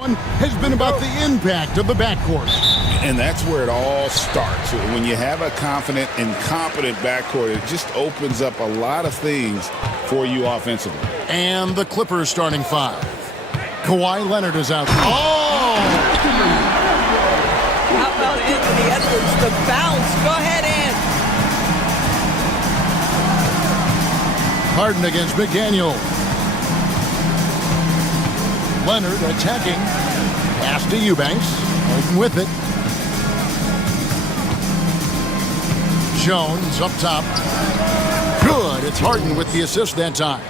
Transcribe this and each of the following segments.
Has been about the impact of the backcourt. And that's where it all starts. When you have a confident and competent backcourt, it just opens up a lot of things for you offensively. And the Clippers starting five. Kawhi Leonard is out. Oh! How about Anthony Edwards? The bounce. Go ahead, Ant. Harden against McDaniel. Leonard attacking. Pass to Eubanks. Harden with it. Jones up top. Good. It's Harden with the assist that time.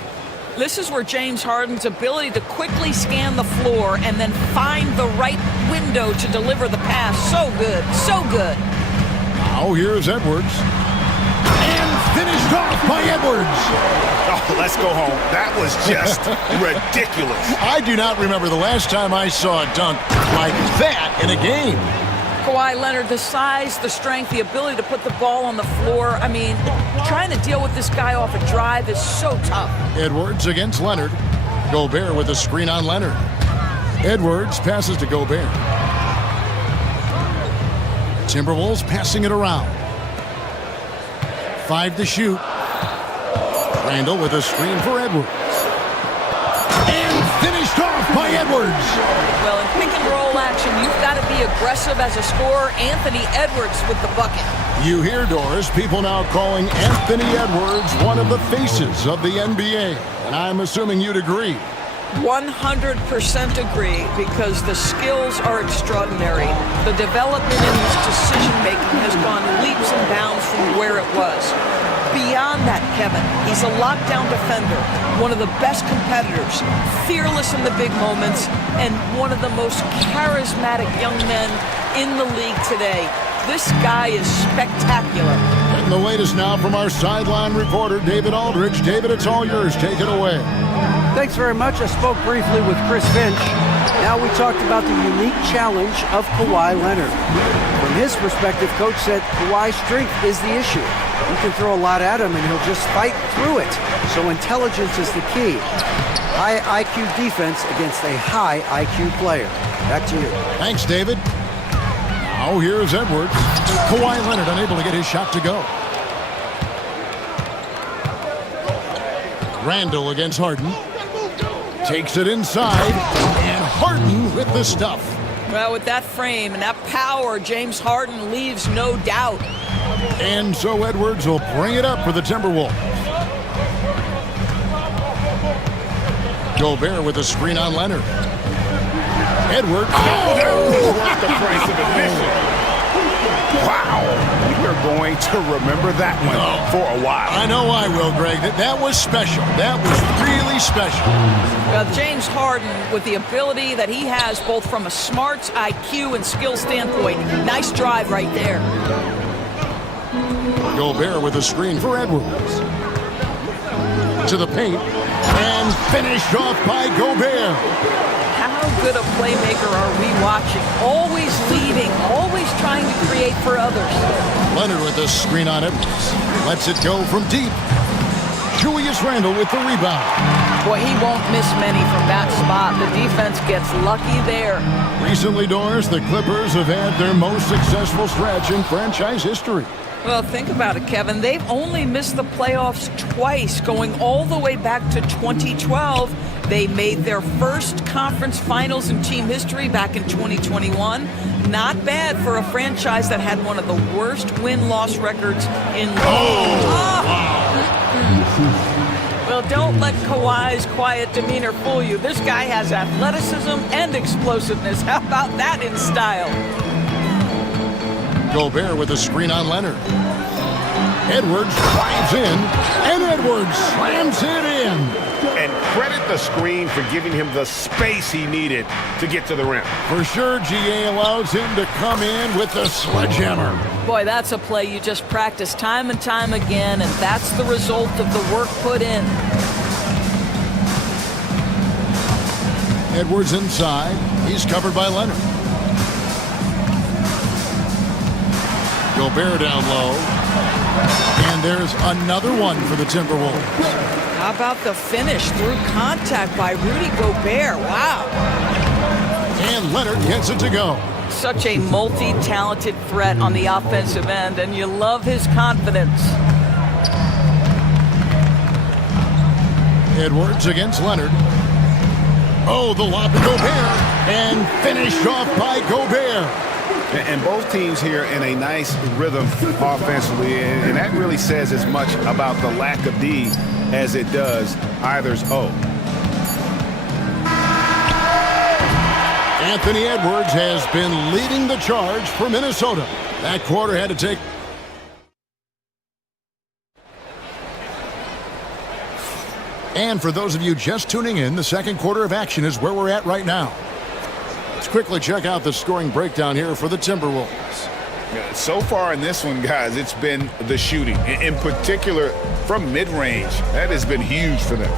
This is where James Harden's ability to quickly scan the floor and then find the right window to deliver the pass. So good. So good. Now here's Edwards. And finished off by Edwards. Oh, let's go home. That was just ridiculous. I do not remember the last time I saw a dunk like that in a game. Kawhi Leonard, the size, the strength, the ability to put the ball on the floor. I mean, trying to deal with this guy off a drive is so tough. Edwards against Leonard. Gobert with a screen on Leonard. Edwards passes to Gobert. Timberwolves passing it around. 5 to shoot. Randall with a screen for Edwards. And finished off by Edwards. Well, in pick and roll action, you've got to be aggressive as a scorer. Anthony Edwards with the bucket. You hear, Doris, people now calling Anthony Edwards one of the faces of the NBA. And I'm assuming you'd agree. 100% agree, because the skills are extraordinary. The development in his decision-making has gone leaps and bounds from where it was. Beyond that, Kevin, he's a lockdown defender, one of the best competitors, fearless in the big moments, and one of the most charismatic young men in the league today. This guy is spectacular. And the latest now from our sideline reporter, David Aldridge. David, it's all yours. Take it away. Thanks very much. I spoke briefly with Chris Finch. Now we talked about the unique challenge of Kawhi Leonard. From his perspective, Coach said Kawhi's strength is the issue. You can throw a lot at him and he'll just fight through it. So intelligence is the key. High IQ defense against a high IQ player. Back to you. Thanks, David. Now here's Edwards. Kawhi Leonard unable to get his shot to go. Randall against Harden. Takes it inside. And Harden with the stuff. Well, with that frame and that power, James Harden leaves no doubt. And so Edwards will bring it up for the Timberwolves. Gobert with a screen on Leonard. Edwards. Oh, worth the price of admission. Wow. We're going to remember that one for a while. I know I will, Greg. That was special. That was really special. Well, James Harden, with the ability that he has both from a smarts, IQ, and skill standpoint, nice drive right there. Gobert with a screen for Edwards. To the paint. And finished off by Gobert. How good a playmaker are we watching? Always leading, always trying to create for others. Leonard with a screen on Edwards. Lets it go from deep. Julius Randle with the rebound. Boy, he won't miss many from that spot. The defense gets lucky there. Recently, Doris, the Clippers have had their most successful stretch in franchise history. Well, think about it, Kevin. They've only missed the playoffs twice, going all the way back to 2012. They made their first conference finals in team history back in 2021. Not bad for a franchise that had one of the worst win-loss records in the league. Well, don't let Kawhi's quiet demeanor fool you. This guy has athleticism and explosiveness. How about that in style? Gobert with a screen on Leonard. Edwards drives in, and Edwards slams it in. And credit the screen for giving him the space he needed to get to the rim. For sure, GA allows him to come in with the sledgehammer. Boy, that's a play you just practice time and time again, and that's the result of the work put in. Edwards inside. He's covered by Leonard. Gobert down low. And there's another one for the Timberwolves. How about the finish through contact by Rudy Gobert? Wow. And Leonard gets it to go. Such a multi-talented threat on the offensive end, and you love his confidence. Edwards against Leonard. Oh, the lob to Gobert. And finished off by Gobert. And both teams here in a nice rhythm offensively, and that really says as much about the lack of D as it does either's O. Anthony Edwards has been leading the charge for Minnesota. That quarter had to take. And for those of you just tuning in, the second quarter of action is where we're at right now. Let's quickly check out the scoring breakdown here for the Timberwolves. So far in this one, guys, it's been the shooting, in particular from mid-range. That has been huge for them.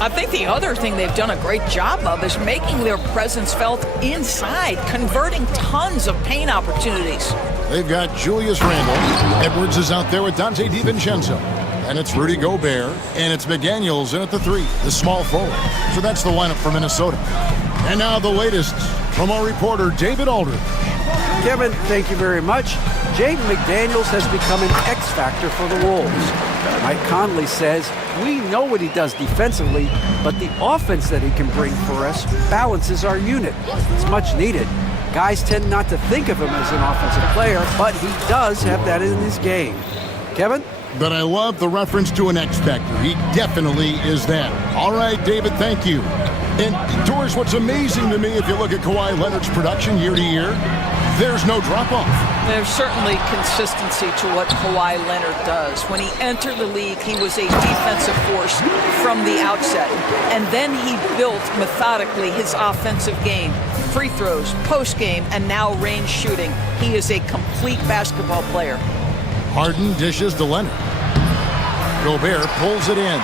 I think the other thing they've done a great job of is making their presence felt inside, converting tons of paint opportunities. They've got Julius Randle. Edwards is out there with Dante DiVincenzo. And it's Rudy Gobert. And it's McDaniels in at the 3, the small forward. So that's the lineup for Minnesota. And now the latest from our reporter, David Aldridge. Kevin, thank you very much. Jaden McDaniels has become an X factor for the Wolves. Mike Conley says, we know what he does defensively, but the offense that he can bring for us balances our unit. It's much needed. Guys tend not to think of him as an offensive player, but he does have that in his game. Kevin? But I love the reference to an X factor. He definitely is that. All right, David, thank you. And Doris, what's amazing to me, if you look at Kawhi Leonard's production year to year, there's no drop-off. There's certainly consistency to what Kawhi Leonard does. When he entered the league, he was a defensive force from the outset. And then he built methodically his offensive game. Free throws, post-game, and now range shooting. He is a complete basketball player. Harden dishes to Leonard. Gobert pulls it in.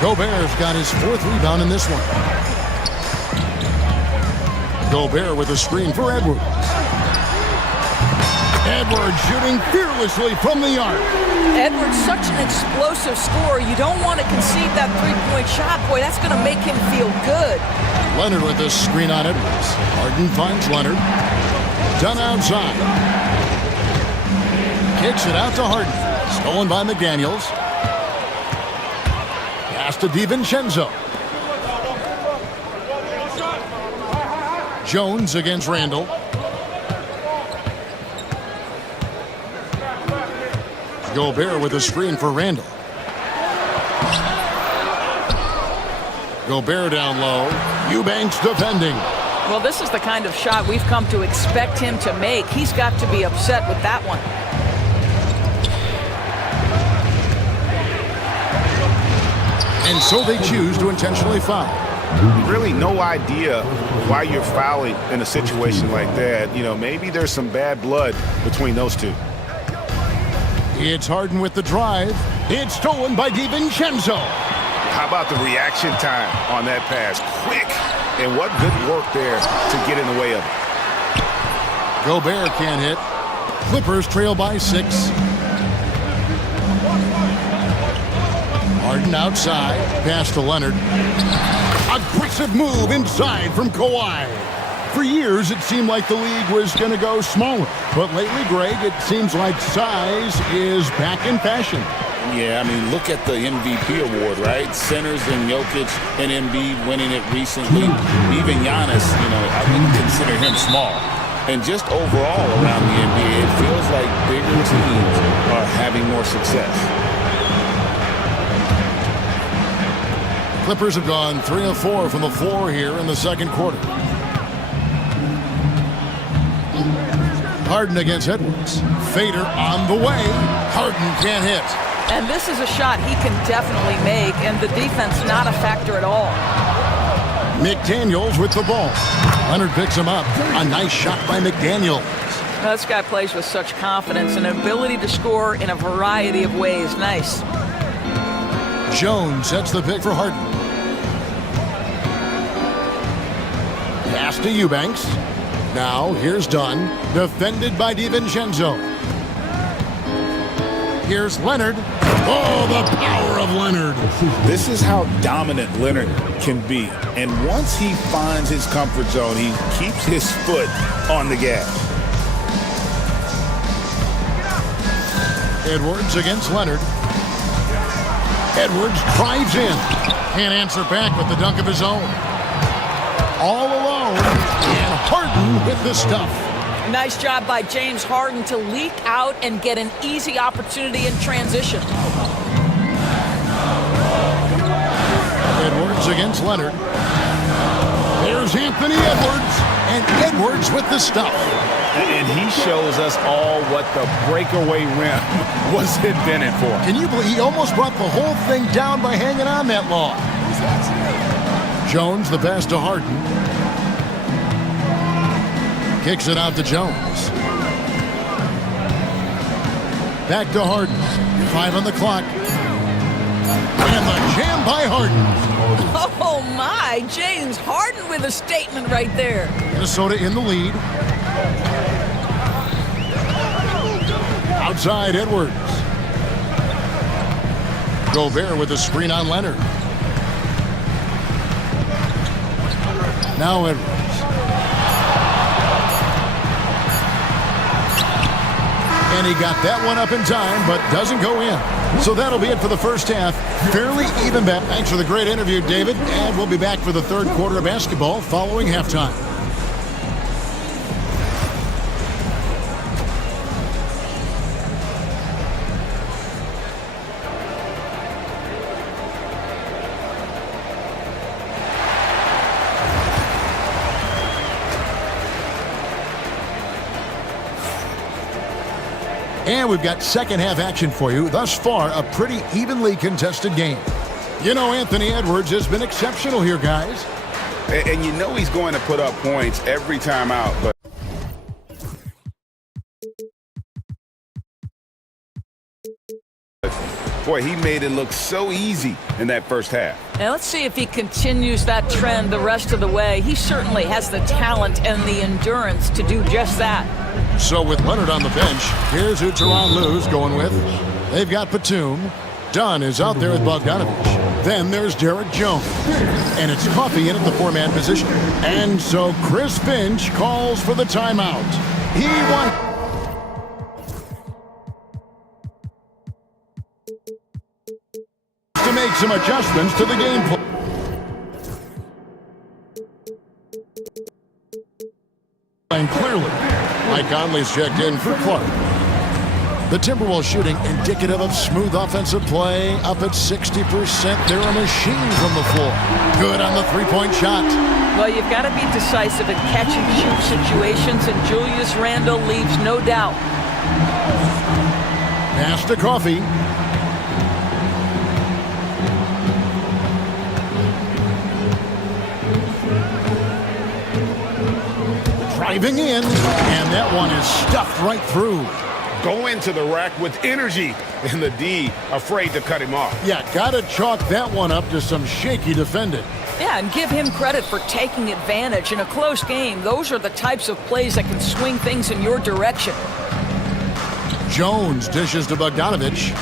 Gobert's got his 4th rebound in this one. Gobert with a screen for Edwards. Edwards shooting fearlessly from the arc. Edwards, such an explosive scorer. You don't want to concede that three-point shot. Boy, that's going to make him feel good. Leonard with a screen on Edwards. Harden finds Leonard. Done outside. Kicks it out to Harden. Stolen by McDaniels. Pass to DiVincenzo. Jones against Randle. Gobert with a screen for Randle. Gobert down low. Eubanks defending. Well, this is the kind of shot we've come to expect him to make. He's got to be upset with that one. And so they choose to intentionally foul. Really no idea why you're fouling in a situation like that. You know, maybe there's some bad blood between those two. It's Harden with the drive. It's stolen by DiVincenzo. How about the reaction time on that pass? Quick. And what good work there to get in the way of it. Gobert can't hit. Clippers trail by 6. Harden outside. Pass to Leonard. Aggressive move inside from Kawhi. For years, it seemed like the league was going to go smaller. But lately, Greg, it seems like size is back in fashion. Yeah, I mean, look at the MVP award, right? Centers and Jokic and Embiid winning it recently. Even Giannis, you know, I wouldn't consider him small. And just overall around the NBA, it feels like bigger teams are having more success. Clippers have gone 3 of 4 from the floor here in the second quarter. Harden against Edwards. Fader on the way. Harden can't hit. And this is a shot he can definitely make, and the defense not a factor at all. McDaniels with the ball. Leonard picks him up. A nice shot by McDaniels. This guy plays with such confidence and an ability to score in a variety of ways. Nice. Jones sets the pick for Harden. Pass to Eubanks. Now here's Dunn. Defended by DiVincenzo. Here's Leonard. Oh, the power of Leonard. This is how dominant Leonard can be. And once he finds his comfort zone, he keeps his foot on the gas. Edwards against Leonard. Edwards drives in. Can't answer back with the dunk of his own. All alone. And Harden with the stuff. Nice job by James Harden to leak out and get an easy opportunity in transition. Edwards against Leonard. There's Anthony Edwards. And Edwards with the stuff. And he shows us all what the breakaway rim was invented for. Can you believe he almost brought the whole thing down by hanging on that long? Jones, the pass to Harden. Kicks it out to Jones. Back to Harden. 5 on the clock. And the jam by Harden. Oh my, James Harden with a statement right there. Minnesota in the lead. Outside Edwards. Gobert with a screen on Leonard. Now Edwards. And he got that one up in time, but doesn't go in. So that'll be it for the first half. Fairly even bet. Thanks for the great interview, David. And we'll be back for the third quarter of basketball following halftime. And we've got second half action for you. Thus far, a pretty evenly contested game. You know, Anthony Edwards has been exceptional here, guys. And you know he's going to put up points every time out, but boy, he made it look so easy in that first half. Now let's see if he continues that trend the rest of the way. He certainly has the talent and the endurance to do just that. So with Leonard on the bench, here's who Tyronn Lue's going with. They've got Batum. Dunn is out there with Bogdanovich. Then there's Derek Jones. And it's Coffey in at the four-man position. And so Chris Finch calls for the timeout. He wants to make some adjustments to the game plan. And clearly, Mike Conley's checked in for Clark. The Timberwolves shooting indicative of smooth offensive play, up at 60%. They're a machine from the floor. Good on the three-point shot. Well, you've got to be decisive in catch-and-shoot situations, and Julius Randle leaves no doubt. Pass to Coffey. Driving in, and that one is stuffed right through. Go into the rack with energy, and the D afraid to cut him off. Yeah, gotta chalk that one up to some shaky defending. Yeah, and give him credit for taking advantage in a close game. Those are the types of plays that can swing things in your direction. Jones dishes to Bogdanovich.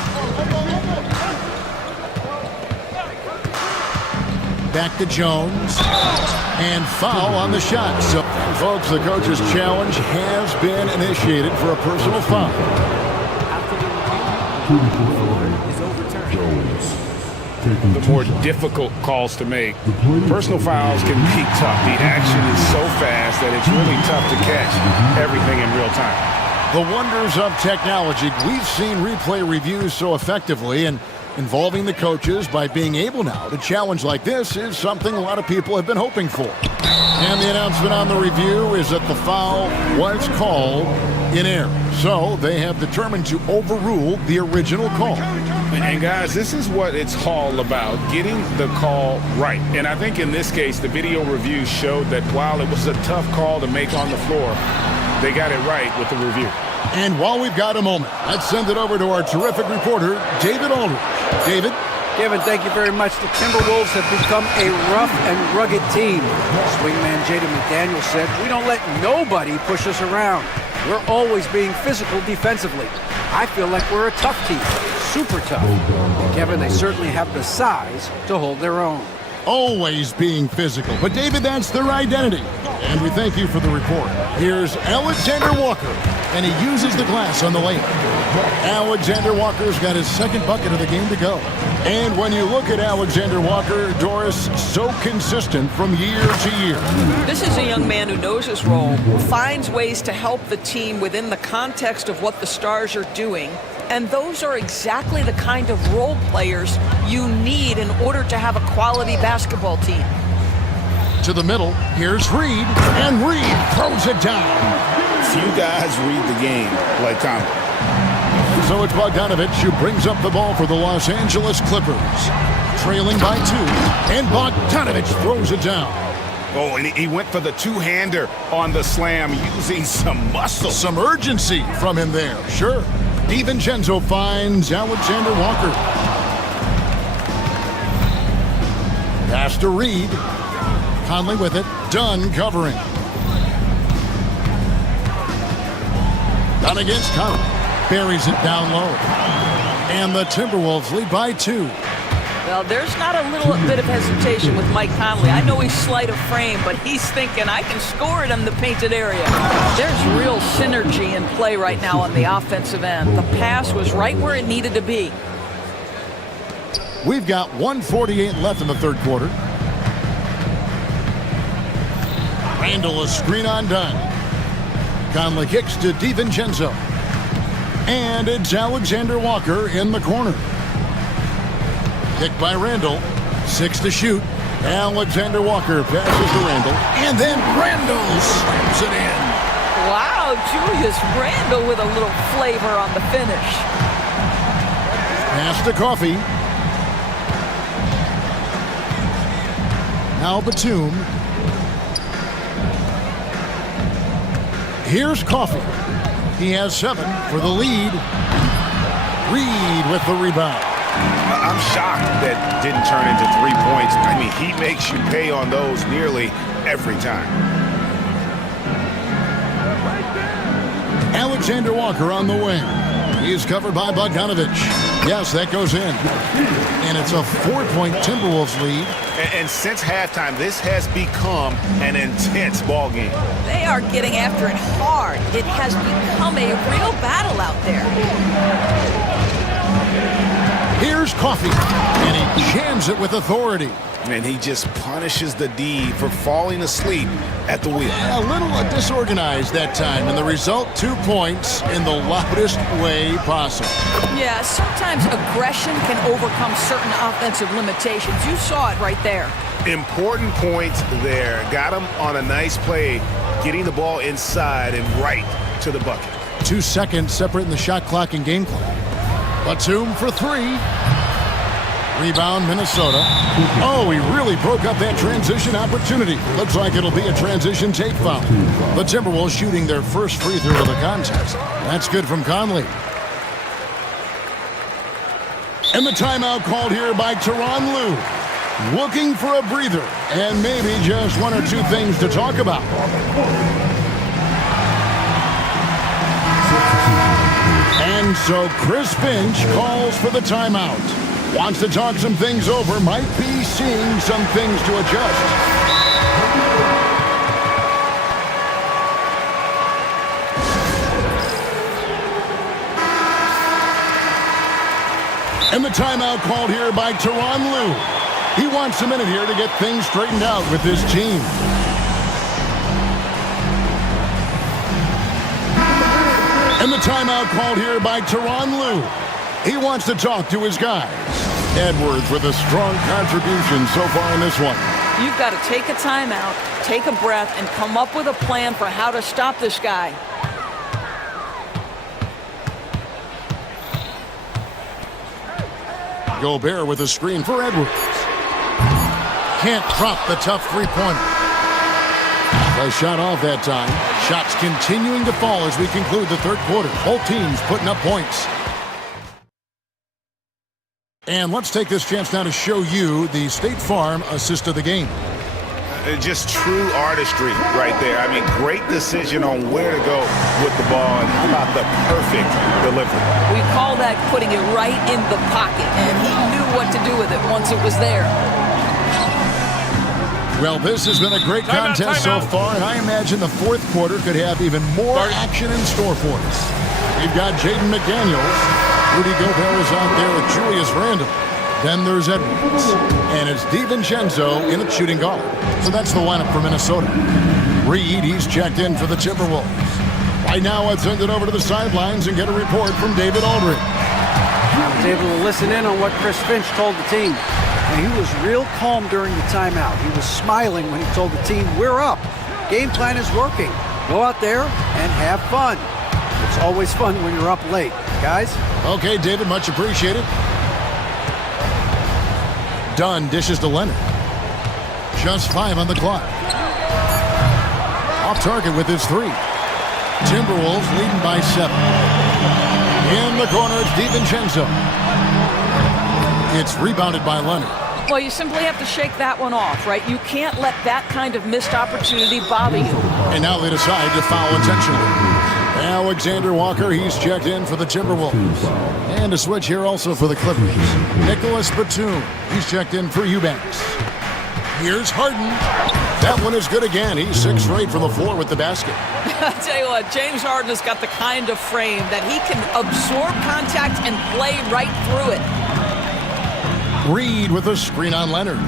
Back to Jones. And foul on the shot. So, folks, the coach's challenge has been initiated for a personal foul. The more difficult calls to make. Personal fouls can be tough. The action is so fast that it's really tough to catch everything in real time. The wonders of technology. We've seen replay reviews so effectively, and involving the coaches by being able now to challenge like this is something a lot of people have been hoping for. And the announcement on the review is that the foul was called in error. So they have determined to overrule the original call. And guys, this is what it's all about, getting the call right. And I think in this case, the video review showed that while it was a tough call to make on the floor, they got it right with the review. And while we've got a moment, let's send it over to our terrific reporter, David Aldridge. David? Kevin, thank you very much. The Timberwolves have become a rough and rugged team. Swingman Jaden McDaniel said, "We don't let nobody push us around. We're always being physical defensively. I feel like we're a tough team." super tough. And Kevin, they certainly have the size to hold their own. Always being physical. But David, that's their identity. And we thank you for the report. Here's Alexander Walker, and he uses the glass on the layup. Alexander Walker's got his second bucket of the game to go. And when you look at Alexander Walker, Doris, so consistent from year to year. This is a young man who knows his role, finds ways to help the team within the context of what the Stars are doing. And those are exactly the kind of role players you need in order to have a quality basketball team. To the middle, here's Reed, and Reed throws it down. Few guys read the game like Conley. So it's Bogdanovich who brings up the ball for the Los Angeles Clippers. Trailing by 2, and Bogdanovich throws it down. Oh, and he went for the two-hander on the slam, using some muscle. Some urgency from him there, sure. DiVincenzo finds Alexander Walker. Pass to Reed. Conley with it. Dunn covering. Dunn against Conley. Buries it down low. And the Timberwolves lead by 2. Well, there's not a little bit of hesitation with Mike Conley. I know he's slight of frame, but he's thinking, I can score it in the painted area. There's real synergy in play right now on the offensive end. The pass was right where it needed to be. We've got 1:48 left in the third quarter. Randall a screen on Dunn. Conley kicks to DiVincenzo. And it's Alexander Walker in the corner. Kick by Randall. 6 to shoot. Alexander Walker passes to Randall. And then Randall slams it in. Wow, Julius Randall with a little flavor on the finish. Pass to Coffey. Now Batum. Here's Coffey. He has 7 for the lead. Reed with the rebound. I'm shocked that didn't turn into 3 points. I mean, he makes you pay on those nearly every time. Alexander Walker on the wing. He's covered by Bogdanovich. Yes, that goes in. And it's a 4-point Timberwolves lead. And since halftime, this has become an intense ball game. They are getting after it hard. It has become a real battle out there. Here's Coffey, and he jams it with authority. And he just punishes the D for falling asleep at the wheel. A little disorganized that time, and the result, 2 points in the loudest way possible. Yeah, sometimes aggression can overcome certain offensive limitations. You saw it right there. Important points there. Got him on a nice play, getting the ball inside and right to the bucket. 2 seconds separating the shot clock and game clock. Batum for 3. Rebound, Minnesota. Oh, he really broke up that transition opportunity. Looks like it'll be a transition take foul. The Timberwolves shooting their first free throw of the contest. That's good from Conley. And the timeout called here by Tyronn Lue. Looking for a breather and maybe just 1 or 2 things to talk about. And so Chris Finch calls for the timeout. Wants to talk some things over, might be seeing some things to adjust. And the timeout called here by Tyronn Lue. He wants a minute here to get things straightened out with his team. And the timeout called here by Tyronn Lue. He wants to talk to his guys. Edwards with a strong contribution so far in this one. You've got to take a timeout, take a breath, and come up with a plan for how to stop this guy. Gobert with a screen for Edwards. Can't drop the tough three-pointer. The shot off that time. Shots continuing to fall as we conclude the third quarter. Both teams putting up points. And let's take this chance now to show you the State Farm assist of the game. Just true artistry right there. I mean, great decision on where to go with the ball, and how about the perfect delivery? We call that putting it right in the pocket, and he knew what to do with it once it was there. Well, this has been a great contest so far, and I imagine the fourth quarter could have even more action in store for us. We've got Jaden McDaniels. Rudy Gobert is out there with Julius Randle. Then there's Edwards, and it's DiVincenzo in at shooting guard. So that's the lineup for Minnesota. Reed, he's checked in for the Timberwolves. Right now, let's send it over to the sidelines and get a report from David Aldridge. I was able to listen in on what Chris Finch told the team. And he was real calm during the timeout. He was smiling when he told the team, we're up. Game plan is working. Go out there and have fun. It's always fun when you're up late, guys. Okay, David, much appreciated. Dunn dishes to Leonard. Just 5 on the clock. Off target with his 3. Timberwolves leading by 7. In the corner, it's DiVincenzo. It's rebounded by Leonard. Well, you simply have to shake that one off, right? You can't let that kind of missed opportunity bother you. And now they decide to foul intentionally. Alexander Walker, he's checked in for the Timberwolves. And a switch here also for the Clippers. Nicholas Batum, he's checked in for Eubanks. Here's Harden. That one is good again. He's 6 for 8 from the floor with the basket. I tell you what, James Harden has got the kind of frame that he can absorb contact and play right through it. Reed with a screen on Leonard.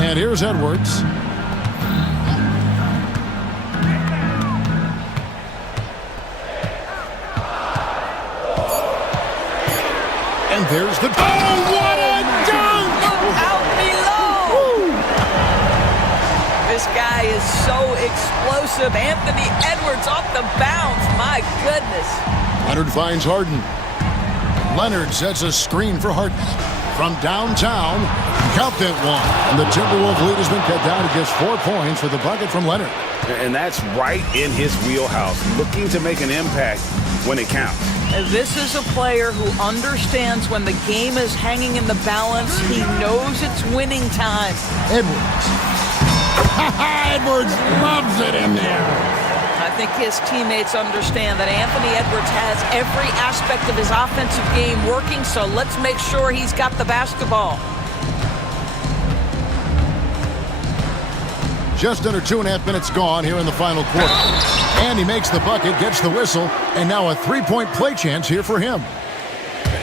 And here's Edwards. And there's the... Oh, what a dunk! Look out below! Woo. This guy is so explosive. Anthony Edwards off the bounce. My goodness. Leonard finds Harden. Leonard sets a screen for Harden. From downtown, count that one. And the Timberwolves lead has been cut down to just 4 points with a bucket from Leonard. And that's right in his wheelhouse, looking to make an impact when it counts. This is a player who understands when the game is hanging in the balance. He knows it's winning time. Edwards. Edwards loves it in there. I think his teammates understand that Anthony Edwards has every aspect of his offensive game working, so let's make sure he's got the basketball. Just under 2.5 minutes gone here in the final quarter. And he makes the bucket, gets the whistle, and now a 3-point play chance here for him.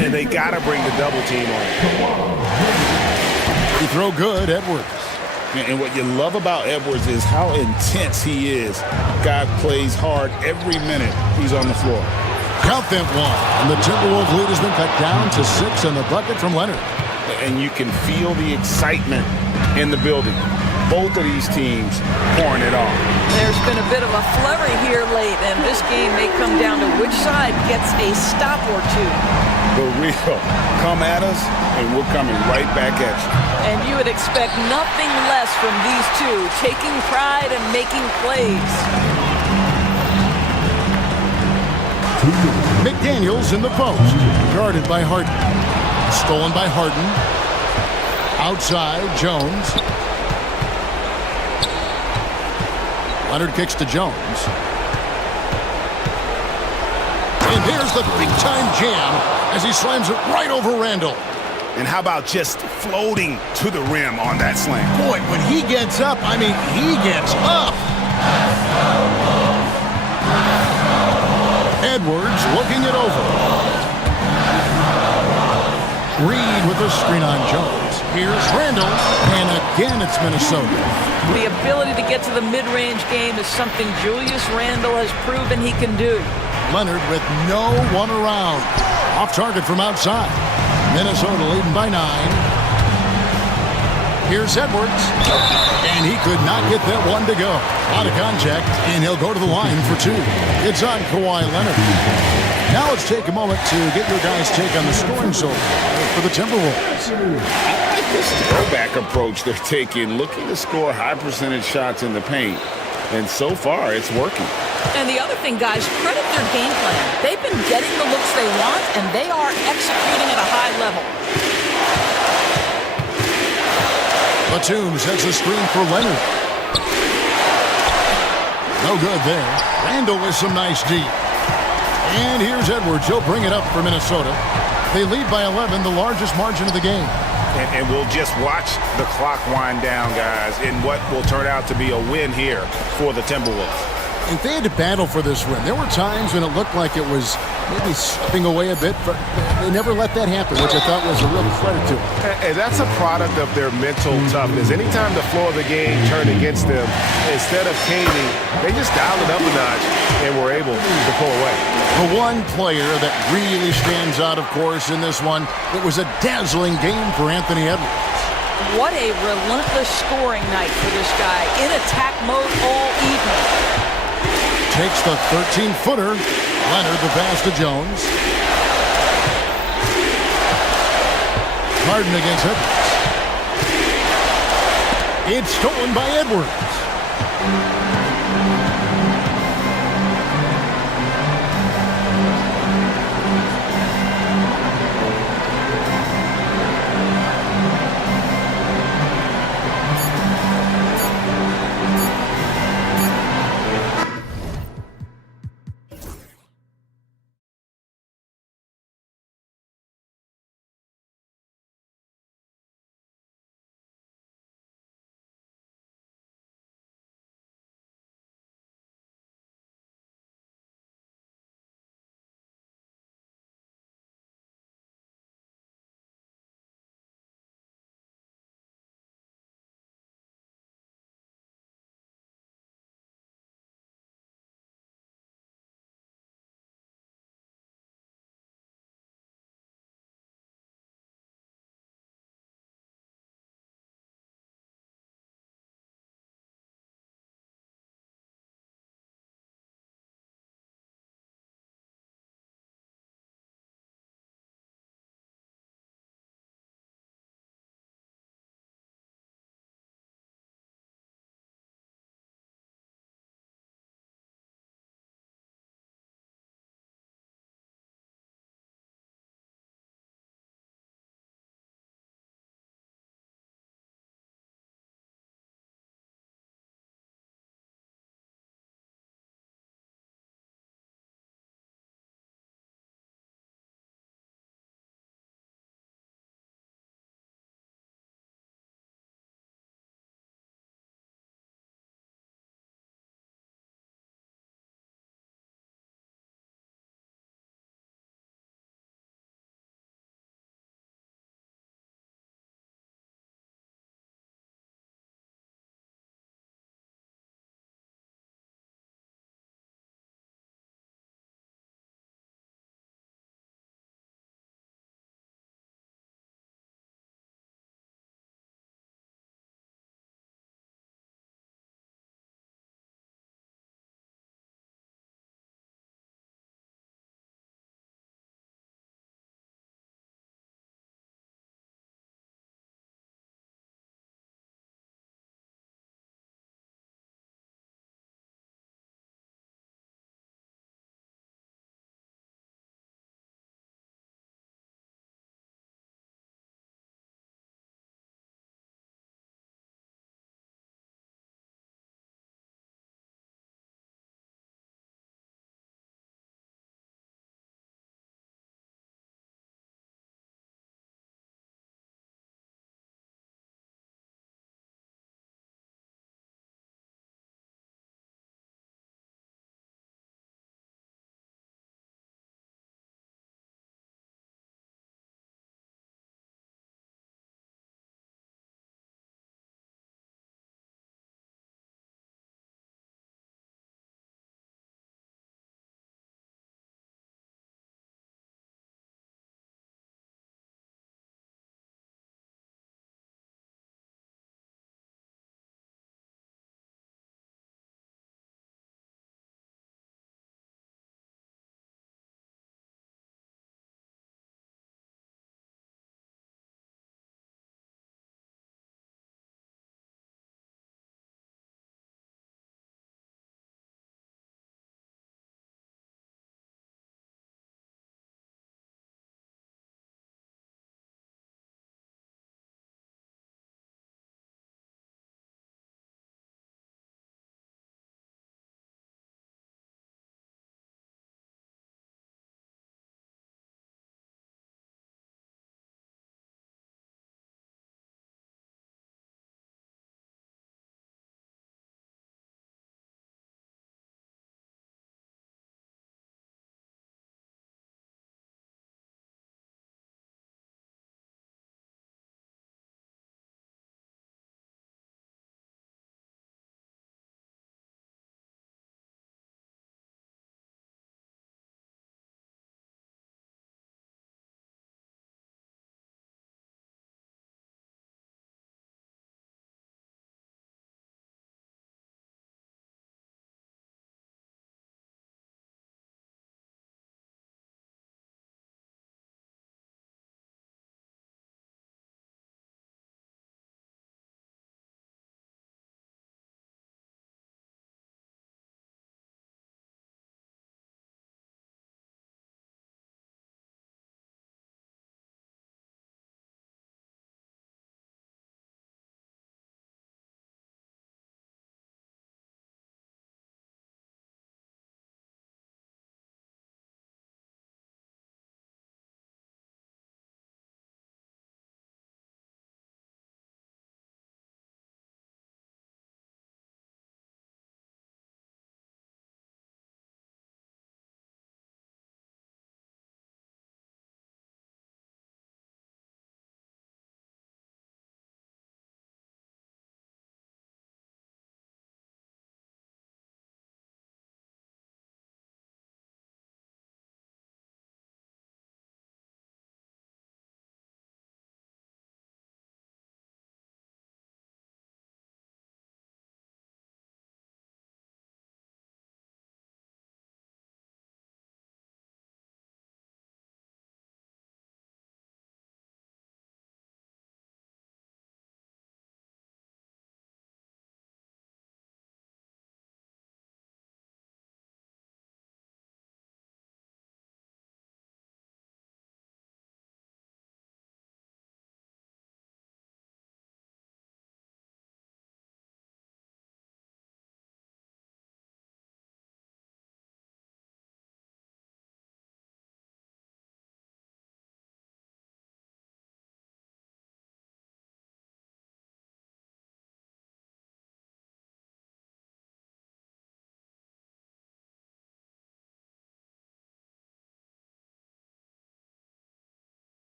And they got to bring the double team on. He throw good, Edwards. And what you love about Edwards is how intense he is. Guy plays hard every minute he's on the floor. Count that one. And the Timberwolves lead has been cut down to 6 and the bucket from Leonard. And you can feel the excitement in the building. Both of these teams pouring it on. There's been a bit of a flurry here late, and this game may come down to which side gets a stop or two. The real come at us, and we're coming right back at you. And you would expect nothing less from these two, taking pride and making plays. McDaniels in the post, guarded by Harden. Stolen by Harden. Outside, Jones. Leonard kicks to Jones. And here's the big-time jam as he slams it right over Randle. And how about just floating to the rim on that slam? Boy, when he gets up, I mean, he gets up. Edwards looking it over. Reed with a screen on Jones. Here's Randle, and again it's Minnesota. The ability to get to the mid-range game is something Julius Randle has proven he can do. Leonard with no one around. Off target from outside. Minnesota leading by 9. Here's Edwards. And he could not get that one to go. Out of contact, and he'll go to the line for 2. It's on Kawhi Leonard. Now let's take a moment to get your guys' take on the scoring zone for the Timberwolves. I like this throwback approach they're taking, looking to score high percentage shots in the paint. And so far, it's working. And the other thing, guys, credit their game plan. They've been getting the looks they want, and they are executing at a high level. Batum sets a screen for Leonard. No good there. Randall with some nice deep. And here's Edwards. He'll bring it up for Minnesota. They lead by 11, the largest margin of the game. And we'll just watch the clock wind down, guys, in what will turn out to be a win here for the Timberwolves. If they had to battle for this win, there were times when it looked like it was maybe slipping away a bit, but they never let that happen, which I thought was a real credit to them. And that's a product of their mental toughness. Anytime the floor of the game turned against them, instead of caving, they just dialed it up a notch and were able to pull away. The one player that really stands out, of course, in this one, it was a dazzling game for Anthony Edwards. What a relentless scoring night for this guy. In attack mode all evening. Takes the 13-footer. Leonard the pass to Jones. Harden against Edwards. It's stolen by Edwards.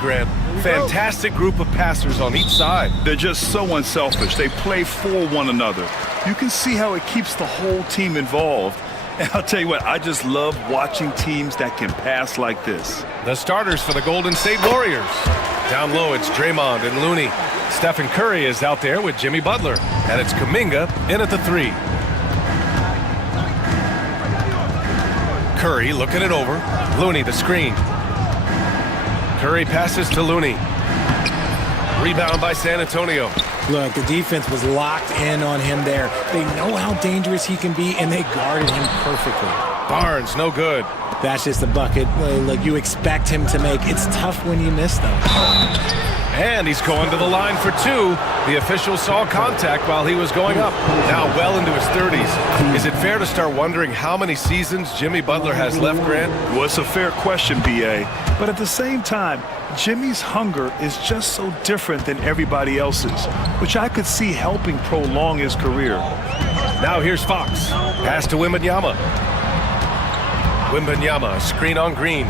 Grant. Fantastic group of passers on each side. They're just so unselfish. They play for one another. You can see how it keeps the whole team involved. And I'll tell you what, I just love watching teams that can pass like this. The starters for the Golden State Warriors. Down low, it's Draymond and Looney. Stephen Curry is out there with Jimmy Butler. And it's Kuminga in at the 3. Curry looking it over. Looney the screen. Curry passes to Looney. Rebound by San Antonio. Look, the defense was locked in on him there. They know how dangerous he can be, and they guarded him perfectly. Barnes, no good. That's just a bucket like you expect him to make. It's tough when you miss them. And he's going to the line for 2. The official saw contact while he was going up. Now well into his 30s. Is it fair to start wondering how many seasons Jimmy Butler has left, Grant? Well, it's a fair question, B.A. But at the same time, Jimmy's hunger is just so different than everybody else's, which I could see helping prolong his career. Now here's Fox. Pass to Wembanyama. Wembanyama, screen on Green.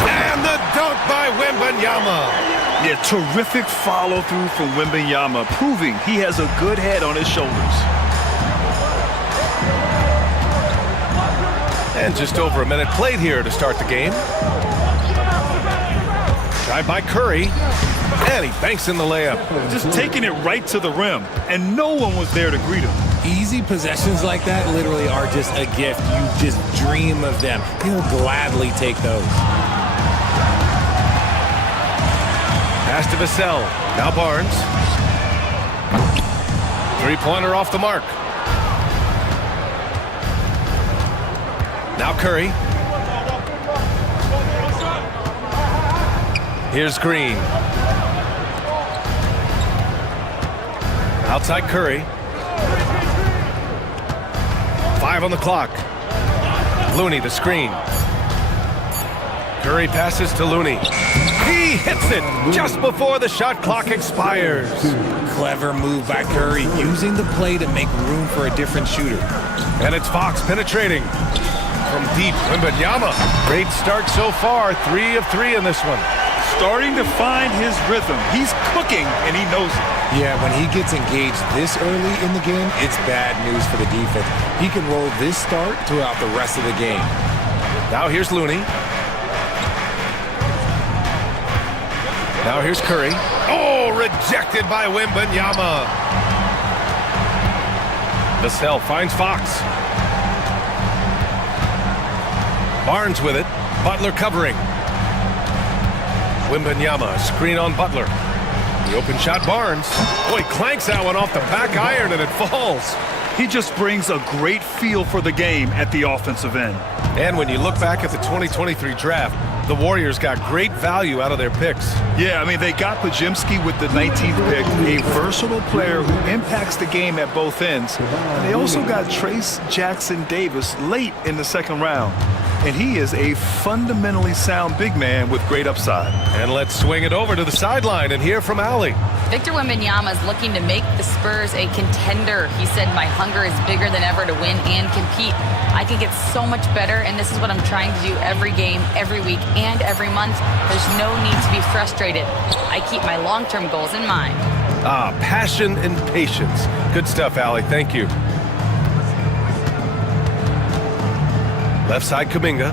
And the dunk by Wembanyama. Yeah, terrific follow-through from Wembanyama, proving he has a good head on his shoulders. And just over a minute played here to start the game. Drive by Curry. And he banks in the layup. Just taking it right to the rim, and no one was there to greet him. Easy possessions like that literally are just a gift. You just dream of them. He'll gladly take those. Pass to Vassell. Now Barnes. Three-pointer off the mark. Now Curry. Here's Green. Outside Curry. 5 on the clock. Looney the screen. Curry passes to Looney. He hits it just before the shot clock expires. Clever move by Curry, using the play to make room for a different shooter. And it's Fox penetrating. From deep, Wembanyama. Great start so far, 3 of 3 in this one. Starting to find his rhythm. He's cooking, and he knows it. Yeah, when he gets engaged this early in the game, it's bad news for the defense. He can roll this start throughout the rest of the game. Now here's Looney. Now here's Curry. Oh, rejected by Wembanyama. Vassell finds Fox. Barnes with it. Butler covering. Wembanyama, screen on Butler. The open shot, Barnes. Oh, he clanks that one off the back iron and it falls. He just brings a great feel for the game at the offensive end. And when you look back at the 2023 draft, the Warriors got great value out of their picks. Yeah, I mean, they got Pajimski with the 19th pick, a versatile player who impacts the game at both ends. And they also got Trace Jackson Davis late in the second round. And he is a fundamentally sound big man with great upside. And let's swing it over to the sideline and hear from Allie. Victor Wembanyama is looking to make the Spurs a contender. He said, my hunger is bigger than ever to win and compete. I can get so much better, and this is what I'm trying to do every game, every week, and every month. There's no need to be frustrated. I keep my long-term goals in mind. Ah, passion and patience. Good stuff, Allie. Thank you. Left side, Kuminga.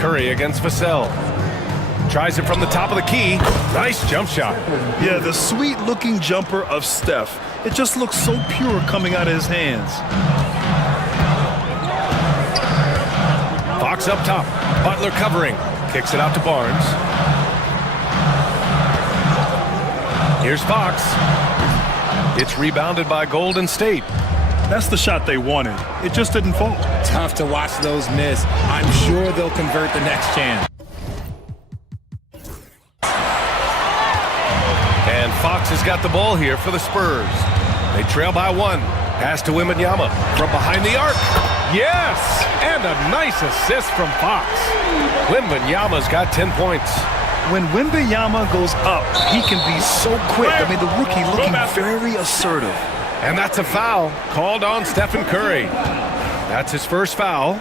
Curry against Vassell. Tries it from the top of the key. Nice jump shot. Yeah, the sweet-looking jumper of Steph. It just looks so pure coming out of his hands. Fox up top. Butler covering. Kicks it out to Barnes. Here's Fox. It's rebounded by Golden State. That's the shot they wanted. It just didn't fall. Tough to watch those miss. I'm sure they'll convert the next chance. And Fox has got the ball here for the Spurs. They trail by 1. Pass to Wembanyama from behind the arc. Yes! And a nice assist from Fox. Wembanyama's got 10 points. When Wembanyama goes up, he can be so quick. I mean, the rookie looking very assertive. And that's a foul called on Stephen Curry. That's his first foul.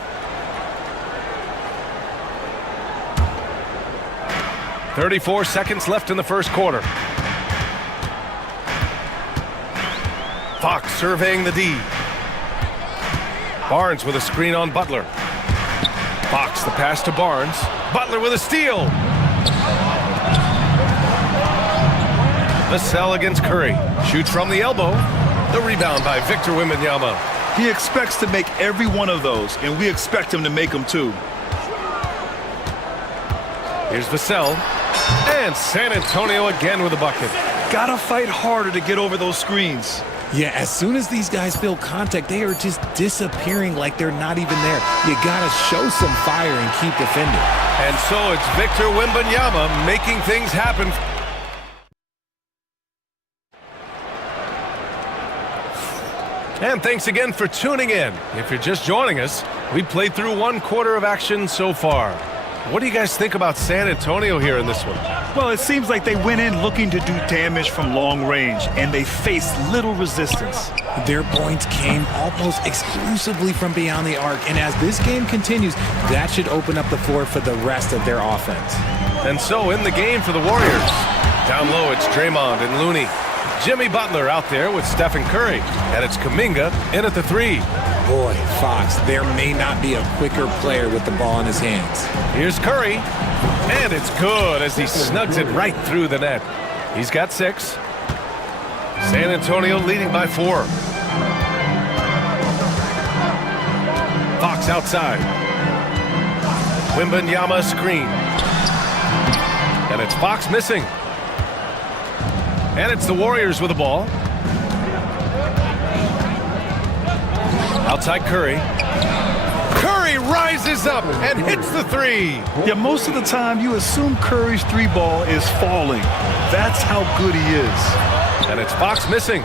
34 seconds left in the first quarter. Fox surveying the D. Barnes with a screen on Butler. Fox the pass to Barnes. Butler with a steal. Vassell against Curry. Shoots from the elbow. The rebound by Victor Wembanyama. He expects to make every one of those, and we expect him to make them too. Here's Vassell. And San Antonio again with a bucket. Gotta fight harder to get over those screens. Yeah, as soon as these guys feel contact, they are just disappearing like they're not even there. You gotta show some fire and keep defending. And so it's Victor Wembanyama making things happen. And thanks again for tuning in. If you're just joining us, we played through one quarter of action so far. What do you guys think about San Antonio here in this one? Well, it seems like they went in looking to do damage from long range, and they faced little resistance. Their points came almost exclusively from beyond the arc, and as this game continues, that should open up the floor for the rest of their offense. And so in the game for the Warriors. Down low, it's Draymond and Looney. Jimmy Butler out there with Stephen Curry, and it's Kuminga in at the three. Boy, Fox, there may not be a quicker player with the ball in his hands. Here's Curry, and it's good as he snugs it right through the net. He's got 6. San Antonio leading by 4. Fox outside. Wembanyama screen. And it's Fox missing. And it's the Warriors with the ball. Outside Curry. Curry rises up and hits the three. Yeah, most of the time you assume Curry's three ball is falling. That's how good he is. And it's Fox missing.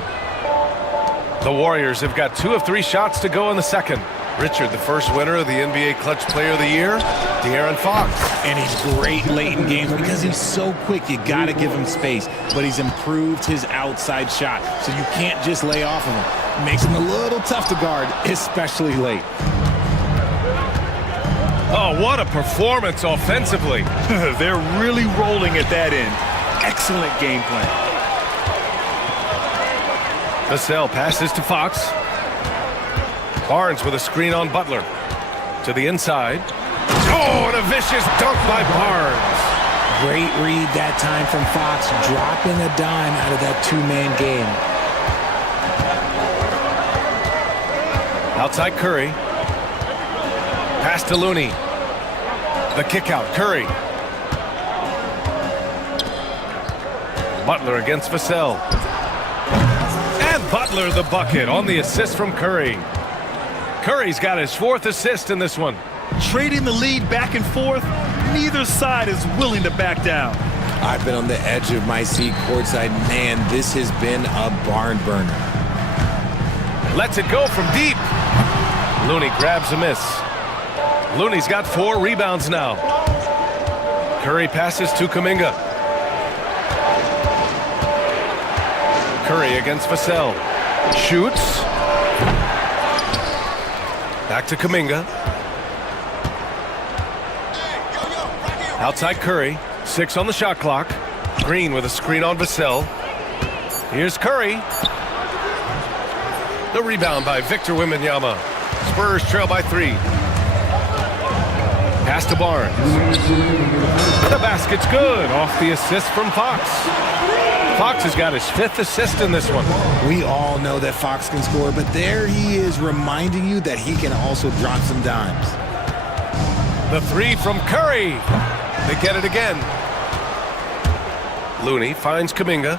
The Warriors have got 2 of 3 shots to go in the second. Richard, the first winner of the NBA Clutch Player of the Year, De'Aaron Fox. And he's great late in games because he's so quick. You got to give him space. But he's improved his outside shot, so you can't just lay off of him. Makes him a little tough to guard, especially late. Oh, what a performance offensively. They're really rolling at that end. Excellent game plan. Vassell passes to Fox. Barnes with a screen on Butler. To the inside. Oh, and a vicious dunk by Barnes. Great read that time from Fox, dropping a dime out of that two-man game. Outside Curry. Pass to Looney. The kick out, Curry. Butler against Vassell. And Butler the bucket on the assist from Curry. Curry's got his 4th assist in this one. Trading the lead back and forth, neither side is willing to back down. I've been on the edge of my seat courtside. Man, this has been a barn burner. Lets it go from deep. Looney grabs a miss. Looney's got 4 rebounds now. Curry passes to Kuminga. Curry against Vassell. Shoots. Back to Kuminga. Outside Curry. 6 on the shot clock. Green with a screen on Vassell. Here's Curry. The rebound by Victor Wembanyama. Spurs trail by 3. Pass to Barnes. The basket's good off the assist from Fox. Fox has got his 5th assist in this one. We all know that Fox can score, but there he is reminding you that he can also drop some dimes. The 3 from Curry. They get it again. Looney finds Kuminga.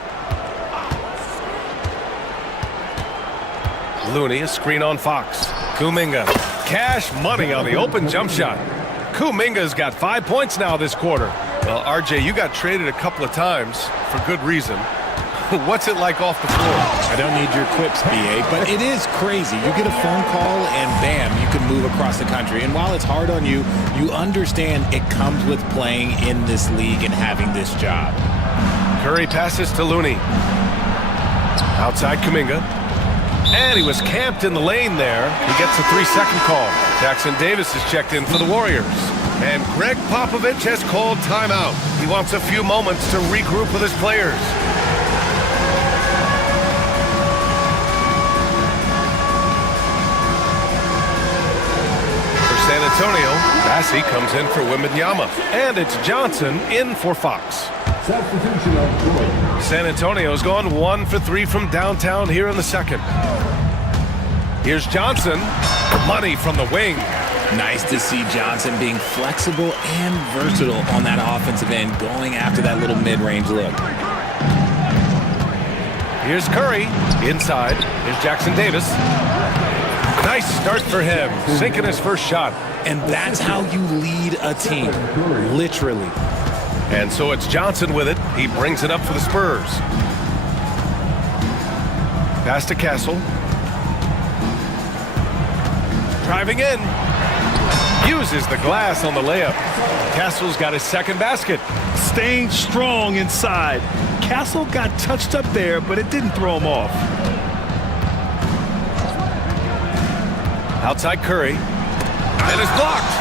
Looney, a screen on Fox. Kuminga. Cash money on the open jump shot. Kuminga's got 5 points now this quarter. Well, RJ, you got traded a couple of times for good reason. What's it like off the floor? I don't need your quips, BA, but it is crazy. You get a phone call and bam, you can move across the country. And while it's hard on you, you understand it comes with playing in this league and having this job. Curry passes to Looney. Outside Kuminga. And he was camped in the lane there. He gets a 3-second call. Jackson Davis is checked in for the Warriors. And Greg Popovich has called timeout. He wants a few moments to regroup with his players. For San Antonio, Bassi comes in for Wembanyama. And it's Johnson in for Fox. San Antonio's gone 1 for 3 from downtown here in the second. Here's Johnson. Money from the wing. Nice to see Johnson being flexible and versatile on that offensive end, going after that little mid-range look. Here's Curry. Inside. Here's Jackson Davis. Nice start for him. Sinking his first shot. And that's how you lead a team. Literally. And so it's Johnson with it. He brings it up for the Spurs. Pass to Castle. Driving in. Uses the glass on the layup. Castle's got his second basket. Staying strong inside. Castle got touched up there, but it didn't throw him off. Outside Curry. And it's blocked.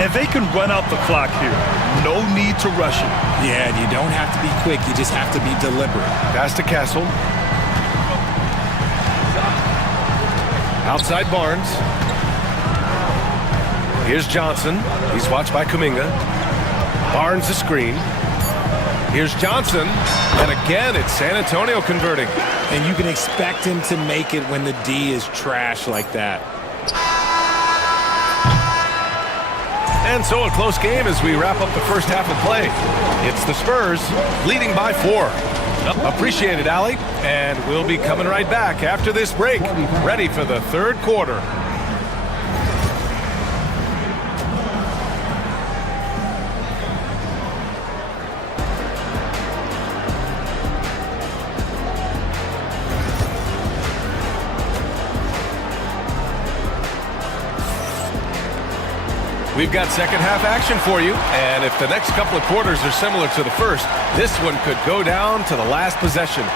And they can run out the clock here. No need to rush it. Yeah, you don't have to be quick. You just have to be deliberate. Pass to Castle. Outside Barnes. Here's Johnson. He's watched by Kuminga. Barnes the screen. Here's Johnson. And again, it's San Antonio converting. And you can expect him to make it when the D is trash like that. And so a close game as we wrap up the first half of play. It's the Spurs leading by 4. Appreciate it, Allie. And we'll be coming right back after this break, ready for the third quarter. We've got second half action for you, and if the next couple of quarters are similar to the first, this one could go down to the last possession.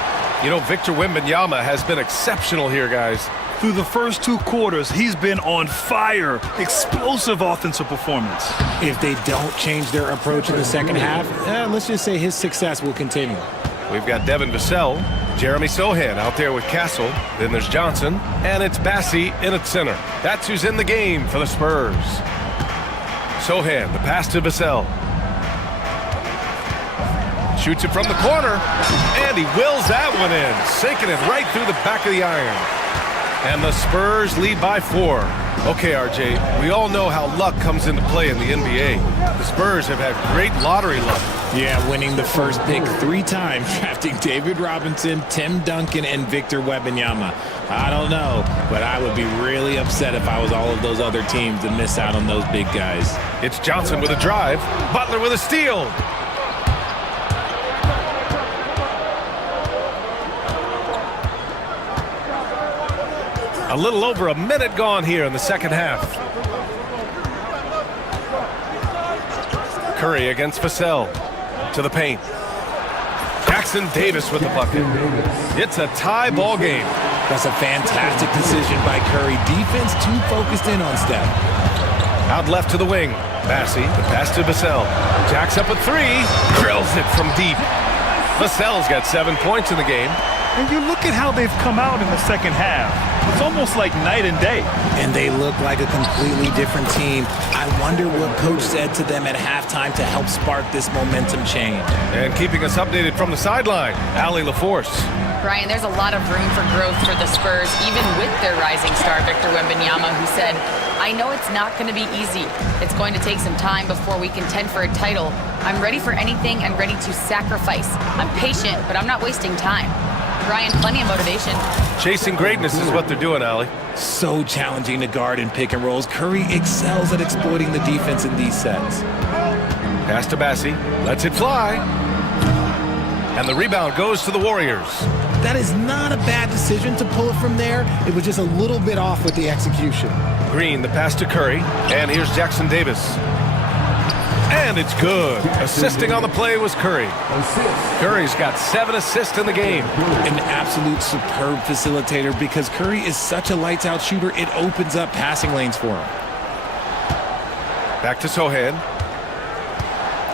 You know, Victor Wembanyama has been exceptional here, guys. Through the first 2 quarters, he's been on fire. Explosive offensive performance. If they don't change their approach in the second half, let's just say his success will continue. We've got Devin Vassell, Jeremy Sohan out there with Castle. Then there's Johnson, and it's Bassi in at center. That's who's in the game for the Spurs. Sohan, the pass to Vassell. Shoots it from the corner, and he wills that one in, sinking it right through the back of the iron. And the Spurs lead by 4. Okay, RJ, we all know how luck comes into play in the NBA. The Spurs have had great lottery luck. Yeah, winning the first pick 3 times, drafting David Robinson, Tim Duncan, and Victor Wembanyama. I don't know, but I would be really upset if I was all of those other teams to miss out on those big guys. It's Johnson with a drive, Butler with a steal. A little over a minute gone here in the second half. Curry against Vassell. To the paint. Jackson Davis with the bucket. It's a tie ball game. That's a fantastic decision by Curry. Defense too focused in on step. Out left to the wing. Bassi, the pass to Vassell. Jacks up a 3. Drills it from deep. Vassell's got 7 points in the game. And you look at how they've come out in the second half. It's almost like night and day. And they look like a completely different team. I wonder what coach said to them at halftime to help spark this momentum change. And keeping us updated from the sideline, Allie LaForce. Brian, there's a lot of room for growth for the Spurs, even with their rising star, Victor Wembanyama, who said, I know it's not going to be easy. It's going to take some time before we contend for a title. I'm ready for anything and ready to sacrifice. I'm patient, but I'm not wasting time. Brian, plenty of motivation. Chasing greatness is what they're doing, Allie. So challenging to guard in pick and rolls. Curry excels at exploiting the defense in these sets. Pass to Bassi. Lets it fly. And the rebound goes to the Warriors. That is not a bad decision to pull it from there. It was just a little bit off with the execution. Green, the pass to Curry. And here's Jackson Davis. And it's good. Assisting on the play was Curry. Curry's got 7 assists in the game. An absolute superb facilitator because Curry is such a lights-out shooter, it opens up passing lanes for him. Back to Sohan.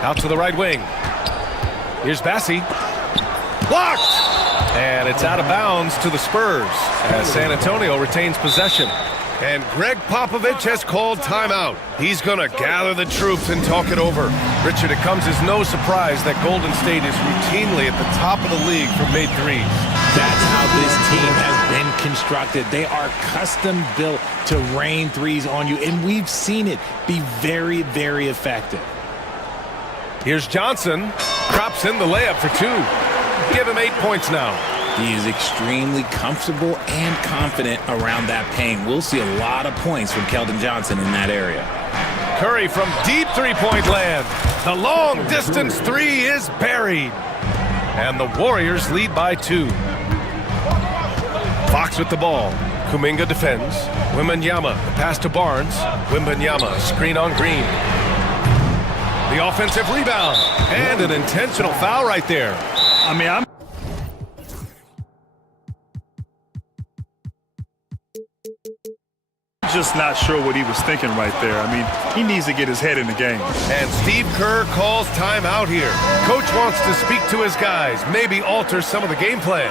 Out to the right wing. Here's Bassi. Blocked! And it's out of bounds to the Spurs as San Antonio retains possession. And Greg Popovich has called timeout. He's going to gather the troops and talk it over. Richard, it comes as no surprise that Golden State is routinely at the top of the league for made threes. That's how this team has been constructed. They are custom built to rain threes on you, and we've seen it be very, very effective. Here's Johnson. Drops in the layup for two. Give him 8 points now. He is extremely comfortable and confident around that paint. We'll see a lot of points from Keldon Johnson in that area. Curry from deep three-point land. The long-distance three is buried. And the Warriors lead by 2. Fox with the ball. Kuminga defends. Wembanyama, the pass to Barnes. Wembanyama, screen on Green. The offensive rebound. And an intentional foul right there. I mean, I'm just not sure what he was thinking right there. I mean, he needs to get his head in the game. And Steve Kerr calls timeout here. Coach wants to speak to his guys, maybe alter some of the game plan.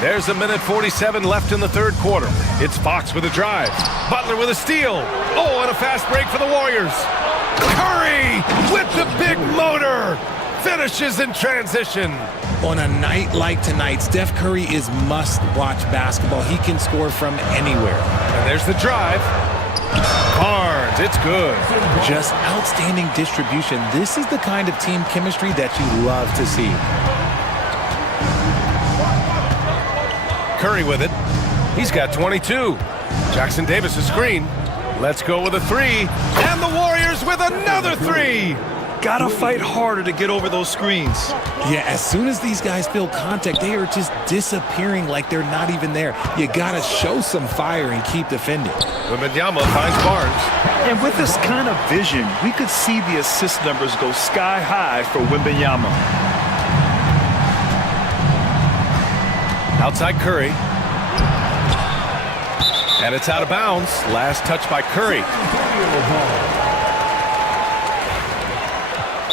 There's a minute 47 left in the third quarter. It's Fox with a drive. Butler with a steal. Oh, and a fast break for the Warriors. Curry with the big motor. Finishes in transition. On a night like tonight, Steph Curry is must-watch basketball. He can score from anywhere. And there's the drive. Barnes, it's good. Just outstanding distribution. This is the kind of team chemistry that you love to see. Curry with it. He's got 22. Jackson Davis a screen. Let's go with a three. And the Warriors with another three. Gotta fight harder to get over those screens. Yeah, as soon as these guys feel contact, they are just disappearing like they're not even there. You gotta show some fire and keep defending. Wembanyama finds Barnes. And with this kind of vision, we could see the assist numbers go sky high for Wembanyama. Outside Curry. And it's out of bounds. Last touch by Curry.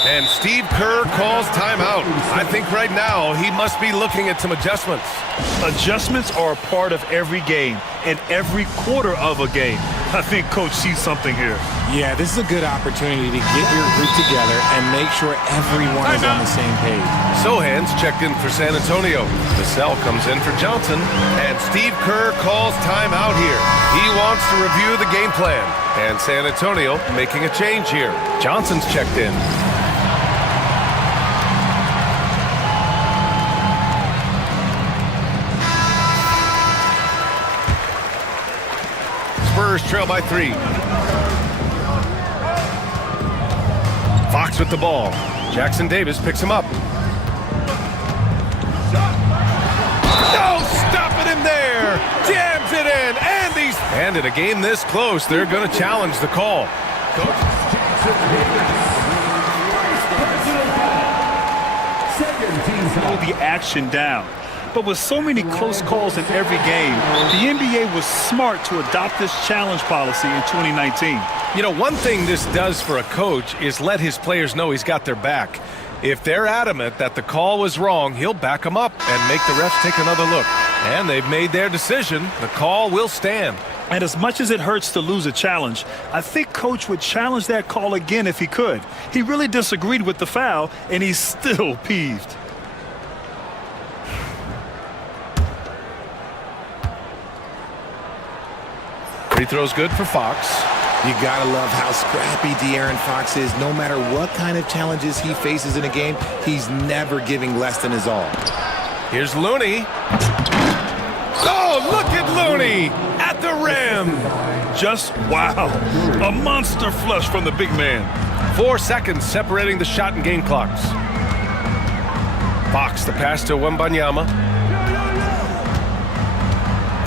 And Steve Kerr calls timeout. I think right now he must be looking at some adjustments. Adjustments are a part of every game and every quarter of a game. I think Coach sees something here. Yeah, this is a good opportunity to get your group together and make sure everyone is on the same page. Sohan's checked in for San Antonio. Vassell comes in for Johnson. And Steve Kerr calls timeout here. He wants to review the game plan. And San Antonio making a change here. Johnson's checked in. Spurs trail by 3. Fox with the ball. Jackson Davis picks him up. No, stopping him there. Jams it in. And in a game this close, they're going to challenge the call. Slow the action down. But with so many close calls in every game, the NBA was smart to adopt this challenge policy in 2019. You know, one thing this does for a coach is let his players know he's got their back. If they're adamant that the call was wrong, he'll back them up and make the refs take another look. And they've made their decision. The call will stand. And as much as it hurts to lose a challenge, I think Coach would challenge that call again if he could. He really disagreed with the foul, and he's still peeved. Free throw's good for Fox. You gotta love how scrappy De'Aaron Fox is. No matter what kind of challenges he faces in a game, he's never giving less than his all. Here's Looney. Oh, look at Looney at the rim. Just wow. A monster flush from the big man. 4 seconds separating the shot and game clocks. Fox, the pass to Wembanyama.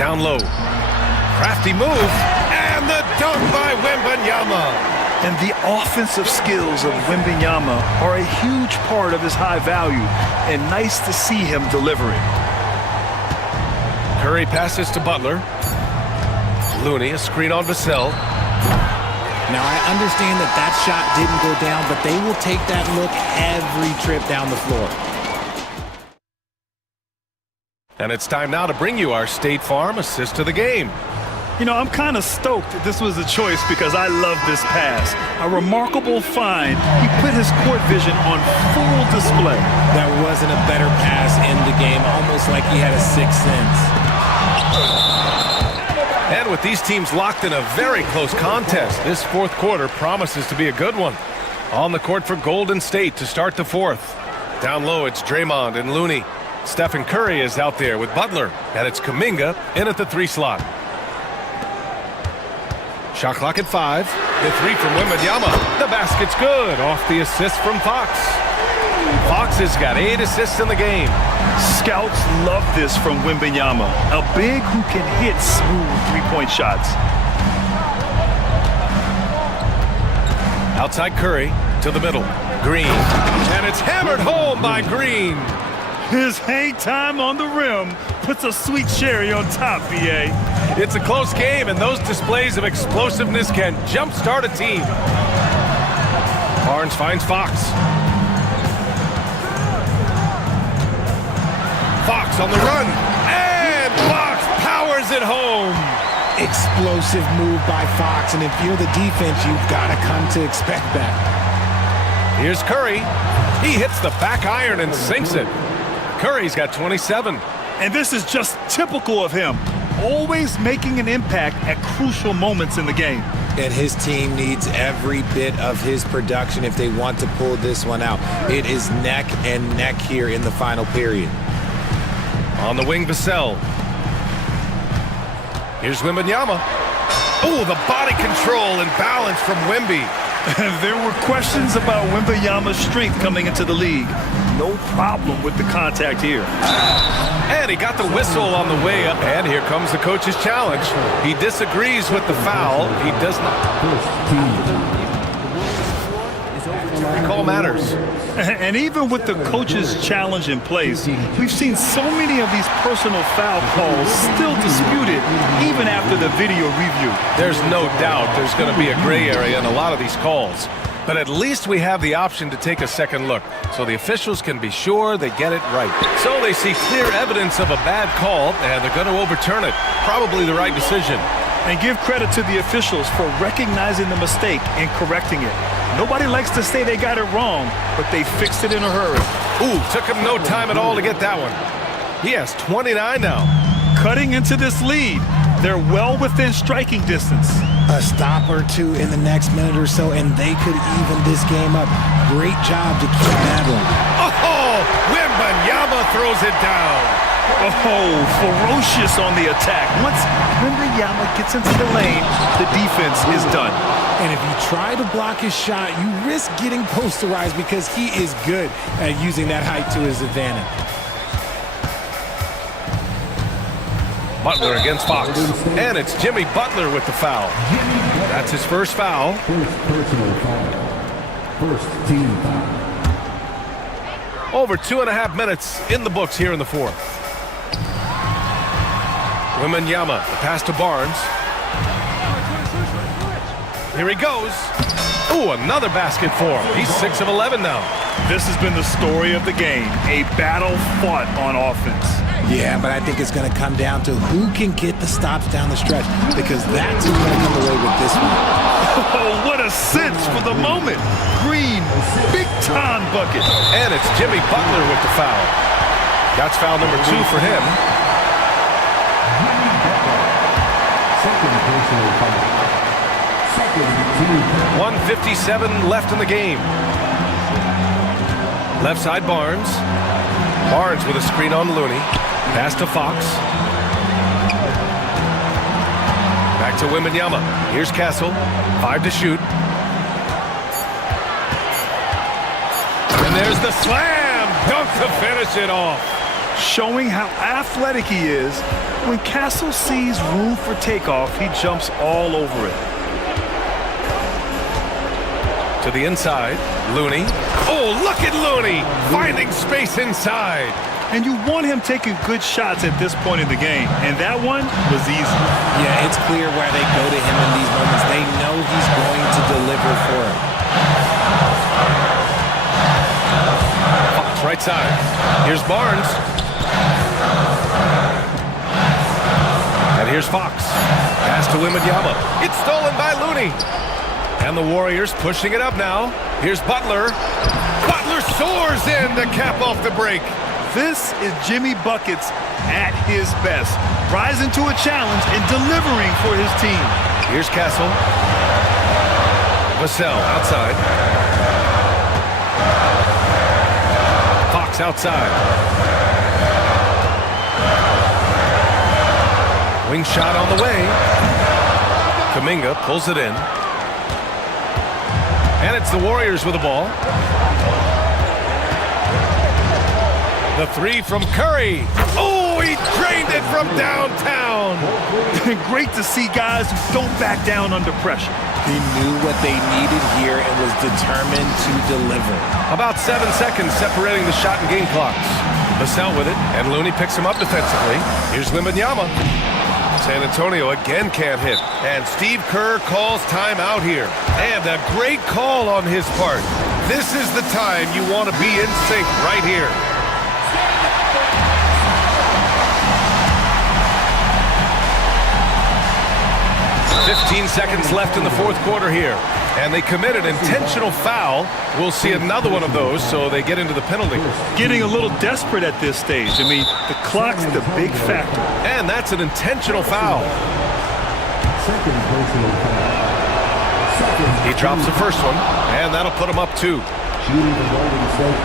Down low. Crafty move. And the dunk by Wembanyama. And the offensive skills of Wembanyama are a huge part of his high value. And nice to see him delivering. Curry passes to Butler. Looney, a screen on Vassell. Now, I understand that that shot didn't go down, but they will take that look every trip down the floor. And it's time now to bring you our State Farm assist to the game. You know, I'm kind of stoked this was a choice because I love this pass. A remarkable find. He put his court vision on full display. That wasn't a better pass in the game, almost like he had a sixth sense. And with these teams locked in a very close contest, this fourth quarter promises to be a good one. On the court for Golden State to start the fourth. Down low, it's Draymond and Looney. Stephen Curry is out there with Butler, and it's Kuminga in at the 3 slot. Shot clock at 5. The 3 from Wembanyama. The basket's good. Off the assist from Fox. Fox has got 8 assists in the game. Scouts love this from Wembanyama. A big who can hit smooth three-point shots. Outside Curry to the middle. Green. And it's hammered home by Green. His hang time on the rim puts a sweet cherry on top, BA. It's a close game, and those displays of explosiveness can jumpstart a team. Barnes finds Fox. Fox on the run, and Fox powers it home. Explosive move by Fox, and if you're the defense, you've got to come to expect that. Here's Curry. He hits the back iron and sinks it. Curry's got 27. And this is just typical of him. Always making an impact at crucial moments in the game. And his team needs every bit of his production if they want to pull this one out. It is neck and neck here in the final period. On the wing, Vassell. Here's Wembanyama. Oh, the body control and balance from Wemby. There were questions about Wembanyama's strength coming into the league. No problem with the contact here. And he got the whistle on the way up. And here comes the coach's challenge. He disagrees with the foul. He does not. Call matters. And even with the coach's challenge in place, we've seen so many of these personal foul calls still disputed even after the video review. There's no doubt there's going to be a gray area in a lot of these calls. But at least we have the option to take a second look, so the officials can be sure they get it right. So they see clear evidence of a bad call, and they're going to overturn it. Probably the right decision. And give credit to the officials for recognizing the mistake and correcting it. Nobody likes to say they got it wrong, but they fixed it in a hurry. Ooh, took him no time at all to get that one. He has 29 now. Cutting into this lead. They're well within striking distance. A stop or two in the next minute or so, and they could even this game up. Great job to keep that one. Oh, Wembanyama throws it down. Oh, ferocious on the attack. Once Wembanyama gets into the lane, the defense is done. And if you try to block his shot, you risk getting posterized because he is good at using that height to his advantage. Butler against Fox. And it's Jimmy Butler with the foul. That's his first foul. First personal foul. First team foul. Over 2.5 minutes in the books here in the fourth. Wembanyama, the pass to Barnes. Here he goes. Ooh, another basket for him. He's 6 of 11 now. This has been the story of the game. A battle fought on offense. Yeah, but I think it's going to come down to who can get the stops down the stretch, because that's who's going to come away with this one. Oh, what a sense for the moment. Green, big-time bucket. And it's Jimmy Butler with the foul. That's foul number 2 for him. Second personal foul. Second team foul. 1:57 left in the game. Left side, Barnes. Barnes with a screen on Looney. Pass to Fox. Back to Wembanyama. Here's Castle. 5 to shoot. And there's the slam. Dunk to finish it off. Showing how athletic he is. When Castle sees room for takeoff, he jumps all over it. To the inside, Looney. Oh, look at Looney finding space inside. And you want him taking good shots at this point in the game. And that one was easy. Yeah, it's clear why they go to him in these moments. They know he's going to deliver for him. Fox right side. Here's Barnes. And here's Fox. Pass to Wembanyama. It's stolen by Looney. And the Warriors pushing it up now. Here's Butler. Butler soars in to cap off the break. This is Jimmy Buckets at his best. Rising to a challenge and delivering for his team. Here's Castle. Vassell outside. Fox outside. Wing shot on the way. Kuminga pulls it in. And it's the Warriors with the ball. The three from Curry. Oh, he drained it from downtown. Great to see guys who don't back down under pressure. He knew what they needed here and was determined to deliver. About 7 seconds separating the shot and game clocks. Vassell with it, and Looney picks him up defensively. Here's Wembanyama. San Antonio again can't hit. And Steve Kerr calls timeout here. And a great call on his part. This is the time you want to be in sync right here. "15 seconds left in the fourth quarter here. And they commit an intentional foul. We'll see another one of those, so they get into the penalty. Getting a little desperate at this stage. I mean, the clock's the big factor. And that's an intentional foul. Second personal foul. He drops the first one, and that'll put him up 2. Shooting the Golden State.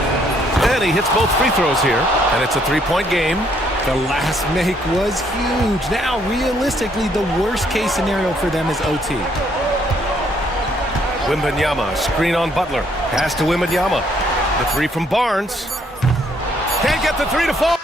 And he hits both free throws here, and it's a 3-point game. The last make was huge. Now, realistically, the worst-case scenario for them is OT. Wembanyama, screen on Butler. Pass to Wembanyama. The three from Barnes. Can't get the three to fall.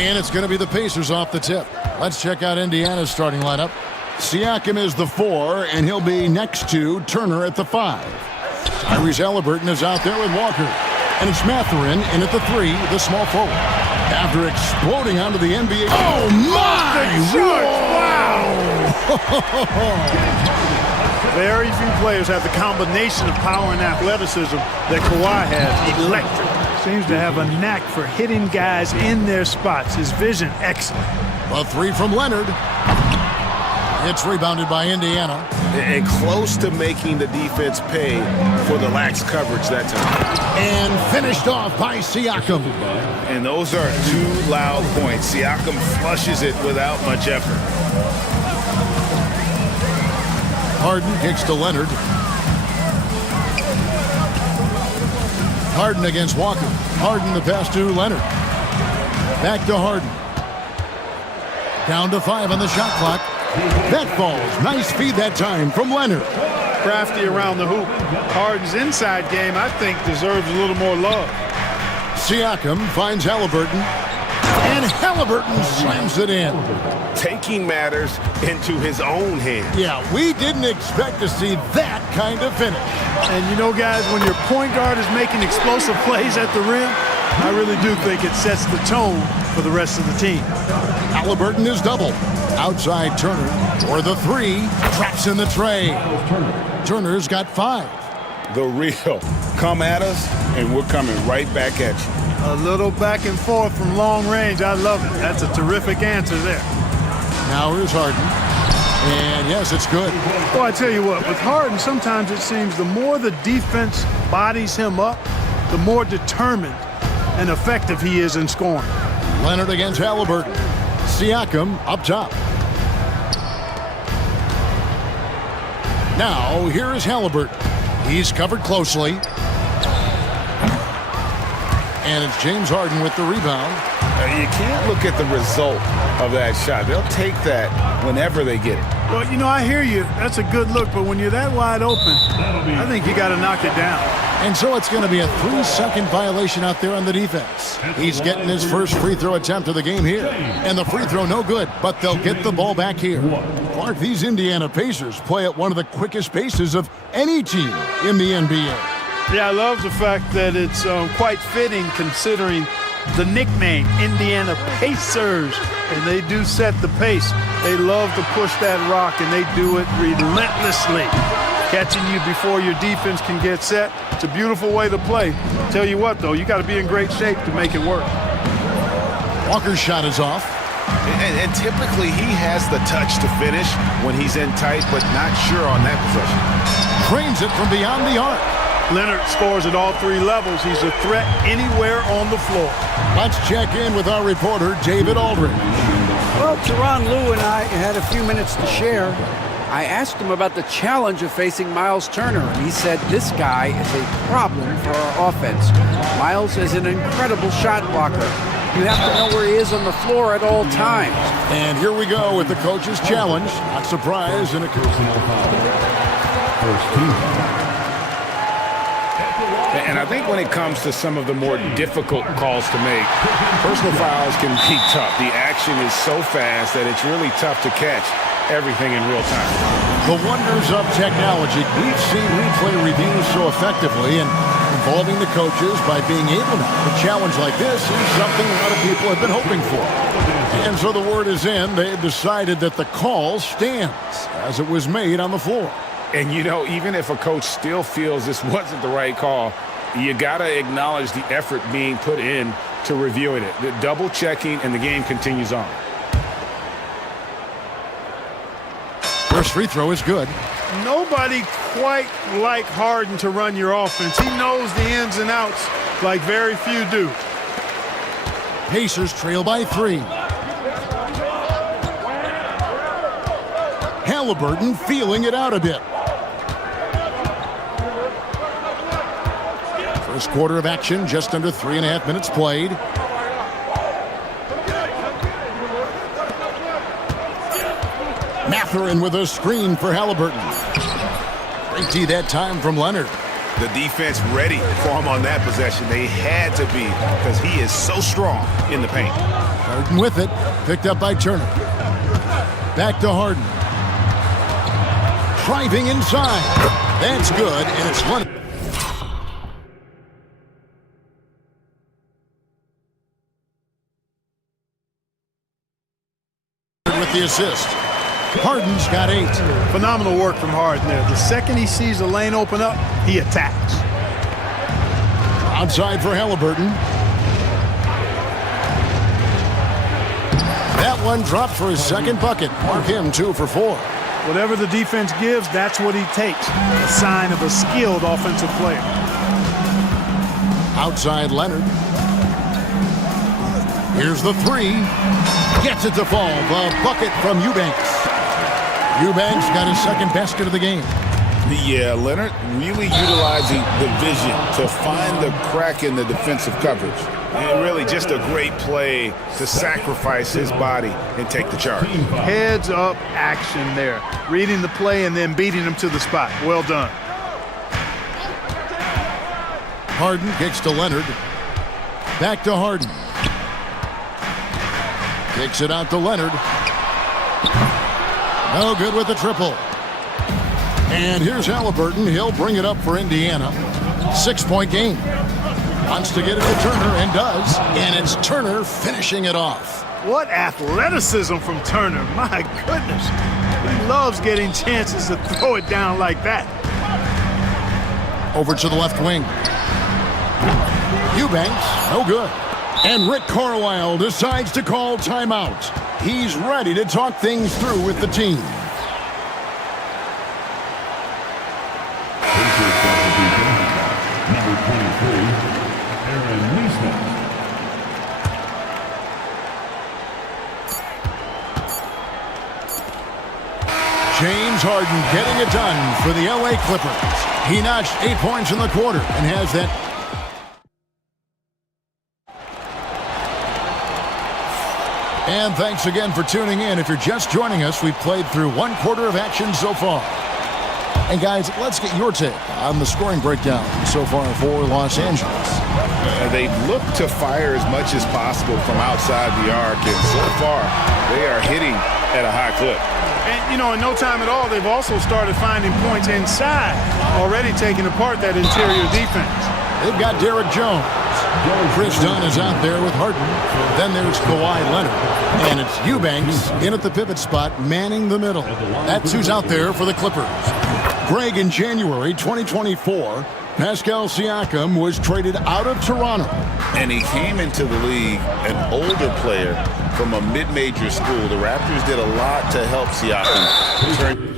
And it's going to be the Pacers off the tip. Let's check out Indiana's starting lineup. Siakam is the 4, and he'll be next to Turner at the 5. Tyrese Halliburton is out there with Walker. And it's Mathurin in at the 3, the small forward. After exploding onto the NBA... Oh, my! Wow! Very few players have the combination of power and athleticism that Kawhi has. Electric. Seems to have a knack for hitting guys in their spots. His vision, excellent. A 3 from Leonard. It's rebounded by Indiana. And close to making the defense pay for the lax coverage that time. And finished off by Siakam. And those are 2 loud points. Siakam flushes it without much effort. Harden kicks to Leonard. Harden against Walker. Harden the pass to Leonard. Back to Harden. Down to 5 on the shot clock. That falls. Nice feed that time from Leonard. Crafty around the hoop. Harden's inside game, I think, deserves a little more love. Siakam finds Halliburton. And Halliburton slams it in. Taking matters into his own hands. Yeah, we didn't expect to see that kind of finish. And you know, guys, when your point guard is making explosive plays at the rim, I really do think it sets the tone for the rest of the team. Halliburton is double. Outside Turner for the 3. Traps in the tray. Turner's got 5. The real. Come at us, and we're coming right back at you. A little back and forth from long range. I love it. That's a terrific answer there. Now here's Harden. And yes, it's good. Well, I tell you what, with Harden, sometimes it seems the more the defense bodies him up, the more determined and effective he is in scoring. Leonard against Halliburton. Siakam up top. Now, here is Halliburton. He's covered closely. And it's James Harden with the rebound. You can't look at the result of that shot. They'll take that whenever they get it. Well, you know, I hear you. That's a good look, but when you're that wide open, I think you got to knock it down. And so it's going to be a 3-second violation out there on the defense. He's getting his first free throw attempt of the game here. And the free throw no good, but they'll get the ball back here. Clark, these Indiana Pacers play at one of the quickest paces of any team in the NBA. Yeah, I love the fact that it's quite fitting considering the nickname, Indiana Pacers. And they do set the pace. They love to push that rock, and they do it relentlessly. Catching you before your defense can get set. It's a beautiful way to play. Tell you what, though, you got to be in great shape to make it work. Walker's shot is off. And typically he has the touch to finish when he's in tight, but not sure on that possession. Trains it from beyond the arc. Leonard scores at all 3 levels. He's a threat anywhere on the floor. Let's check in with our reporter, David Aldridge. Well, Teron Lou and I had a few minutes to share. I asked him about the challenge of facing Miles Turner, and he said this guy is a problem for our offense. Miles is an incredible shot blocker. You have to know where he is on the floor at all times. And here we go with the coach's challenge. Not surprised in a First team. And I think when it comes to some of the more difficult calls to make, personal fouls can be tough. The action is so fast that it's really tough to catch everything in real time. The wonders of technology. We've seen replay reviews so effectively, and involving the coaches by being able to challenge like this is something a lot of people have been hoping for. And so the word is in. They've decided that the call stands as it was made on the floor. And, you know, even if a coach still feels this wasn't the right call, you got to acknowledge the effort being put in to reviewing it. The double checking, and the game continues on. First free throw is good. Nobody quite like Harden to run your offense. He knows the ins and outs like very few do. Pacers trail by 3. Halliburton feeling it out a bit. First quarter of action, just under 3.5 minutes played. Mathurin with a screen for Halliburton. Great D that time from Leonard. The defense ready for him on that possession. They had to be because he is so strong in the paint. Harden with it. Picked up by Turner. Back to Harden. Driving inside. That's good, and it's one. With the assist. Harden's got 8. Phenomenal work from Harden there. The second he sees the lane open up, he attacks. Outside for Halliburton. That one dropped for his second bucket. Mark him 2 for 4. Whatever the defense gives, that's what he takes. A sign of a skilled offensive player. Outside Leonard. Here's the 3. Gets it to fall. The bucket from Eubanks. Eubanks got his second basket of the game. Yeah, Leonard really utilizing the vision to find the crack in the defensive coverage. And really just a great play to sacrifice his body and take the charge. Heads up action there. Reading the play and then beating him to the spot. Well done. Harden kicks to Leonard. Back to Harden. Kicks it out to Leonard. No good with the triple. And here's Halliburton. He'll bring it up for Indiana. 6-point game. Wants to get it to Turner and does. And it's Turner finishing it off. What athleticism from Turner. My goodness. He loves getting chances to throw it down like that. Over to the left wing. Eubanks, no good. And Rick Carlisle decides to call timeout. He's ready to talk things through with the team. Number 23, Aaron Neesmith. James Harden getting it done for the LA Clippers. He notched 8 points in the quarter and has that. And thanks again for tuning in. If you're just joining us, we've played through 1 quarter of action so far. And guys, let's get your take on the scoring breakdown so far for Los Angeles. They've looked to fire as much as possible from outside the arc, and so far they are hitting at a high clip. And, you know, in no time at all, they've also started finding points inside, already taking apart that interior defense. They've got Derek Jones. Chris Dunn is out there with Harden. Then there's Kawhi Leonard. And it's Eubanks in at the pivot spot, manning the middle. That's who's out there for the Clippers. Greg, in January 2024, Pascal Siakam was traded out of Toronto. And he came into the league an older player from a mid-major school. The Raptors did a lot to help Siakam turn.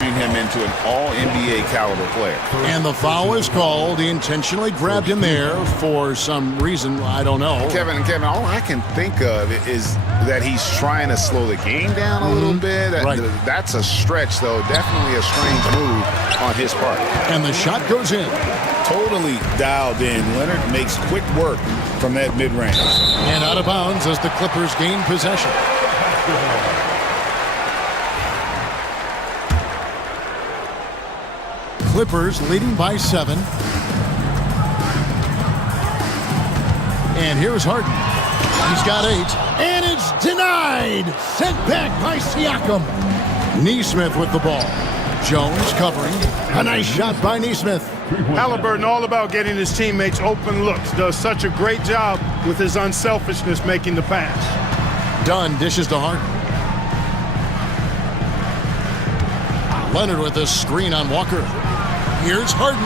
Him into an all-NBA caliber player. And the foul is called. He intentionally grabbed him there for some reason, I don't know. Kevin, all I can think of is that he's trying to slow the game down a little bit. Right. That's a stretch, though. Definitely a strange move on his part. And the shot goes in. Totally dialed in. Leonard makes quick work from that mid-range. And out of bounds as the Clippers gain possession. Clippers leading by 7. And here's Harden. He's got 8. And it's denied. Sent back by Siakam. Neesmith with the ball. Jones covering. A nice shot by Neesmith. Halliburton all about getting his teammates open looks. Does such a great job with his unselfishness making the pass. Dunn dishes to Harden. Leonard with a screen on Walker. Here's Harden.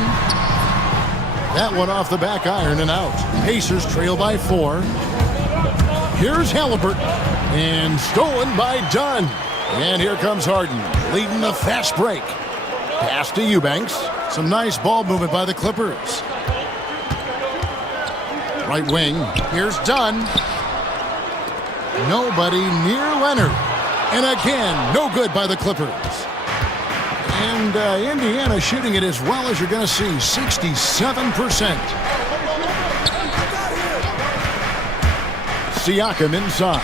That one off the back iron and out. Pacers trail by 4. Here's Halliburton. And stolen by Dunn. And here comes Harden, leading the fast break. Pass to Eubanks. Some nice ball movement by the Clippers. Right wing. Here's Dunn. Nobody near Leonard. And again, no good by the Clippers. And Indiana shooting it as well as you're going to see, 67%. Siakam inside.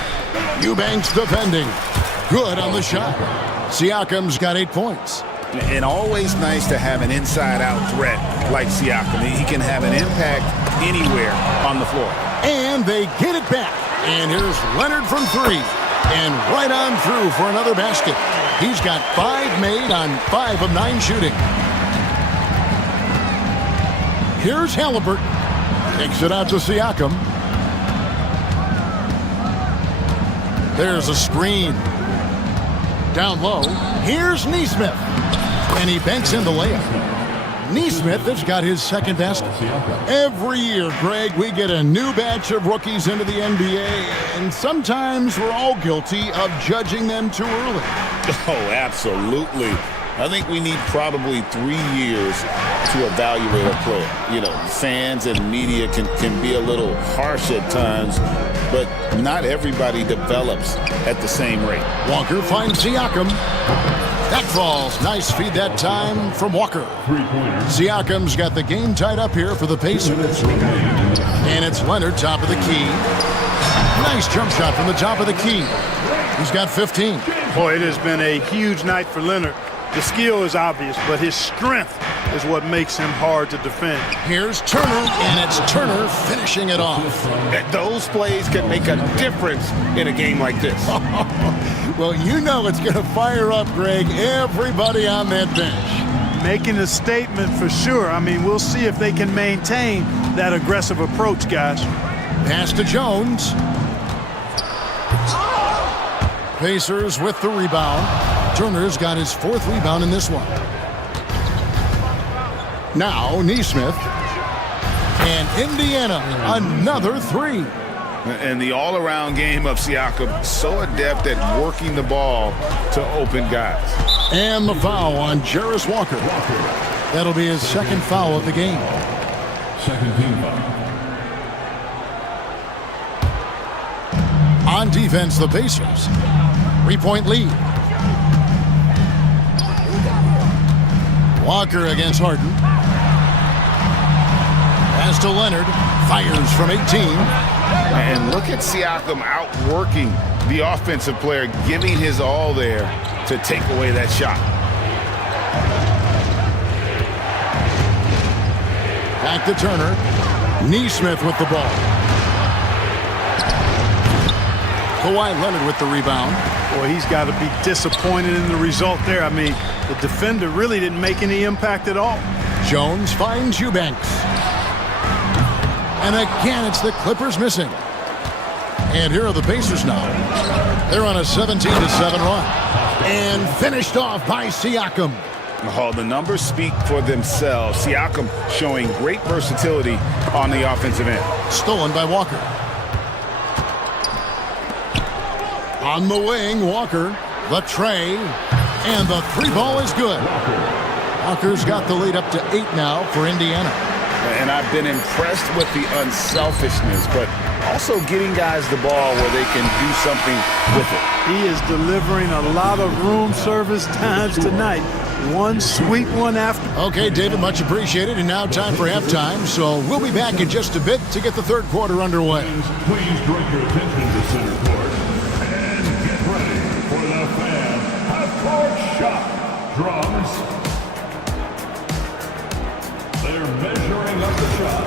Eubanks defending. Good on the shot. Siakam's got 8 points. And always nice to have an inside-out threat like Siakam. He can have an impact anywhere on the floor. And they get it back. And here's Leonard from 3. And right on through for another basket. He's got 5 made on 5 of 9 shooting. Here's Halliburton. Takes it out to Siakam. There's a screen. Down low. Here's Nesmith. And he banks in the layup. Nesmith has got his second basket. Every year, Greg, we get a new batch of rookies into the NBA, and sometimes we're all guilty of judging them too early. Oh, absolutely. I think we need probably 3 years to evaluate a player. You know, fans and media can be a little harsh at times, but not everybody develops at the same rate. Walker finds Siakam. That falls. Nice feed that time from Walker. Siakam's got the game tied up here for the Pacers. And it's Leonard, top of the key. Nice jump shot from the top of the key. He's got 15. Boy, it has been a huge night for Leonard. The skill is obvious, but his strength is what makes him hard to defend. Here's Turner, and it's Turner finishing it off. Those plays can make a difference in a game like this. Well, you know it's going to fire up, Greg, everybody on that bench. Making a statement for sure. I mean, we'll see if they can maintain that aggressive approach, guys. Pass to Jones. Pacers with the rebound. Turner's got his 4th rebound in this one. Now, Nesmith. And Indiana, another 3. And the all-around game of Siakam, so adept at working the ball to open guys. And the foul on Jarris Walker. That'll be his 2nd foul of the game. Second team foul. On defense, the Pacers. 3-point lead. Walker against Harden. Pass to Leonard. Fires from 18. And look at Siakam outworking the offensive player, giving his all there to take away that shot. Back to Turner. Nesmith with the ball. Kawhi Leonard with the rebound. Boy, he's got to be disappointed in the result there. I mean, the defender really didn't make any impact at all. Jones finds Eubanks. And again, it's the Clippers missing. And here are the Pacers now. They're on a 17-7 run. And finished off by Siakam. Oh, the numbers speak for themselves. Siakam showing great versatility on the offensive end. Stolen by Walker. On the wing, Walker. The tray. And the 3-ball is good. Walker's got the lead up to 8 now for Indiana. And I've been impressed with the unselfishness, but also getting guys the ball where they can do something with it. He is delivering a lot of room service times tonight. One sweet one after. Okay, David, much appreciated. And now time for halftime. So we'll be back in just a bit to get the 3rd quarter underway. Please direct your attention to center court and get ready for the fan half-court shot. Drums. They're measuring up the shot.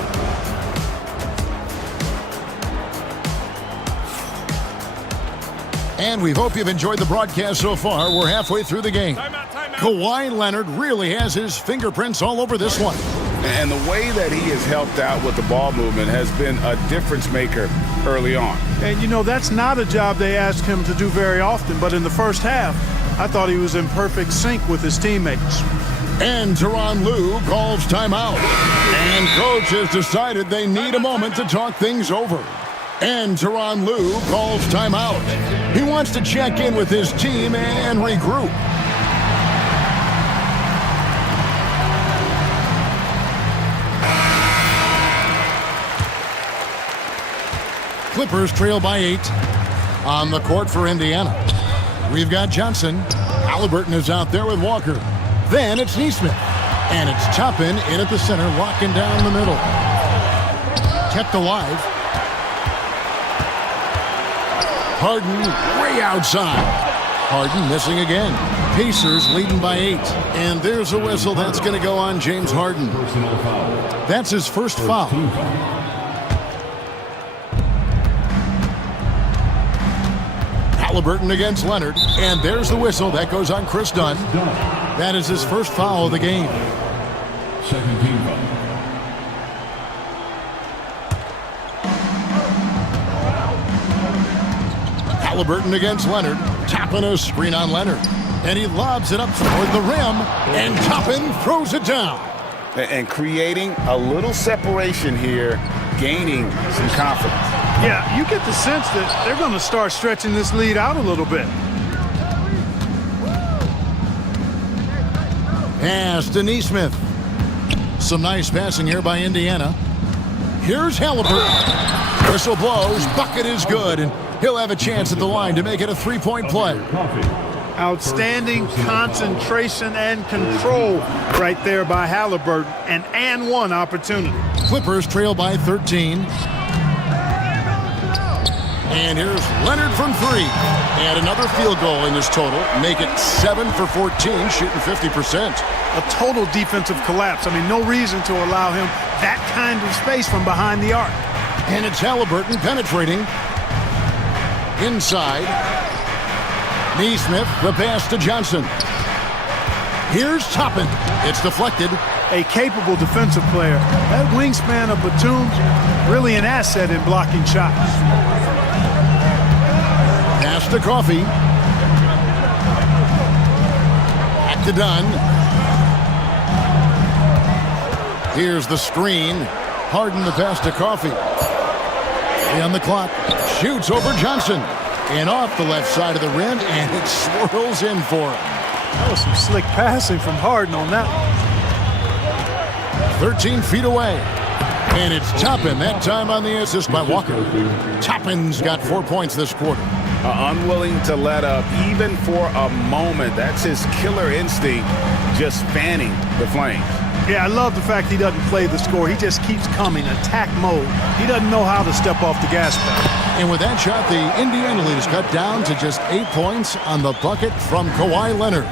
And we hope you've enjoyed the broadcast so far. We're halfway through the game. Kawhi Leonard really has his fingerprints all over this one. And the way that he has helped out with the ball movement has been a difference maker early on. And, you know, that's not a job they ask him to do very often. But in the first half, I thought he was in perfect sync with his teammates. And Tyronn Lue calls timeout. And coach has decided they need a moment to talk things over. And Tyronn Lue calls timeout. He wants to check in with his team and regroup. Clippers trail by 8 on the court for Indiana. We've got Johnson. Halliburton is out there with Walker. Then it's Nesmith. And it's Toppin in at the center, locking down the middle. Kept alive. Harden way outside. Harden missing again. Pacers leading by 8. And there's a whistle that's going to go on James Harden. That's his first foul. Halliburton against Leonard. And there's the whistle. That goes on Chris Dunn. That is his first foul of the game. Second team foul. Halliburton against Leonard. Toppin a screen on Leonard. And he lobs it up toward the rim. And Toppin throws it down. And creating a little separation here, gaining some confidence. Yeah, you get the sense that they're going to start stretching this lead out a little bit. Pass to Neesmith. Some nice passing here by Indiana. Here's Halliburton. Whistle blows. Bucket is good. And he'll have a chance at the line to make it a three-point play. Outstanding concentration and control right there by Halliburton. An and one opportunity. Clippers trail by 13. And here's Leonard from 3. And another field goal in this total. Make it 7 for 14, shooting 50%. A total defensive collapse. I mean, no reason to allow him that kind of space from behind the arc. And it's Halliburton penetrating. Inside. Neesmith, the pass to Johnson. Here's Toppin. It's deflected. A capable defensive player. That wingspan of Batum's really an asset in blocking shots. Pass to Coffey. Back to Dunn. Here's the screen. Harden the pass to Coffey. On the clock. Shoots over Johnson. And off the left side of the rim, and it swirls in for him. That was some slick passing from Harden on that one. 13 feet away. And it's Toppin, that time on the assist by Walker. Toppin's got 4 points this quarter. Unwilling to let up even for a moment. That's his killer instinct, just fanning the flames. Yeah, I love the fact he doesn't play the score. He just keeps coming, attack mode. He doesn't know how to step off the gas pedal. And with that shot, the Indiana lead is cut down to just 8 points on the bucket from Kawhi Leonard.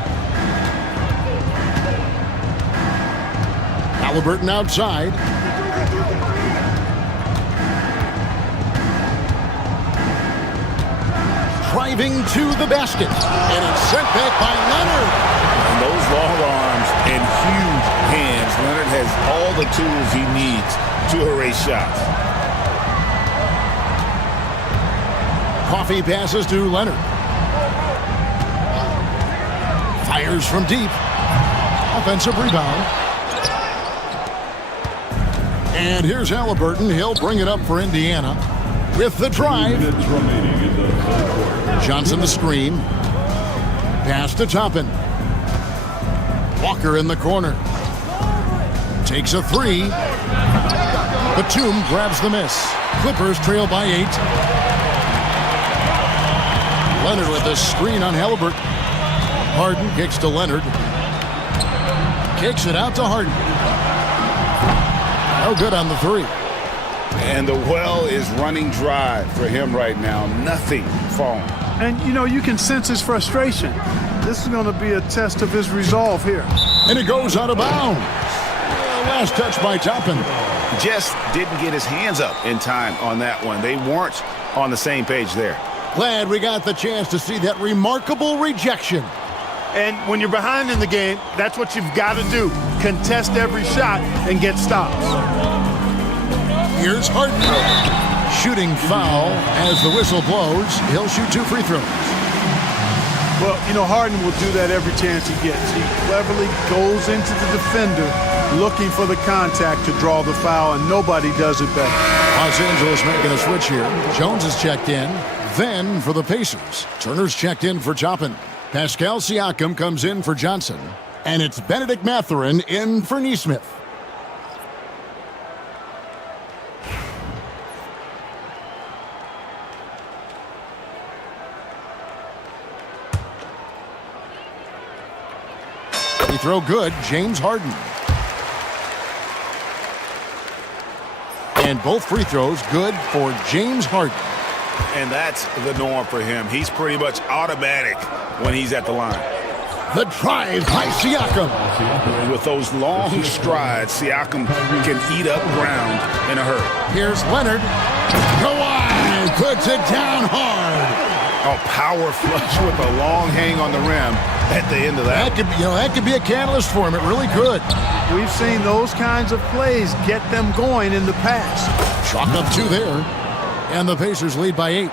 Halliburton outside. Driving to the basket. And it's sent back by Leonard. And those long arms and huge hands. Leonard has all the tools he needs to erase shots. Coffey passes to Leonard. Fires from deep. Offensive rebound. And here's Halliburton. He'll bring it up for Indiana with the drive. Johnson the screen. Pass to Toppin. Walker in the corner. Takes a 3. Batum grabs the miss. Clippers trail by 8. Leonard with the screen on Halliburton. Harden kicks to Leonard. Kicks it out to Harden. No good on the 3. And the well is running dry for him right now. Nothing falling. And, you know, you can sense his frustration. This is going to be a test of his resolve here. And it goes out of bounds. Last touch by Toppin. Just didn't get his hands up in time on that one. They weren't on the same page there. Glad we got the chance to see that remarkable rejection. And when you're behind in the game, that's what you've got to do. Contest every shot and get stops. Here's Harden. Shooting foul as the whistle blows. He'll shoot 2 free throws. Well, you know, Harden will do that every chance he gets. He cleverly goes into the defender looking for the contact to draw the foul, and nobody does it better. Los Angeles making a switch here. Jones is checked in. Then for the Pacers, Turner's checked in for Toppin. Pascal Siakam comes in for Johnson. And it's Benedict Mathurin in for Neesmith. Free throw good, James Harden. And both free throws good for James Harden. And that's the norm for him. He's pretty much automatic when he's at the line. The drive by Siakam. With those long strides, Siakam can eat up ground in a hurry. Here's Leonard. Kawhi puts it down hard. A power flush with a long hang on the rim at the end of that. That could be a catalyst for him. It really could. We've seen those kinds of plays get them going in the past. Chalk up 2 there. And the Pacers lead by 8.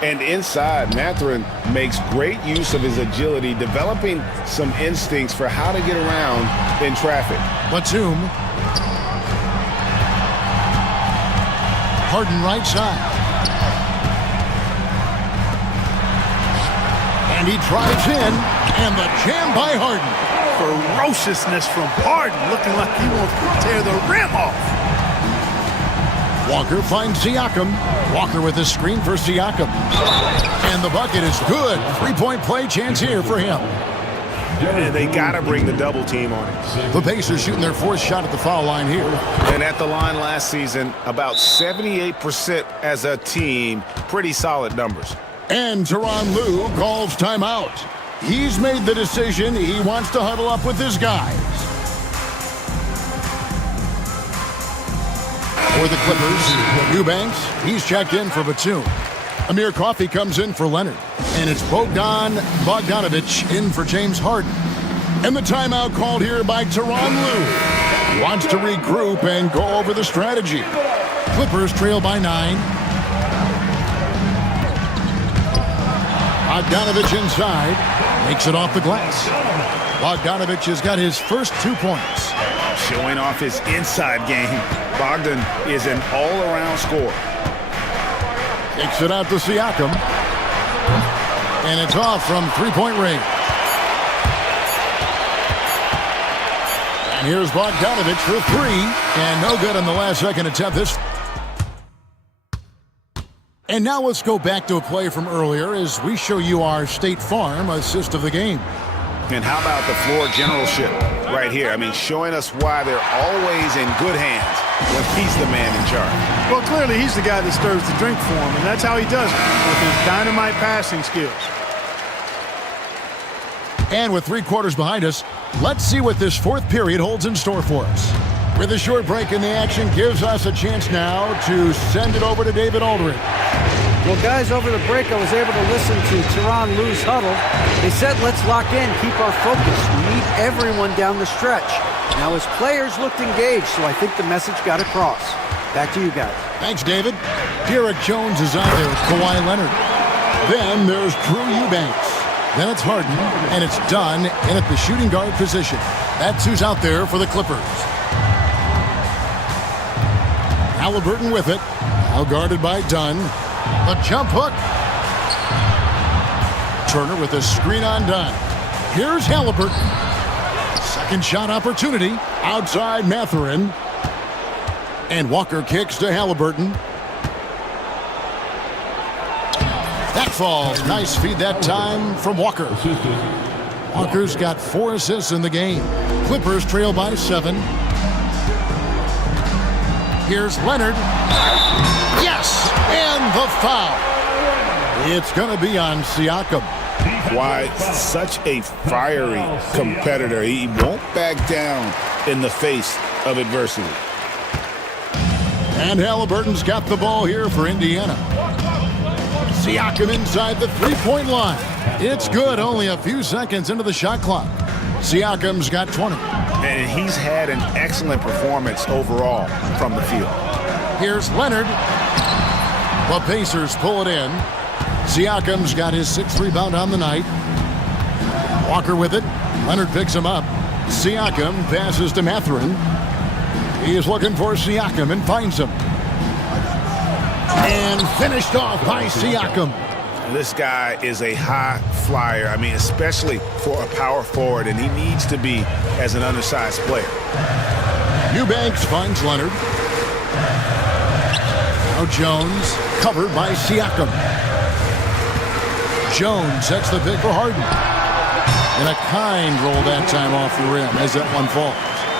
And inside, Mathurin makes great use of his agility, developing some instincts for how to get around in traffic. Batum. Harden right side. And he drives in, and the jam by Harden. Ferociousness from Harden, looking like he wants to tear the rim off. Walker finds Siakam. Walker with a screen for Siakam. And the bucket is good. 3-point play chance here for him. And they got to bring the double team on it. The Pacers shooting their 4th shot at the foul line here. And at the line last season, about 78% as a team. Pretty solid numbers. And Tyronn Lue calls timeout. He's made the decision. He wants to huddle up with his guys. For the Clippers, Eubanks, he's checked in for Batum. Amir Coffey comes in for Leonard. And it's Bogdanovic in for James Harden. And the timeout called here by Tyronn Lue. He wants to regroup and go over the strategy. Clippers trail by 9. Bogdanovic inside, makes it off the glass. Bogdanovic has got his first 2 points. Showing off his inside game. Bogdan is an all-around scorer. Takes it out to Siakam. And it's off from 3-point range. And here's Bogdanovic for 3. And no good on the last second attempt. And now let's go back to a play from earlier as we show you our State Farm assist of the game. And how about the floor generalship right here? I mean, showing us why they're always in good hands when he's the man in charge. Well, clearly he's the guy that stirs the drink for him, and that's how he does it, with his dynamite passing skills. And with 3 quarters behind us, let's see what this 4th period holds in store for us. With a short break in the action gives us a chance now to send it over to David Aldridge. Well, guys, over the break, I was able to listen to Tyronn Lue's huddle. They said, let's lock in, keep our focus. We need everyone down the stretch. Now, his players looked engaged, so I think the message got across. Back to you guys. Thanks, David. Derek Jones is out there with Kawhi Leonard. Then there's Drew Eubanks. Then it's Harden, and it's Dunn in at the shooting guard position. That's who's out there for the Clippers. Halliburton with it. Now guarded by Dunn. A jump hook. Turner with a screen on Dunn. Here's Halliburton. Second shot opportunity. Outside Mathurin. And Walker kicks to Halliburton. That falls. Nice feed that time from Walker. Walker's got 4 assists in the game. Clippers trail by 7. Here's Leonard. Yes! And the foul. It's going to be on Siakam. Why, such a fiery competitor. He won't back down in the face of adversity. And Halliburton's got the ball here for Indiana. Siakam inside the 3-point line. It's good, only a few seconds into the shot clock. Siakam's got 20. And he's had an excellent performance overall from the field. Here's Leonard. The Pacers pull it in. Siakam's got his 6th rebound on the night. Walker with it. Leonard picks him up. Siakam passes to Mathurin. He is looking for Siakam and finds him. And finished off by Siakam. This guy is a high flyer. I mean, especially for a power forward, and he needs to be as an undersized player. Eubanks finds Leonard. Now Jones, covered by Siakam. Jones sets the pick for Harden. And a kind roll that time off the rim as that one falls.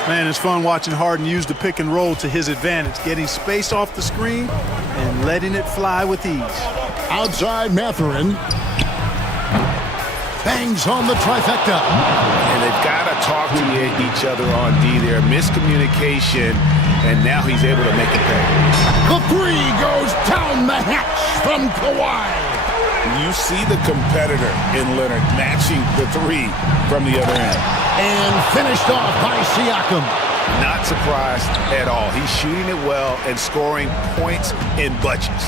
Man, it's fun watching Harden use the pick and roll to his advantage, getting space off the screen and letting it fly with ease. Outside Mathurin. Bangs home the trifecta. And they've got to talk to each other on D there. Miscommunication, and now he's able to make it pay. The three goes down the hatch from Kawhi. You see the competitor in Leonard matching the three from the other end. And finished off by Siakam. Not surprised at all. He's shooting it well and scoring points in bunches.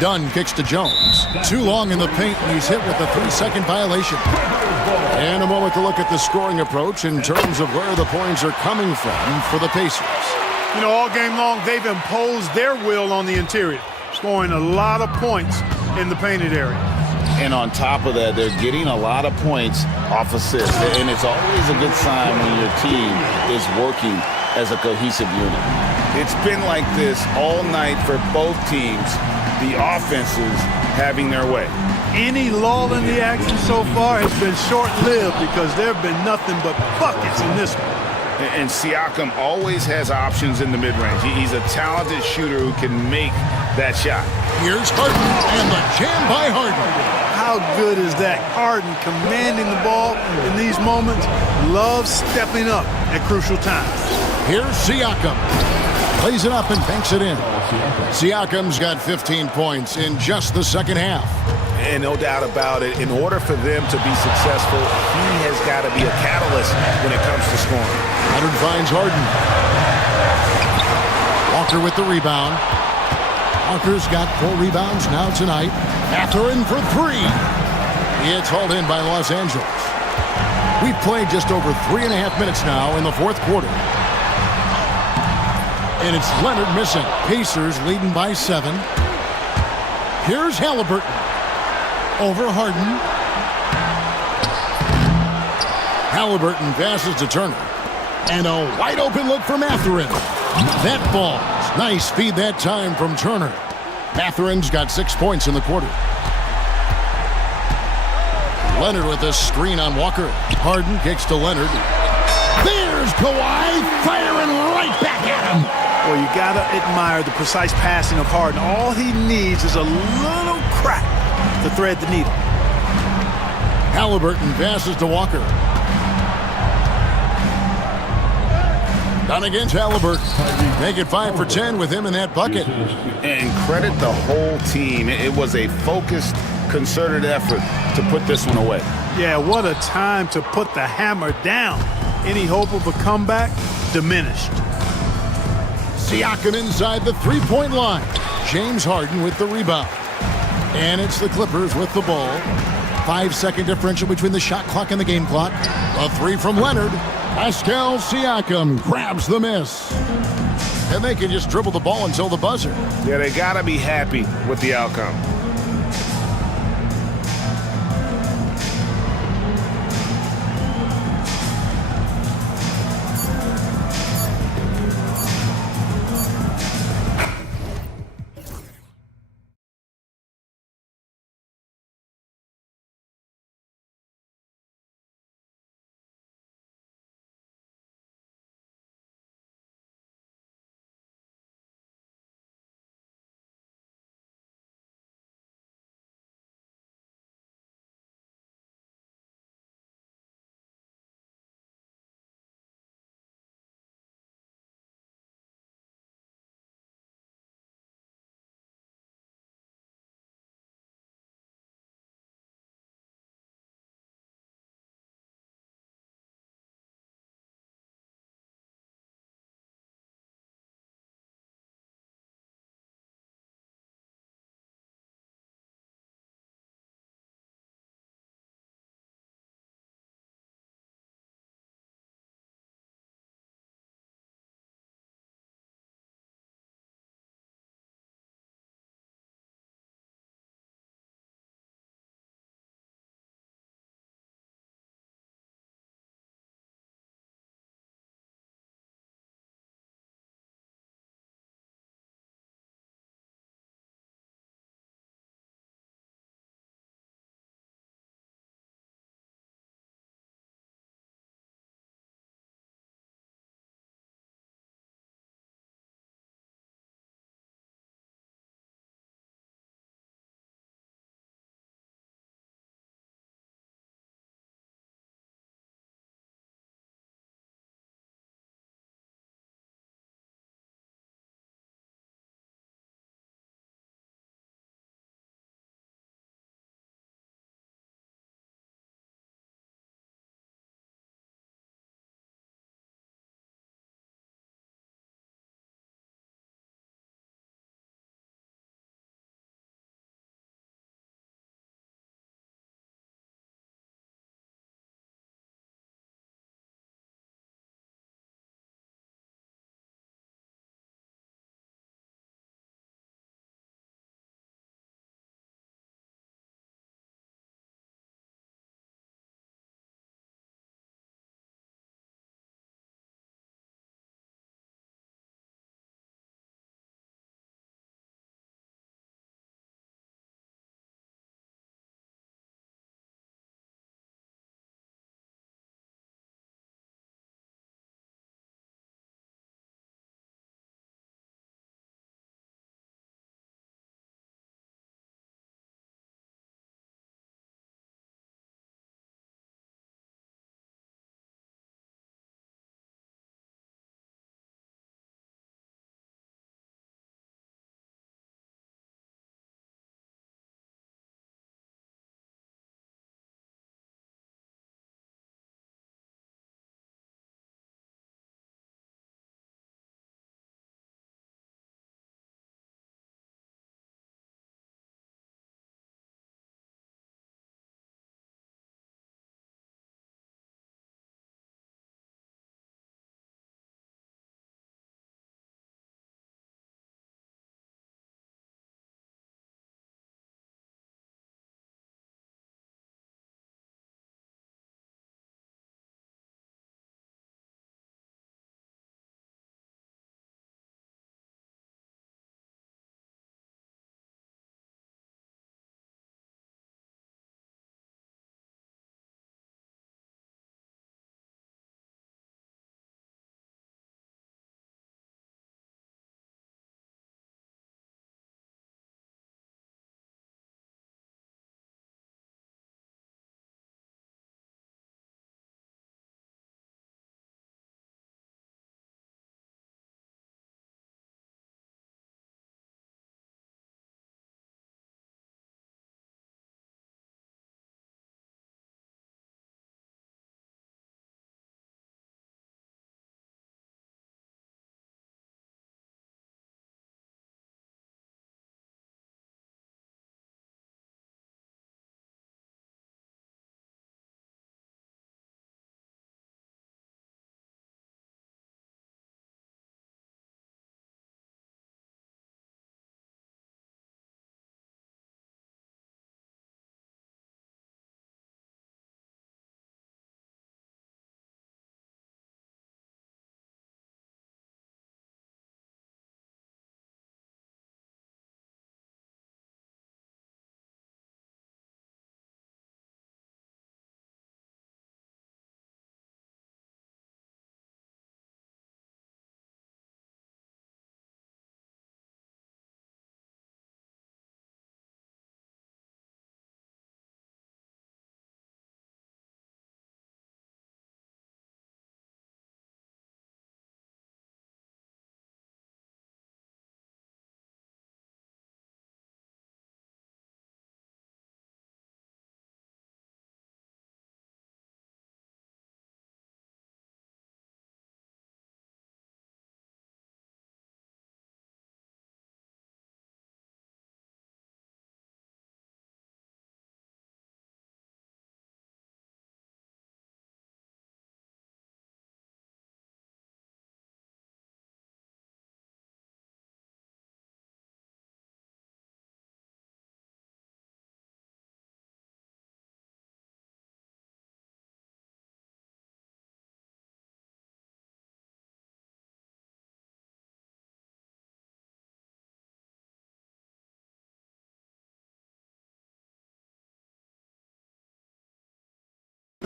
Dunn kicks to Jones. Too long in the paint, and he's hit with a 3-second violation. And a moment to look at the scoring approach in terms of where the points are coming from for the Pacers. You know, all game long, they've imposed their will on the interior, scoring a lot of points in the painted area. And on top of that, they're getting a lot of points off assists. And it's always a good sign when your team is working as a cohesive unit. It's been like this all night for both teams. The offenses having their way. Any lull in the action so far has been short-lived because there have been nothing but buckets in this one. And Siakam always has options in the mid-range. He's a talented shooter who can make that shot. Here's Harden, and the jam by Harden. How good is that? Harden commanding the ball in these moments, loves stepping up at crucial times. Here's Siakam. Plays it up and banks it in. Siakam's got 15 points in just the second half. And no doubt about it, in order for them to be successful, he has got to be a catalyst when it comes to scoring. Leonard finds Harden. Walker with the rebound. Walker's got 4 rebounds now tonight. Mathurin for 3. It's hauled in by Los Angeles. We've played just over 3.5 minutes now in the fourth quarter. And it's Leonard missing. Pacers leading by 7. Here's Halliburton. Over Harden. Halliburton passes to Turner. And a wide open look for Mathurin. That falls. Nice feed that time from Turner. Mathurin's got 6 points in the quarter. Leonard with a screen on Walker. Harden kicks to Leonard. There's Kawhi firing right back at him. Well, you got to admire the precise passing of Harden. All he needs is a little crack to thread the needle. Halliburton passes to Walker. Done against Halliburton. Make it 5 for 10 with him in that bucket. And credit the whole team. It was a focused, concerted effort to put this one away. Yeah, what a time to put the hammer down. Any hope of a comeback diminished. Siakam inside the three-point line. James Harden with the rebound. And it's the Clippers with the ball. 5-second differential between the shot clock and the game clock. A 3 from Leonard. Pascal Siakam grabs the miss. And they can just dribble the ball until the buzzer. Yeah, they got to be happy with the outcome.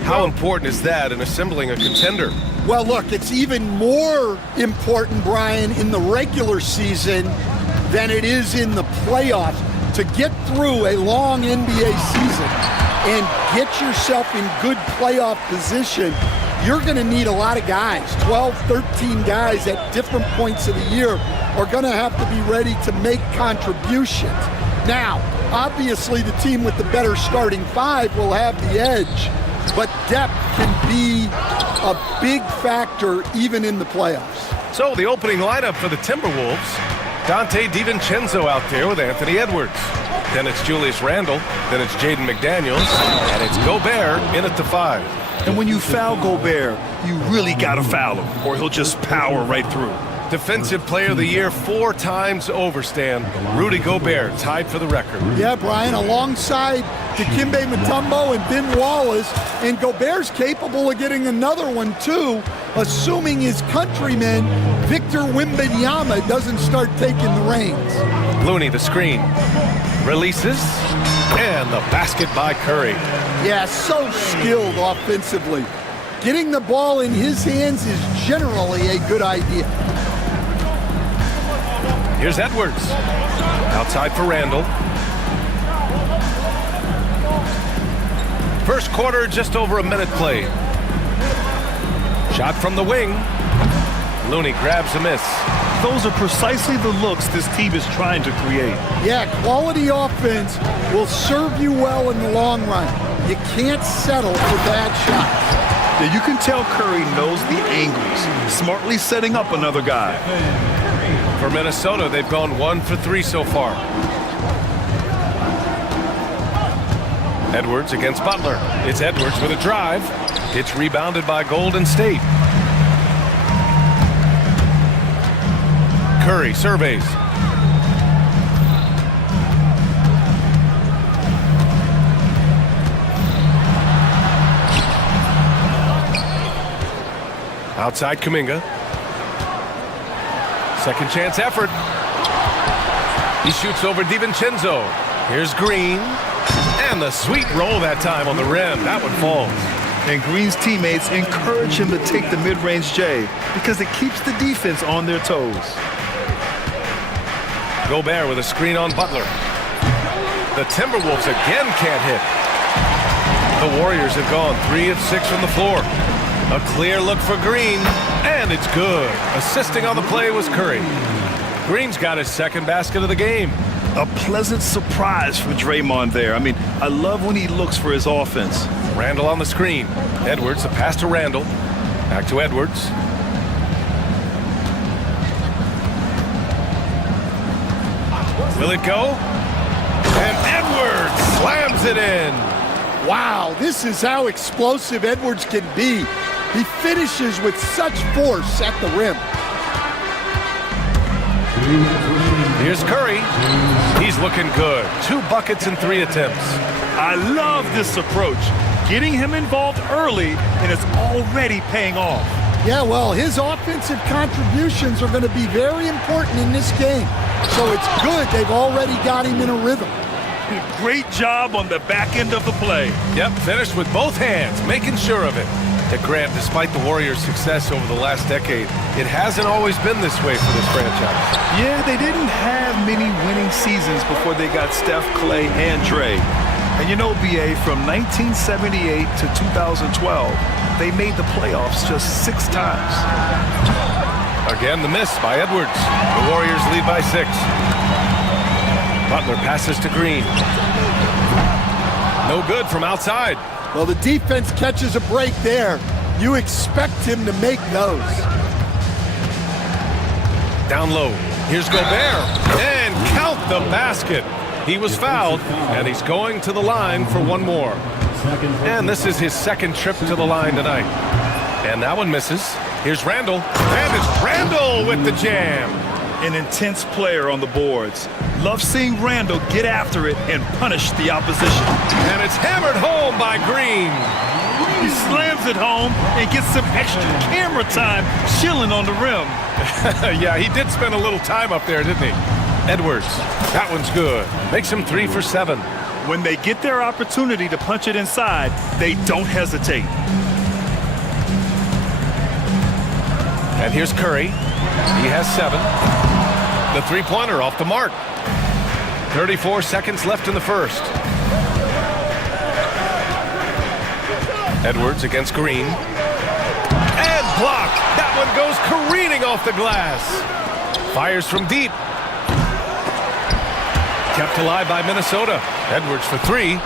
How important is that in assembling a contender? Well, look, it's even more important, Brian, in the regular season than it is in the playoffs. To get through a long NBA season and get yourself in good playoff position, you're going to need a lot of guys. 12, 13 guys at different points of the year are going to have to be ready to make contributions. Now, obviously, the team with the better starting five will have the edge, but depth can be a big factor even in the playoffs. So the opening lineup for the Timberwolves, Dante DiVincenzo out there with Anthony Edwards. Then it's Julius Randle, then it's Jaden McDaniels, and it's Gobert in at the 5. And when you foul Gobert, you really got to foul him, or he'll just power right through. Defensive Player of the Year 4 times over, Stan. Rudy Gobert tied for the record. Yeah, Brian, alongside Dikembe Mutombo and Ben Wallace, and Gobert's capable of getting another one too, assuming his countryman Victor Wembanyama doesn't start taking the reins. Looney the screen. Releases, and the basket by Curry. Yeah, so skilled offensively. Getting the ball in his hands is generally a good idea. Here's Edwards. Outside for Randle. First quarter, just over a minute played. Shot from the wing. Looney grabs a miss. Those are precisely the looks this team is trying to create. Yeah, quality offense will serve you well in the long run. You can't settle for bad shots. Yeah, you can tell Curry knows the angles, smartly setting up another guy. For Minnesota, they've gone 1 for 3 so far. Edwards against Butler. It's Edwards with a drive. It's rebounded by Golden State. Curry surveys. Outside Kuminga. Second chance effort. He shoots over DiVincenzo. Here's Green. And the sweet roll that time on the rim. That one falls. And Green's teammates encourage him to take the mid-range J because it keeps the defense on their toes. Gobert with a screen on Butler. The Timberwolves again can't hit. The Warriors have gone 3 of 6 from the floor. A clear look for Green, and it's good. Assisting on the play was Curry. Green's got his second basket of the game. A pleasant surprise from Draymond there. I mean, I love when he looks for his offense. Randle on the screen. Edwards, the pass to Randle. Back to Edwards. Will it go? And Edwards slams it in. Wow, this is how explosive Edwards can be. He finishes with such force at the rim. Here's Curry. He's looking good. 2 buckets in 3 attempts. I love this approach. Getting him involved early, and it's already paying off. Yeah, well, his offensive contributions are going to be very important in this game. So it's good they've already got him in a rhythm. Great job on the back end of the play. Yep, finished with both hands, making sure of it. To Grant, despite the Warriors' success over the last decade, it hasn't always been this way for this franchise. Yeah, they didn't have many winning seasons before they got Steph, Clay, and Dre. And you know, BA, from 1978 to 2012, they made the playoffs just 6 times. Again, the miss by Edwards. The Warriors lead by 6. Butler passes to Green. No good from outside. Well, the defense catches a break there. You expect him to make those. Down low. Here's Gobert. And count the basket. He was fouled, and he's going to the line for one more. And this is his second trip to the line tonight. And that one misses. Here's Randle. And it's Randle with the jam. An intense player on the boards. Love seeing Randle get after it and punish the opposition. And it's hammered home by Green. He slams it home and gets some extra camera time chilling on the rim. Yeah, he did spend a little time up there, didn't he? Edwards, that one's good. Makes him 3 for 7. When they get their opportunity to punch it inside, they don't hesitate. And here's Curry. He has 7. The three-pointer off the mark. 34 seconds left in the first. Edwards against Green. And blocked. That one goes careening off the glass. Fires from deep. Kept alive by Minnesota. Edwards for 3.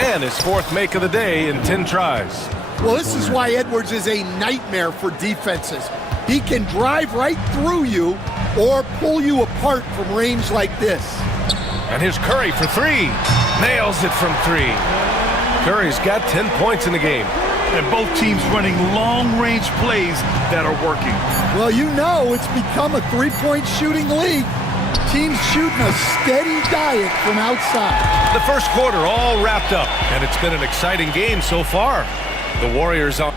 And his 4th make of the day in 10 tries. Well, this is why Edwards is a nightmare for defenses. He can drive right through you or pull you apart from range like this. And here's Curry for 3. Nails it from 3. Curry's got 10 points in the game. And both teams running long-range plays that are working. Well, you know it's become a three-point shooting league. Teams shooting a steady diet from outside. The first quarter all wrapped up, and it's been an exciting game so far. The Warriors on.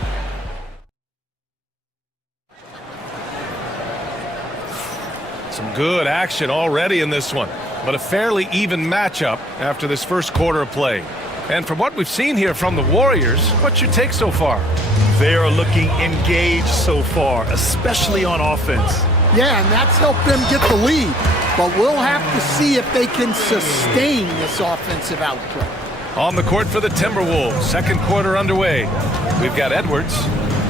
Some good action already in this one, but a fairly even matchup after this first quarter of play. And from what we've seen here from the Warriors, what's your take so far? They are looking engaged so far, especially on offense. Yeah, and that's helped them get the lead. But we'll have to see if they can sustain this offensive output. On the court for the Timberwolves, second quarter underway. We've got Edwards,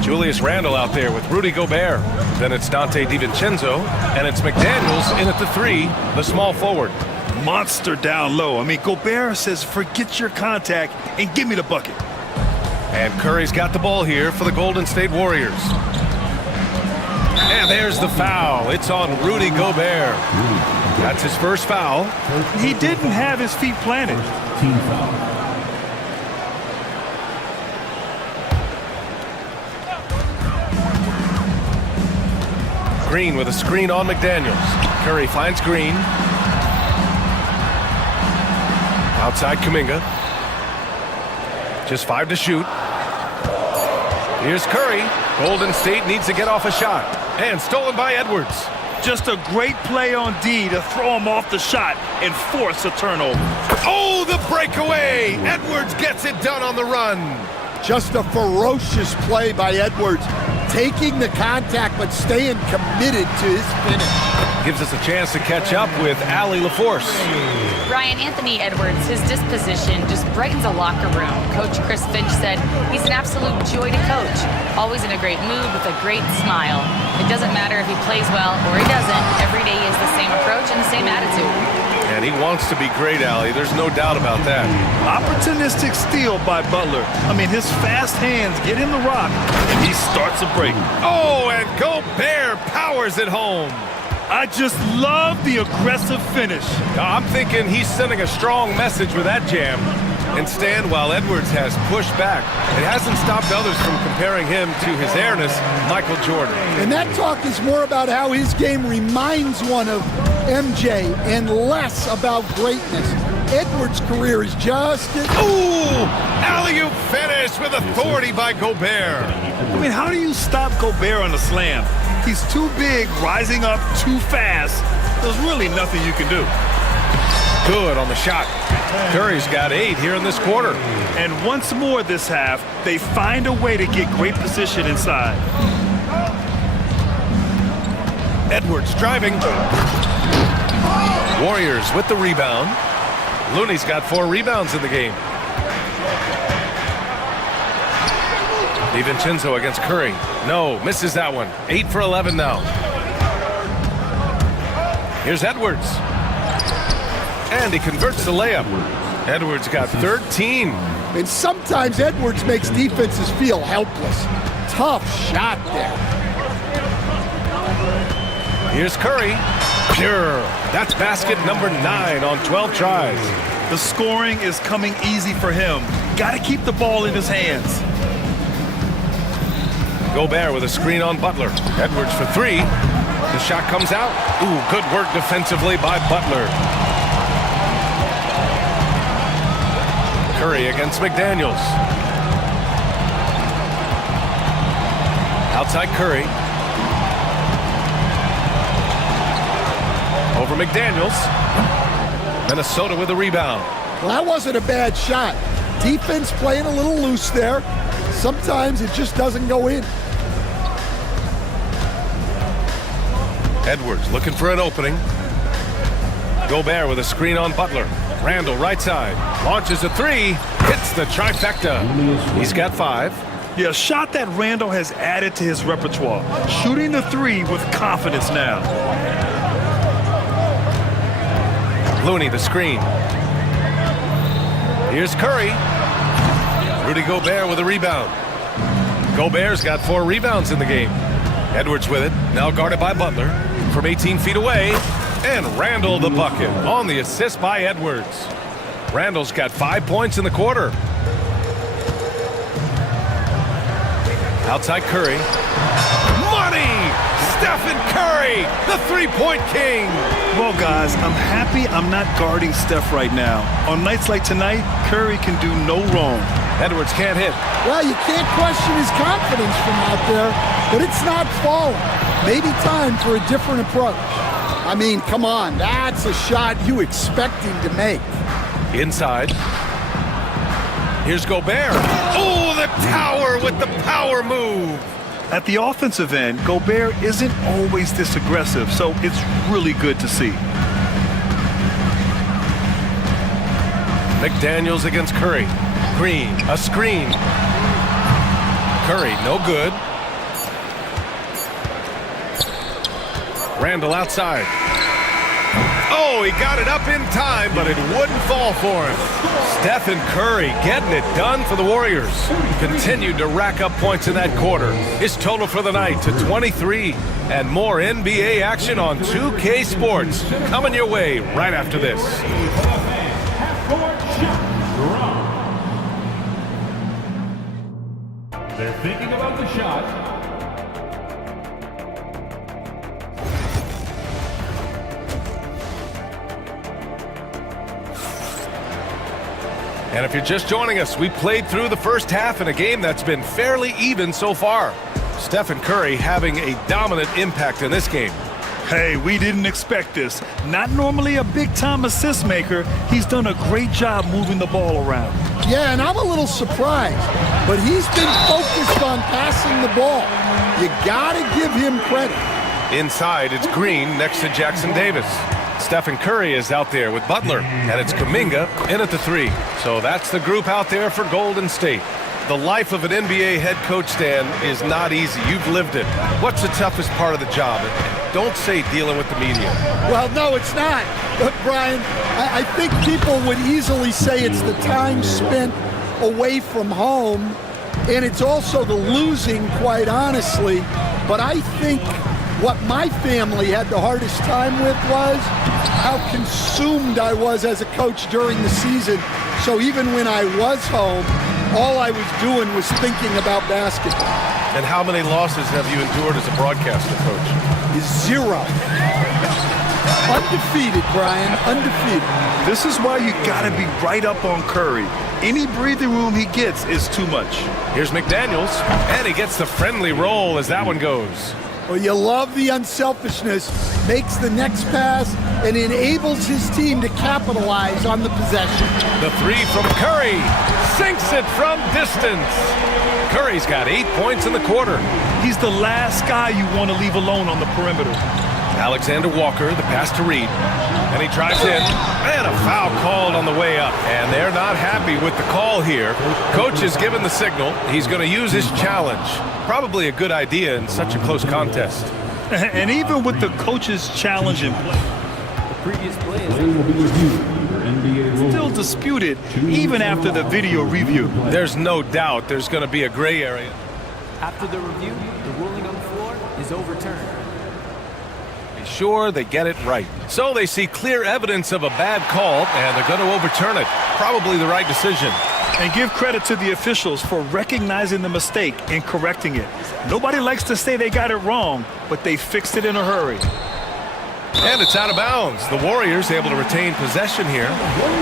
Julius Randle out there with Rudy Gobert. Then it's Dante DiVincenzo, and it's McDaniels in at the 3, the small forward. Monster down low. I mean, Gobert says, forget your contact and give me the bucket. And Curry's got the ball here for the Golden State Warriors. And there's the foul. It's on Rudy Gobert. That's his first foul. He didn't have his feet planted. Team foul. Green with a screen on McDaniels. Curry finds Green. Outside Kuminga. Just 5 to shoot. Here's Curry. Golden State needs to get off a shot. And stolen by Edwards. Just a great play on D to throw him off the shot and force a turnover. Oh, the breakaway! Edwards gets it done on the run. Just a ferocious play by Edwards. Taking the contact, but staying committed to his finish. Gives us a chance to catch up with Allie LaForce. Brian, Anthony Edwards, his disposition just brightens a locker room. Coach Chris Finch said he's an absolute joy to coach. Always in a great mood with a great smile. It doesn't matter if he plays well or he doesn't. Every day he has the same approach and the same attitude. And he wants to be great, Allie. There's no doubt about that. Opportunistic steal by Butler. I mean, his fast hands get in the rock, and he starts a break. Oh, and Gobert powers it home. I just love the aggressive finish. I'm thinking he's sending a strong message with that jam. And stand while Edwards has pushed back. It hasn't stopped others from comparing him to his airness, Michael Jordan. And that talk is more about how his game reminds one of MJ and less about greatness. Edwards' career is just... Ooh! Alley-oop finish with authority by Gobert. I mean, how do you stop Gobert on the slam? He's too big, rising up too fast. There's really nothing you can do. Good on the shot. Curry's got 8 here in this quarter. And once more this half, they find a way to get great position inside. Edwards driving. Warriors with the rebound. Looney's got 4 rebounds in the game. DiVincenzo against Curry. No, misses that one. 8 for 11 now. Here's Edwards. And he converts the layup. Edwards got 13. And sometimes Edwards makes defenses feel helpless. Tough shot there. Here's Curry. Pure. That's basket number 9 on 12 tries. The scoring is coming easy for him. Got to keep the ball in his hands. Gobert with a screen on Butler. Edwards for 3. The shot comes out. Ooh, good work defensively by Butler. Curry against McDaniels. Outside Curry. Over McDaniels. Minnesota with a rebound. Well, that wasn't a bad shot. Defense playing a little loose there. Sometimes it just doesn't go in. Edwards looking for an opening. Gobert with a screen on Butler. Randall right side. Launches a three. Hits the trifecta. He's got 5. Yeah, a shot that Randall has added to his repertoire. Shooting the three with confidence now. Looney the screen. Here's Curry. Rudy Gobert with a rebound. Gobert's got 4 rebounds in the game. Edwards with it. Now guarded by Butler. From 18 feet away. And Randall the bucket on the assist by Edwards. Randall's got 5 points in the quarter. Outside Curry. Money! Stephen Curry, the three-point king. Well, guys, I'm happy I'm not guarding Steph right now. On nights like tonight, Curry can do no wrong. Edwards can't hit. Well, you can't question his confidence from out there, but it's not falling. Maybe time for a different approach. I mean, come on, that's a shot you expect him to make. Inside. Here's Gobert. Oh, the tower with the power move. At the offensive end, Gobert isn't always this aggressive, so it's really good to see. McDaniels against Curry. Green, a screen. Curry, no good. Randall outside. Oh, he got it up in time, but it wouldn't fall for him. Stephen Curry getting it done for the Warriors. Continued to rack up points in that quarter. His total for the night to 23. And more NBA action on 2K Sports coming your way right after this. They're thinking about the shot. And if you're just joining us, we played through the first half in a game that's been fairly even so far. Stephen Curry having a dominant impact in this game. Hey, we didn't expect this. Not normally a big-time assist maker, he's done a great job moving the ball around. Yeah, and I'm a little surprised, but he's been focused on passing the ball. You gotta give him credit. Inside, it's Green next to Jackson Davis. Stephen Curry is out there with Butler, and it's Kuminga in at the 3. So that's the group out there for Golden State. The life of an NBA head coach, Stan, is not easy. You've lived it. What's the toughest part of the job? And don't say dealing with the media. Well, no, it's not. But, Brian, I think people would easily say it's the time spent away from home, and it's also the losing, quite honestly. But I think what my family had the hardest time with was how consumed I was as a coach during the season. So even when I was home, all I was doing was thinking about basketball. And how many losses have you endured as a broadcaster, Coach? 0. Undefeated, Brian, undefeated. This is why you gotta be right up on Curry. Any breathing room he gets is too much. Here's McDaniels, and he gets the friendly roll as that one goes. Well, you love the unselfishness, makes the next pass, and enables his team to capitalize on the possession. The 3 from Curry, sinks it from distance. Curry's got 8 points in the quarter. He's the last guy you want to leave alone on the perimeter. Alexander Walker, the pass to Reed, and he drives in, and a foul called on the way up. And they're not happy with the call here. Coach has given the signal. He's going to use his challenge. Probably a good idea in such a close contest. And even with the coach's challenge in play, The previous play will be reviewed for NBA rules. still disputed even after the video review. There's no doubt there's going to be a gray area. After the review, the ruling on the floor is overturned. Be sure they get it right. So they see clear evidence of a bad call, and they're going to overturn it. Probably the right decision. And give credit to the officials for recognizing the mistake and correcting it. Nobody likes to say they got it wrong, but they fixed it in a hurry. And it's out of bounds. The Warriors able to retain possession here.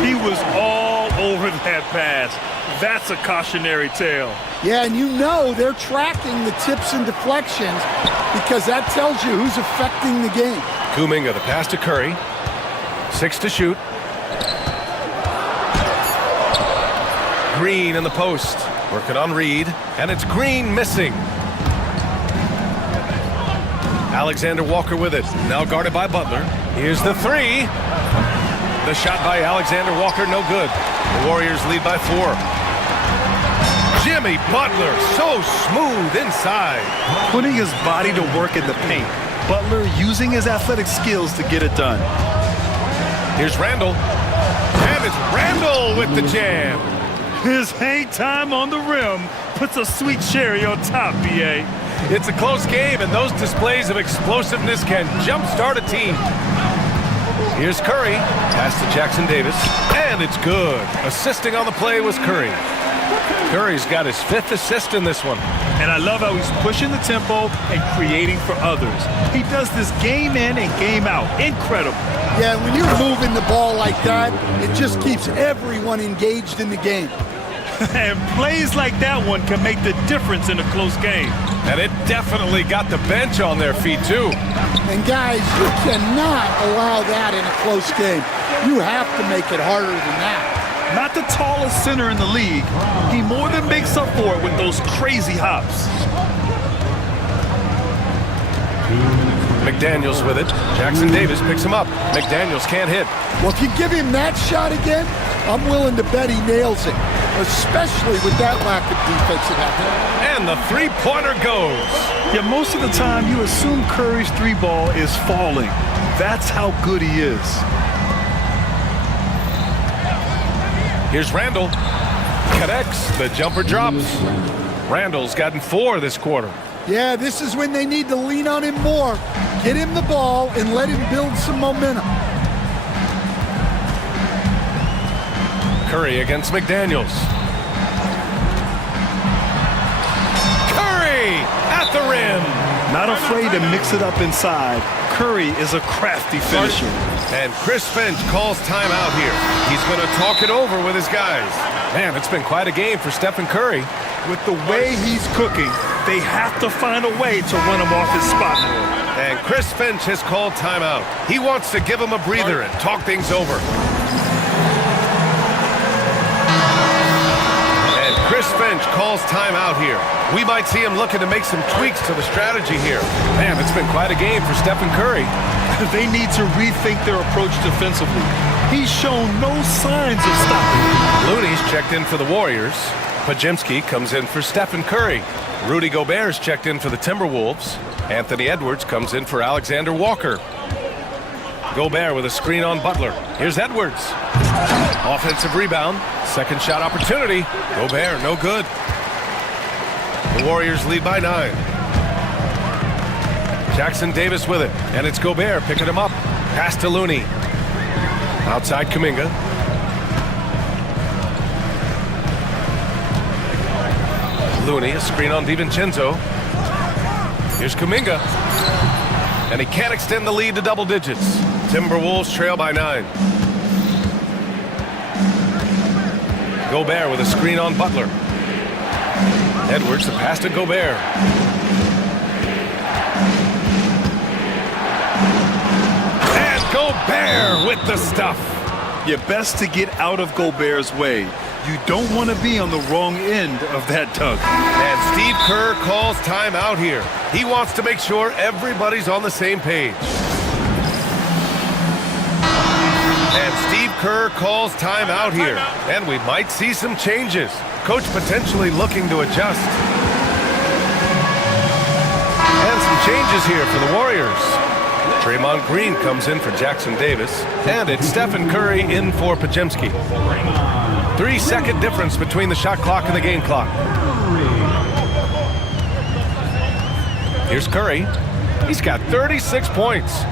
He was all over that pass. That's a cautionary tale. Yeah, and you know they're tracking the tips and deflections because that tells you who's affecting the game. Kuminga, the pass to Curry. 6 to shoot. Green in the post. Working on Reed, and it's Green missing. Alexander Walker with it. Now guarded by Butler. Here's the three. The shot by Alexander Walker, no good. The Warriors lead by 4. Jimmy Butler, so smooth inside. Putting his body to work in the paint. Butler using his athletic skills to get it done. Here's Randall. And it's Randall with the jam. His hang time on the rim puts a sweet cherry on top, B.A. It's a close game, and those displays of explosiveness can jumpstart a team. Here's Curry. Pass to Jackson Davis. And it's good. Assisting on the play was Curry. Curry's got his 5th assist in this one. And I love how he's pushing the tempo and creating for others. He does this game in and game out. Incredible. Yeah, when you're moving the ball like that, it just keeps everyone engaged in the game. And plays like that one can make the difference in a close game. And it definitely got the bench on their feet, too. And guys, you cannot allow that in a close game. You have to make it harder than that. Not the tallest center in the league. He more than makes up for it with those crazy hops. McDaniels with it. Jackson Davis picks him up. McDaniels can't hit. Well, if you give him that shot again, I'm willing to bet he nails it, especially with that lack of defensive effort. And the three-pointer goes. Yeah, most of the time you assume Curry's 3-ball is falling. That's how good he is. Here's Randall. Connects. The jumper drops. Randall's gotten 4 this quarter. Yeah, this is when they need to lean on him more. Get him the ball and let him build some momentum. Curry against McDaniels. Curry at the rim. Not afraid to mix it up inside. Curry is a crafty finisher. And Chris Finch calls timeout here. He's going to talk it over with his guys. Man, it's been quite a game for Stephen Curry. With the way he's cooking, they have to find a way to run him off his spot. And Chris Finch has called timeout. He wants to give him a breather and talk things over. And Chris Finch calls timeout here. We might see him looking to make some tweaks to the strategy here. Man, it's been quite a game for Stephen Curry. They need to rethink their approach defensively. He's shown no signs of stopping. Looney's checked in for the Warriors. Pajimski comes in for Stephen Curry. Rudy Gobert's checked in for the Timberwolves. Anthony Edwards comes in for Alexander Walker. Gobert with a screen on Butler. Here's Edwards. Offensive rebound. Second shot opportunity. Gobert, no good. The Warriors lead by 9. Jackson Davis with it. And it's Gobert picking him up. Pass to Looney. Outside Kuminga. Looney, a screen on DiVincenzo. Here's Kuminga. And he can't extend the lead to double digits. Timberwolves trail by 9. Gobert with a screen on Butler. Edwards, the pass to Gobert. And Gobert with the stuff. You're best to get out of Gobert's way. You don't want to be on the wrong end of that tug. And Steve Kerr calls timeout here. He wants to make sure everybody's on the same page. And Steve Kerr calls timeout here. And we might see some changes. Coach potentially looking to adjust. And some changes here for the Warriors. Draymond Green comes in for Jackson Davis. And it's Stephen Curry in for Pajimski. 3-second difference between the shot clock and the game clock. Here's Curry. He's got 36 points.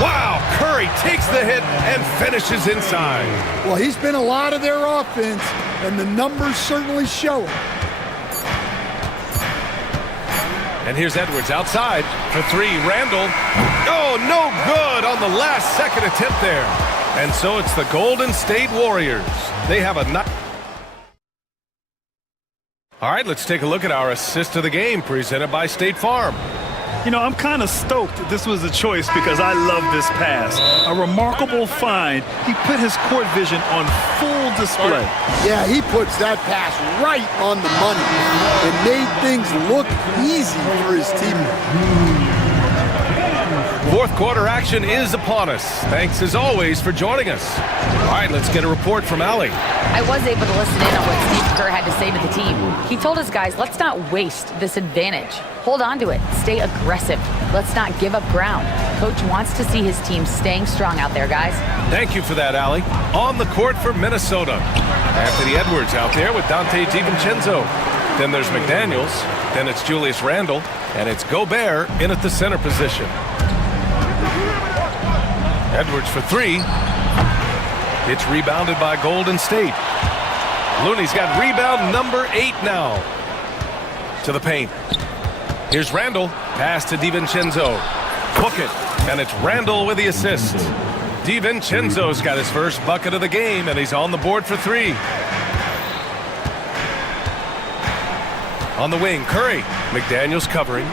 Wow, Curry takes the hit and finishes inside. Well, he's been a lot of their offense, and the numbers certainly show it. And here's Edwards outside for 3. Randall. Oh, no good on the last second attempt there. And so it's the Golden State Warriors. They have a... All right, let's take a look at our assist of the game presented by State Farm. You know, I'm kind of stoked that this was a choice because I love this pass. A remarkable find. He put his court vision on full display. Yeah, he puts that pass right on the money. It made things look easy for his teammate. Fourth quarter action is upon us. Thanks as always for joining us. All right, let's get a report from Allie. I was able to listen in on what Steve Kerr had to say to the team. He told his guys, let's not waste this advantage. Hold on to it. Stay aggressive. Let's not give up ground. Coach wants to see his team staying strong out there, guys. Thank you for that, Allie. On the court for Minnesota. Anthony Edwards out there with Dante DiVincenzo. Then there's McDaniels. Then it's Julius Randle. And it's Gobert in at the center position. Edwards for three. It's rebounded by Golden State. Looney's got rebound number 8 now. To the paint. Here's Randle. Pass to DiVincenzo. Book it. And it's Randle with the assist. DiVincenzo's got his first bucket of the game, and he's on the board for 3. On the wing, Curry. McDaniels covering.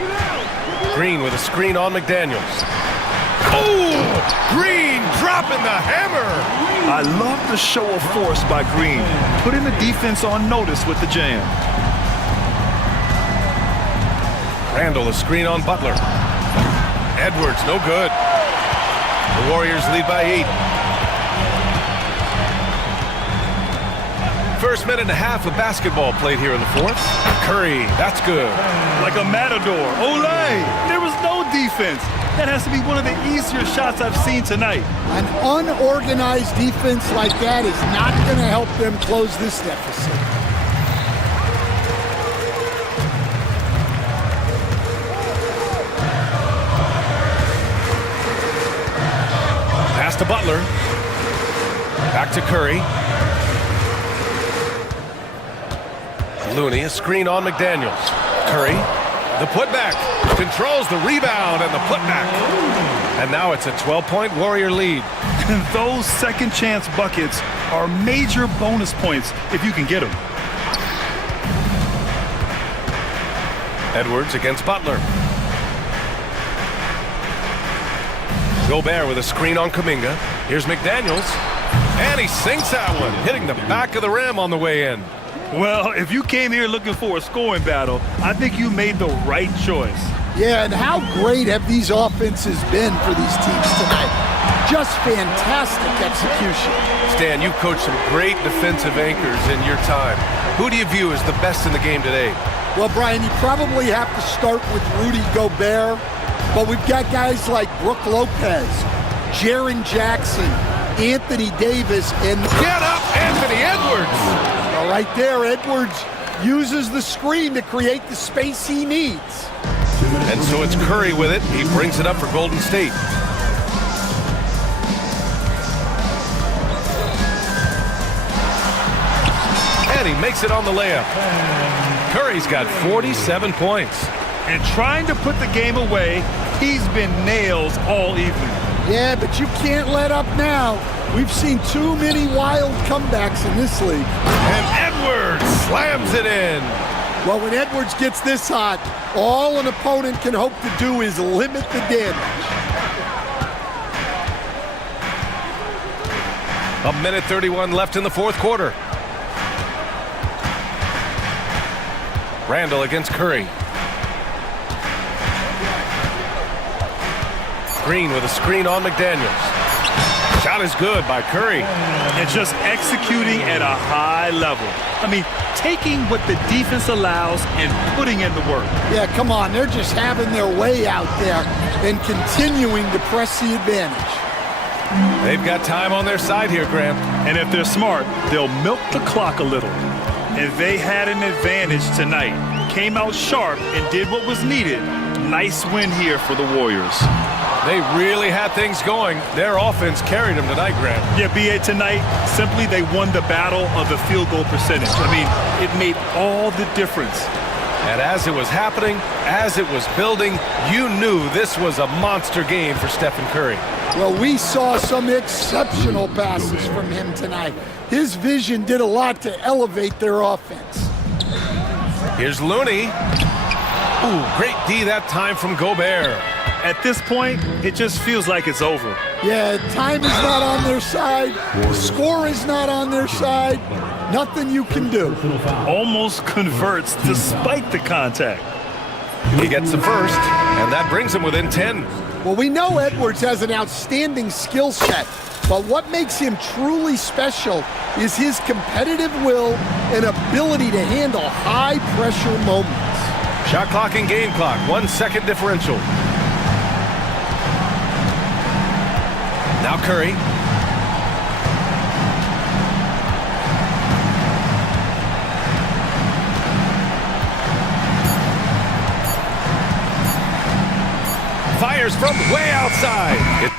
Green with a screen on McDaniels. Oh! Green dropping the hammer! I love the show of force by Green, putting the defense on notice with the jam. Randle, a screen on Butler. Edwards, no good. The Warriors lead by 8. First minute and a half of basketball played here in the fourth. Curry, that's good. Like a matador. Olay! There was no defense. That has to be one of the easier shots I've seen tonight. An unorganized defense like that is not going to help them close this deficit. Pass to Butler. Back to Curry. Looney, a screen on McDaniels. Curry, the putback. Controls the rebound and the putback. And now it's a 12-point Warrior lead. And those second chance buckets are major bonus points if you can get them. Edwards against Butler. Gobert with a screen on Kuminga. Here's McDaniels. And he sinks that one, hitting the back of the rim on the way in. Well, if you came here looking for a scoring battle, I think you made the right choice. Yeah, and how great have these offenses been for these teams tonight? Just fantastic execution. Stan, you've coached some great defensive anchors in your time. Who do you view as the best in the game today? Well, Brian, you probably have to start with Rudy Gobert, but we've got guys like Brook Lopez, Jaren Jackson, Anthony Davis, and... Get up, Anthony Edwards! Right there, Edwards uses the screen to create the space he needs. And so it's Curry with it. He brings it up for Golden State. And he makes it on the layup. Curry's got 47 points. And trying to put the game away, he's been nails all evening. Yeah, but you can't let up now. We've seen too many wild comebacks in this league. And Edwards slams it in. Well, when Edwards gets this hot, all an opponent can hope to do is limit the damage. A minute 31 left in the fourth quarter. Randle against Curry. Green with a screen on McDaniels. Shot is good by Curry. And just executing at a high level. I mean, taking what the defense allows and putting in the work. Yeah, come on. They're just having their way out there and continuing to press the advantage. They've got time on their side here, Graham. And if they're smart, they'll milk the clock a little. And they had an advantage tonight. Came out sharp and did what was needed. Nice win here for the Warriors. They really had things going. Their offense carried them tonight, Graham. Yeah, B.A., tonight, simply they won the battle of the field goal percentage. I mean, it made all the difference. And as it was happening, as it was building, you knew this was a monster game for Stephen Curry. Well, we saw some exceptional passes from him tonight. His vision did a lot to elevate their offense. Here's Looney. Ooh, great D that time from Gobert. At this point, it just feels like it's over. Yeah, time is not on their side. The score is not on their side. Nothing you can do. Almost converts despite the contact. He gets the first, and that brings him within 10. Well, we know Edwards has an outstanding skill set, but what makes him truly special is his competitive will and ability to handle high-pressure moments. Shot clock and game clock, 1 second differential. Now Curry. Fires from way outside.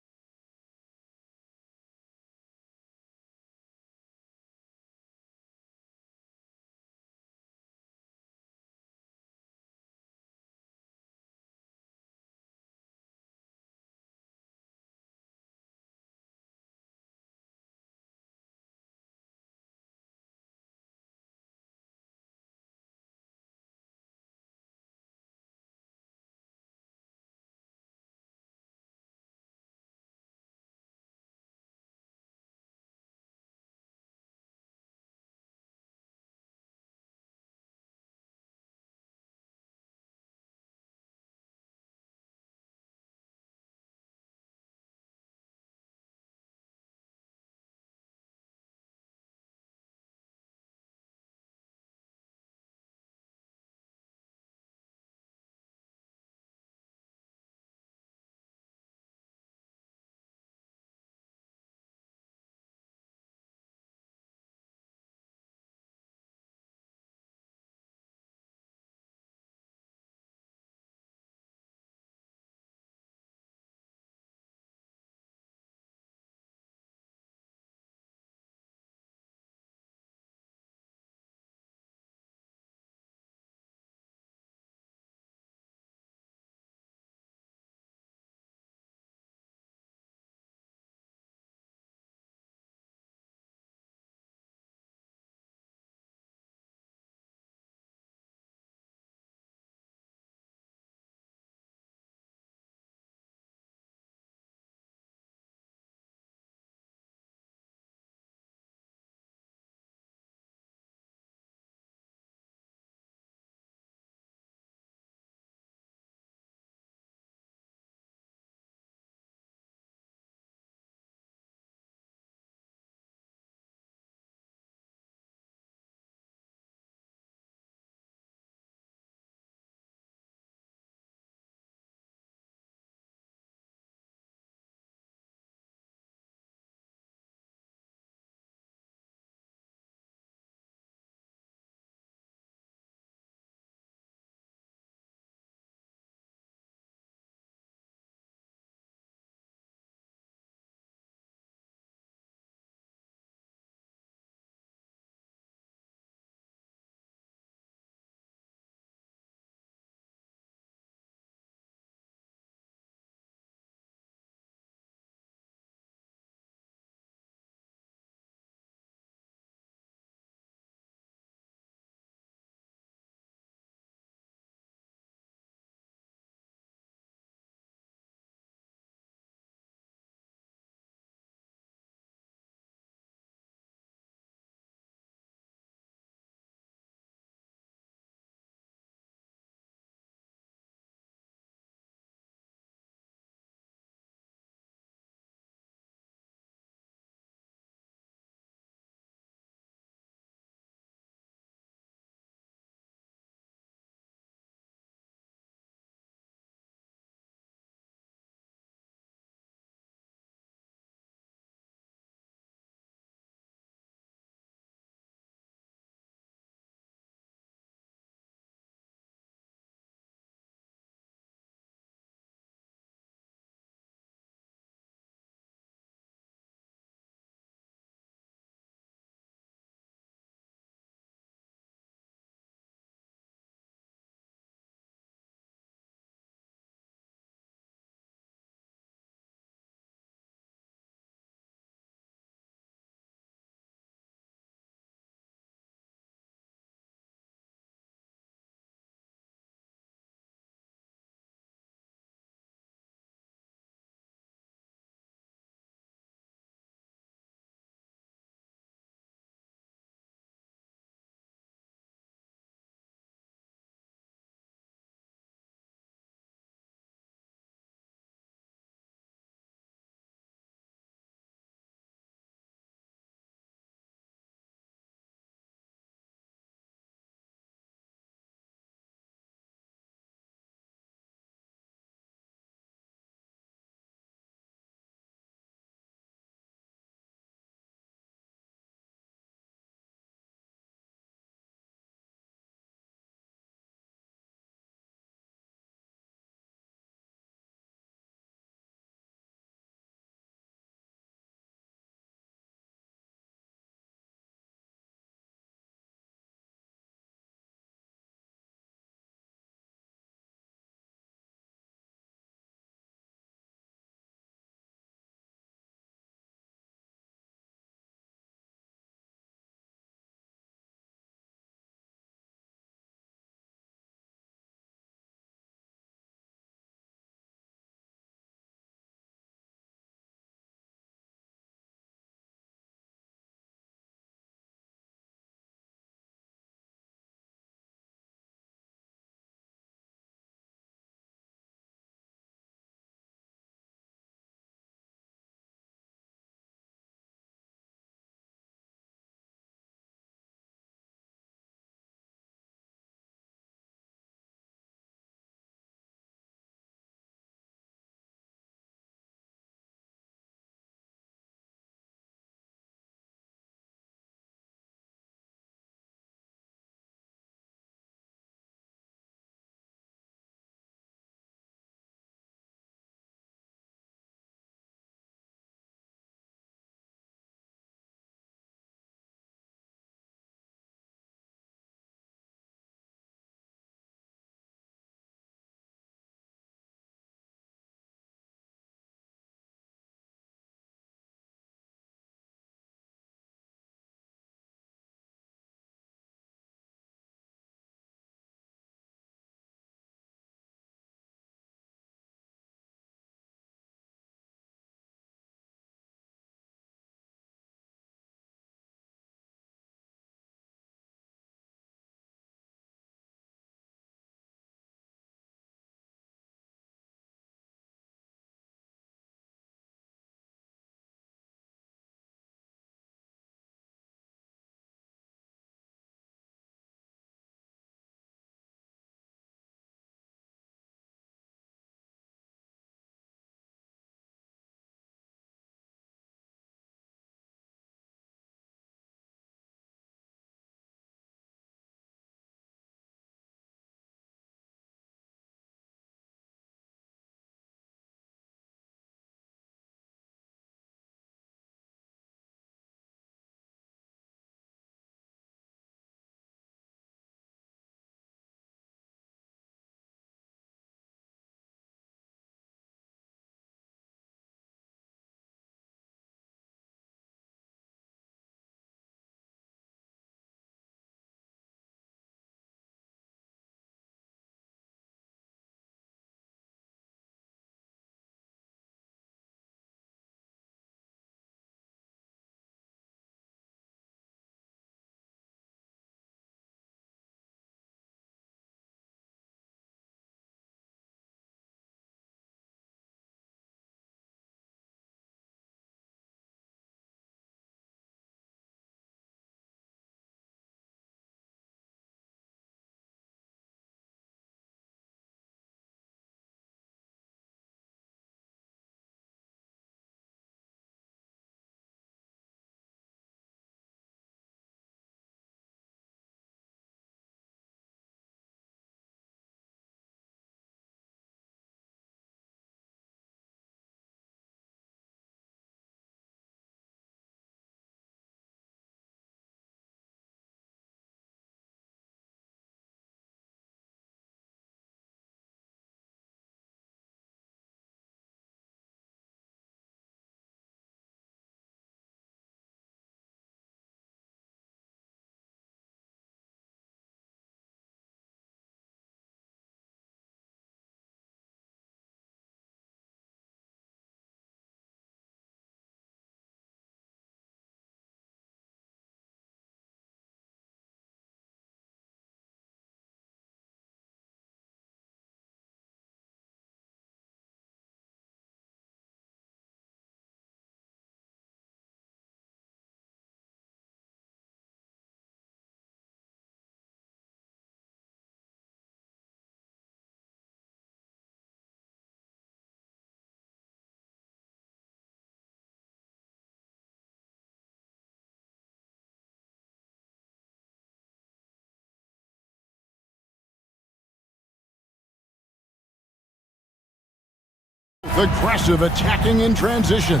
Aggressive attacking in transition.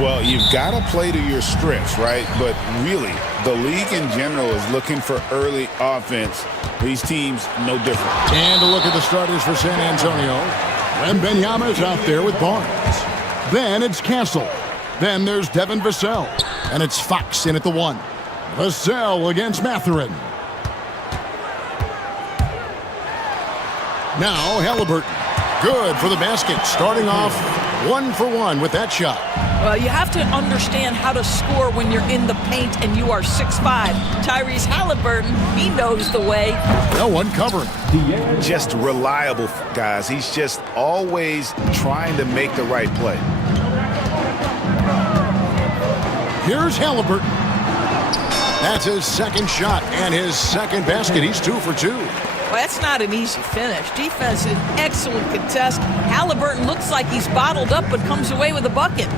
Well, you've got to play to your strengths, right? But really, the league in general is looking for early offense. These teams, no different. And a look at the starters for San Antonio. Wembanyama is out there with Barnes. Then it's Castle. Then there's Devin Vassell. And it's Fox in at the 1. Vassell against Matherin. Now Halliburton. Good for the basket. Starting off 1 for 1 with that shot. Well, you have to understand how to score when you're in the paint and you are 6'5". Tyrese Halliburton, he knows the way. No one covering. Just reliable, guys. He's just always trying to make the right play. Here's Halliburton. That's his second shot and his second basket. He's 2 for 2. Well, that's not an easy finish. Defense is excellent contest. Halliburton looks like he's bottled up but comes away with a bucket.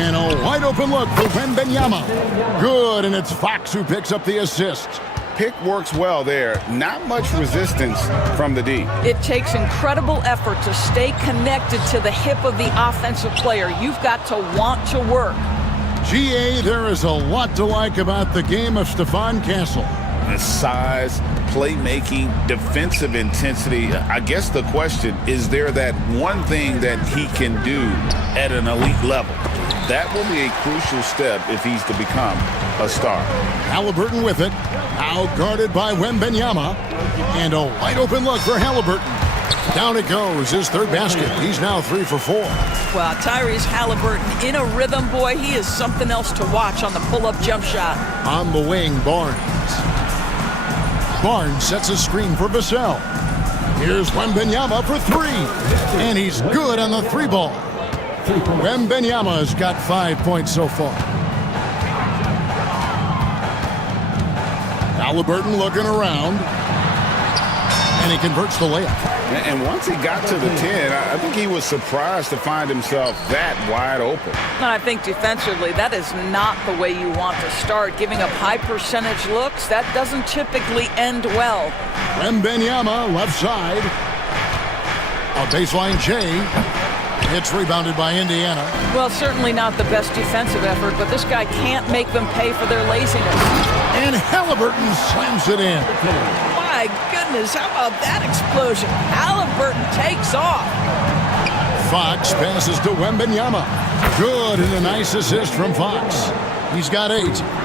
And a wide open look for Wembanyama. Good, and it's Fox who picks up the assist. Pick works well there. Not much resistance from the D. It takes incredible effort to stay connected to the hip of the offensive player. You've got to want to work. GA, there is a lot to like about the game of Stephon Castle. The size, playmaking, defensive intensity. I guess the question, is there that one thing that he can do at an elite level? That will be a crucial step if he's to become a star. Halliburton with it. Now guarded by Wembanyama. And a wide open look for Halliburton. Down it goes, his third basket. He's now 3 for 4. Wow, Tyrese Halliburton in a rhythm, boy. He is something else to watch on the pull-up jump shot. On the wing, Barnes. Barnes sets a screen for Vassell. Here's Wembanyama for 3. And he's good on the 3 ball. Wembanyama's got 5 points so far. Halliburton looking around. And he converts the layup. And once he got to the 10, I think he was surprised to find himself that wide open. And I think defensively, that is not the way you want to start. Giving up high percentage looks, that doesn't typically end well. Wembanyama, left side. A baseline J. It's rebounded by Indiana. Well, certainly not the best defensive effort, but this guy can't make them pay for their laziness. And Halliburton slams it in. My goodness, how about that explosion? Halliburton takes off. Fox passes to Wembanyama. Good, and a nice assist from Fox. He's got 8.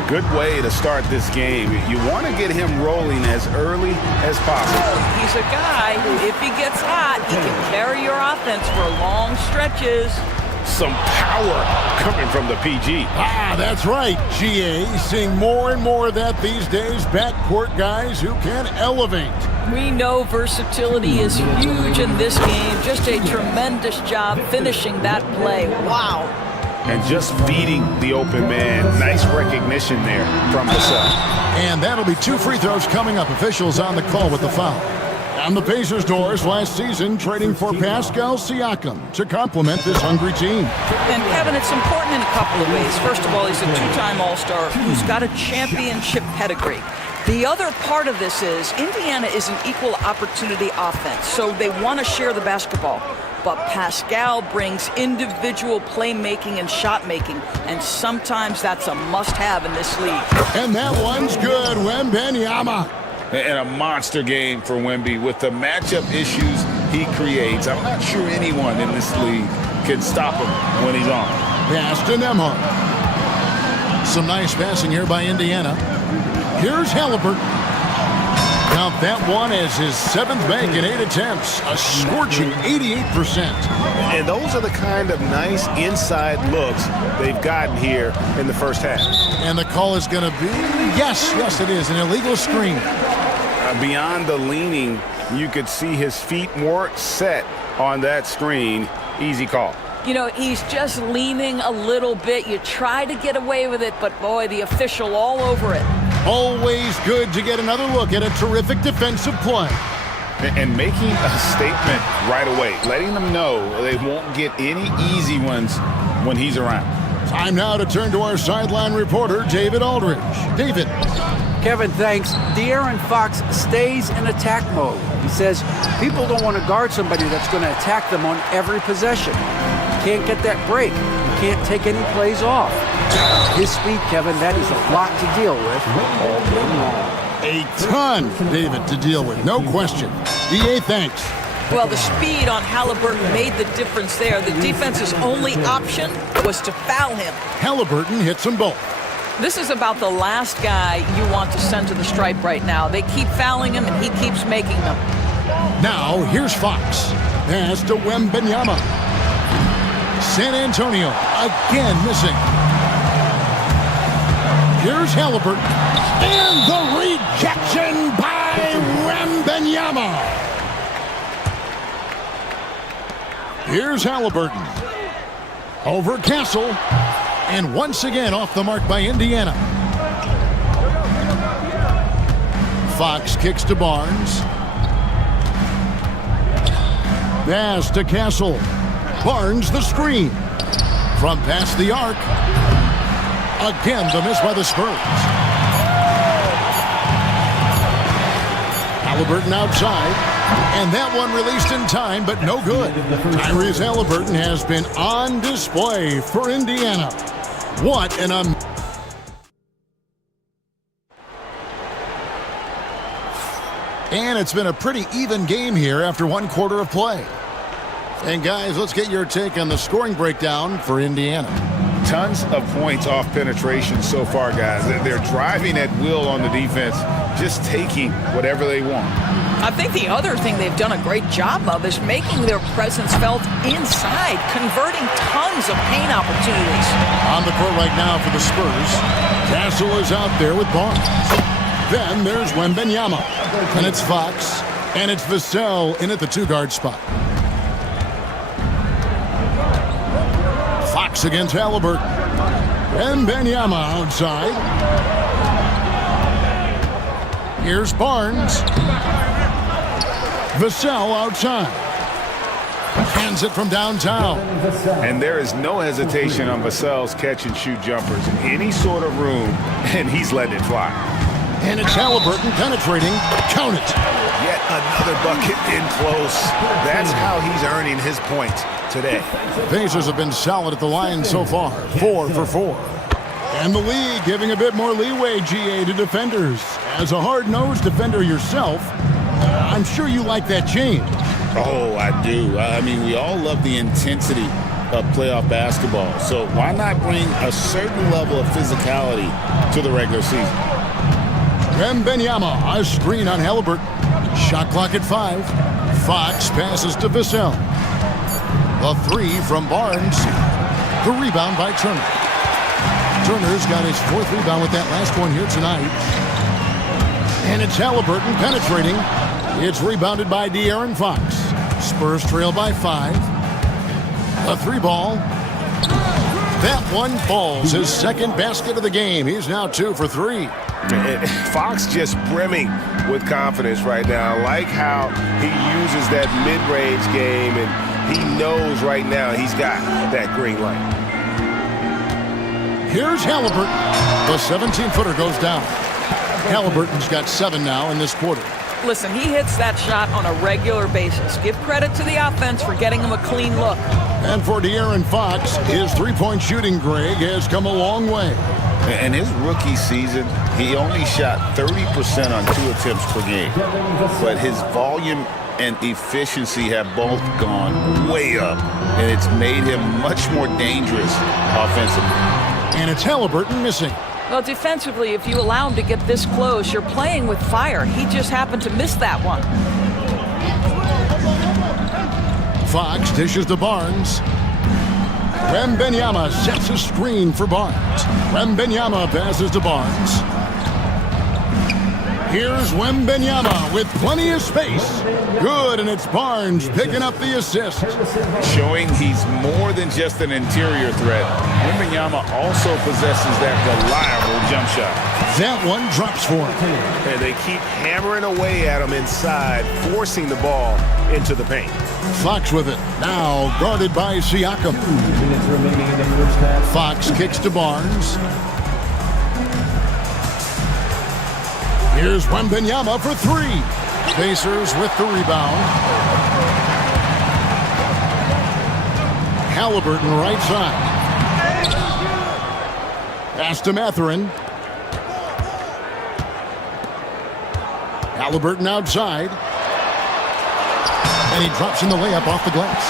Good way to start this game. You want to get him rolling as early as possible. He's a guy who, if he gets hot, he can carry your offense for long stretches. Some power coming from the PG. Ah, that's right, GA. Seeing more and more of that these days. Backcourt guys who can elevate. We know versatility is huge in this game. Just a tremendous job finishing that play. Wow. And just feeding the open man. Nice recognition there from Vassell. And that'll be 2 free throws coming up. Officials on the call with the foul. On the Pacers' doors last season, trading for Pascal Siakam to complement this hungry team. And Kevin, it's important in a couple of ways. First of all, he's a 2-time All-Star who's got a championship pedigree. The other part of this is Indiana is an equal opportunity offense, so they want to share the basketball. But Pascal brings individual playmaking and shot making, and sometimes that's a must-have in this league. And that one's good, Wembanyama. And a monster game for Wemby with the matchup issues he creates. I'm not sure anyone in this league can stop him when he's on. Pass to Nembhard. Some nice passing here by Indiana. Here's Halliburton. Now that one is his 7th bank in 8 attempts, a scorching 88%. And those are the kind of nice inside looks they've gotten here in the first half. And the call is going to be, yes, it is, an illegal screen. Beyond the leaning, you could see his feet more set on that screen. Easy call. You know, he's just leaning a little bit. You try to get away with it, but boy, the official all over it. Always good to get another look at a terrific defensive play. And making a statement right away, letting them know they won't get any easy ones when he's around. Time now to turn to our sideline reporter, David Aldridge. David. Kevin, thanks. De'Aaron Fox stays in attack mode. He says people don't want to guard somebody that's going to attack them on every possession. can't get that break. You can't take any plays off. His speed, Kevin, that is a lot to deal with all game long. A ton, David, to deal with, no question. EA, thanks. Well, the speed on Halliburton made the difference there. The defense's only option was to foul him. Halliburton hits them both. This is about the last guy you want to send to the stripe right now. They keep fouling him, and he keeps making them. Now, here's Fox. Pass to Wembanyama. San Antonio again missing. Here's Halliburton. And the rejection by Wembanyama. Here's Halliburton. Over Castle. And once again off the mark by Indiana. Fox kicks to Barnes. Pass to Castle. Barnes the screen. From past the arc. Again the miss by the Spurs. Halliburton outside. And that one released in time, but no good. Tyrese Halliburton has been on display for Indiana. What an And it's been a pretty even game here after one quarter of play. And guys, let's get your take on the scoring breakdown for Indiana. Tons of points off penetration so far, guys. They're driving at will on the defense, just taking whatever they want. I think the other thing they've done a great job of is making their presence felt inside, converting tons of paint opportunities. On the court right now for the Spurs, Castle is out there with Barnes. Then there's Wembanyama. And it's Fox. And it's Vassell in at the two-guard spot. Fox against Halliburton. Wembanyama outside. Here's Barnes. Vassell outside. Hands it from downtown. And there is no hesitation on Vassell's catch-and-shoot jumpers in any sort of room, and he's letting it fly. And it's Halliburton penetrating. Count it. Yet another bucket in close. That's how he's earning his points today. The Pacers have been solid at the line so far. 4 for 4. And the league giving a bit more leeway, GA, to defenders. As a hard-nosed defender yourself, I'm sure you like that change. Oh, I do. I mean, we all love the intensity of playoff basketball. So why not bring a certain level of physicality to the regular season? Wembanyama, a screen on Halliburton. Shot clock at 5. Fox passes to Vassell. The three from Barnes. The rebound by Turner. Turner's got his 4th rebound with that last one here tonight. And it's Halliburton penetrating. It's rebounded by De'Aaron Fox. Spurs trail by 5. A 3-ball. That one falls. His 2nd basket of the game. He's now 2 for 3. Fox just brimming with confidence right now. I like how he uses that mid-range game, and he knows right now he's got that green light. Here's Halliburton. The 17-footer goes down. Halliburton's got 7 now in this quarter. Listen, he hits that shot on a regular basis. Give credit to the offense for getting him a clean look. And for De'Aaron Fox, his three-point shooting, Greg, has come a long way. In his rookie season, he only shot 30% on 2 attempts per game. But his volume and efficiency have both gone way up, and it's made him much more dangerous offensively. And it's Halliburton missing. Well, defensively, if you allow him to get this close, you're playing with fire. He just happened to miss that one. Fox dishes to Barnes. Wembanyama sets a screen for Barnes. Wembanyama passes to Barnes. Here's Wembanyama with plenty of space. Good, and it's Barnes picking up the assist. Showing he's more than just an interior threat. Wembanyama also possesses that reliable jump shot. That one drops for him. And they keep hammering away at him inside, forcing the ball into the paint. Fox with it. Now guarded by Siakam. Fox kicks to Barnes. Here's Wembanyama for 3. Pacers with the rebound. Halliburton right side. Pass to Mathurin. Halliburton outside. And he drops in the layup off the glass.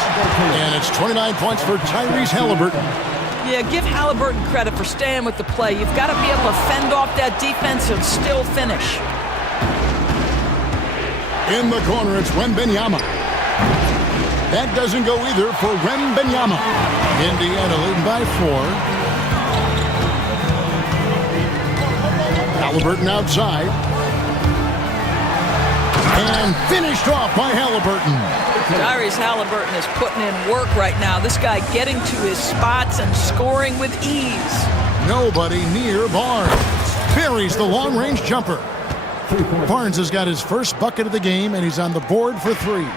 And it's 29 points for Tyrese Halliburton. Yeah, give Halliburton credit for staying with the play. You've got to be able to fend off that defense and still finish. In the corner, it's Wembanyama. That doesn't go either for Wembanyama. Indiana leading by 4. Halliburton outside. And finished off by Halliburton. Tyrese Halliburton is putting in work right now. This guy getting to his spots and scoring with ease. Nobody near Barnes. Buries the long-range jumper. Barnes has got his first bucket of the game, and he's on the board for 3.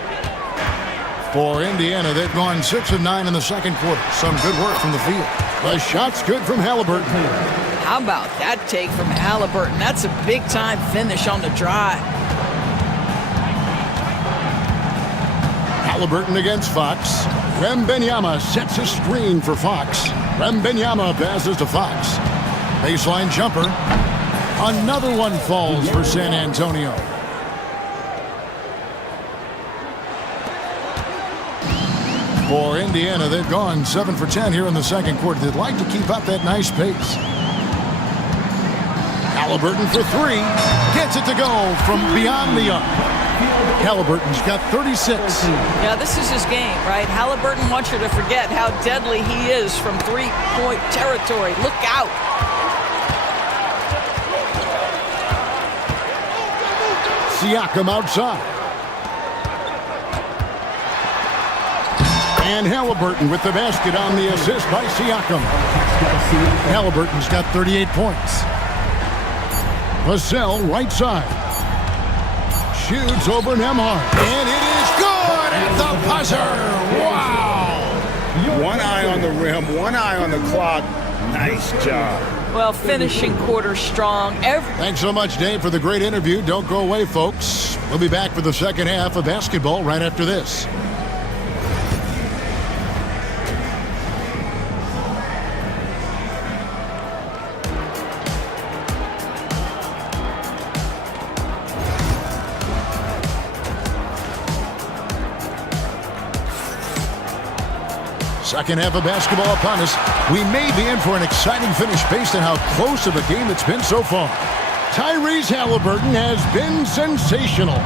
For Indiana, they've gone 6 of 9 in the second quarter. Some good work from the field. The shot's good from Halliburton. How about that take from Halliburton? That's a big-time finish on the drive. Halliburton against Fox. Wembanyama sets a screen for Fox. Wembanyama passes to Fox. Baseline jumper. Another one falls for San Antonio. For Indiana, they've gone 7 for 10 here in the second quarter. They'd like to keep up that nice pace. Halliburton for 3. Gets it to go from beyond the arc. Halliburton's got 36. Yeah, this is his game, right? Halliburton wants you to forget how deadly he is from three-point territory. Look out. Siakam outside. And Halliburton with the basket on the assist by Siakam. Halliburton's got 38 points. Vassell right side. Shoots over Nembhard. And it is good at the buzzer. Wow. One eye on the rim, one eye on the clock. Nice job. Well, finishing quarter strong. Thanks so much, Dave, for the great interview. Don't go away, folks. We'll be back for the second half of basketball right after this. Second half of basketball upon us. We may be in for an exciting finish based on how close of a game it's been so far. Tyrese Halliburton has been sensational.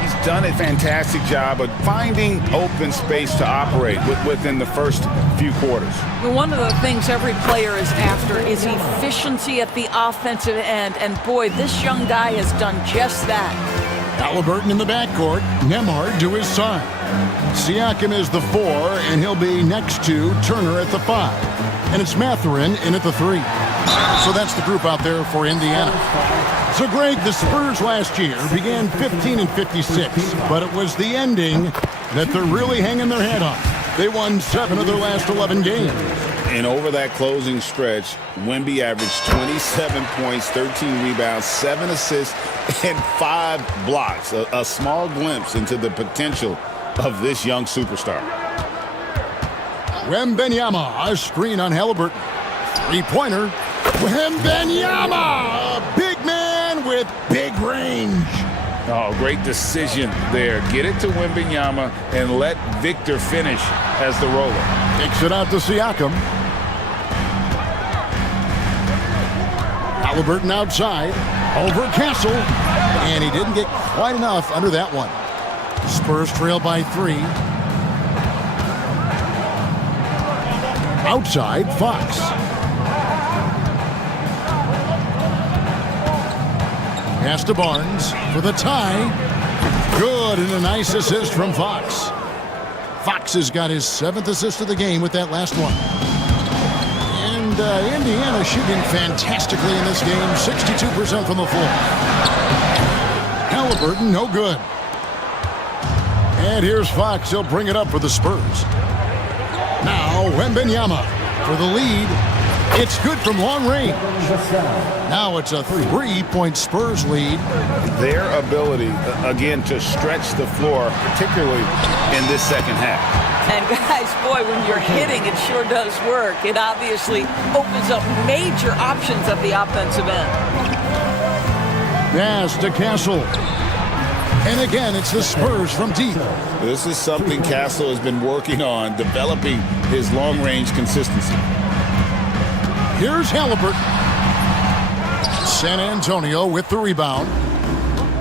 He's done a fantastic job of finding open space to operate within the first few quarters. One of the things every player is after is efficiency at the offensive end. And boy, this young guy has done just that. Halliburton in the backcourt. Nembhard to his side. Siakam is the 4, and he'll be next to Turner at the 5. And it's Mathurin in at the 3. So that's the group out there for Indiana. So, Greg, the Spurs last year began 15-56, but it was the ending that they're really hanging their head on. They won 7 of their last 11 games. And over that closing stretch, Wemby averaged 27 points, 13 rebounds, 7 assists, and 5 blocks. A small glimpse into the potential of this young superstar. Wembanyama, a screen on Halliburton. Three-pointer. Wembanyama, a big man with big range. Oh, great decision there. Get it to Wembanyama and let Victor finish as the roller. Kicks it out to Siakam. Halliburton outside. Over Castle. And he didn't get quite enough under that one. Spurs trail by 3. Outside, Fox. Pass to Barnes for the tie. Good, and a nice assist from Fox. Fox has got his 7th assist of the game with that last one. And Indiana shooting fantastically in this game, 62% from the floor. Halliburton, no good. And here's Fox. He'll bring it up for the Spurs. Now, Wembanyama for the lead. It's good from long range. Now it's a 3-point Spurs lead. Their ability, again, to stretch the floor, particularly in this second half. And guys, boy, when you're hitting, it sure does work. It obviously opens up major options at the offensive end. Pass to Castle. And again, it's the Spurs from deep. This is something Castle has been working on, developing his long-range consistency. Here's Halliburton. San Antonio with the rebound.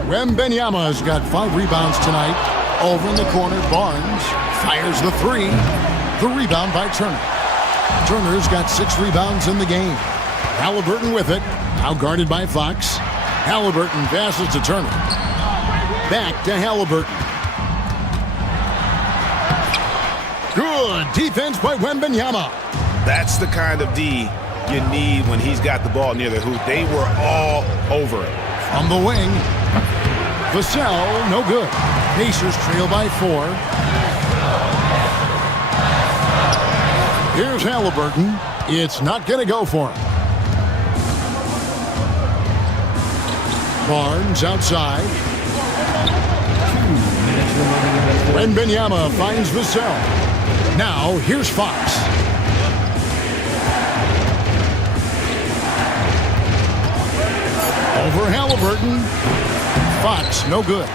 Wembanyama has got 5 rebounds tonight. Over in the corner, Barnes fires the 3. The rebound by Turner. Turner's got 6 rebounds in the game. Halliburton with it. Now guarded by Fox. Halliburton passes to Turner. Back to Halliburton. Good defense by Wembanyama. That's the kind of D you need when he's got the ball near the hoop. They were all over it. From the wing, Vassell, no good. Pacers trail by 4. Here's Halliburton. It's not going to go for him. Barnes outside. Wembanyama finds Vassell. Now, here's Fox. Over Halliburton. Fox, no good.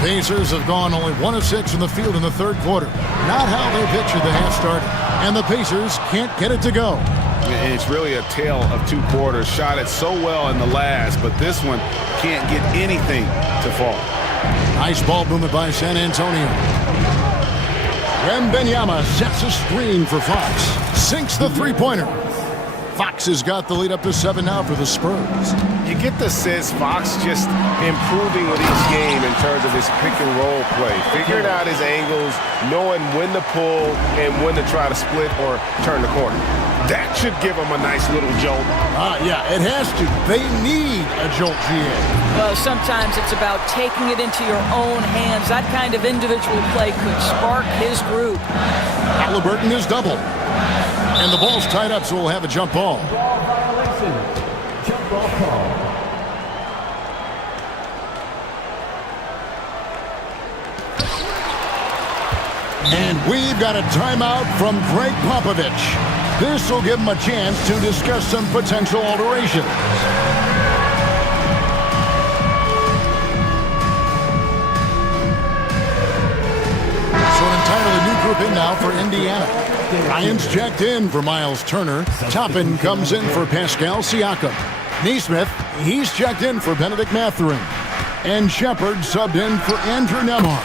Pacers have gone only 1 of 6 from the field in the third quarter. Not how they pictured the half started. And the Pacers can't get it to go. And it's really a tale of 2 quarters. Shot it so well in the last, but this one can't get anything to fall. Nice ball movement by San Antonio. Wembanyama sets a screen for Fox. Sinks the 3-pointer. Fox has got the lead up to 7 now for the Spurs. You get the sense Fox just improving with each game in terms of his pick and roll play. Figuring out his angles, knowing when to pull and when to try to split or turn the corner. That should give him a nice little jolt. Yeah, it has to. They need a jolt, GA. Well, sometimes it's about taking it into your own hands. That kind of individual play could spark his group. Halliburton is double. And the ball's tied up, so we'll have a jump ball. Jump ball call. And we've got a timeout from Greg Popovich. This will give him a chance to discuss some potential alterations. So an entirely new group in now for Indiana. Ryan's checked in for Miles Turner. Toppin comes in for Pascal Siakam. Neesmith, he's checked in for Benedict Mathurin. And Shepard subbed in for Andrew Nembhard.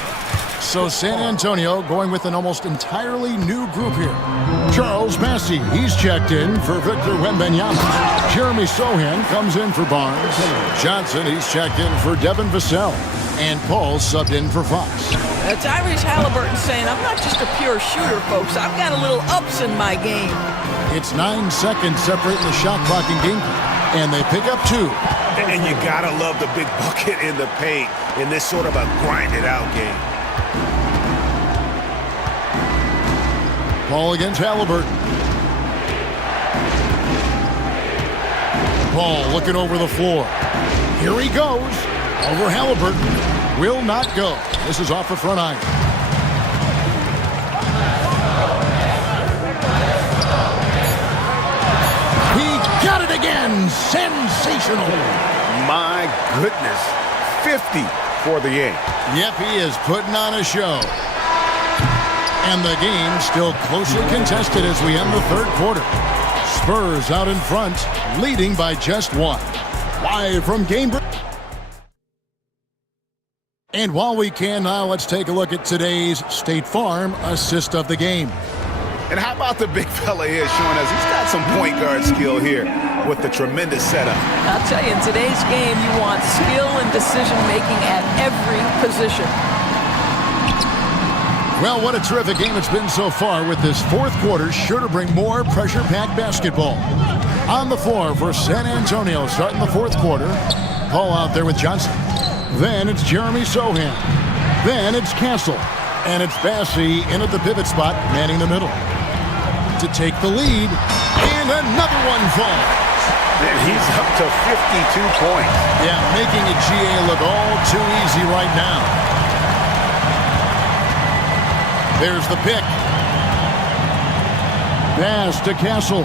So San Antonio going with an almost entirely new group here. Charles Massey, he's checked in for Victor Wembanyama. Jeremy Sohan comes in for Barnes. Johnson, he's checked in for Devin Vassell. And Paul subbed in for Fox. Tyrese Halliburton saying, I'm not just a pure shooter, folks. I've got a little ups in my game. It's 9 seconds separating the shot clock and game clock. And they pick up 2. And you gotta love the big bucket in the paint in this sort of a grinded-out game. Paul against Halliburton. Paul looking over the floor. Here he goes. Over Halliburton. Will not go. This is off the front iron. He got it again. Sensational. My goodness. 50 for the game. Yep, he is putting on a show. And the game still closely contested as we end the third quarter. Spurs out in front, leading by just 1. Live from Cambridge. And while we can now, let's take a look at today's State Farm assist of the game. And how about the big fella here showing us he's got some point guard skill here with the tremendous setup. I'll tell you, in today's game, you want skill and decision-making at every position. Well, what a terrific game it's been so far, with this fourth quarter sure to bring more pressure-packed basketball. On the floor for San Antonio starting the fourth quarter. Paul out there with Johnson. Then it's Jeremy Sohan. Then it's Castle. And it's Bassey in at the pivot spot, manning the middle. to take the lead, and another one falls. And he's up to 52 points. Yeah, making a GA look all too easy right now. There's the pick. Pass to Castle.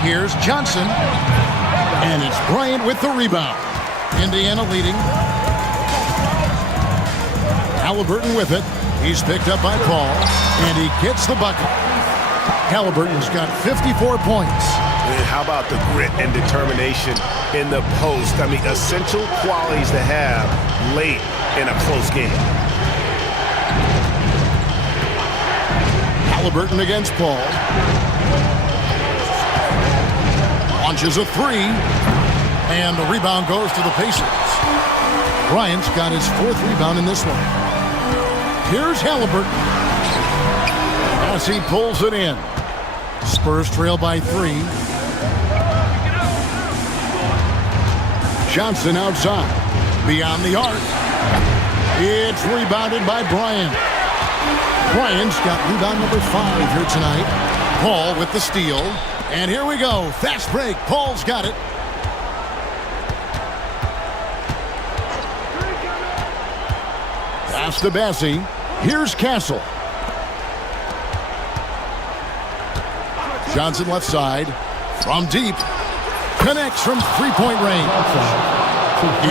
Here's Johnson. And it's Bryant with the rebound. Indiana leading. Halliburton with it. He's picked up by Paul. And he gets the bucket. Halliburton's got 54 points. And how about the grit and determination in the post? I mean, essential qualities to have late in a close game. Halliburton against Paul. Launches a three. And the rebound goes to the Pacers. Bryant's got his 4th rebound in this one. Here's Halliburton. As he pulls it in. Spurs trail by 3. Johnson outside. Beyond the arc. It's rebounded by Bryant. Bryant's got rebound number 5 here tonight. Paul with the steal. And here we go. Fast break. Paul's got it. Pass to Bassie. Here's Castle. Johnson left side. From deep. Connects from three-point range.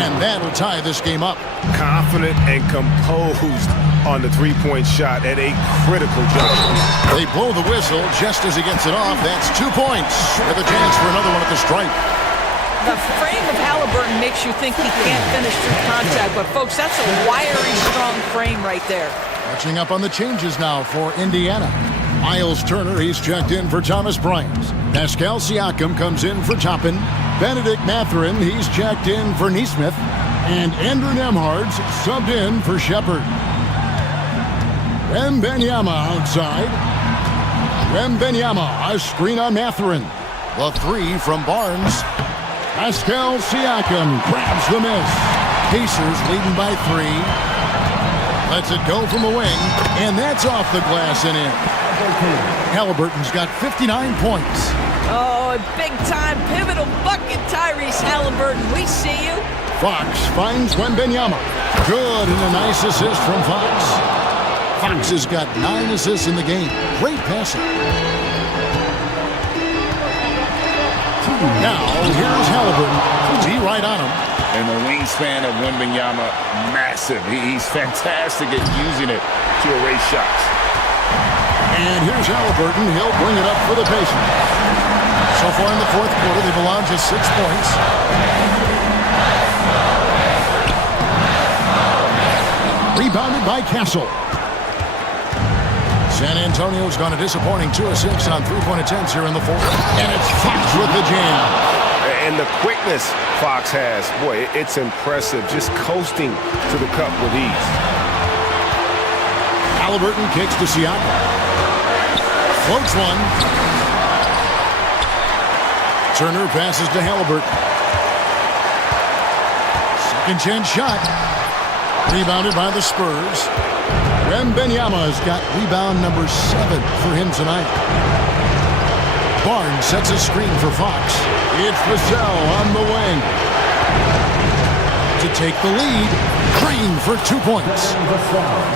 And that'll tie this game up. Confident and composed on the three-point shot at a critical juncture. They blow the whistle just as he gets it off. That's 2 points with a chance for another one at the stripe. The frame of Halliburton makes you think he can't finish through contact, but folks, that's a wiry, strong frame right there. Catching up on the changes now for Indiana. Miles Turner, he's checked in for Thomas Bryant. Pascal Siakam comes in for Toppin. Benedict Mathurin, he's checked in for Neesmith. And Andrew Nemhard's subbed in for Shepard. Wembanyama outside. Wembanyama, a screen on Mathurin. The 3 from Barnes. Pascal Siakam grabs the miss. Pacers leading by 3. Lets it go from the wing, and that's off the glass and in. Halliburton's got 59 points. Oh, a big-time pivotal bucket, Tyrese Halliburton. We see you. Fox finds Wembanyama. Good, and a nice assist from Fox. Fox has got 9 assists in the game. Great passing. Now, here's Halliburton. He's right on him. And the wingspan of Wembanyama, massive. He's fantastic at using it to erase shots. And here's Halliburton. He'll bring it up for the Pacers. So far in the 4th quarter, they've allowed just 6 points. Rebounded by Castle. San Antonio's gone a disappointing 2 of 6 on 3-point attempts here in the 4th. And it's Fox with the jam. And the quickness Fox has, boy, it's impressive. Just coasting to the cup with ease. Halliburton kicks to Siakam. Floats one. Turner passes to Halliburton. Second chance shot. Rebounded by the Spurs. Wembanyama's got rebound number 7 for him tonight. Barnes sets a screen for Fox. It's Vassell on the wing. To take the lead, Green for 2 points.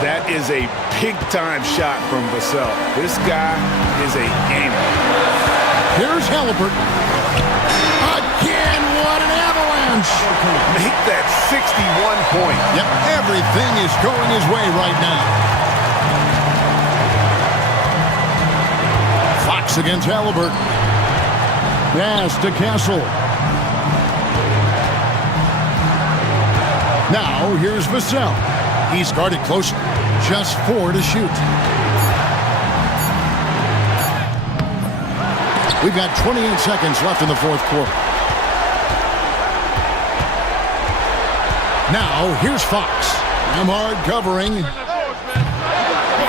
That is a big-time shot from Vassell. This guy is a gamer. Here's Halliburton. Again, what an avalanche. Make that 61 point. Yep, everything is going his way right now. Fox against Halliburton. Pass to Castle. Now, here's Vassell. He's guarded close. Just 4 to shoot. We've got 28 seconds left in the 4th quarter. Now, here's Fox. Nemhard covering.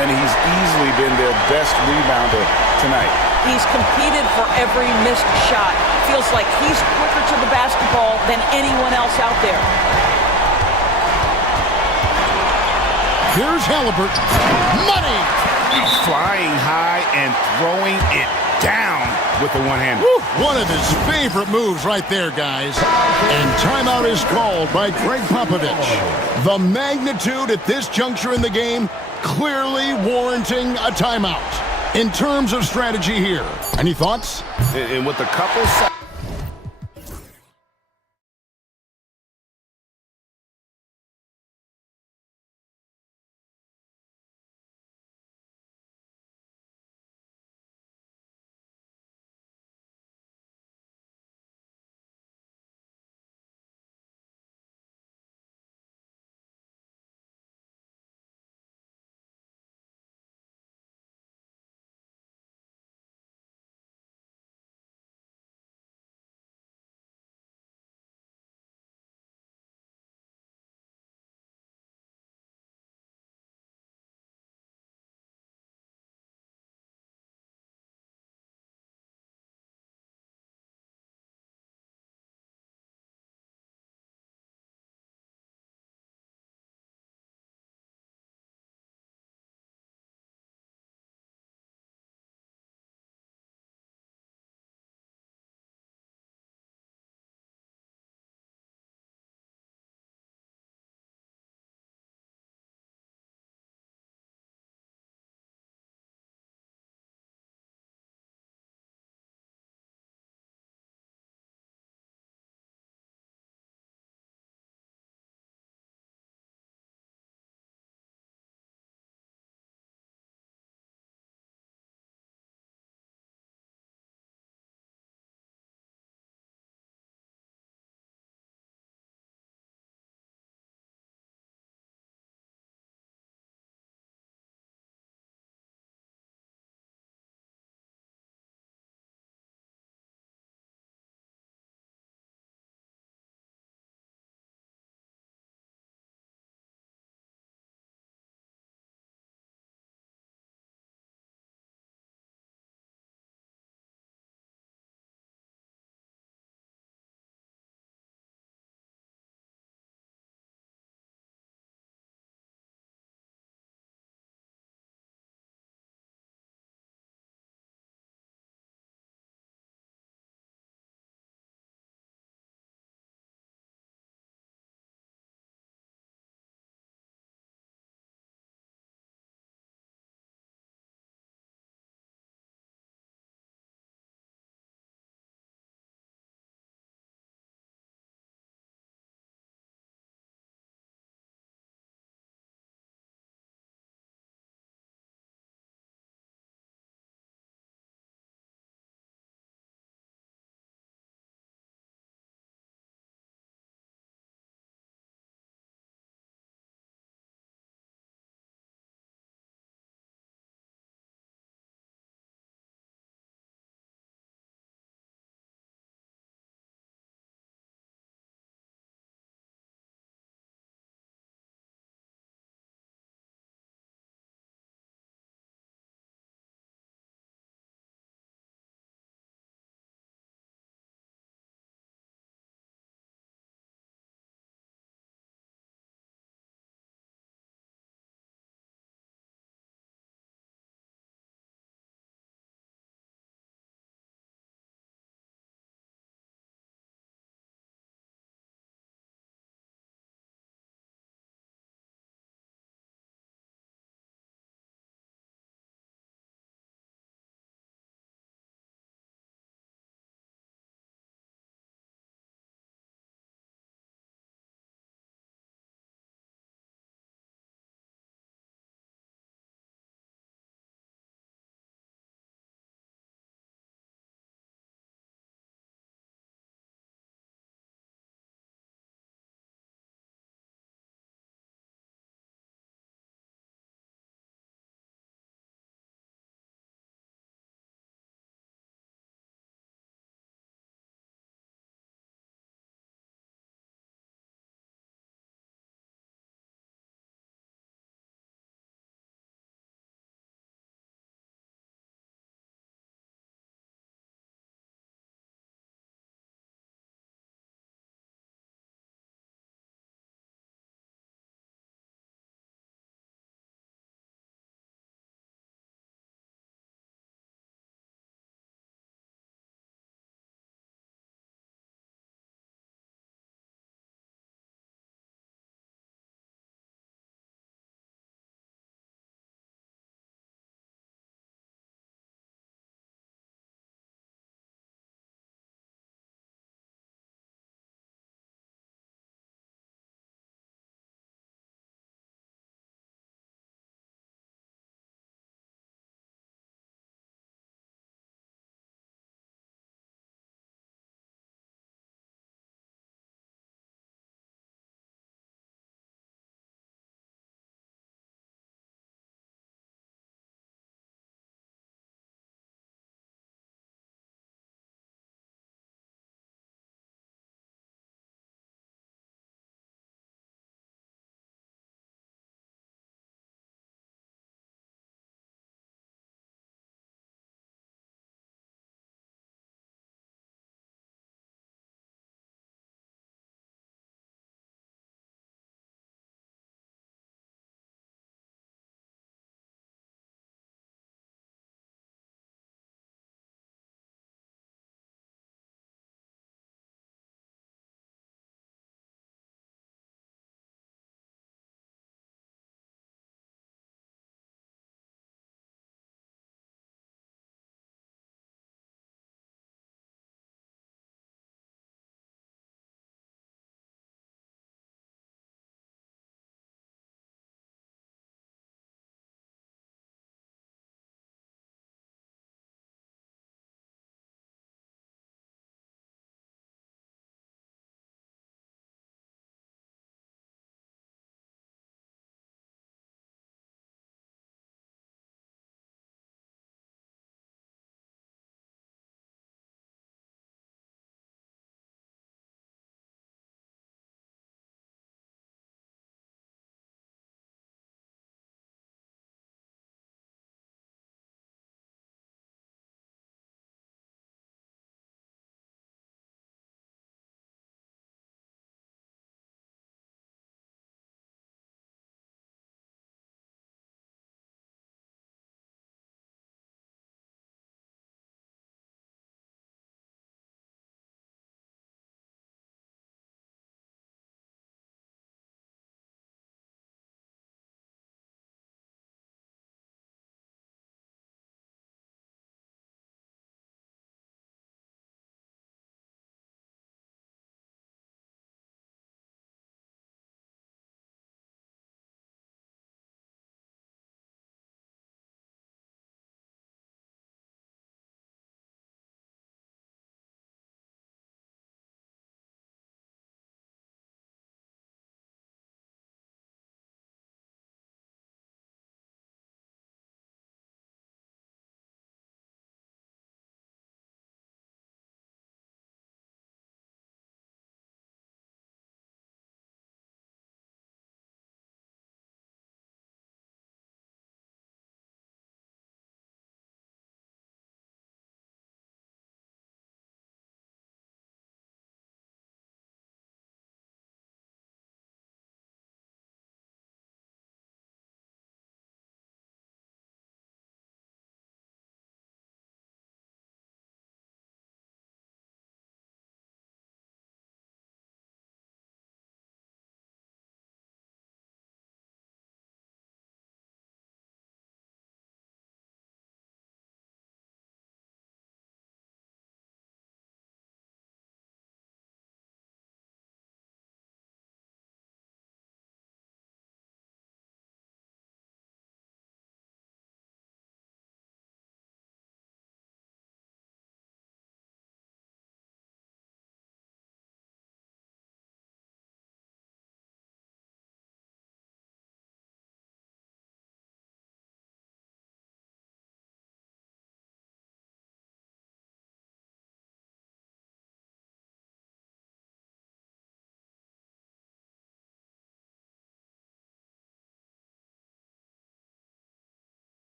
And he's easily been their best rebounder tonight. He's competed for every missed shot. Feels like he's quicker to the basketball than anyone else out there. Here's Halliburton. Money! Flying high and throwing it down with the one-hander. One of his favorite moves right there, guys. And timeout is called by Greg Popovich. The magnitude at this juncture in the game clearly warranting a timeout. In terms of strategy here, any thoughts? And with a couple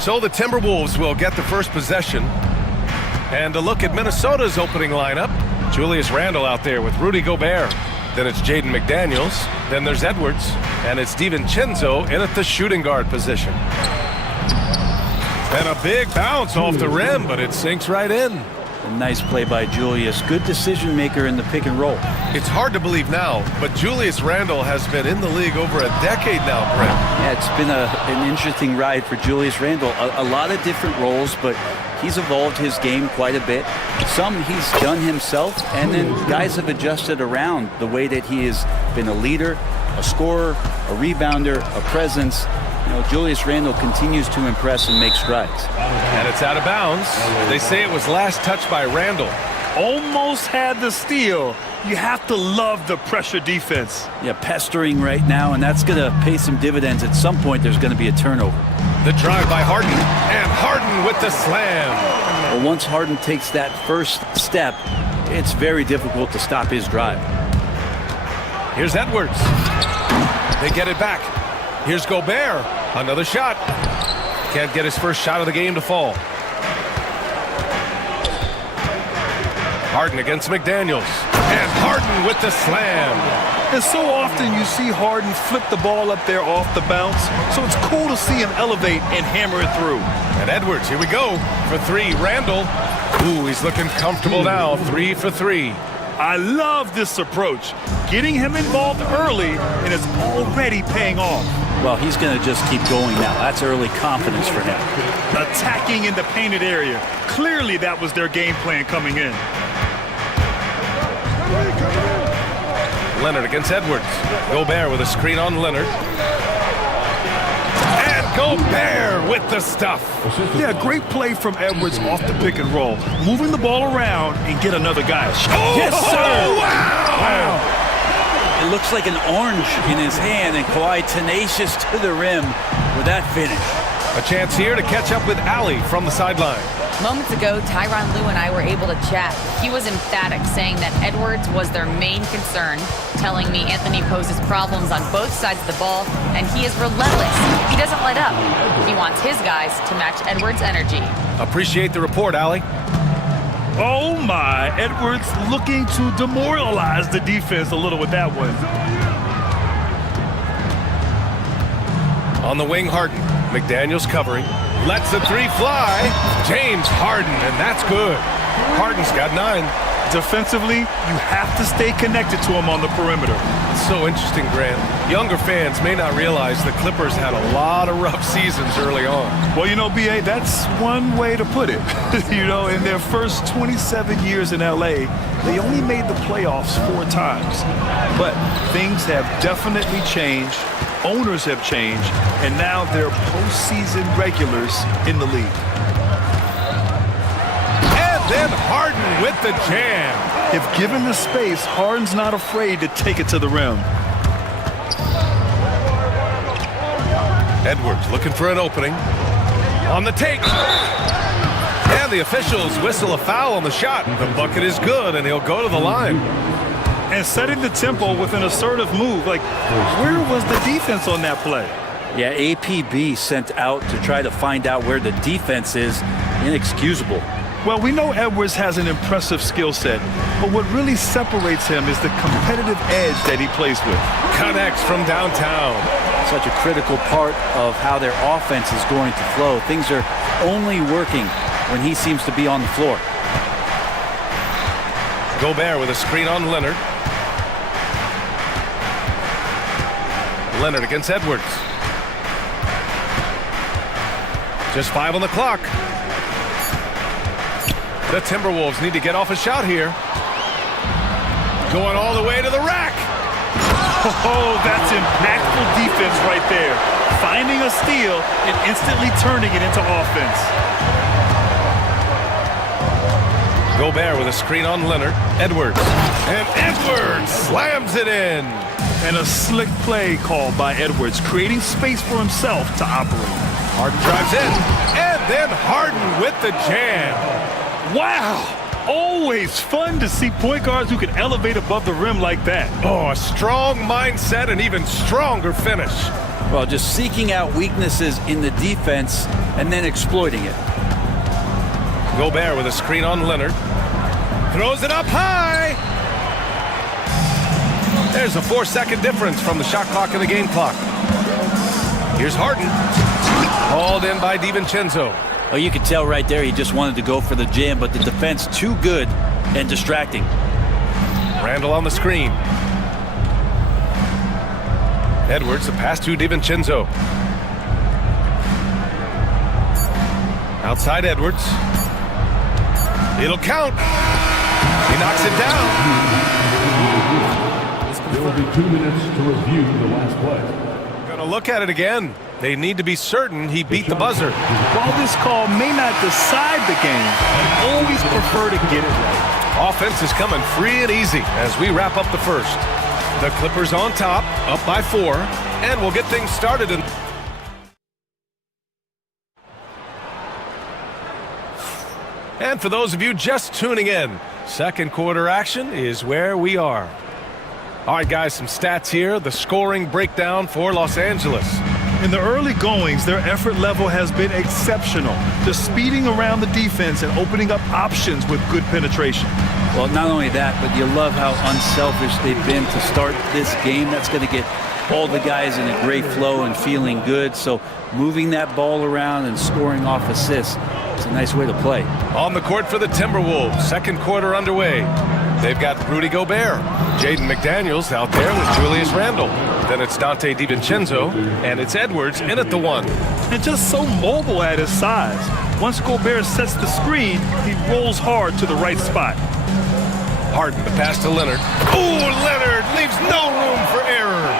So the Timberwolves will get the first possession. And a look at Minnesota's opening lineup. Julius Randle out there with Rudy Gobert. Then it's Jaden McDaniels. Then there's Edwards. And it's DiVincenzo in at the shooting guard position. And a big bounce off the rim, but it sinks right in. A nice play by Julius. Good decision maker in the pick and roll. It's hard to believe now, but Julius Randle has been in the league over a decade now, Brent. Yeah, it's been an interesting ride for Julius Randle. A lot of different roles, but he's evolved his game quite a bit. Some he's done himself, and then guys have adjusted around the way that he has been a leader, a scorer, a rebounder, a presence. You know, Julius Randle continues to impress and make strides. And it's out of bounds. They say it was last touched by Randle. Almost had the steal. You have to love the pressure defense. Yeah, pestering right now, and that's going to pay some dividends. At some point, there's going to be a turnover. The drive by Harden, and Harden with the slam. Well, once Harden takes that first step, it's very difficult to stop his drive. Here's Edwards. They get it back. Here's Gobert. Another shot. Can't get his first shot of the game to fall. Harden against McDaniels. And Harden with the slam. And so often you see Harden flip the ball up there off the bounce, so it's cool to see him elevate and hammer it through. And Edwards, here we go. For three, Randle. Ooh, he's looking comfortable now. 3 for 3. I love this approach. Getting him involved early, and it's already paying off. Well, he's going to just keep going now. That's early confidence for him. Attacking in the painted area. Clearly that was their game plan coming in. Leonard against Edwards. Gobert with a screen on Leonard. And Gobert with the stuff. Yeah, great play from Edwards off the pick and roll. Moving the ball around and get another guy a shot. Oh, yes, sir! Wow! It looks like an orange in his hand, and Kawhi tenacious to the rim with that finish. A chance here to catch up with Ali from the sideline. Moments ago, Tyronn Lue and I were able to chat. He was emphatic, saying that Edwards was their main concern, telling me Anthony poses problems on both sides of the ball, and he is relentless. He doesn't let up. He wants his guys to match Edwards' energy. Appreciate the report, Ali. Oh my, Edwards looking to demoralize the defense a little with that one. On the wing, Harden. McDaniels covering. Lets the three fly. James Harden, and that's good. Harden's got 9. Defensively, you have to stay connected to him on the perimeter. It's so interesting, Grant. Younger fans may not realize the Clippers had a lot of rough seasons early on. Well, you know, B.A., that's one way to put it. You know, in their first 27 years in L.A., they only made the playoffs 4 times. But things have definitely changed. Owners have changed. And now they're postseason regulars in the league. Then Harden with the jam. If given the space, Harden's not afraid to take it to the rim. Edwards looking for an opening. On the take. And the officials whistle a foul on the shot. The bucket is good, and he'll go to the line. And setting the tempo with an assertive move. Like, where was the defense on that play? Yeah, APB sent out to try to find out where the defense is. Inexcusable. Well, we know Edwards has an impressive skill set, but what really separates him is the competitive edge that he plays with. Connects from downtown. Such a critical part of how their offense is going to flow. Things are only working when he seems to be on the floor. Gobert with a screen on Leonard. Leonard against Edwards. Just 5 on the clock. The Timberwolves need to get off a shot here. Going all the way to the rack. Oh, that's impactful defense right there. Finding a steal and instantly turning it into offense. Gobert with a screen on Leonard. Edwards. And Edwards slams it in. And a slick play called by Edwards, creating space for himself to operate. Harden drives in. And then Harden with the jam. Wow! Always fun to see point guards who can elevate above the rim like that. Oh, a strong mindset and even stronger finish. Well, just seeking out weaknesses in the defense and then exploiting it. Gobert with a screen on Leonard. Throws it up high. There's a 4-second difference from the shot clock and the game clock. Here's Harden. Hauled in by DiVincenzo. Oh, you could tell right there he just wanted to go for the jam, but the defense too good and distracting. Randall on the screen. Edwards, the pass to DiVincenzo. Outside Edwards. It'll count. He knocks it down. There will be 2 minutes to review the last play. Gonna look at it again. They need to be certain he beat the buzzer. While this call may not decide the game, I always prefer to get it right. Offense is coming free and easy as we wrap up the first. The Clippers on top, up by 4, and we'll get things started in... And for those of you just tuning in, second quarter action is where we are. All right, guys, some stats here. The scoring breakdown for Los Angeles. In the early goings, their effort level has been exceptional. Just speeding around the defense and opening up options with good penetration. Well, not only that, but you love how unselfish they've been to start this game. That's going to get all the guys in a great flow and feeling good. So moving that ball around and scoring off assists, it's a nice way to play. On the court for the Timberwolves, second quarter underway. They've got Rudy Gobert, Jaden McDaniels out there with Julius Randle. Then it's Dante DiVincenzo, and it's Edwards in at the 1. And just so mobile at his size. Once Gobert sets the screen, he rolls hard to the right spot. Harden, the pass to Leonard. Ooh, Leonard leaves no room for error.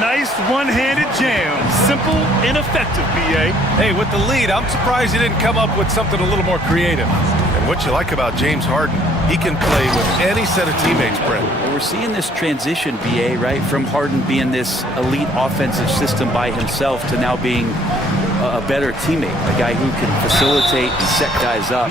Nice one-handed jam. Simple and effective, B.A. Hey, with the lead, I'm surprised he didn't come up with something a little more creative. And what you like about James Harden, he can play with any set of teammates, Brent. We're seeing this transition, BA, right, from Harden being this elite offensive system by himself to now being a better teammate, a guy who can facilitate and set guys up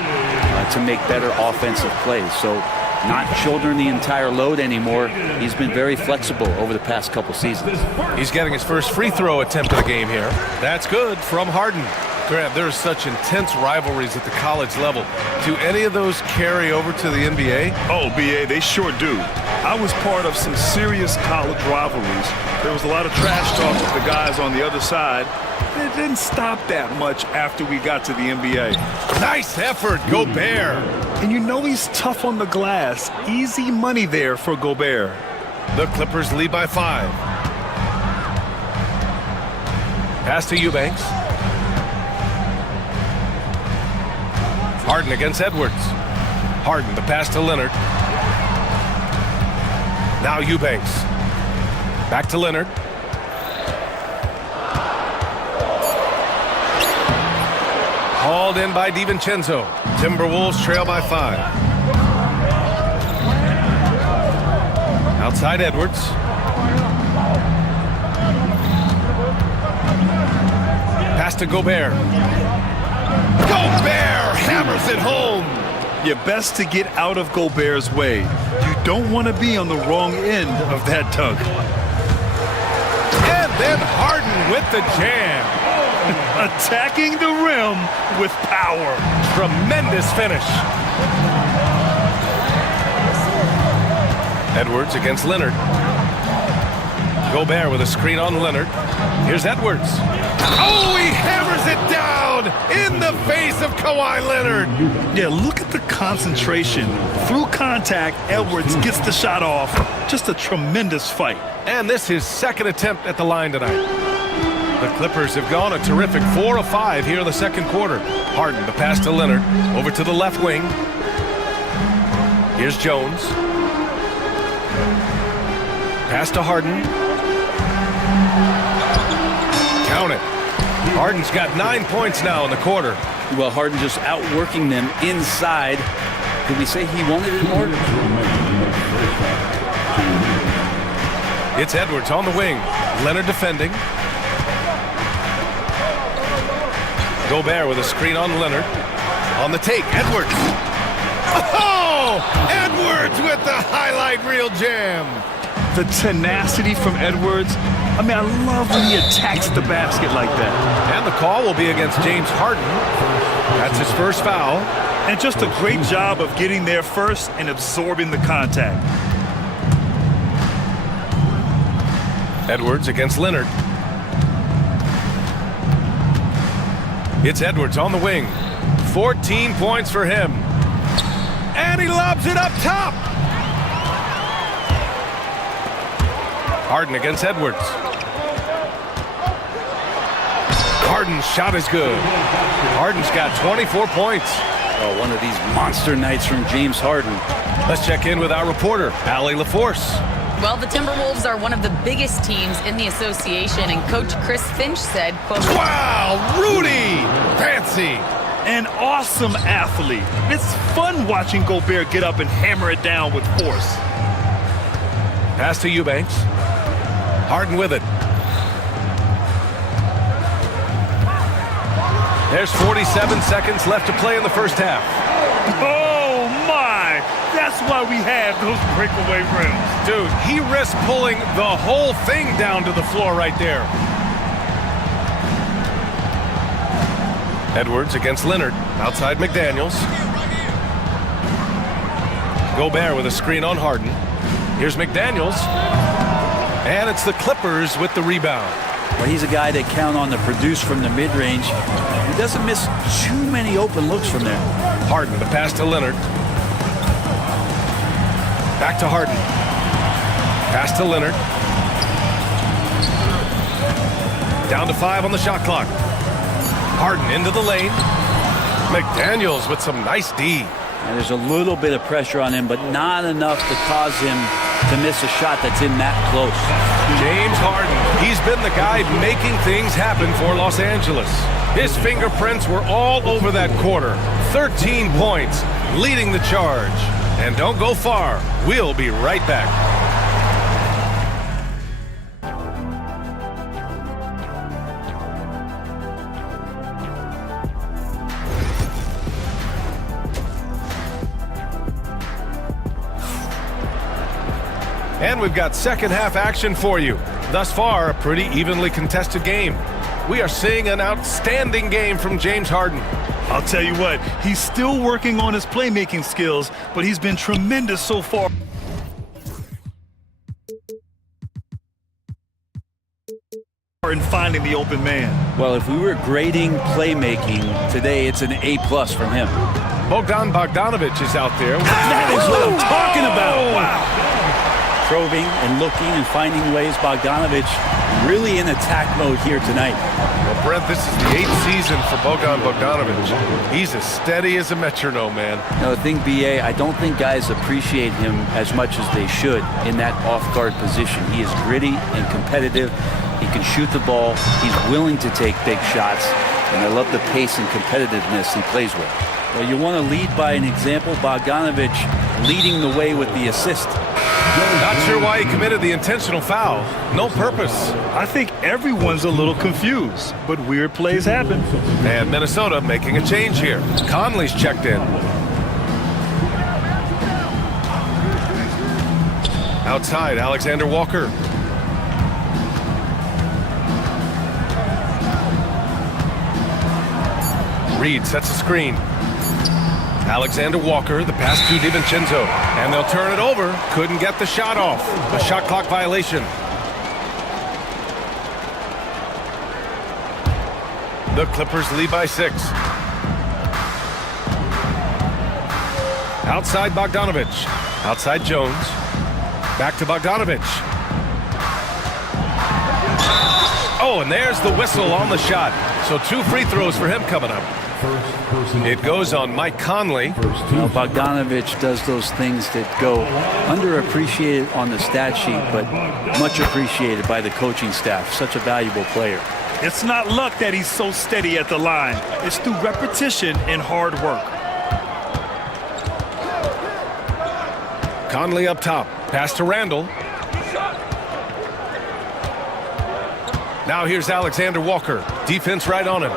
to make better offensive plays. So not shouldering the entire load anymore. He's been very flexible over the past couple seasons. He's getting his first free throw attempt of the game here. That's good from Harden. Grant, there are such intense rivalries at the college level. Do any of those carry over to the NBA? Oh, B.A., they sure do. I was part of some serious college rivalries. There was a lot of trash talk with the guys on the other side. It didn't stop that much after we got to the NBA. Nice effort, Gobert. And you know he's tough on the glass. Easy money there for Gobert. The Clippers lead by 5. Pass to Eubanks. Harden against Edwards. Harden, the pass to Leonard. Now Eubanks. Back to Leonard. Hauled in by DiVincenzo. Timberwolves trail by 5. Outside Edwards. Pass to Gobert. Gobert hammers it home. You're best to get out of Gobert's way. You don't want to be on the wrong end of that tug. And then Harden with the jam. Attacking the rim with power. Tremendous finish. Edwards against Leonard. Gobert with a screen on Leonard. Here's Edwards. Oh, he hammers it down in the face of Kawhi Leonard. Yeah, look at the concentration. Through contact, Edwards gets the shot off. Just a tremendous fight. And this is his second attempt at the line tonight. The Clippers have gone a terrific 4 of 5 here in the second quarter. Harden, the pass to Leonard. Over to the left wing. Here's Jones. Pass to Harden. Count it. Harden's got 9 points now in the quarter. Well, Harden just outworking them inside. Could we say he wanted it more? It's Edwards on the wing. Leonard defending. Gobert with a screen on Leonard. On the take, Edwards. Oh! Edwards with the highlight reel jam. The tenacity from Edwards. I mean, I love when he attacks the basket like that. And the call will be against James Harden. That's his first foul. And just a great job of getting there first and absorbing the contact. Edwards against Leonard. It's Edwards on the wing. 14 points for him. And he lobs it up top. Harden against Edwards. Harden's shot is good. Harden's got 24 points. Oh, one of these monster nights from James Harden. Let's check in with our reporter, Allie LaForce. Well, the Timberwolves are one of the biggest teams in the association, and Coach Chris Finch said, quote, "Wow, Rudy! Fancy! An awesome athlete. It's fun watching Gobert get up and hammer it down with force." Pass to Eubanks. Harden with it. There's 47 seconds left to play in the first half. Oh, my! That's why we have those breakaway rims. Dude, he risked pulling the whole thing down to the floor right there. Edwards against Leonard. Outside McDaniels. Gobert with a screen on Harden. Here's McDaniels. And it's the Clippers with the rebound. Well, he's a guy that count on to produce from the mid-range. He doesn't miss too many open looks from there. Harden, the pass to Leonard. Back to Harden. Pass to Leonard. Down to 5 on the shot clock. Harden into the lane. McDaniels with some nice D. And there's a little bit of pressure on him, but not enough to cause him to miss a shot that's in that close. James Harden, he's been the guy making things happen for Los Angeles. His fingerprints were all over that quarter. 13 points, leading the charge. And don't go far. We'll be right back. And we've got second half action for you. Thus far, a pretty evenly contested game. We are seeing an outstanding game from James Harden. I'll tell you what, he's still working on his playmaking skills, but he's been tremendous so far. In finding the open man. Well, if we were grading playmaking today, it's an A+ from him. Bogdan Bogdanovic is out there. That is what I'm talking about. Oh, wow. Probing and looking and finding ways. Bogdanovic really in attack mode here tonight. Well, Brent, this is the 8th season for Bogdan Bogdanovic. He's as steady as a metronome, man. No, the thing, BA, I don't think guys appreciate him as much as they should in that off-guard position. He is gritty and competitive. He can shoot the ball. He's willing to take big shots. And I love the pace and competitiveness he plays with. Well, you want to lead by an example. Bogdanovic leading the way with the assist. Not sure why he committed the intentional foul. No purpose. I think everyone's a little confused, but weird plays happen. And Minnesota making a change here. Conley's checked in. Outside, Alexander Walker. Reed sets a screen. Alexander Walker, the pass to DiVincenzo. And they'll turn it over. Couldn't get the shot off. A shot clock violation. The Clippers lead by 6. Outside Bogdanovic. Outside Jones. Back to Bogdanovic. Oh, and there's the whistle on the shot. So 2 free throws for him coming up. It goes on Mike Conley. Now, Bogdanovic does those things that go underappreciated on the stat sheet, but much appreciated by the coaching staff. Such a valuable player. It's not luck that he's so steady at the line. It's through repetition and hard work. Conley up top. Pass to Randall. Now here's Alexander Walker. Defense right on him.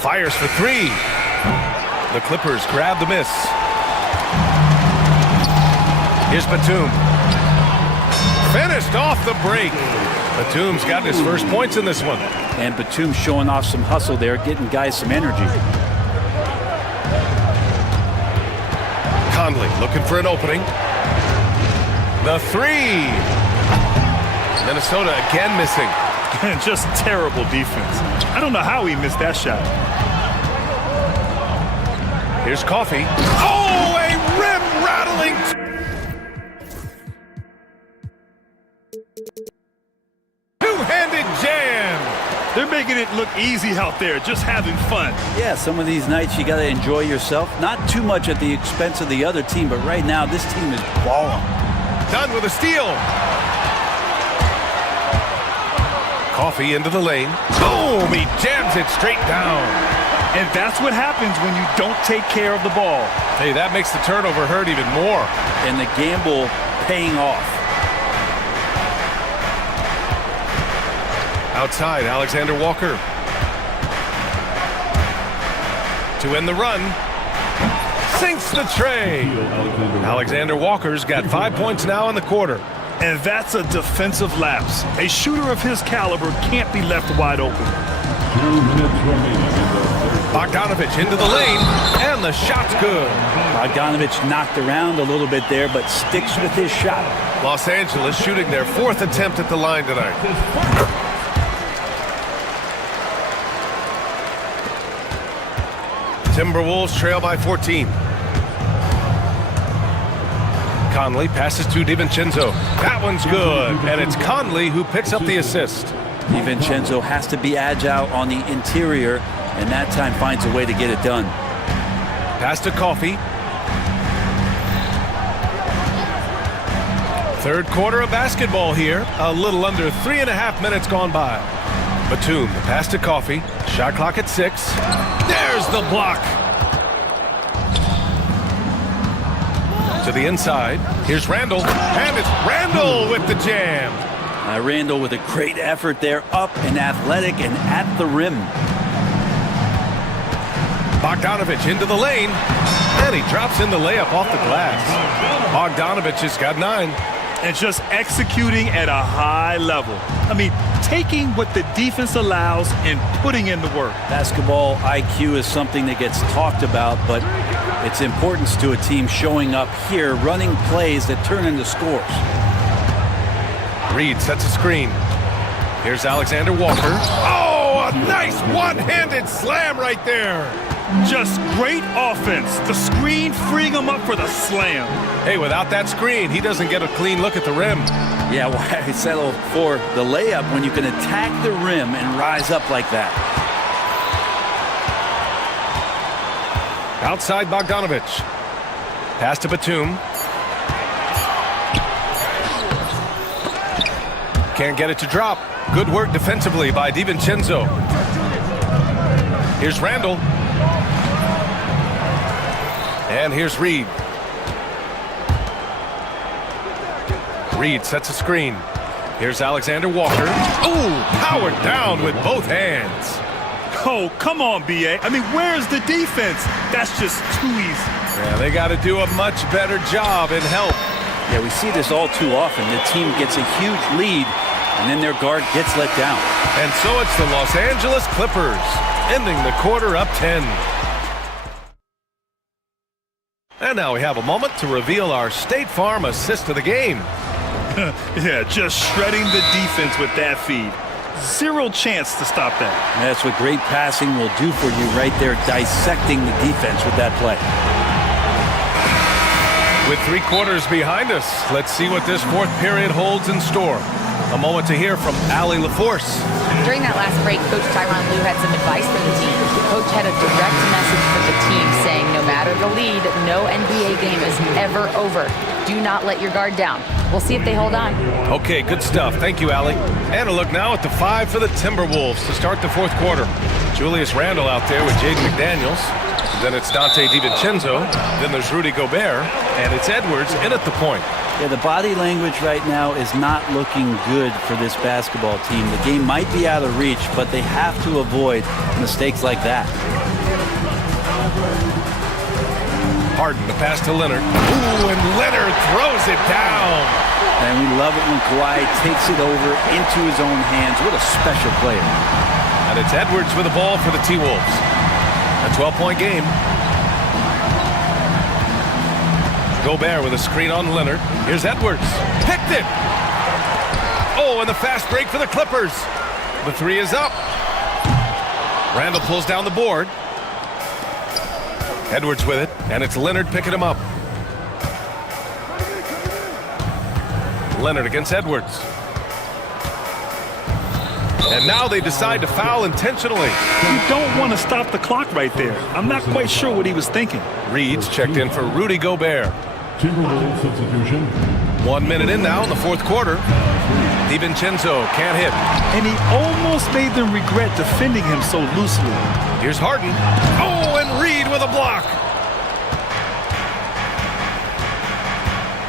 Fires for 3. The Clippers grab the miss. Here's Batum. Finished off the break. Batum's gotten his first points in this one. And Batum showing off some hustle there, getting guys some energy. Conley looking for an opening. The three. Minnesota again missing. Just terrible defense. I don't know how he missed that shot. Here's Coffey. Oh, a rim-rattling. Two-handed jam. They're making it look easy out there, just having fun. Yeah, some of these nights you got to enjoy yourself. Not too much at the expense of the other team, but right now this team is balling. Done with a steal. Coffey into the lane. Boom! He jams it straight down. And that's what happens when you don't take care of the ball. Hey, that makes the turnover hurt even more. And the gamble paying off. Outside, Alexander Walker. To end the run. Sinks the tray. Alexander Walker's got 5 points now in the quarter. And that's a defensive lapse. A shooter of his caliber can't be left wide open. 2 minutes remaining in the third. Bogdanovich into the lane, and the shot's good. Bogdanovich knocked around a little bit there, but sticks with his shot. Los Angeles shooting their 4th attempt at the line tonight. Timberwolves trail by 14. Conley passes to DiVincenzo. That one's good, and it's Conley who picks up the assist. DiVincenzo has to be agile on the interior, and that time finds a way to get it done. Pass to Coffey. Third quarter of basketball here. A little under 3.5 minutes gone by. Batum, the pass to Coffey. Shot clock at 6. There's the block. To the inside. Here's Randall. And it's Randall with the jam. Randall with a great effort there, up and athletic and at the rim. Bogdanovich into the lane. And he drops in the layup off the glass. Bogdanovich has got 9. And just executing at a high level. I mean, taking what the defense allows and putting in the work. Basketball IQ is something that gets talked about, but its importance to a team showing up here, running plays that turn into scores. Reed sets a screen. Here's Alexander Walker. Oh, a nice one-handed slam right there. Just great offense. The screen freeing him up for the slam. Hey, without that screen, he doesn't get a clean look at the rim. Yeah, why settle for the layup when you can attack the rim and rise up like that? Outside Bogdanovich. Pass to Batum. Can't get it to drop. Good work defensively by DiVincenzo. Here's Randall. And here's Reed. Reed sets a screen. Here's Alexander Walker. Oh, powered down with both hands. Oh, come on, B.A. I mean, where's the defense? That's just too easy. Yeah, they got to do a much better job in help. Yeah, we see this all too often. The team gets a huge lead, and then their guard gets let down. And so it's the Los Angeles Clippers, ending the quarter up 10. And now we have a moment to reveal our State Farm assist of the game. Yeah, just shredding the defense with that feed. Zero chance to stop that. And that's what great passing will do for you right there, dissecting the defense with that play. With 3 quarters behind us, let's see what this 4th period holds in store. A moment to hear from Allie LaForce. During that last break, Coach Tyronn Lue had some advice for the team. The coach had a direct message for the team saying, no matter the lead, no NBA game is ever over. Do not let your guard down. We'll see if they hold on. Okay, good stuff. Thank you, Allie. And a look now at the 5 for the Timberwolves to start the 4th quarter. Julius Randle out there with Jaden McDaniels. Then it's Dante DiVincenzo. Then there's Rudy Gobert. And it's Edwards in at the point. Yeah, the body language right now is not looking good for this basketball team. The game might be out of reach, but they have to avoid mistakes like that. Harden, the pass to Leonard. Ooh, and Leonard throws it down. And we love it when Kawhi takes it over into his own hands. What a special player. And it's Edwards with the ball for the T-Wolves. A 12-point game. Gobert with a screen on Leonard. Here's Edwards. Picked it. Oh, and the fast break for the Clippers. The three is up. Randall pulls down the board. Edwards with it, and it's Leonard picking him up. Leonard against Edwards. And now they decide to foul intentionally. You don't want to stop the clock right there. I'm not quite sure what he was thinking. Reed's checked in for Rudy Gobert. Timberwolves substitution. 1 minute in now in the fourth quarter. DiVincenzo can't hit. And he almost made them regret defending him so loosely. Here's Harden. Oh, and Reed with a block.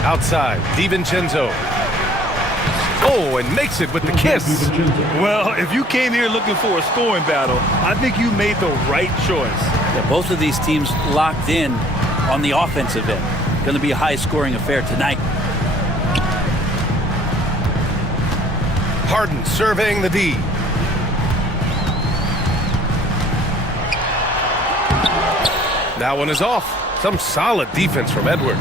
Outside, DiVincenzo. Oh, and makes it with the kiss. Well, if you came here looking for a scoring battle, I think you made the right choice. Yeah, both of these teams locked in on the offensive end. Going to be a high-scoring affair tonight. Harden surveying the D. That one is off. Some solid defense from Edwards.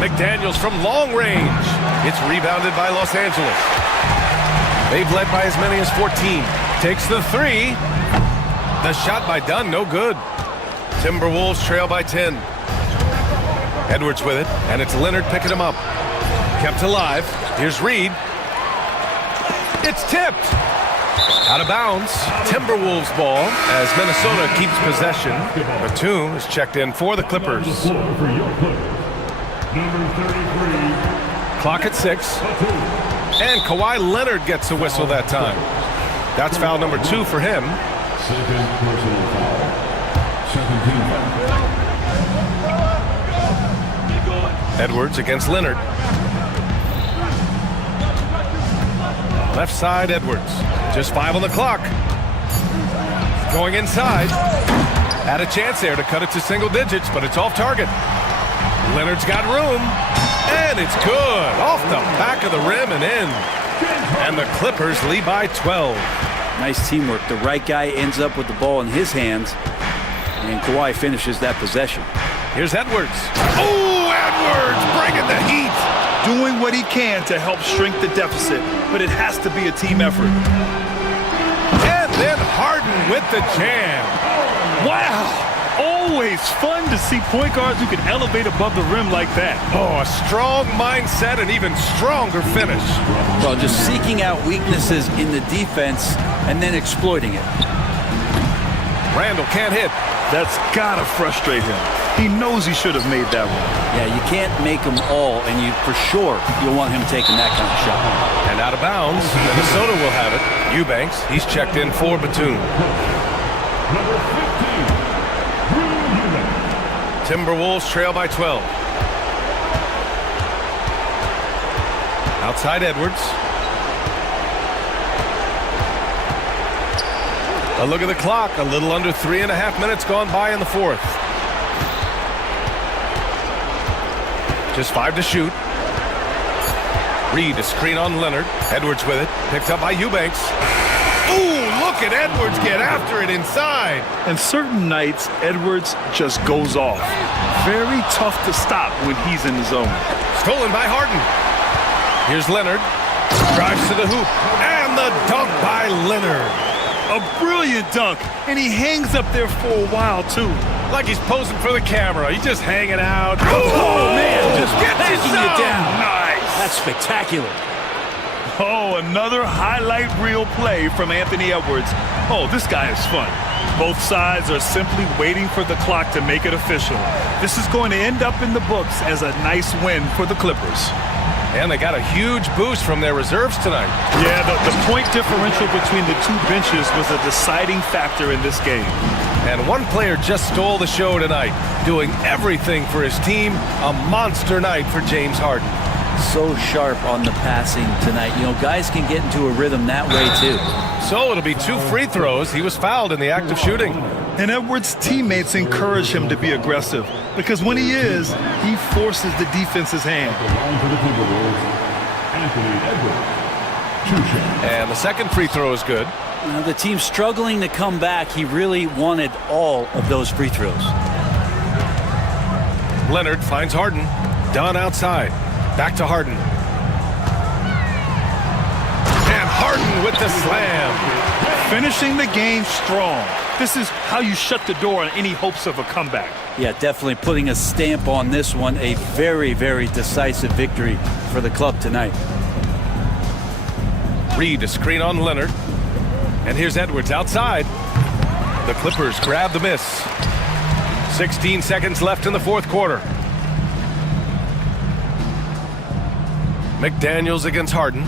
McDaniels from long range. It's rebounded by Los Angeles. They've led by as many as 14. Takes the three. The shot by Dunn, no good. Timberwolves trail by 10. Edwards with it, and it's Leonard picking him up. Kept alive. Here's Reed. It's tipped. Out of bounds. Timberwolves ball as Minnesota keeps possession. Batum is checked in for the Clippers. Clock at 6. And Kawhi Leonard gets a whistle that time. That's foul number 2 for him. Second personal foul. 17 foul. Edwards against Leonard. Left side, Edwards. Just 5 on the clock. Going inside. Had a chance there to cut it to single digits, but it's off target. Leonard's got room. And it's good. Off the back of the rim and in. And the Clippers lead by 12. Nice teamwork. The right guy ends up with the ball in his hands, and Kawhi finishes that possession. Here's Edwards. Oh, Edwards bringing the heat. Doing what he can to help shrink the deficit, but it has to be a team effort. And then Harden with the jam. Wow! Always fun to see point guards who can elevate above the rim like that. Oh, a strong mindset and even stronger finish. Well, just seeking out weaknesses in the defense and then exploiting it. Randall can't hit. That's gotta frustrate him. He knows he should have made that one. Yeah, you can't make them all, and you for sure you'll want him taking that kind of shot. And out of bounds, Minnesota will have it. Eubanks, he's checked in for Batum. Number 15, Timberwolves trail by 12. Outside Edwards. A look at the clock. A little under 3.5 minutes gone by in the fourth. Just 5 to shoot. Reed, a screen on Leonard. Edwards with it. Picked up by Eubanks. Ooh, look at Edwards get after it inside. And certain nights, Edwards just goes off. Very tough to stop when he's in the zone. Stolen by Harden. Here's Leonard. Drives to the hoop. And the dunk by Leonard. A brilliant dunk. And he hangs up there for a while, too. Like he's posing for the camera. He's just hanging out. Oh man, just backing you down. Nice. That's spectacular. Oh, another highlight reel play from Anthony Edwards. Oh, this guy is fun. Both sides are simply waiting for the clock to make it official. This is going to end up in the books as a nice win for the Clippers. And they got a huge boost from their reserves tonight. Yeah, the point differential between the two benches was a deciding factor in this game. And one player just stole the show tonight, doing everything for his team. A monster night for James Harden. So sharp on the passing tonight. You know, guys can get into a rhythm that way too. So it'll be 2 free throws. He was fouled in the act of shooting. And Edwards' teammates encourage him to be aggressive because when he is, he forces the defense's hand. And the second free throw is good. Now the team's struggling to come back. He really wanted all of those free throws. Leonard finds Harden. Down outside. Back to Harden. And Harden with the slam. Finishing the game strong. This is how you shut the door on any hopes of a comeback. Yeah, definitely putting a stamp on this one. A very, very decisive victory for the club tonight. Reed a screen on Leonard. And here's Edwards outside. The Clippers grab the miss. 16 seconds left in the fourth quarter. McDaniels against Harden.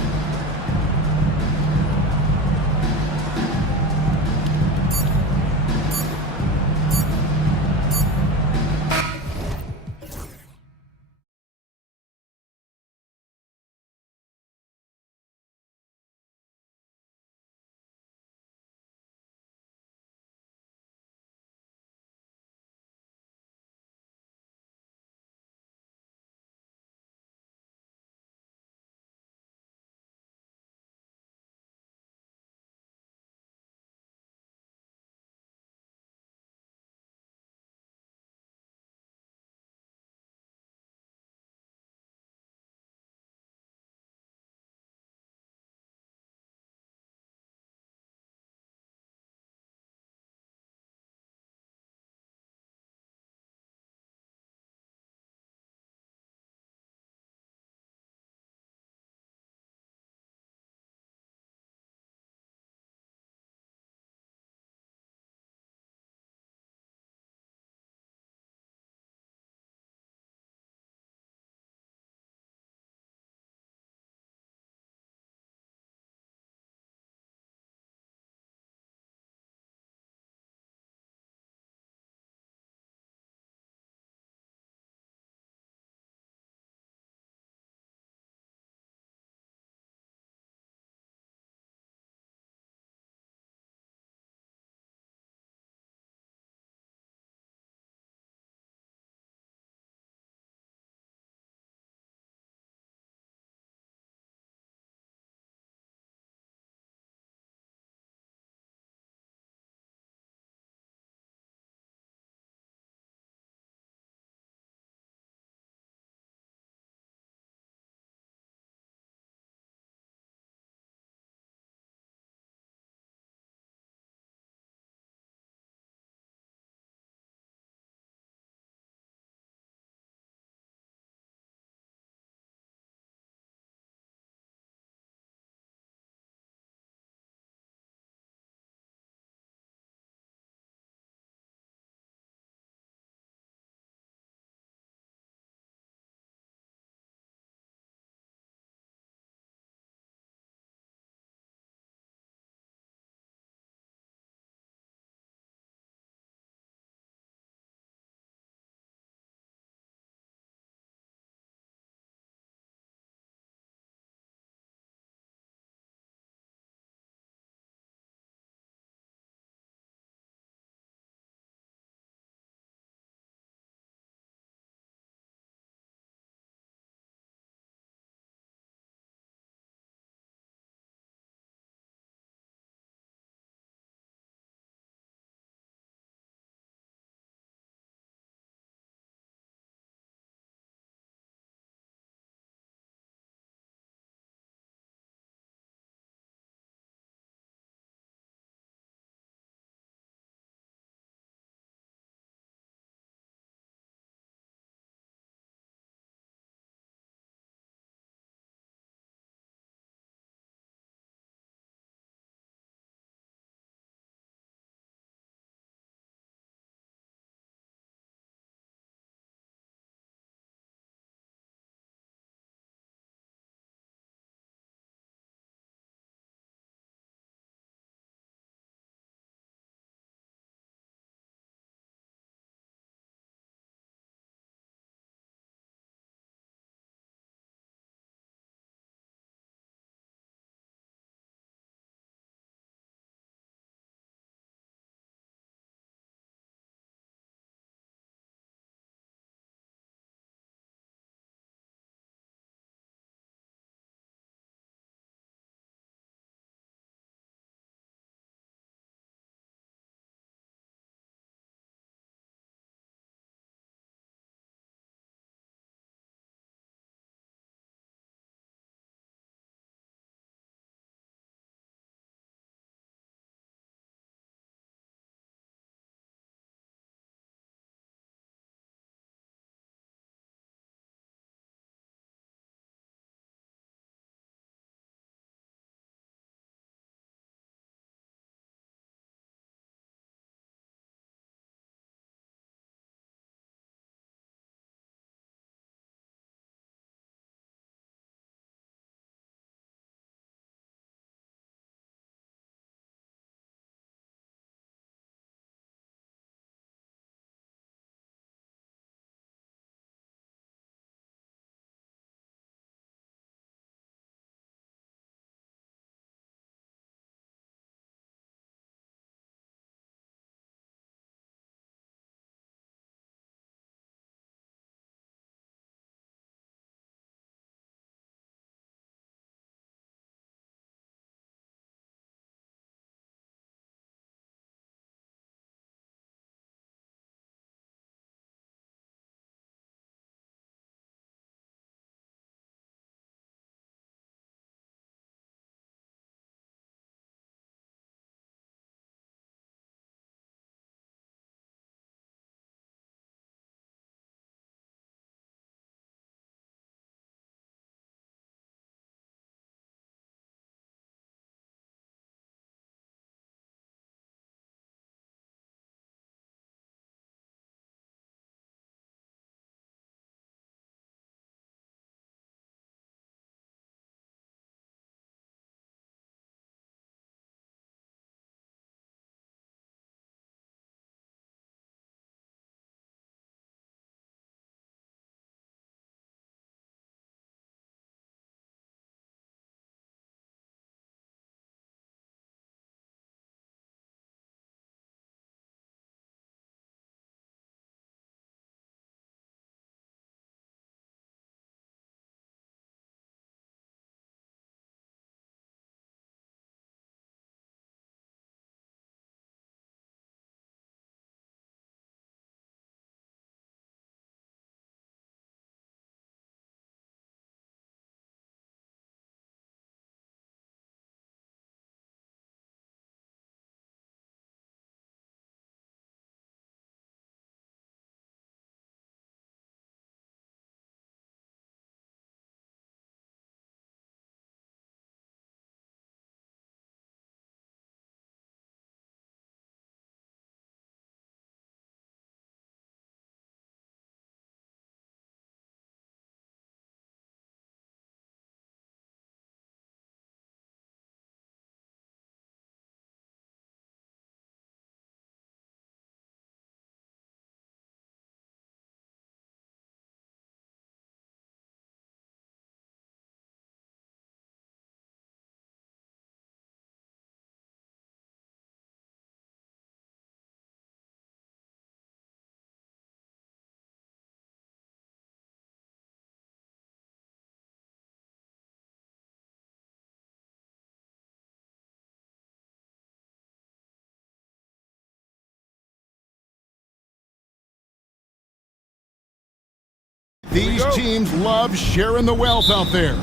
These teams love sharing the wealth out there.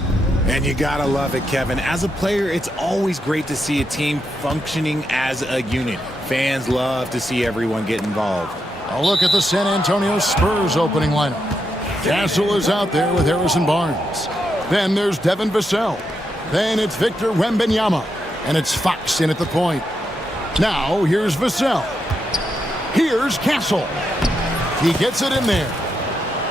And you gotta love it, Kevin. As a player, it's always great to see a team functioning as a unit. Fans love to see everyone get involved. A look at the San Antonio Spurs opening lineup. Castle is out there with Harrison Barnes. Then there's Devin Vassell. Then it's Victor Wembanyama. And it's Fox in at the point. Now here's Vassell. Here's Castle. He gets it in there.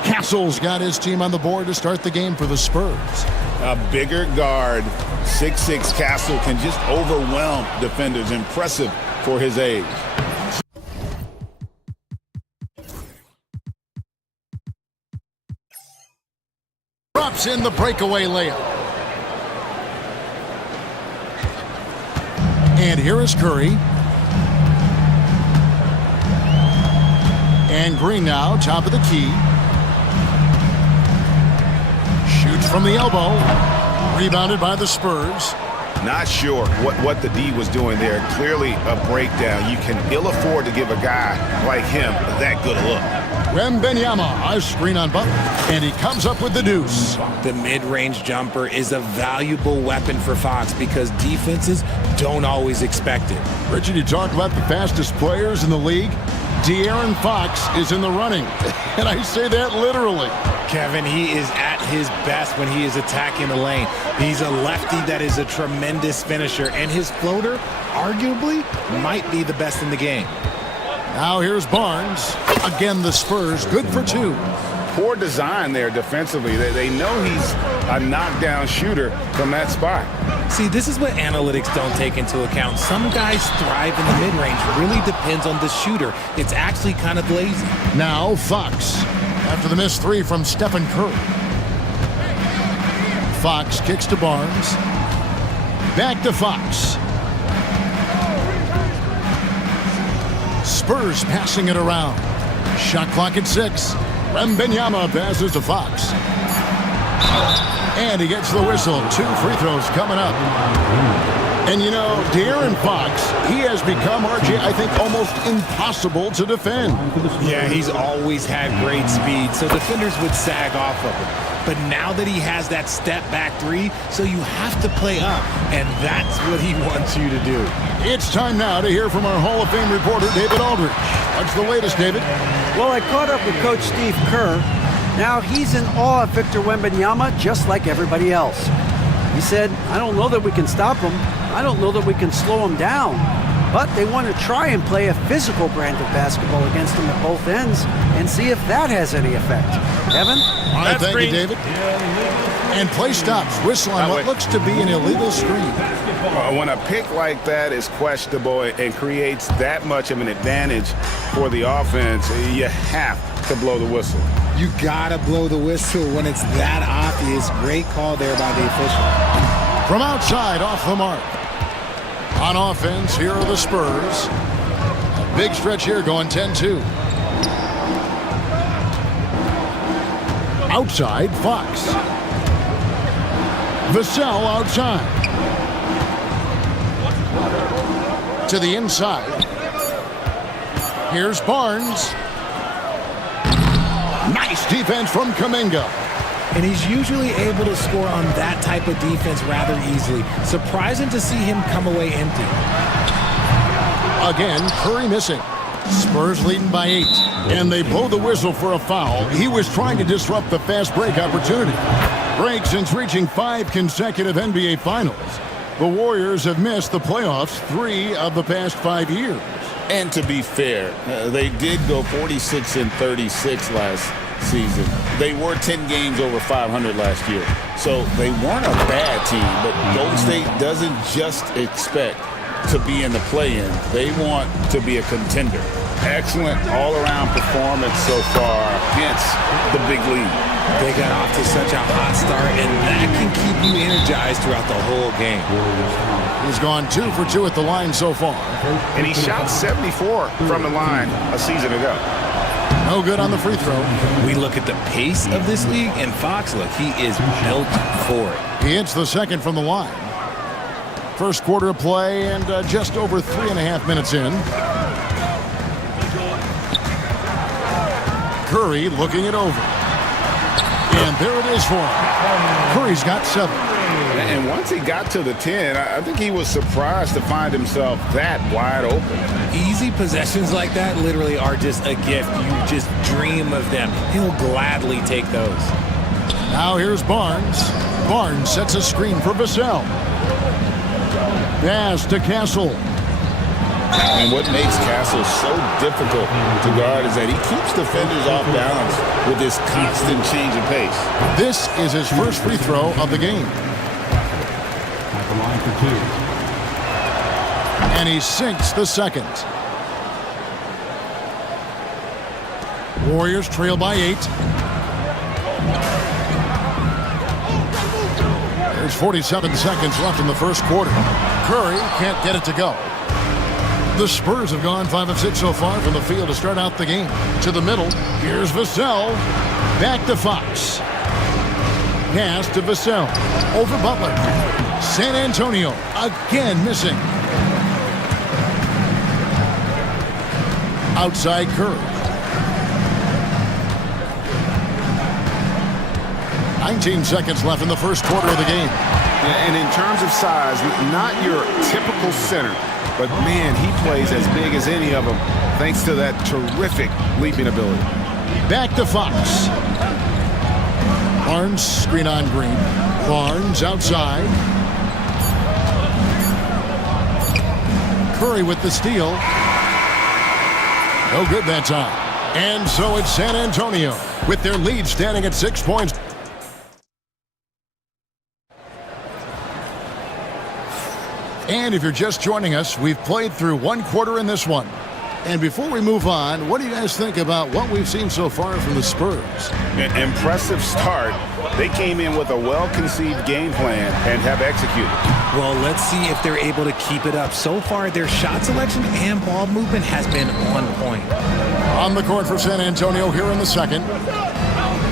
Castle's got his team on the board to start the game for the Spurs. A bigger guard, 6'6" Castle can just overwhelm defenders. Impressive for his age. Drops in the breakaway layup. And here is Curry. And Green now, top of the key. Shoots from the elbow. Rebounded by the Spurs. Not sure what the D was doing there. Clearly a breakdown. You can ill afford to give a guy like him that good a look. Wembanyama, a screen on Butler, and he comes up with the deuce. The mid-range jumper is a valuable weapon for Fox because defenses don't always expect it. Richard, you talk about the fastest players in the league. De'Aaron Fox is in the running, and I say that literally. Kevin, he is at his best when he is attacking the lane. He's a lefty that is a tremendous finisher, and his floater, arguably, might be the best in the game. Now here's Barnes. Again, the Spurs, good for two. Poor design there defensively. They know he's a knockdown shooter from that spot. See, this is what analytics don't take into account. Some guys thrive in the mid-range. Really depends on the shooter. It's actually kind of lazy. Now Fox, after the missed three from Stephen Curry. Fox kicks to Barnes. Back to Fox. Spurs passing it around. Shot clock at 6. Wembanyama passes to Fox. And he gets the whistle. 2 free throws coming up. And you know, De'Aaron Fox, he has become, RJ, I think, almost impossible to defend. Yeah, he's always had great speed, so defenders would sag off of him. But now that he has that step back three, so you have to play up, and that's what he wants you to do. It's time now to hear from our Hall of Fame reporter, David Aldridge. What's the latest, David? Well, I caught up with Coach Steve Kerr. Now he's in awe of Victor Wembanyama, just like everybody else. He said, I don't know that we can stop him. I don't know that we can slow him down. But they want to try and play a physical brand of basketball against him at both ends and see if that has any effect. Evan? All right, thank you, David. And play stops. Whistle on what looks to be an illegal screen. When a pick like that is questionable and creates that much of an advantage for the offense, you have to blow the whistle. You gotta blow the whistle when it's that obvious. Great call there by the official. From outside, off the mark. On offense, here are the Spurs. A big stretch here going 10-2. Outside, Fox. Vassell outside. To the inside. Here's Barnes. Nice defense from Kuminga. And he's usually able to score on that type of defense rather easily. Surprising to see him come away empty. Again, Curry missing. Spurs leading by 8. And they blow the whistle for a foul. He was trying to disrupt the fast break opportunity. Break since reaching 5 consecutive NBA Finals. The Warriors have missed the playoffs 3 of the past 5 years. And to be fair, they did go 46-36 last season. They were 10 games over 500 last year. So they weren't a bad team, but Golden State doesn't just expect to be in the play-in. They want to be a contender. Excellent all-around performance so far against the big league. They got off to such a hot start, and that can keep you energized throughout the whole game. He's gone 2 for 2 at the line so far. And he shot 74 from the line a season ago. No good on the free throw. We look at the pace of this league, and Fox, look, he is built for it. He hits the second from the line. First quarter of play and just over 3.5 minutes in. Curry looking it over. And there it is for him. Curry's got 7. And once he got to the 10, I think he was surprised to find himself that wide open. Easy possessions like that literally are just a gift. You just dream of them. He'll gladly take those. Now here's Barnes. Barnes sets a screen for Vassell. Pass to Castle. And what makes Castle so difficult to guard is that he keeps defenders off balance with this constant change of pace. This is his first free throw of the game. At the line for 2. And he sinks the second. Warriors trail by 8. There's 47 seconds left in the first quarter. Curry can't get it to go. The Spurs have gone 5 of 6 so far from the field to start out the game. To the middle, here's Vassell. Back to Fox. Pass to Vassell. Over Butler. San Antonio again missing. Outside Curry. 19 seconds left in the first quarter of the game. And in terms of size, not your typical center, but man, he plays as big as any of them thanks to that terrific leaping ability. Back to Fox. Barnes screen on Green. Barnes outside. Curry with the steal. No good that time. And so it's San Antonio with their lead standing at 6 points. And if you're just joining us, we've played through 1 quarter in this one. And before we move on, what do you guys think about what we've seen so far from the Spurs? An impressive start. They came in with a well-conceived game plan and have executed. Well, let's see if they're able to keep it up. So far, their shot selection and ball movement has been on point. On the court for San Antonio here in the second.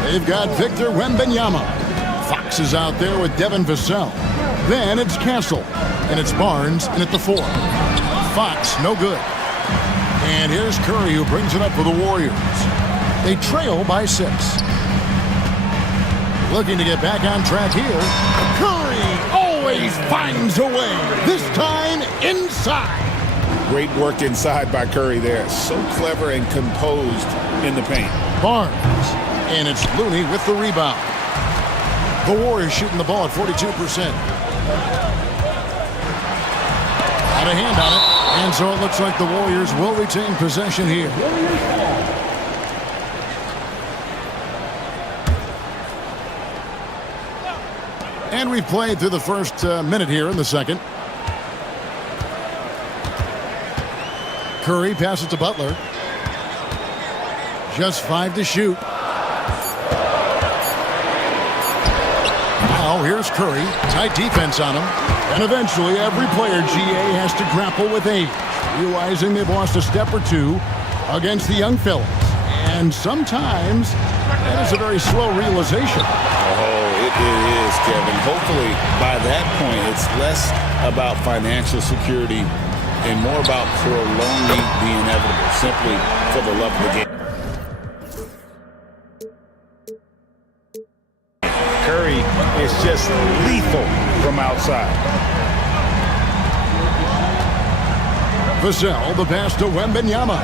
They've got Victor Wembanyama. Fox is out there with Devin Vassell. Then it's Castle. And it's Barnes in at the 4. Fox, no good. And here's Curry, who brings it up for the Warriors. They trail by 6. Looking to get back on track here. Curry always finds a way. This time inside. Great work inside by Curry there. So clever and composed in the paint. Barnes. And it's Looney with the rebound. The Warriors shooting the ball at 42%. Got a hand on it. And so it looks like the Warriors will retain possession here. And we've played through the first minute here in the second. Curry passes to Butler. Just 5 to shoot. Now here's Curry. Tight defense on him. And eventually every player, GA, has to grapple with age, realizing they've lost a step or two against the young fellas. And sometimes that is a very slow realization. Oh, it is, Kevin. Hopefully by that point it's less about financial security and more about prolonging the inevitable, simply for the love of the game. Curry is just lethal from outside. Vassell, the pass to Wembanyama.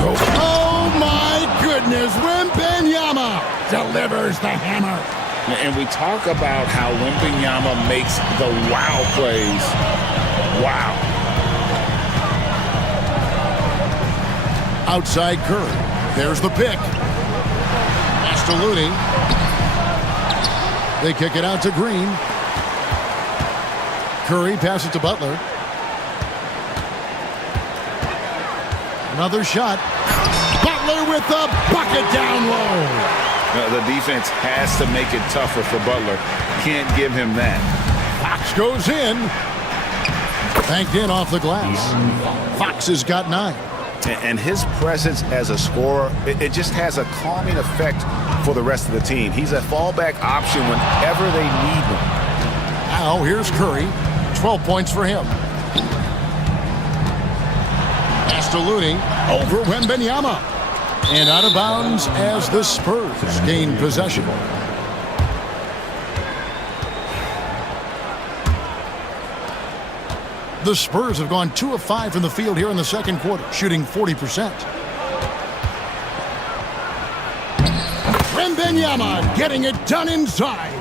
Oh my goodness, Wembanyama delivers the hammer. And we talk about how Wembanyama makes the wow plays. Wow. Outside Curry. There's the pick. Pass to Looney. They kick it out to Green. Curry passes to Butler. Another shot. Butler with the bucket down low. The defense has to make it tougher for Butler. Can't give him that. Fox goes in. Banked in off the glass. Fox has got 9. And his presence as a scorer, it just has a calming effect for the rest of the team. He's a fallback option whenever they need him. Now here's Curry. 12 points for him. Pass to Looney. Over Wembanyama. And out of bounds as the Spurs gain possession. The Spurs have gone 2 of 5 from the field here in the second quarter, shooting 40%. Wembanyama getting it done inside.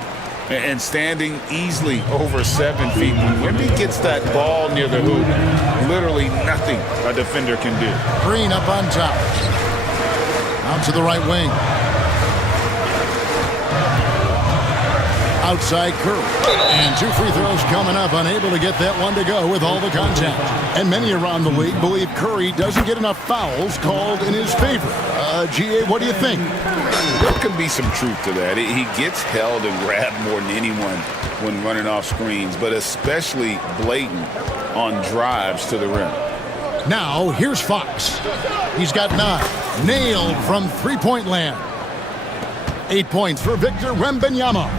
And standing easily over 7 feet. When Wemby gets that ball near the hoop, literally nothing a defender can do. Green up on top. Out to the right wing. Outside Curry. And 2 free throws coming up, unable to get that one to go with all the contact. And many around the league believe Curry doesn't get enough fouls called in his favor. GA, what do you think? There could be some truth to that. He gets held and grabbed more than anyone when running off screens, but especially blatant on drives to the rim. Now, here's Fox. He's got 9. Nailed from three-point land. 8 points for Victor Wembanyama.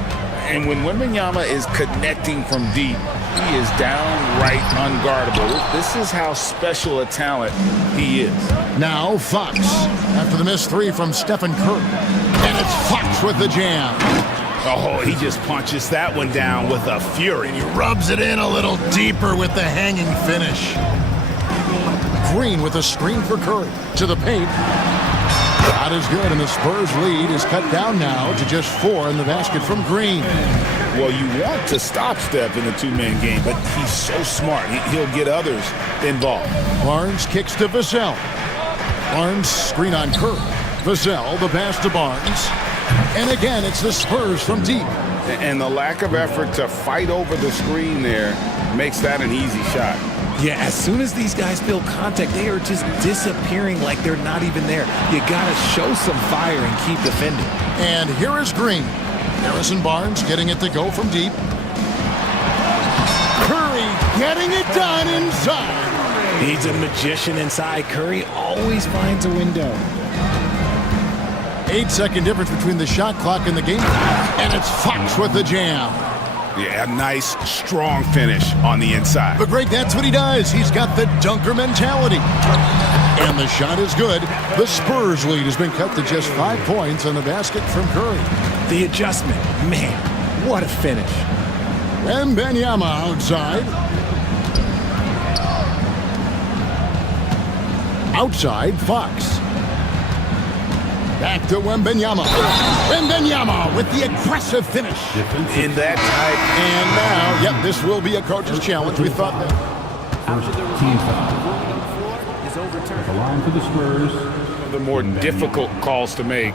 And when Wembanyama is connecting from deep, he is downright unguardable. This is how special a talent he is. Now Fox, after the missed 3 from Stephen Curry. And it's Fox with the jam. Oh, he just punches that one down with a fury. He rubs it in a little deeper with the hanging finish. Green with a screen for Curry. To the paint. Not as good, and the Spurs lead is cut down now to just 4 in the basket from Green. Well, you want to stop Steph in a 2-man game, but he's so smart. He'll get others involved. Barnes kicks to Vassell. Barnes screen on Curry. Vassell, the pass to Barnes. And again, it's the Spurs from deep. And the lack of effort to fight over the screen there makes that an easy shot. Yeah, as soon as these guys feel contact, they are just disappearing like they're not even there. You gotta show some fire and keep defending. And here is Green. Harrison Barnes getting it to go from deep. Curry getting it done inside. He's a magician inside. Curry always finds a window. 8-second difference between the shot clock and the game. And it's Fox with the jam. Yeah, nice, strong finish on the inside. But Greg, that's what he does. He's got the dunker mentality. And the shot is good. The Spurs lead has been cut to just 5 points on the basket from Curry. The adjustment, man, what a finish. Wembanyama outside. Outside, Fox. Back to Wembanyama. Wembanyama with the aggressive finish. In that type. And now, yep, this will be a coach's challenge. We thought that. First team foul. Is overturned. The line for the Spurs. The more difficult calls to make.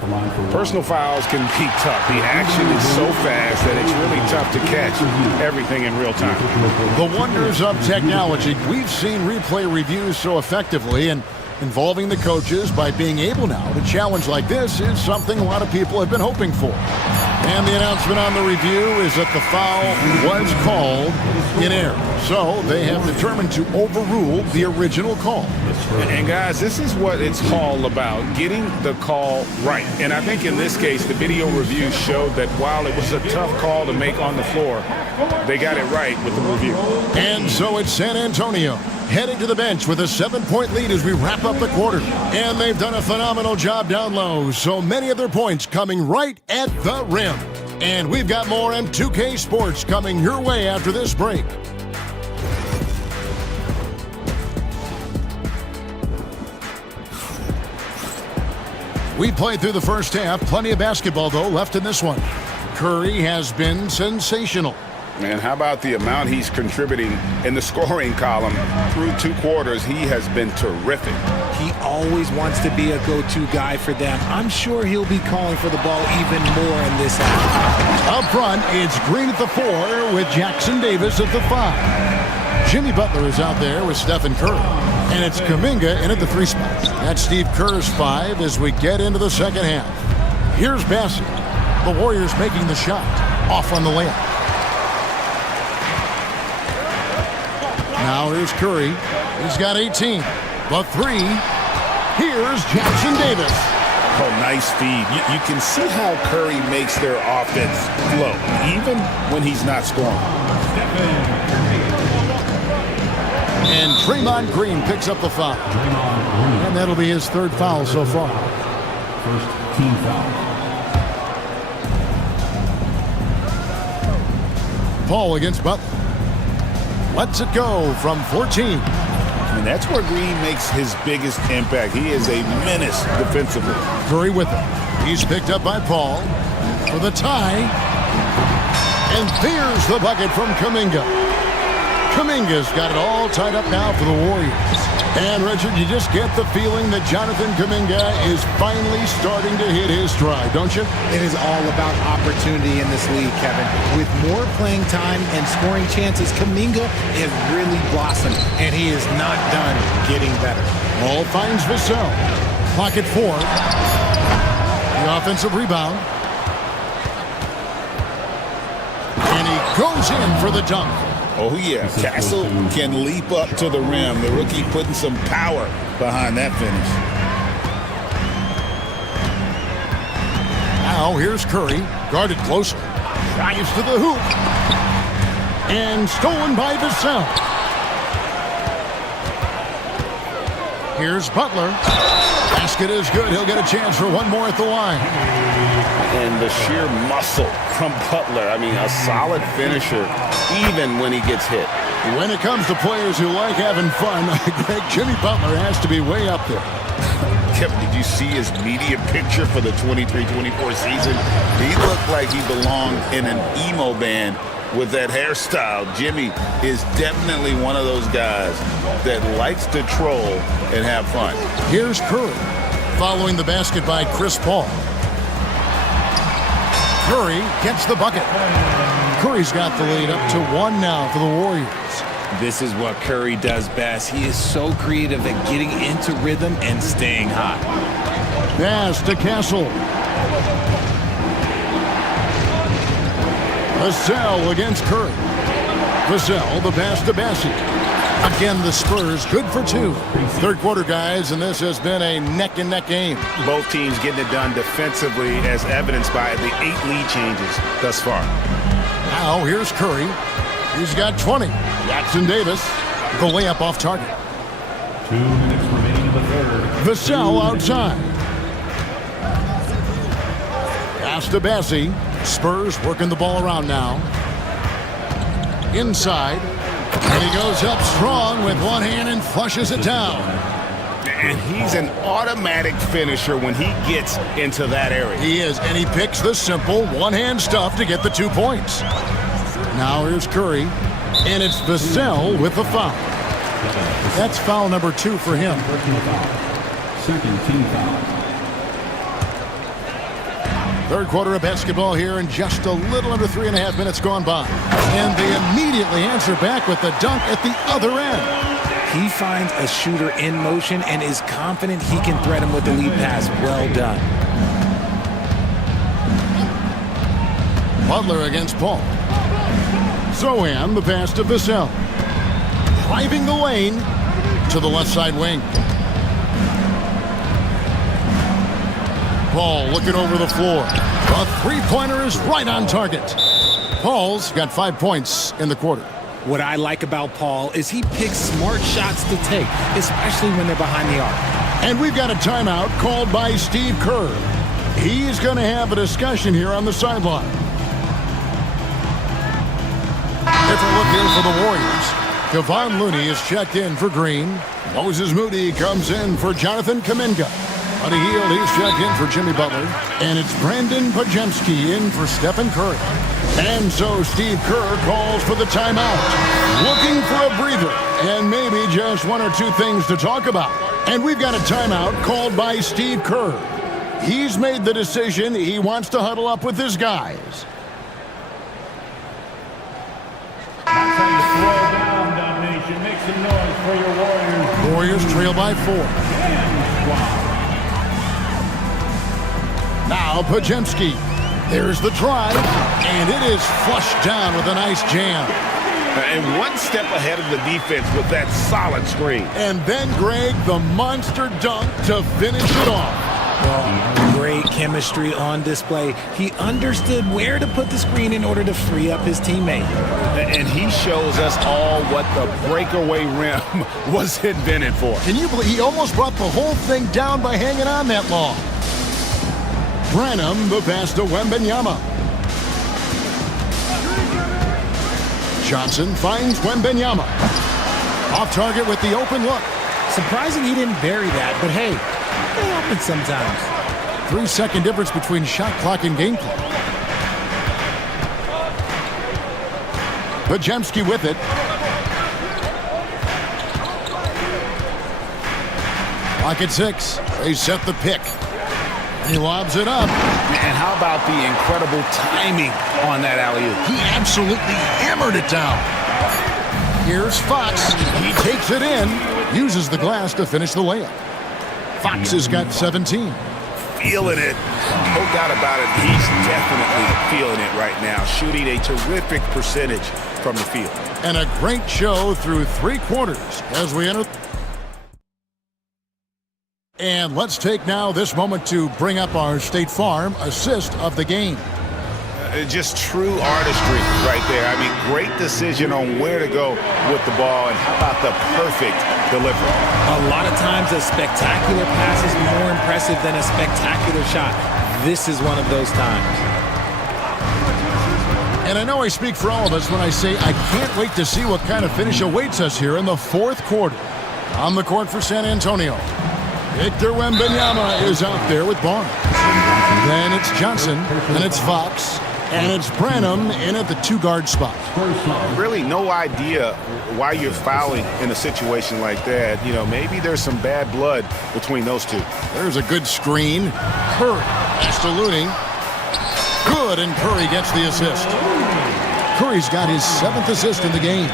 Personal fouls can be tough. The action is so fast that it's really tough to catch everything in real time. The wonders of technology. We've seen replay reviews so effectively, and involving the coaches by being able now to challenge like this is something a lot of people have been hoping for. And the announcement on the review is that the foul was called in error. So they have determined to overrule the original call. And guys, this is what it's all about, getting the call right. And I think in this case, the video review showed that while it was a tough call to make on the floor, they got it right with the review. And so it's San Antonio heading to the bench with a 7-point lead as we wrap up the quarter. And they've done a phenomenal job down low. So many of their points coming right at the rim. And we've got more M2K Sports coming your way after this break. We played through the first half. Plenty of basketball, though, left in this one. Curry has been sensational. Man, how about the amount he's contributing in the scoring column through 2 quarters? He has been terrific. He always wants to be a go-to guy for them. I'm sure he'll be calling for the ball even more in this half. Up front, it's Green at the 4 with Jackson Davis at the 5. Jimmy Butler is out there with Stephen Curry. And it's Kuminga in at the 3 spot. That's Steve Kerr's 5 as we get into the second half. Here's Bassett. The Warriors making the shot. Off on the layup. Now here's Curry. He's got 18. The 3. Here's Jackson Davis. Oh, nice feed. You can see how Curry makes their offense flow, even when he's not scoring. And Draymond Green picks up the foul. And that'll be his 3rd foul so far. First team foul. Paul against Butler. lets it go from 14. And that's where Green makes his biggest impact. He is a menace defensively. Curry with him. He's picked up by Paul for the tie. And there's the bucket from Kuminga. Kuminga's got it all tied up now for the Warriors. And, Richard, you just get the feeling that Jonathan Kuminga is finally starting to hit his stride, don't you? It is all about opportunity in this league, Kevin. With more playing time and scoring chances, Kuminga has really blossomed, and he is not done getting better. Ball finds Vassell. Pocket 4. The offensive rebound. And he goes in for the dunk. Oh, yeah. Castle can leap up to the rim. The rookie putting some power behind that finish. Now here's Curry. Guarded closely. Drives to the hoop. And stolen by Vassell. Here's Butler. Basket is good. He'll get a chance for one more at the line. And the sheer muscle from Butler. I mean, a solid finisher, even when he gets hit. When it comes to players who like having fun, Greg, Jimmy Butler has to be way up there. Kevin, did you see his media picture for the 23-24 season? He looked like he belonged in an emo band with that hairstyle. Jimmy is definitely one of those guys that likes to troll and have fun. Here's Curry, following the basket by Chris Paul. Curry gets the bucket. Curry's got the lead up to 1 now for the Warriors. This is what Curry does best. He is so creative at getting into rhythm and staying hot. Pass to Castle. Vassell against Curry. Vassell, the pass to Bassey. Again, the Spurs good for 2. Third quarter, guys, and this has been a neck-and-neck game. Both teams getting it done defensively, as evidenced by the 8 lead changes thus far. Now here's Curry. He's got 20. Jackson Davis, the layup off target. 2 minutes remaining in the third. Vassell outside. Pass to Bassey. Spurs working the ball around now. Inside. And he goes up strong with one hand and flushes it down. And he's an automatic finisher when he gets into that area. He is, and he picks the simple one-hand stuff to get the 2 points. Now here's Curry, and it's Vassell with the foul. That's foul number 2 for him. Second team foul. Third quarter of basketball here, and just a little under 3.5 minutes gone by. And they immediately answer back with the dunk at the other end. He finds a shooter in motion and is confident he can thread him with the lead pass. Well done. Butler against Paul. Zohan, the pass to Vassell. Driving the lane to the left side wing. Paul looking over the floor. A three-pointer is right on target. Paul's got 5 points in the quarter. What I like about Paul is he picks smart shots to take, especially when they're behind the arc. And we've got a timeout called by Steve Kerr. He's going to have a discussion here on the sideline. Different look here for the Warriors. Kevon Looney is checked in for Green. Moses Moody comes in for Jonathan Kuminga. Buddy Hield, he's checked in for Jimmy Butler. And it's Brandon Pajemski in for Stephen Curry. And so Steve Kerr calls for the timeout. Looking for a breather and maybe just 1 or 2 things to talk about. And we've got a timeout called by Steve Kerr. He's made the decision he wants to huddle up with his guys. That's how you slow down, domination. Make some noise for your Warriors. Warriors trail by 4. Now Pajemski. There's the drive, and it is flushed down with a nice jam. And one step ahead of the defense with that solid screen. And then, Greg, the monster dunk to finish it off. Well, great chemistry on display. He understood where to put the screen in order to free up his teammate. And he shows us all what the breakaway rim was invented for. Can you believe he almost brought the whole thing down by hanging on that long? Branham, the pass to Wembanyama. Johnson finds Wembanyama. Off target with the open look. Surprising he didn't bury that, but hey, they happen sometimes. 3-second difference between shot clock and game clock. Pajemski with it. Clock at 6. They set the pick. He lobs it up. And how about the incredible timing on that alley-oop? He absolutely hammered it down. Here's Fox. He takes it in. Uses the glass to finish the layup. Fox has got 17. Feeling it. No doubt about it. He's definitely feeling it right now. Shooting a terrific percentage from the field. And a great show through 3 quarters as we enter. And let's take now this moment to bring up our State Farm assist of the game. Just true artistry right there. I mean, great decision on where to go with the ball, and how about the perfect delivery? A lot of times a spectacular pass is more impressive than a spectacular shot. This is one of those times. And I know I speak for all of us when I say I can't wait to see what kind of finish awaits us here in the 4th quarter. On the court for San Antonio, Victor Wembanyama is out there with Barnes. Then it's Johnson, and it's Fox, and it's Branham in at the 2-guard spot. Really no idea why you're fouling in a situation like that. You know, maybe there's some bad blood between those two. There's a good screen. Curry pass to Looney. Good, and Curry gets the assist. Curry's got his 7th assist in the game.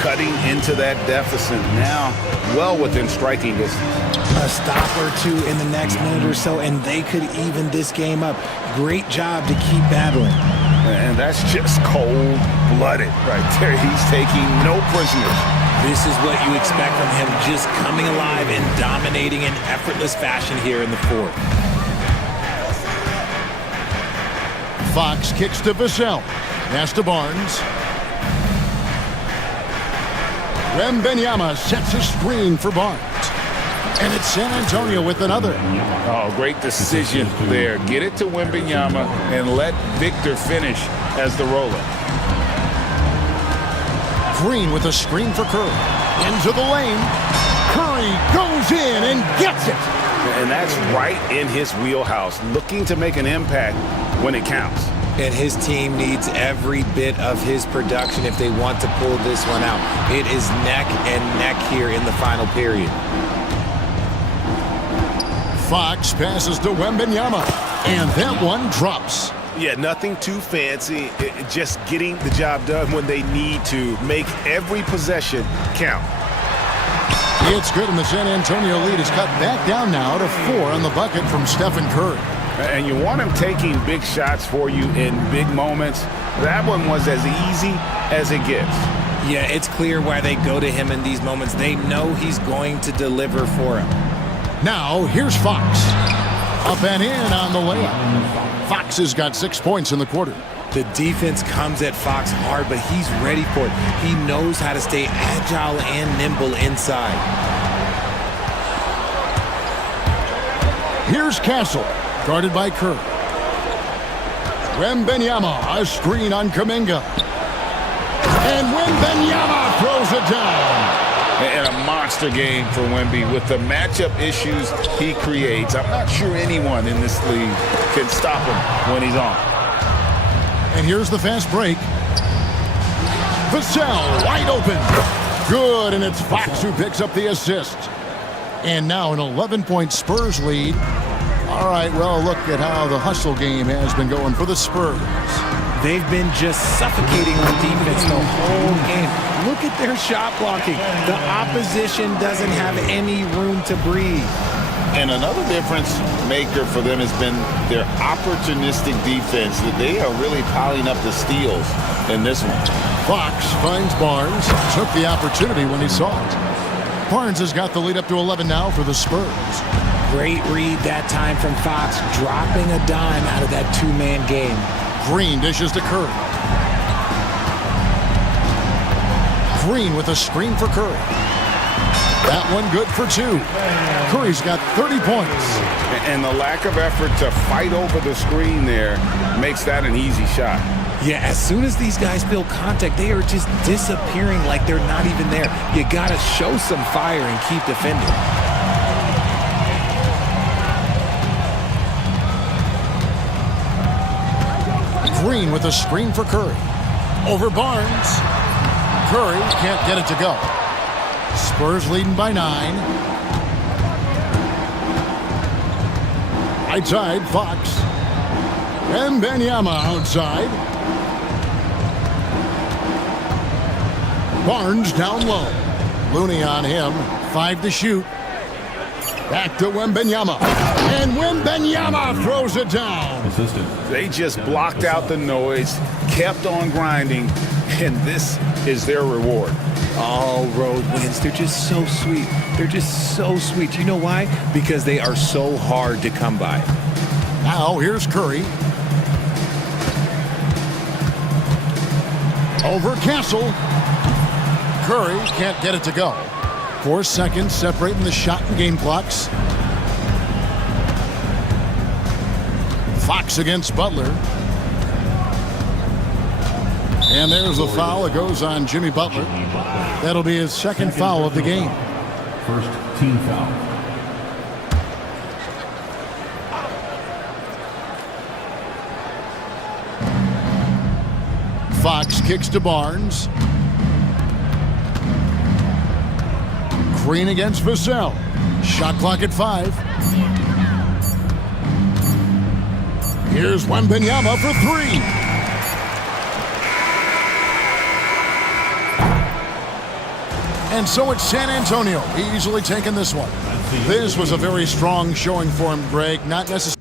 Cutting into that deficit now, well within striking distance. A stop or two in the next minute or so, and they could even this game up. Great job to keep battling. And that's just cold-blooded right there. He's taking no prisoners. This is what you expect from him, just coming alive and dominating in effortless fashion here in the 4th. Fox kicks to Vassell. Pass to Barnes. Wembanyama sets a screen for Barnes. And it's San Antonio with another. Oh, great decision there. Get it to Wembanyama and let Victor finish as the roller. Green with a screen for Curry. Into the lane. Curry goes in and gets it. And that's right in his wheelhouse, looking to make an impact when it counts. And his team needs every bit of his production if they want to pull this one out. It is neck and neck here in the final period. Fox passes to Wembanyama, and that one drops. Yeah, nothing too fancy. Just getting the job done when they need to. Make every possession count. It's good, and the San Antonio lead is cut back down now to 4 on the bucket from Stephen Curry. And you want him taking big shots for you in big moments. That one was as easy as it gets. Yeah, it's clear why they go to him in these moments. They know he's going to deliver for him. Now, here's Fox. Up and in on the layup. Fox has got 6 points in the quarter. The defense comes at Fox hard, but he's ready for it. He knows how to stay agile and nimble inside. Here's Castle, guarded by Curry. Wembanyama, a screen on Kuminga. And Wembanyama throws it down. And a monster game for Wemby with the matchup issues he creates. I'm not sure anyone in this league can stop him when he's on. And here's the fast break. Vassell wide open. Good, and it's Fox who picks up the assist. And now an 11-point Spurs lead. All right, well, look at how the hustle game has been going for the Spurs. They've been just suffocating on defense the whole game. Look at their shot blocking. The opposition doesn't have any room to breathe. And another difference maker for them has been their opportunistic defense, that they are really piling up the steals in this one. Fox finds Barnes. Took the opportunity when he saw it. Barnes has got the lead up to 11 now for the Spurs. Great read that time from Fox, dropping a dime out of that two-man game. Green dishes to Curry. Green with a screen for Curry. That one good for 2. Curry's got 30 points. And the lack of effort to fight over the screen there makes that an easy shot. Yeah, as soon as these guys feel contact, they are just disappearing like they're not even there. You got to show some fire and keep defending. Green with a screen for Curry. Over Barnes. Curry can't get it to go. Spurs leading by 9. Right side, Fox. Wembanyama outside. Barnes down low. Looney on him. 5 to shoot. Back to Wembanyama. And Wembanyama throws it down. They just blocked out the noise, kept on grinding, and this is their reward. All road wins. They're just so sweet. They're just so sweet. You know why? Because they are so hard to come by. Now here's Curry. Over Castle. Curry can't get it to go. 4 seconds separating the shot and game clocks. Fox against Butler. And there's the foul. It goes on Jimmy Butler. That'll be his second foul of the game. First team foul. Fox kicks to Barnes. Green against Vassell. Shot clock at 5. Here's Wembanyama for 3. And so it's San Antonio easily taking this one. This was a very strong showing for him, Greg. Not necessarily.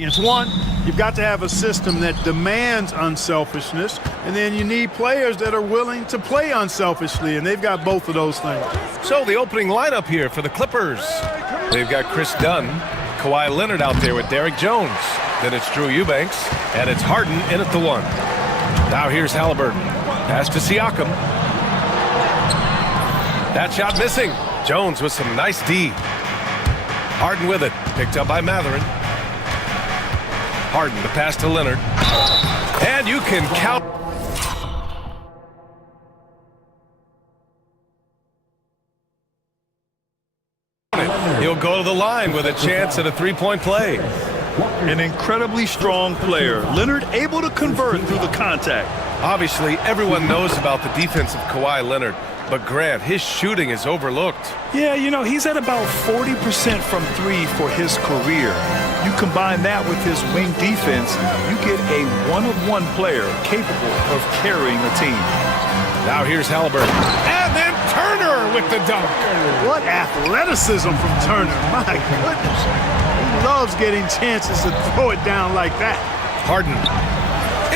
It's one, you've got to have a system that demands unselfishness, and then you need players that are willing to play unselfishly, and they've got both of those things. So the opening lineup here for the Clippers. They've got Chris Dunn, Kawhi Leonard out there with Derek Jones. Then it's Drew Eubanks, and it's Harden in at the 1. Now here's Halliburton. Pass to Siakam. That shot missing. Jones with some nice D. Harden with it. Picked up by Matherin. Harden, the pass to Leonard. And you can count. He'll go to the line with a chance at a three-point play. An incredibly strong player. Leonard able to convert through the contact. Obviously, everyone knows about the defense of Kawhi Leonard, but Grant, his shooting is overlooked. Yeah, you know, he's at about 40% from 3 for his career. You combine that with his wing defense, you get a one-of-one player capable of carrying a team. Now here's Halliburton. And then Turner with the dunk. What athleticism from Turner. My goodness. He loves getting chances to throw it down like that. Harden.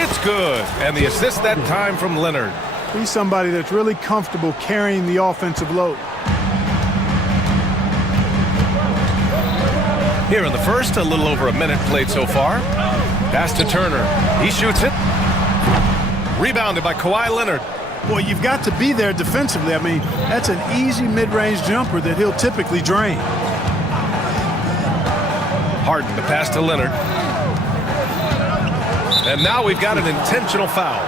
It's good. And the assist that time from Leonard. He's somebody that's really comfortable carrying the offensive load. Here in the first, a little over a minute played so far. Pass to Turner. He shoots it. Rebounded by Kawhi Leonard. Boy, you've got to be there defensively. I mean, that's an easy mid-range jumper that he'll typically drain. Harden, the pass to Leonard. And now we've got an intentional foul.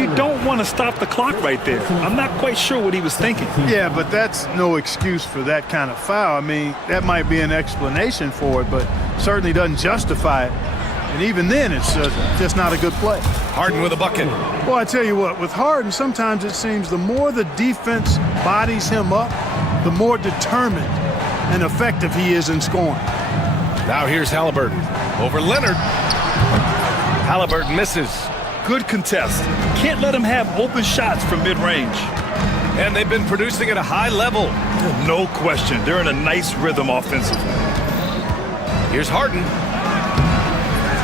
You don't want to stop the clock right there. I'm not quite sure what he was thinking. Yeah, but that's no excuse for that kind of foul. I mean, that might be an explanation for it, but certainly doesn't justify it. And even then, it's just not a good play. Harden with a bucket. Well, I tell you what, with Harden, sometimes it seems the more the defense bodies him up, the more determined and effective he is in scoring. Now here's Halliburton. Over Leonard. Halliburton misses. Good contest. Can't let him have open shots from mid-range. And they've been producing at a high level. No question. They're in a nice rhythm offensively. Here's Harden.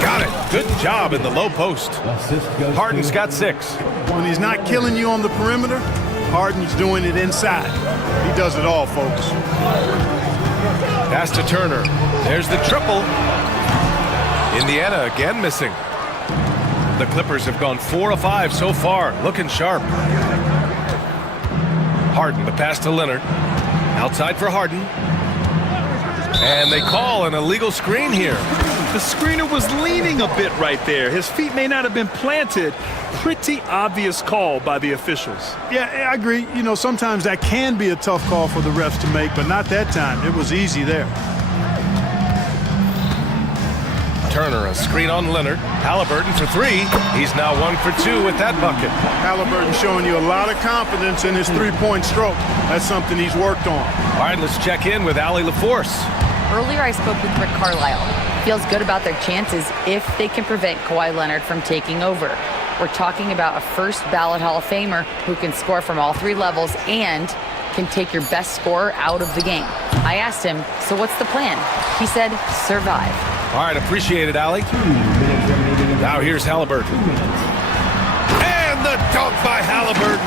Got it. Good job in the low post. Harden's got 6. When he's not killing you on the perimeter, Harden's doing it inside. He does it all, folks. Pass to Turner. There's the triple. Indiana again missing. The Clippers have gone 4 of 5 so far, looking sharp. Harden, the pass to Leonard. Outside for Harden. And they call an illegal screen here. The screener was leaning a bit right there. His feet may not have been planted. Pretty obvious call by the officials. Yeah, I agree. You know, sometimes that can be a tough call for the refs to make, but not that time. It was easy there. Turner, a screen on Leonard. Halliburton for 3. He's now 1 for 2 with that bucket. Halliburton showing you a lot of confidence in his three-point stroke. That's something he's worked on. All right, let's check in with Allie LaForce. Earlier I spoke with Rick Carlisle. Feels good about their chances if they can prevent Kawhi Leonard from taking over. We're talking about a first ballot Hall of Famer who can score from all 3 levels and can take your best scorer out of the game. I asked him, so what's the plan? He said, survive. All right, appreciate it, Allie. Now here's Halliburton. And the dunk by Halliburton.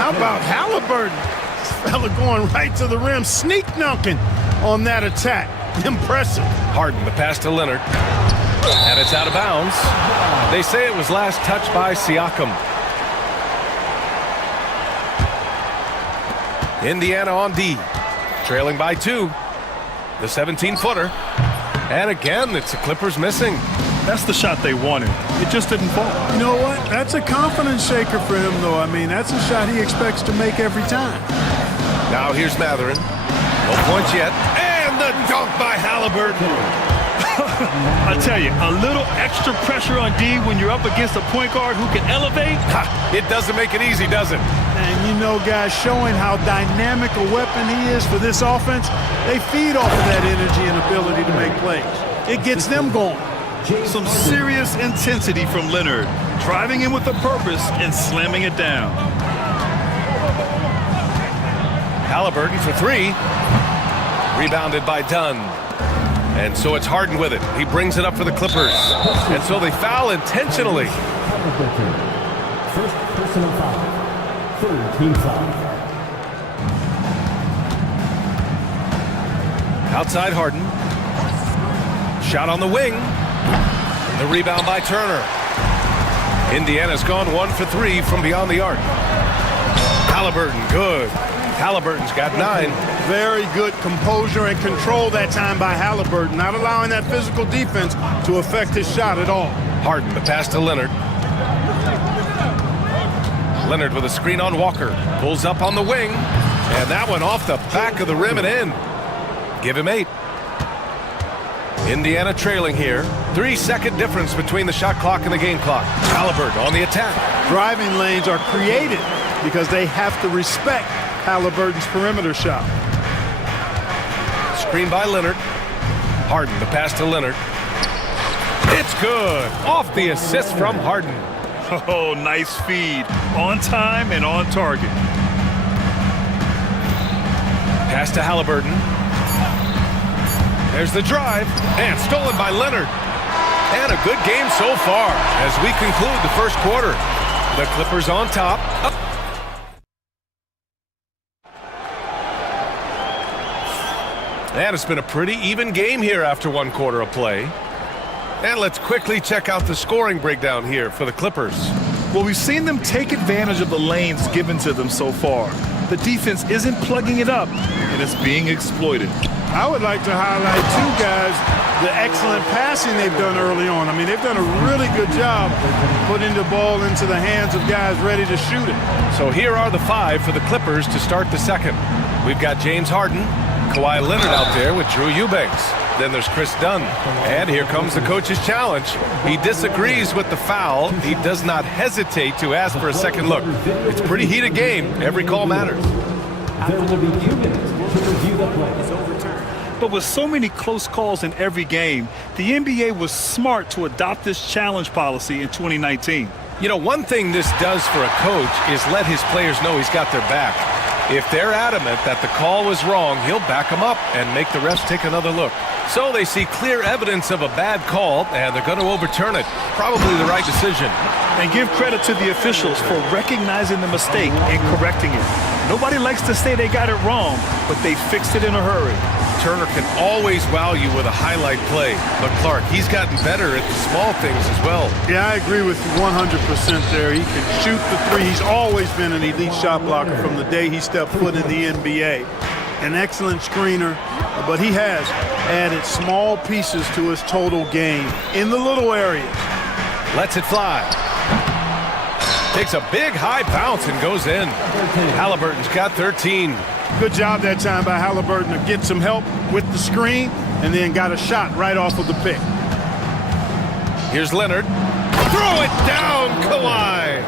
How about Halliburton? This fella going right to the rim, sneak dunking on that attack. Impressive. Harden, the pass to Leonard. And it's out of bounds. They say it was last touched by Siakam. Indiana on D. Trailing by 2. The 17-footer. And again, it's the Clippers missing. That's the shot they wanted. It just didn't fall. You know what? That's a confidence shaker for him, though. I mean, that's a shot he expects to make every time. Now here's Matherin. No points yet. And the dunk by Halliburton. I tell you, a little extra pressure on D when you're up against a point guard who can elevate. It doesn't make it easy, does it? And you know, guys, showing how dynamic a weapon he is for this offense, they feed off of that energy and ability to make plays. It gets them going. Some serious intensity from Leonard, driving in with a purpose and slamming it down. Halliburton for 3. Rebounded by Dunn. And so it's Harden with it. He brings it up for the Clippers. And so they foul intentionally. First personal foul. Third team foul. Outside Harden. Shot on the wing. The rebound by Turner. Indiana's gone 1 for 3 from beyond the arc. Halliburton, good. Halliburton's got 9. Very good composure and control that time by Halliburton, not allowing that physical defense to affect his shot at all. Harden, the pass to Leonard. Leonard with a screen on Walker. Pulls up on the wing. And that one off the back of the rim and in. Give him 8. Indiana trailing here. 3-second difference between the shot clock and the game clock. Halliburton on the attack. Driving lanes are created because they have to respect Halliburton's perimeter shot. Screen by Leonard. Harden, the pass to Leonard. It's good. Off the assist from Harden. Oh, nice feed. On time and on target. Pass to Halliburton. There's the drive. And stolen by Leonard. And a good game so far as we conclude the first quarter. The Clippers on top. And it's been a pretty even game here after 1 quarter of play. And let's quickly check out the scoring breakdown here for the Clippers. Well, we've seen them take advantage of the lanes given to them so far. The defense isn't plugging it up, and it's being exploited. I would like to highlight 2 guys, the excellent passing they've done early on. I mean, they've done a really good job putting the ball into the hands of guys ready to shoot it. So here are the 5 for the Clippers to start the second. We've got James Harden, Kawhi Leonard out there with Drew Eubanks. Then there's Chris Dunn. And here comes the coach's challenge. He disagrees with the foul. He does not hesitate to ask for a second look. It's a pretty heated game. Every call matters. There will be 2 minutes to review the play. Is overturned. But with so many close calls in every game, the NBA was smart to adopt this challenge policy in 2019. You know, one thing this does for a coach is let his players know he's got their back. If they're adamant that the call was wrong, he'll back them up and make the refs take another look. So they see clear evidence of a bad call, and they're going to overturn it. Probably the right decision. And give credit to the officials for recognizing the mistake and correcting it. Nobody likes to say they got it wrong, but they fixed it in a hurry. Turner can always wow you with a highlight play, but Clark, he's gotten better at the small things as well. Yeah, I agree with you 100% there. He can shoot the 3. He's always been an elite shot blocker from the day he stepped foot in the NBA. An excellent screener, but he has added small pieces to his total game in the little areas. Lets it fly. Takes a big high bounce and goes in. Halliburton's got 13. Good job that time by Halliburton to get some help with the screen and then got a shot right off of the pick. Here's Leonard. Throw it down, Kawhi.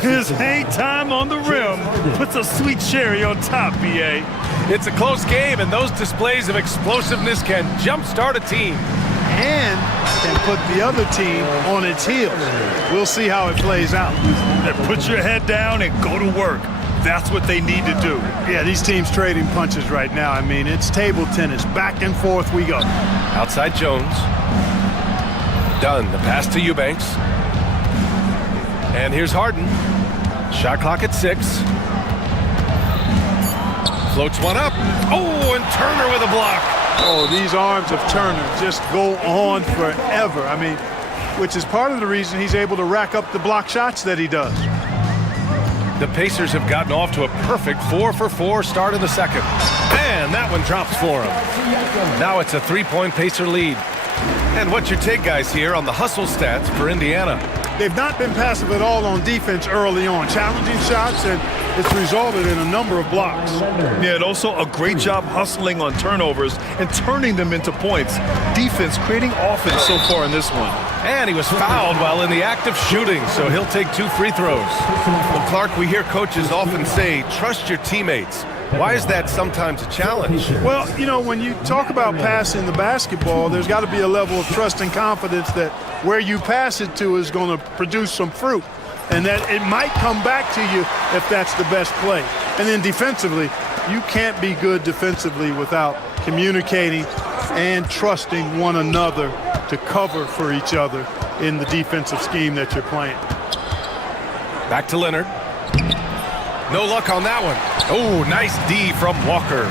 His hang time on the rim puts a sweet cherry on top, B.A. It's a close game, and those displays of explosiveness can jumpstart a team. And can put the other team on its heels. We'll see how it plays out. Put your head down and go to work. That's what they need to do. Yeah, these teams trading punches right now. I mean, it's table tennis. Back and forth we go. Outside Jones. Dunn, the pass to Eubanks. And here's Harden. Shot clock at 6. Floats one up. Oh, and Turner with a block. Oh, these arms of Turner just go on forever. I mean, which is part of the reason he's able to rack up the block shots that he does. The Pacers have gotten off to a perfect 4-for-4 start in the second. And that one drops for him. Now it's a 3-point Pacer lead. And what's your take, guys, here on the hustle stats for Indiana? They've not been passive at all on defense early on. Challenging shots, and it's resulted in a number of blocks. Yeah, and also a great job hustling on turnovers and turning them into points. Defense creating offense so far in this one. And he was fouled while in the act of shooting, so he'll take 2 free throws. Well, Clark, we hear coaches often say, trust your teammates. Why is that sometimes a challenge? Well, you know, when you talk about passing the basketball, there's got to be a level of trust and confidence that where you pass it to is going to produce some fruit, and that it might come back to you if that's the best play. And then defensively, you can't be good defensively without communicating and trusting one another to cover for each other in the defensive scheme that you're playing. Back to Leonard. No luck on that one. Oh, nice D from Walker.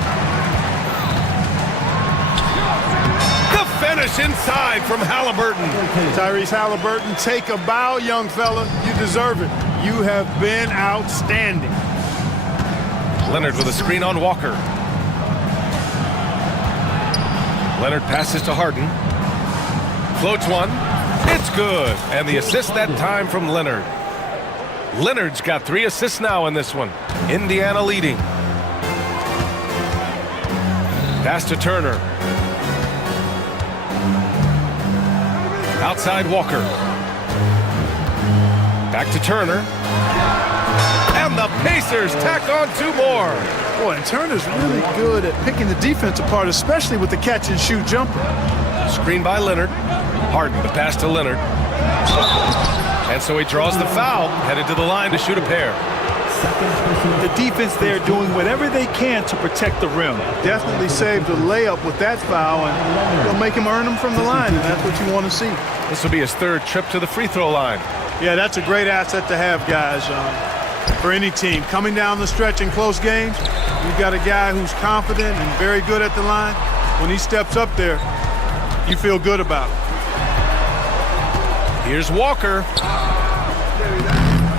The finish inside from Halliburton. Tyrese Halliburton, take a bow, young fella. You deserve it. You have been outstanding. Leonard with a screen on Walker. Leonard passes to Harden. Floats one. It's good. And the assist that time from Leonard. Leonard's got 3 assists now in this one. Indiana leading. Pass to Turner. Outside Walker. Back to Turner. And the Pacers tack on 2 more. Boy, and Turner's really good at picking the defense apart, especially with the catch-and-shoot jumper. Screen by Leonard. Harden, the pass to Leonard. And so he draws the foul, headed to the line to shoot a pair. The defense there doing whatever they can to protect the rim. Definitely saved a layup with that foul, and they'll make him earn them from the line, and that's what you want to see. This will be his 3rd trip to the free throw line. Yeah, that's a great asset to have, guys, for any team. Coming down the stretch in close games, you've got a guy who's confident and very good at the line. When he steps up there, you feel good about it. Here's Walker.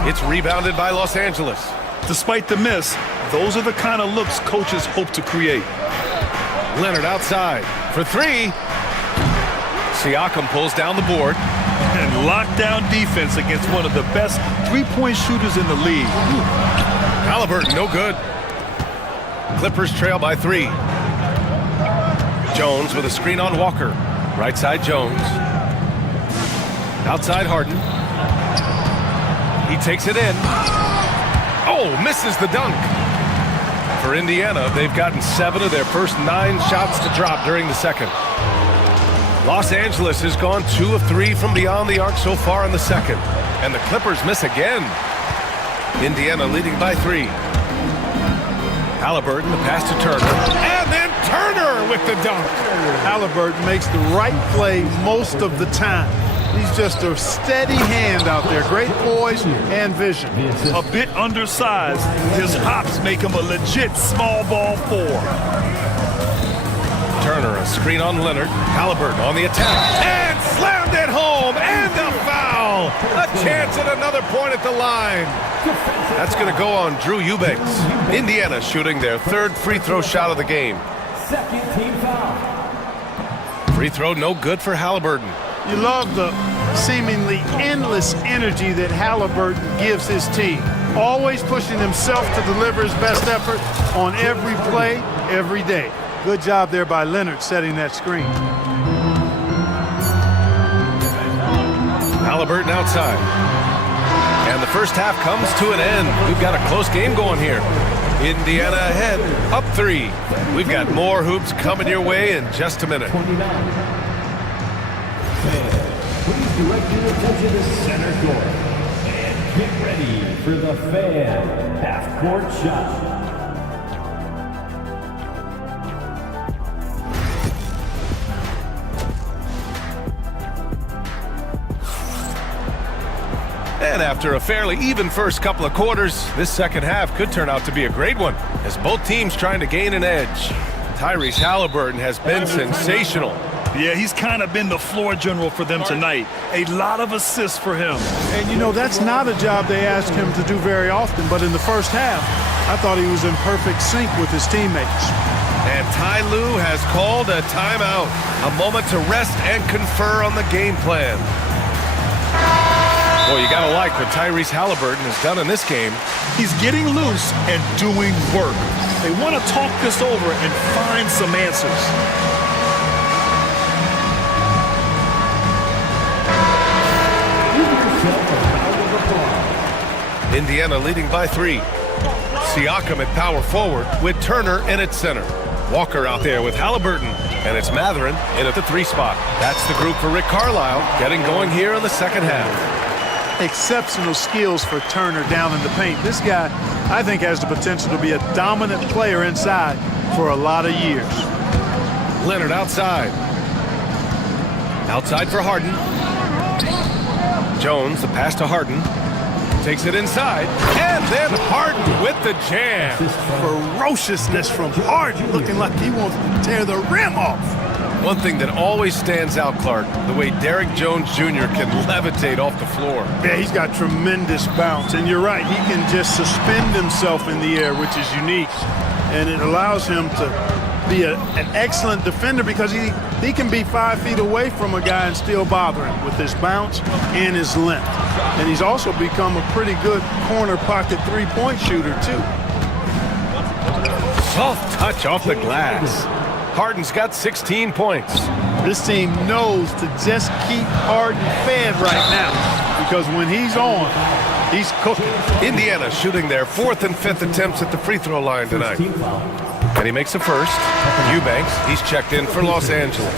It's rebounded by Los Angeles. Despite the miss, those are the kind of looks coaches hope to create. Leonard outside for 3. Siakam pulls down the board. And lockdown defense against one of the best three-point shooters in the league. Halliburton, no good. Clippers trail by 3. Jones with a screen on Walker. Right side Jones. Outside Harden. He takes it in. Oh, misses the dunk. For Indiana, they've gotten 7 of their first 9 shots to drop during the second. Los Angeles has gone 2 of 3 from beyond the arc so far in the second. And the Clippers miss again. Indiana leading by 3. Halliburton, the pass to Turner. And then Turner with the dunk. Halliburton makes the right play most of the time. He's just a steady hand out there. Great poise and vision. A bit undersized. His hops make him a legit small ball 4. Turner, a screen on Leonard. Halliburton on the attack. And slammed it home. And a foul. A chance at another point at the line. That's going to go on Drew Eubanks. Indiana shooting their 3rd free throw shot of the game. 2nd team foul. Free throw no good for Halliburton. You love the seemingly endless energy that Halliburton gives his team. Always pushing himself to deliver his best effort on every play, every day. Good job there by Leonard setting that screen. Halliburton outside. And the first half comes to an end. We've got a close game going here. Indiana ahead, up 3. We've got more hoops coming your way in just a minute. Please direct your attention to center court and get ready for the fan half-court shot. And after a fairly even first couple of quarters, this second half could turn out to be a great one, as both teams trying to gain an edge. Tyrese Halliburton has been sensational. Yeah, he's kind of been the floor general for them tonight. A lot of assists for him. And, you know, that's not a job they ask him to do very often, but in the first half, I thought he was in perfect sync with his teammates. And Ty Lue has called a timeout, a moment to rest and confer on the game plan. Boy, you gotta like what Tyrese Halliburton has done in this game. He's getting loose and doing work. They want to talk this over and find some answers. Indiana leading by 3. Siakam at power forward with Turner in at center. Walker out there with Halliburton, and it's Mathurin in at the 3 spot. That's the group for Rick Carlisle getting going here in the second half. Exceptional skills for Turner down in the paint. This guy, I think, has the potential to be a dominant player inside for a lot of years. Leonard outside. Outside for Harden. Jones, the pass to Harden. Takes it inside. And then Harden with the jam. Ferociousness from Harden, looking like he wants to tear the rim off. One thing that always stands out, Clark, the way Derrick Jones Jr. can levitate off the floor. Yeah, he's got tremendous bounce. And you're right, he can just suspend himself in the air, which is unique. And it allows him to be an excellent defender because he can be 5 feet away from a guy and still bother him with his bounce and his length. And he's also become a pretty good corner pocket three-point shooter, too. Soft touch off the glass. Harden's got 16 points. This team knows to just keep Harden fed right now because when he's on, he's cooking. Indiana shooting their 4th and 5th attempts at the free throw line tonight. And he makes the first. Eubanks, he's checked in for Los Angeles.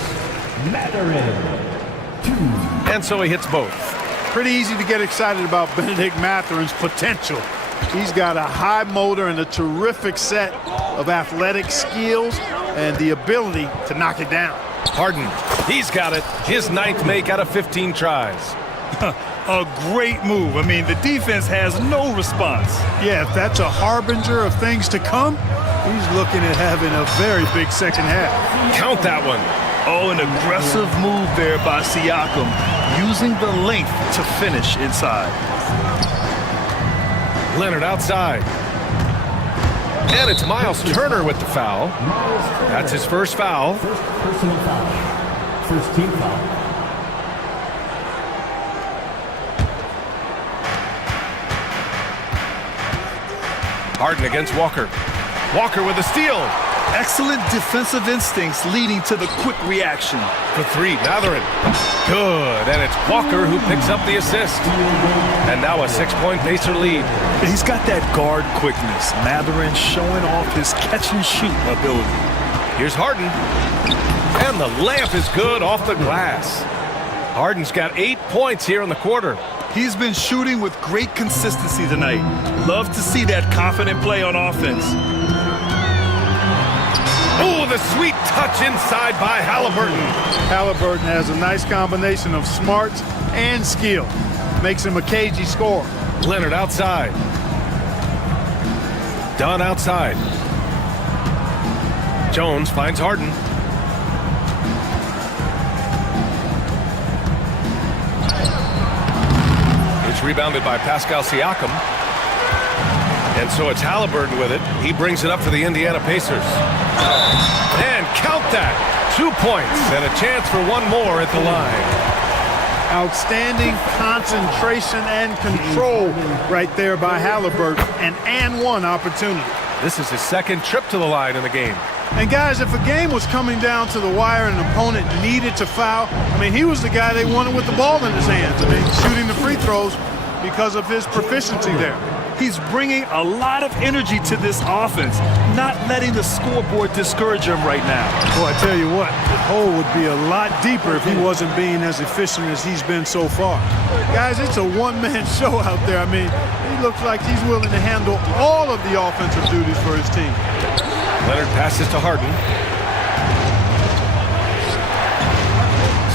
And so he hits both. Pretty easy to get excited about Benedict Matherin's potential. He's got a high motor and a terrific set of athletic skills and the ability to knock it down. Harden, he's got it. His 9th make out of 15 tries. A great move. I mean, the defense has no response. Yeah, if that's a harbinger of things to come, he's looking at having a very big second half. Count that one. Oh, an aggressive move there by Siakam, using the length to finish inside. Leonard outside. And it's Miles Turner with the foul. That's his first foul. First personal foul. First team foul. Harden against Walker. Walker with a steal. Excellent defensive instincts leading to the quick reaction. For 3, Matherin. Good, and it's Walker who picks up the assist. And now a 6-point Pacer lead. He's got that guard quickness. Matherin showing off his catch-and-shoot ability. Here's Harden. And the layup is good off the glass. Harden's got 8 points here in the quarter. He's been shooting with great consistency tonight. Love to see that confident play on offense. Oh, the sweet touch inside by Halliburton. Halliburton has a nice combination of smarts and skill. Makes him a cagey scorer. Leonard outside. Dunn outside. Jones finds Harden. It's rebounded by Pascal Siakam. And so it's Halliburton with it. He brings it up for the Indiana Pacers. And count that. 2 points and a chance for one more at the line. Outstanding concentration and control right there by Halliburton. And one opportunity. This is his 2nd trip to the line in the game. And guys, if a game was coming down to the wire and an opponent needed to foul, I mean, he was the guy they wanted with the ball in his hands. I mean, shooting the free throws because of his proficiency there. He's bringing a lot of energy to this offense, not letting the scoreboard discourage him right now. Boy, I tell you what, the hole would be a lot deeper if he wasn't being as efficient as he's been so far. Guys, it's a one-man show out there. I mean, he looks like he's willing to handle all of the offensive duties for his team. Leonard passes to Harden.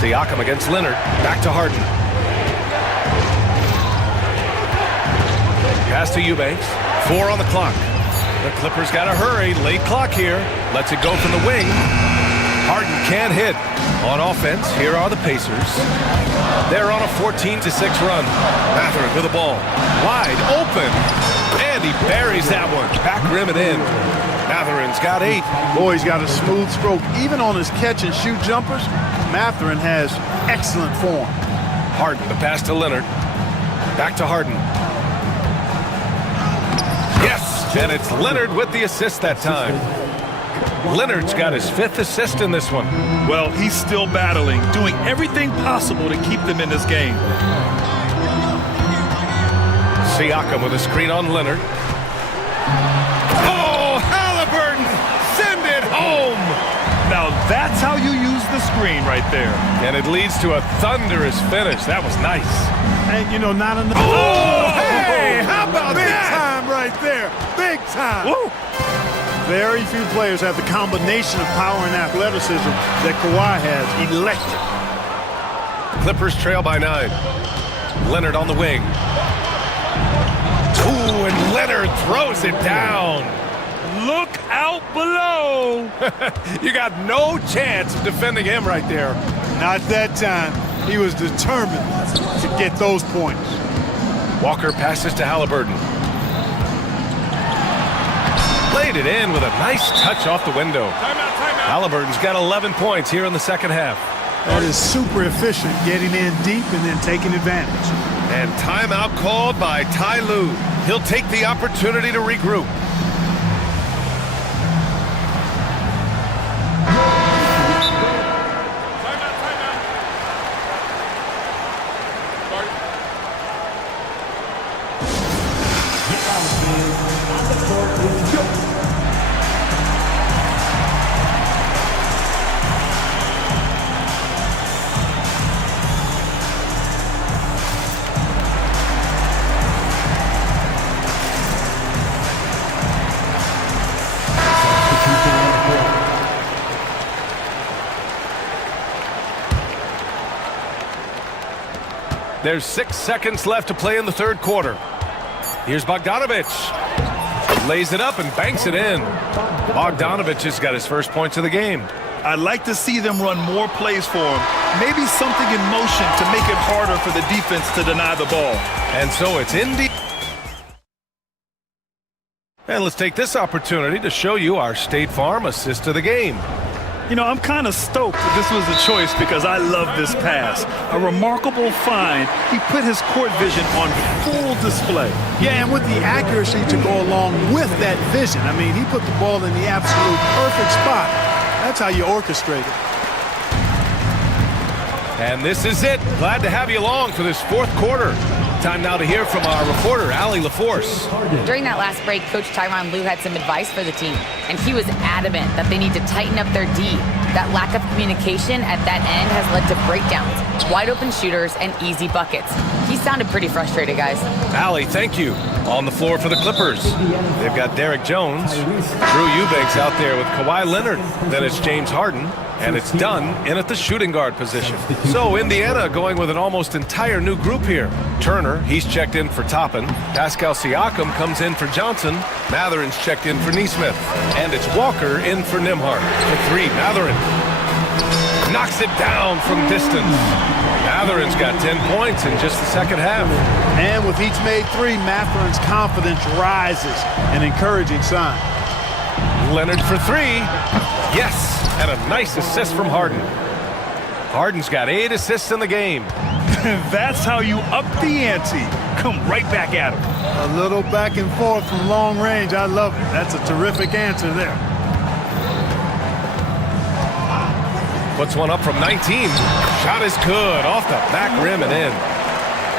Siakam against Leonard. Back to Harden. Pass to Eubanks. 4 on the clock. The Clippers got to hurry. Late clock here. Lets it go from the wing. Harden can't hit. On offense, here are the Pacers. They're on a 14-6 run. Matherin with the ball. Wide open. And he buries that one. Back rim and in. Matherin's got 8. Boy, he's got a smooth stroke. Even on his catch-and-shoot jumpers, Matherin has excellent form. Harden, the pass to Leonard. Back to Harden. Yes, and it's Leonard with the assist that time. Leonard's got his 5th assist in this one. Well, he's still battling, doing everything possible to keep them in this game. Siakam with a screen on Leonard. Oh, Halliburton! Send it home! Now that's how you use the screen right there. And it leads to a thunderous finish. That was nice. And, you know, not enough. Oh, hey! How about Big that? time right there. Big time. Woo. Very few players have the combination of power and athleticism that Kawhi has. Electric. Clippers trail by 9. Leonard on the wing. Ooh, and Leonard throws it down. Look out below. You got no chance of defending him right there. Not that time. He was determined to get those points. Walker passes to Halliburton. Played it in with a nice touch off the window. Halliburton's got 11 points here in the second half. That is super efficient, getting in deep and then taking advantage. And timeout called by Ty Lue. He'll take the opportunity to regroup. There's 6 seconds left to play in the third quarter. Here's Bogdanovic. Lays it up and banks it in. Bogdanovic has got his first points of the game. I'd like to see them run more plays for him. Maybe something in motion to make it harder for the defense to deny the ball. And so it's Indy. And let's take this opportunity to show you our State Farm assist of the game. You know, I'm kind of stoked that this was a choice because I love this pass. A remarkable find. He put his court vision on full display. Yeah, and with the accuracy to go along with that vision. I mean, he put the ball in the absolute perfect spot. That's how you orchestrate it. And this is it. Glad to have you along for this fourth quarter. Time now to hear from our reporter, Allie LaForce. During that last break, Coach Tyronn Lue had some advice for the team, and he was adamant that they need to tighten up their D. That lack of communication at that end has led to breakdowns, wide open shooters, and easy buckets. He sounded pretty frustrated, guys. Allie, thank you. On the floor for the Clippers, they've got Derek Jones, Drew Eubanks out there with Kawhi Leonard. Then it's James Harden, and it's Dunn in at the shooting guard position. So Indiana going with an almost entire new group here. Turner, he's checked in for Toppin. Pascal Siakam comes in for Johnson. Matherin's checked in for Neesmith. And it's Walker in for Nembhard. For 3, Matherin knocks it down from distance. Matherin's got 10 points in just the second half. And with each made 3, Matherin's confidence rises, an encouraging sign. Leonard for 3. Yes, and a nice assist from Harden. Harden's got 8 assists in the game. That's how you up the ante. Come right back at him. A little back and forth from long range. I love it. That's a terrific answer there. Puts one up from 19. Shot is good. Off the back rim and in.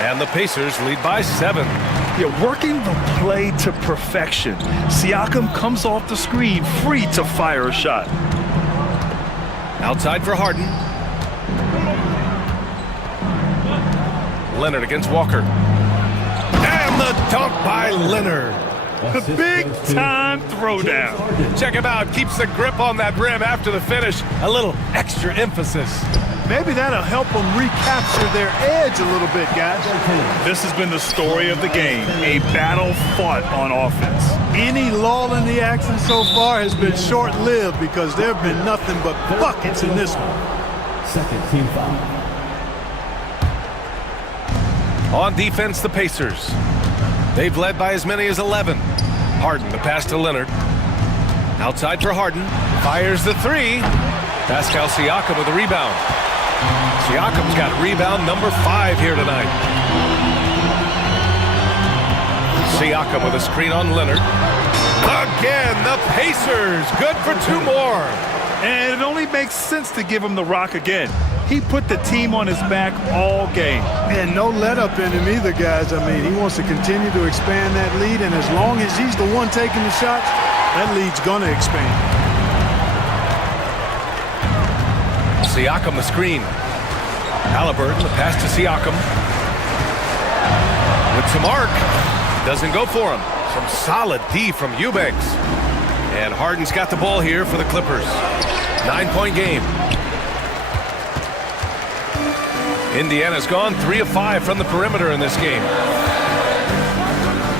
And the Pacers lead by 7. Yeah, working the play to perfection. Siakam comes off the screen, free to fire a shot. Outside for Harden. Leonard against Walker. And the dunk by Leonard. The big-time throwdown. Check him out. Keeps the grip on that rim after the finish. A little extra emphasis. Maybe that'll help them recapture their edge a little bit, guys. This has been the story of the game. A battle fought on offense. Any lull in the action so far has been short-lived because there have been nothing but buckets in this one. Second team foul. On defense, the Pacers. They've led by as many as 11. Harden, the pass to Leonard. Outside for Harden. Fires the 3. Pascal Siakam with a rebound. Siakam's got rebound number 5 here tonight. Siakam with a screen on Leonard. Again, the Pacers. Good for 2 more. And it only makes sense to give him the rock again. He put the team on his back all game. And no let-up in him either, guys. I mean, he wants to continue to expand that lead, and as long as he's the one taking the shots, that lead's going to expand. Siakam the screen. Halliburton, the pass to Siakam. With some arc. Doesn't go for him. Some solid D from Eubanks. And Harden's got the ball here for the Clippers. 9-point game. Indiana's gone 3 of 5 from the perimeter in this game.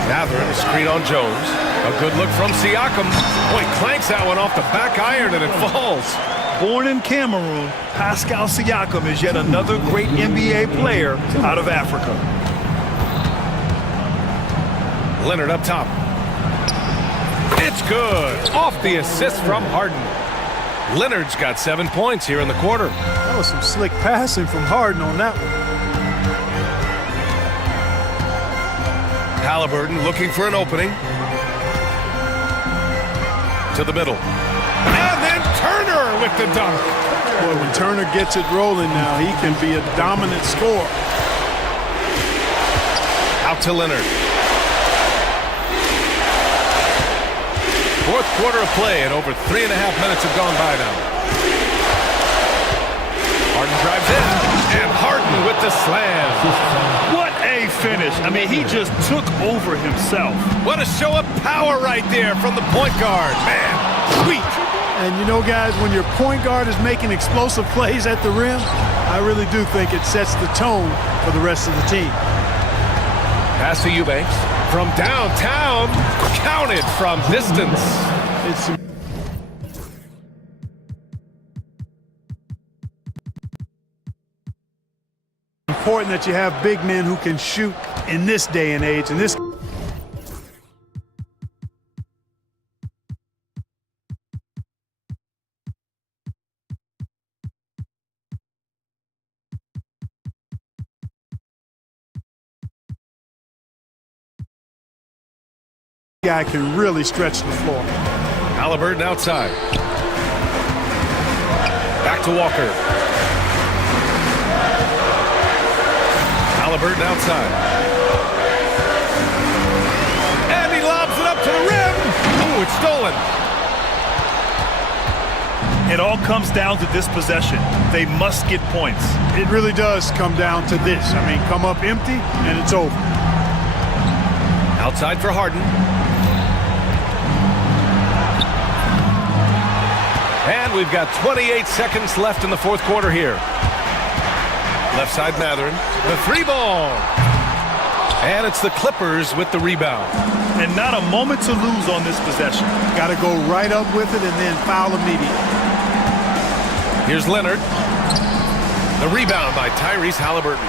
Mathurin, a screen on Jones. A good look from Siakam. Boy, clanks that one off the back iron and it falls. Born in Cameroon, Pascal Siakam is yet another great NBA player out of Africa. Leonard up top. It's good. Off the assist from Harden. Leonard's got 7 points here in the quarter. That was some slick passing from Harden on that one. Halliburton looking for an opening. To the middle. And then Turner with the dunk. Boy, when Turner gets it rolling now, he can be a dominant scorer. Out to Leonard. Fourth quarter of play, and over 3.5 minutes have gone by now. Harden drives in, and Harden with the slam. What a finish. I mean, he just took over himself. What a show of power right there from the point guard. Man, sweet. And you know, guys, when your point guard is making explosive plays at the rim, I really do think it sets the tone for the rest of the team. Pass to Eubanks. From downtown, counted from distance. It's important that you have big men who can shoot in this day and age. And this guy can really stretch the floor. Halliburton outside. Back to Walker. Halliburton outside. And he lobs it up to the rim. Ooh, it's stolen. It all comes down to this possession. They must get points. It really does come down to this. I mean, come up empty and it's over. Outside for Harden. And we've got 28 seconds left in the fourth quarter here. Left side Mathurin. The 3-ball. And it's the Clippers with the rebound. And not a moment to lose on this possession. Got to go right up with it and then foul immediately. Here's Leonard. The rebound by Tyrese Halliburton.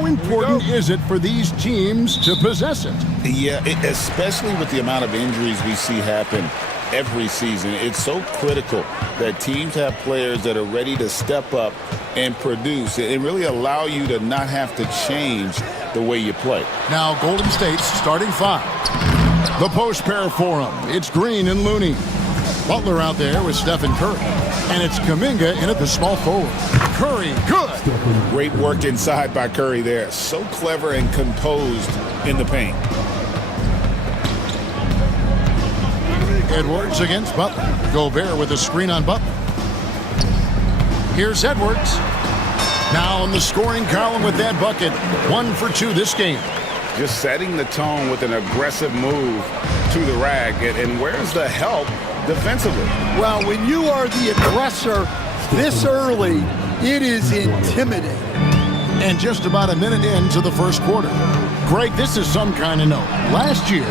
How important is it for these teams to possess it? Yeah, especially with the amount of injuries we see happen every season. It's so critical that teams have players that are ready to step up and produce and really allow you to not have to change the way you play. Now Golden State's starting five. The post pair for him. It's Green and Looney. Butler out there with Stephen Curry. And it's Kuminga in at the small forward. Curry, good. Great work inside by Curry there. So clever and composed in the paint. Edwards against Butler. Gobert with a screen on Butler. Here's Edwards. Now in the scoring column with that bucket. 1 for 2 this game. Just setting the tone with an aggressive move to the rack. And where's the help defensively? Well, when you are the aggressor this early, it is intimidating. And just about a minute into the first quarter. Greg, this is some kind of note. Last year,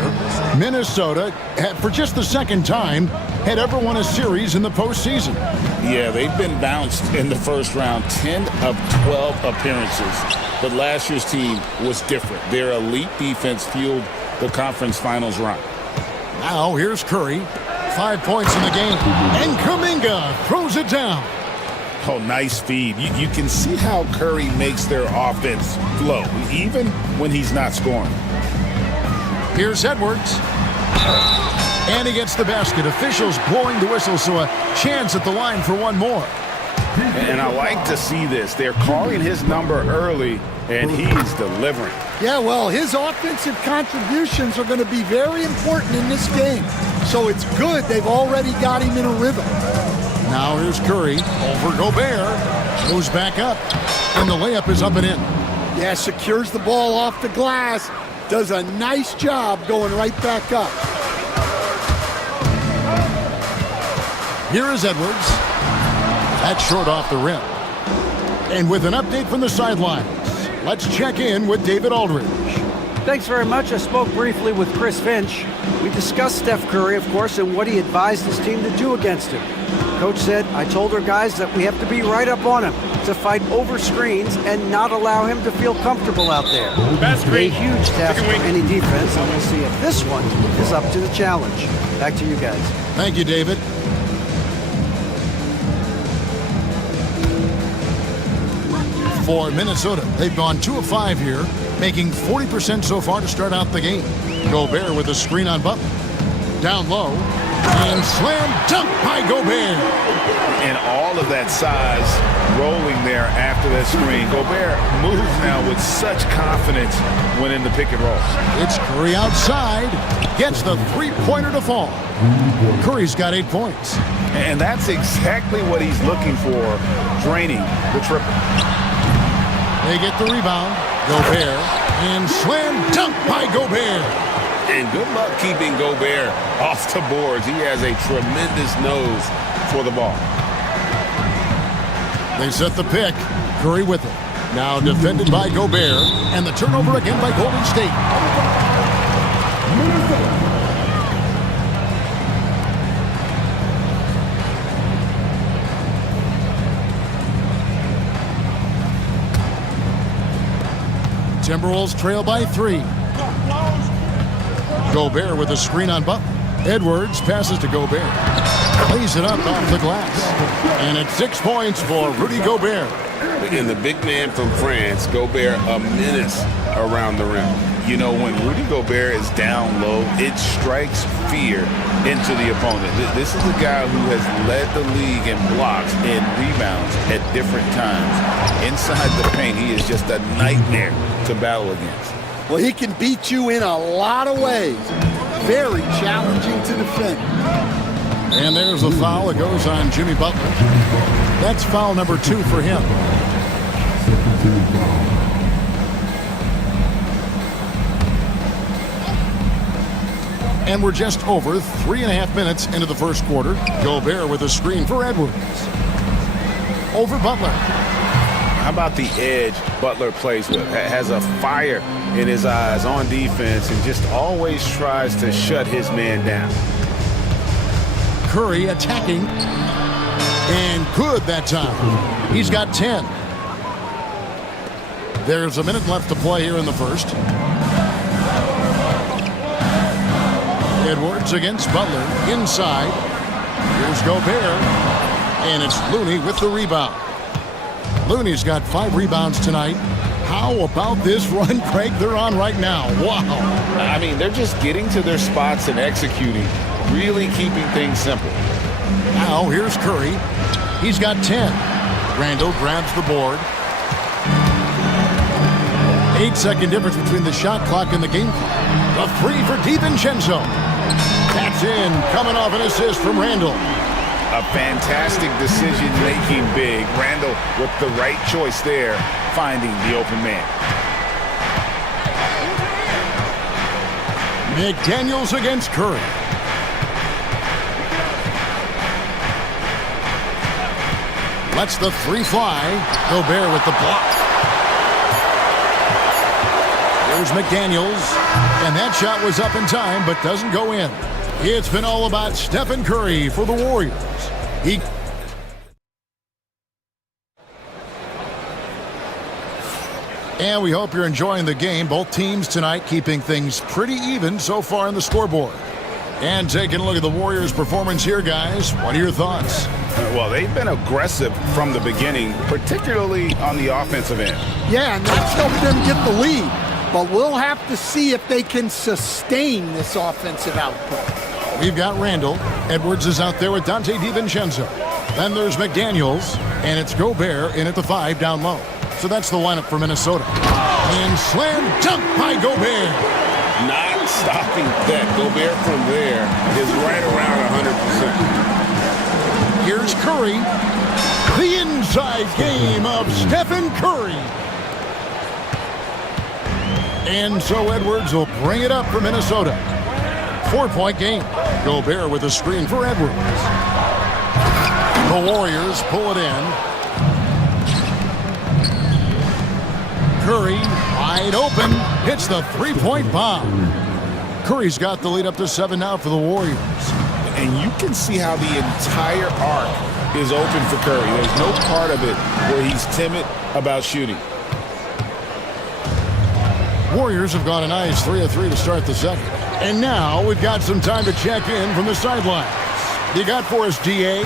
Minnesota, for just the second time, had ever won a series in the postseason. Yeah, they've been bounced in the first round, 10 of 12 appearances. But last year's team was different. Their elite defense fueled the conference finals run. Now here's Curry. 5 points in the game. And Kuminga throws it down. Oh, nice feed. You can see how Curry makes their offense flow, even when he's not scoring. Here's Edwards. And he gets the basket. Officials blowing the whistle, so a chance at the line for one more. And I like to see this. They're calling his number early, and he's delivering. Yeah, well, his offensive contributions are going to be very important in this game. So it's good they've already got him in a rhythm. Now here's Curry over Gobert. Goes back up. And the layup is up and in. Yeah, secures the ball off the glass. Does a nice job going right back up. Here is Edwards. That's short off the rim. And with an update from the sidelines, let's check in with David Aldridge. Thanks very much. I spoke briefly with Chris Finch. We discussed Steph Curry, of course, and what he advised his team to do against him. Coach said, I told our guys that we have to be right up on him, to fight over screens and not allow him to feel comfortable out there. A huge task for any defense, and we'll see if this one is up to the challenge. Back to you guys. Thank you, David. For Minnesota, they've gone 2 of 5 here, making 40% so far to start out the game. Gobert with a screen on Butler. Down low, and slam dunk by Gobert. And all of that size rolling there after that screen. Gobert moves now with such confidence when in the pick and roll. It's Curry outside, gets the three-pointer to fall. Curry's got 8 points. And that's exactly what he's looking for, draining the triple. They get the rebound. Gobert. And slam dunk by Gobert. And good luck keeping Gobert off the boards. He has a tremendous nose for the ball. They set the pick. Curry with it. Now defended by Gobert. And the turnover again by Golden State. Timberwolves trail by 3. Gobert with a screen on Butler. Edwards passes to Gobert. Lays it up off the glass. And it's 6 points for Rudy Gobert. And the big man from France, Gobert, a menace around the rim. You know, when Rudy Gobert is down low, it strikes fear into the opponent. This is a guy who has led the league in blocks and rebounds at different times. Inside the paint, he is just a nightmare to battle against. Well, he can beat you in a lot of ways. Very challenging to defend. And there's a foul that goes on Jimmy Butler. That's foul number 2 for him. And we're just over 3.5 minutes into the first quarter. Gobert with a screen for Edwards. Over Butler. How about the edge Butler plays with? Has a fire in his eyes on defense and just always tries to shut his man down. Curry attacking. And good that time. He's got 10. There's a minute left to play here in the first. Edwards against Butler. Inside. Here's Gobert. And it's Looney with the rebound. Looney's got 5 rebounds tonight. How about this run, Craig, they're on right now? Wow. I mean, they're just getting to their spots and executing, really keeping things simple. Now here's Curry. He's got 10. Randall grabs the board. 8-second difference between the shot clock and the game clock. A 3 for DiVincenzo. That's in, coming off an assist from Randall. A fantastic decision-making big. Randall with the right choice there, finding the open man. McDaniels against Curry. Lets the 3 fly. Gobert with the block. There's McDaniels. And that shot was up in time, but doesn't go in. It's been all about Stephen Curry for the Warriors. And we hope you're enjoying the game. Both teams tonight keeping things pretty even so far on the scoreboard. And taking a look at the Warriors' performance here, guys. What are your thoughts? Well, they've been aggressive from the beginning, particularly on the offensive end. Yeah, and that's helped them get the lead. But we'll have to see if they can sustain this offensive output. We've got Randall. Edwards is out there with Dante DiVincenzo. Then there's McDaniels, and it's Gobert in at the 5 down low. So that's the lineup for Minnesota. And slam dunk by Gobert. Not stopping that. Gobert from there is right around 100%. Here's Curry. The inside game of Stephen Curry. And so Edwards will bring it up for Minnesota. 4-point game. Gobert with a screen for Edwards. The Warriors pull it in. Curry, wide open, hits the 3-point bomb. Curry's got the lead up to 7 now for the Warriors. And you can see how the entire arc is open for Curry. There's no part of it where he's timid about shooting. Warriors have gone a nice 3 of 3 to start the second. And now we've got some time to check in from the sidelines. You got for us, DA?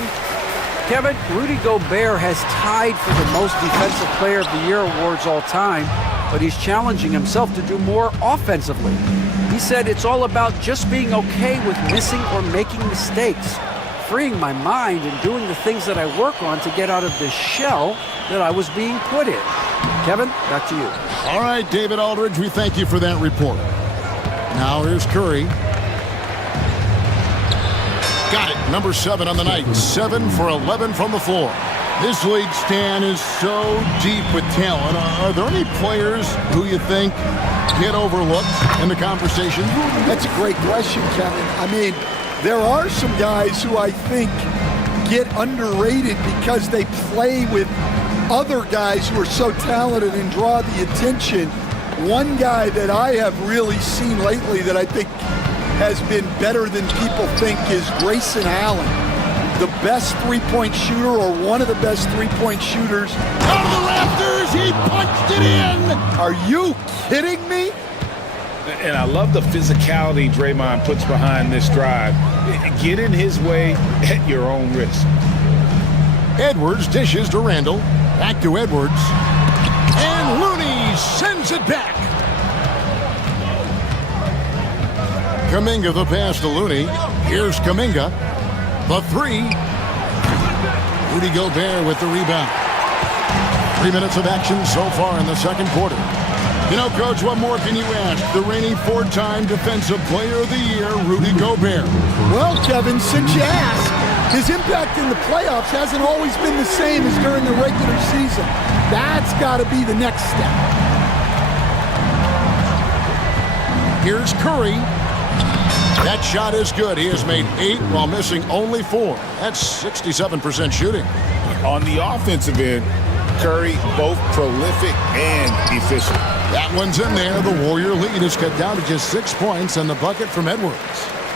Kevin, Rudy Gobert has tied for the most Defensive Player of the Year awards all time, but he's challenging himself to do more offensively. He said it's all about just being okay with missing or making mistakes, freeing my mind and doing the things that I work on to get out of this shell that I was being put in. Kevin, back to you. All right, David Aldridge, we thank you for that report. Now here's Curry. Got it. Number 7 on the night. 7 for 11 from the floor. This league, Stan, is so deep with talent. Are there any players who you think get overlooked in the conversation? That's a great question, Kevin. I mean, there are some guys who I think get underrated because they play with other guys who are so talented and draw the attention. One guy that I have really seen lately that I think has been better than people think is Grayson Allen. The best three-point shooter, or one of the best three-point shooters. Out of the rafters, he punched it in! Are you kidding me? And I love the physicality Draymond puts behind this drive. Get in his way at your own risk. Edwards dishes to Randall. Back to Edwards. And Looney sends it back. Kuminga the pass to Looney. Here's Kuminga. The 3. Rudy Gobert with the rebound. 3 minutes of action so far in the second quarter. You know, Coach, what more can you ask? The reigning 4-time Defensive Player of the Year, Rudy Gobert. Well, Kevin, since you asked, his impact in the playoffs hasn't always been the same as during the regular season. That's got to be the next step. Here's Curry. That shot is good. He has made 8 while missing only 4. That's 67% shooting. On the offensive end, Curry both prolific and efficient. That one's in there. The Warrior lead is cut down to just 6 points and the bucket from Edwards.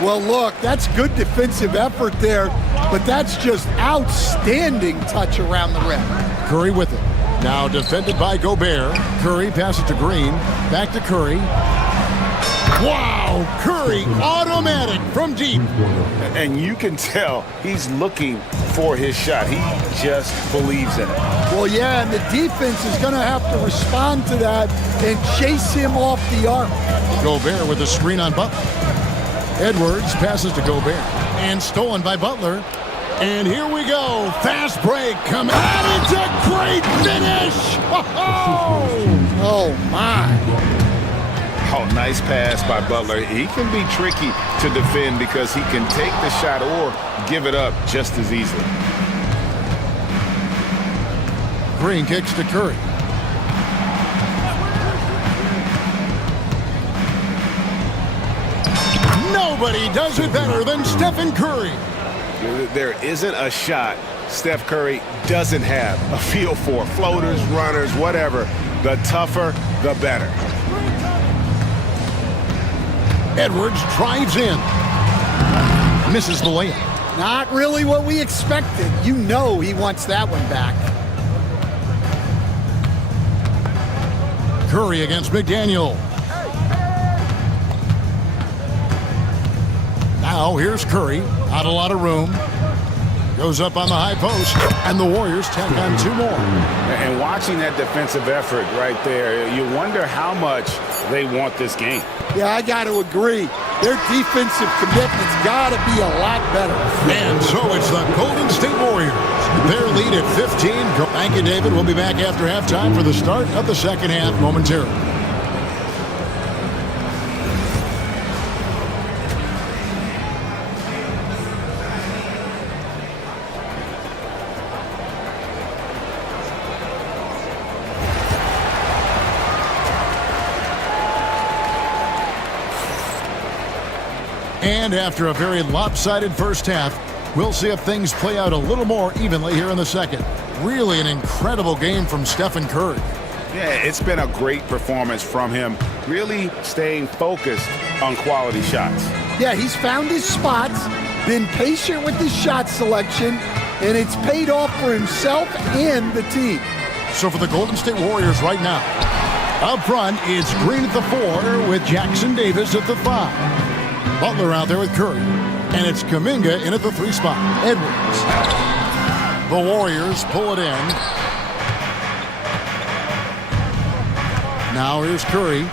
Well, look, that's good defensive effort there, but that's just outstanding touch around the rim. Curry with it. Now defended by Gobert. Curry passes to Green. Back to Curry. Wow! Curry automatic from deep. And you can tell he's looking for his shot. He just believes in it. Well, yeah, and the defense is going to have to respond to that and chase him off the arc. Gobert with a screen on Butler. Edwards passes to Gobert. And stolen by Butler. And here we go. Fast break coming. And it's a great finish! Oh, my. Oh, nice pass by Butler. He can be tricky to defend because he can take the shot or give it up just as easily. Green kicks to Curry. Nobody does it better than Stephen Curry. There isn't a shot Steph Curry doesn't have a feel for. Floaters, runners, whatever. The tougher, the better. Edwards drives in. Misses the layup. Not really what we expected. You know he wants that one back. Curry against McDaniel. Now here's Curry. Not a lot of room. Goes up on the high post. And the Warriors tack on two more. And watching that defensive effort right there, you wonder how much they want this game. Yeah, I got to agree. Their defensive commitment's got to be a lot better. And so it's the Golden State Warriors. Their lead at 15. Thank you, David. We'll be back after halftime for the start of the second half momentarily. And after a very lopsided first half, we'll see if things play out a little more evenly here in the second. Really an incredible game from Stephen Curry. Yeah, it's been a great performance from him, really staying focused on quality shots. Yeah, he's found his spots, been patient with his shot selection, and it's paid off for himself and the team. So for the Golden State Warriors right now, up front, it's Green at the 4 with Jackson Davis at the 5. Butler out there with Curry. And it's Kuminga in at the 3 spot. Edwards. The Warriors pull it in. Now here's Curry.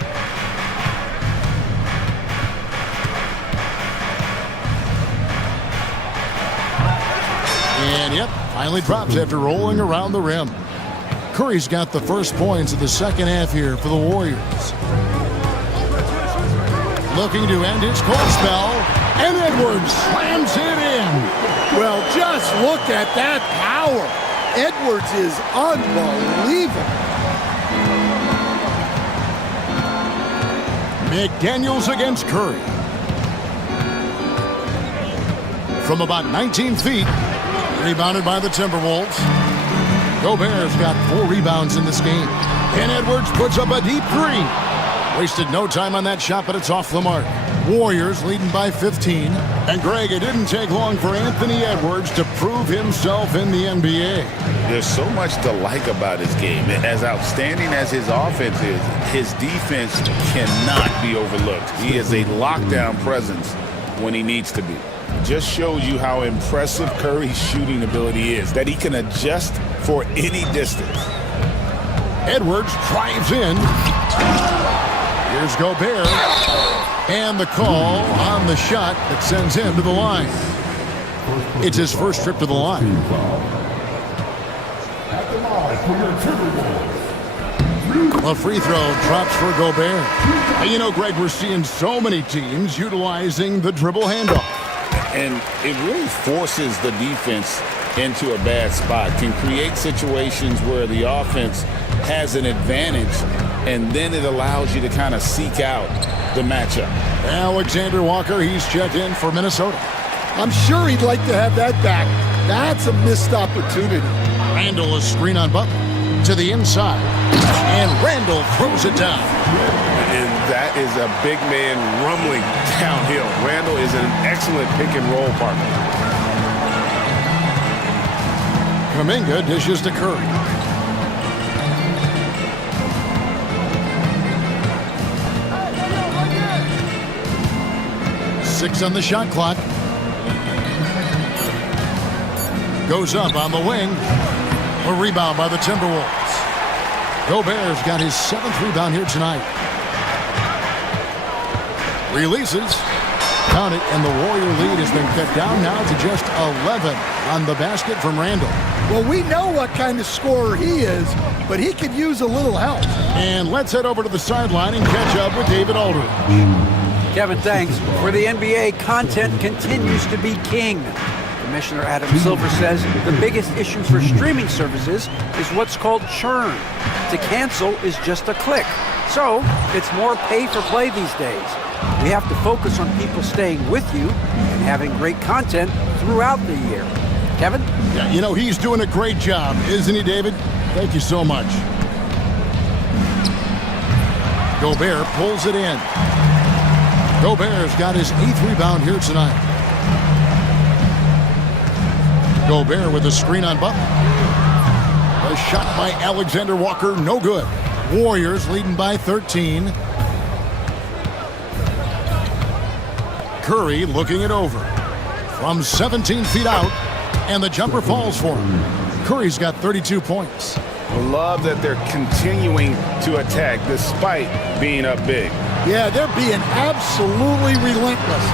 And yep, finally drops after rolling around the rim. Curry's got the first points of the second half here for the Warriors. Looking to end his cold spell, and Edwards slams it in. Well, just look at that power. Edwards is unbelievable. McDaniels against Curry. From about 19 feet, rebounded by the Timberwolves. Gobert's got 4 rebounds in this game. And Edwards puts up a deep 3. Wasted no time on that shot, but it's off the mark. Warriors leading by 15. And Greg, it didn't take long for Anthony Edwards to prove himself in the NBA. There's so much to like about his game. As outstanding as his offense is, his defense cannot be overlooked. He is a lockdown presence when he needs to be. Just shows you how impressive Curry's shooting ability is, that he can adjust for any distance. Edwards drives in. Here's Gobert. And the call on the shot that sends him to the line. It's his first trip to the line. A free throw drops for Gobert. And you know, Greg, we're seeing so many teams utilizing the dribble handoff. And it really forces the defense into a bad spot, can create situations where the offense has an advantage, and then it allows you to kind of seek out the matchup. Alexander Walker, he's checked in for Minnesota. I'm sure he'd like to have that back. That's a missed opportunity. Randall is screen on Butler to the inside, and Randall throws it down. And that is a big man rumbling downhill. Randall is an excellent pick and roll partner. Kuminga dishes to Curry. 6 on the shot clock. Goes up on the wing. A rebound by the Timberwolves. Gobert's got his 7th rebound here tonight. Releases. Count it, and the Warrior lead has been cut down now to just 11 on the basket from Randall. Well, we know what kind of scorer he is, but he could use a little help. And let's head over to the sideline and catch up with David Aldridge. Kevin, thanks. For the NBA, content continues to be king. Commissioner Adam Silver says the biggest issue for streaming services is what's called churn. To cancel is just a click. So it's more pay for play these days. We have to focus on people staying with you and having great content throughout the year. Kevin? Yeah, you know, he's doing a great job, isn't he, David? Thank you so much. Gobert pulls it in. Gobert's got his 8th rebound here tonight. Gobert with a screen on Butler. A shot by Alexander Walker, no good. Warriors leading by 13. Curry looking it over. From 17 feet out, and the jumper falls for him. Curry's got 32 points. I love that they're continuing to attack despite being up big. Yeah, they're being absolutely relentless.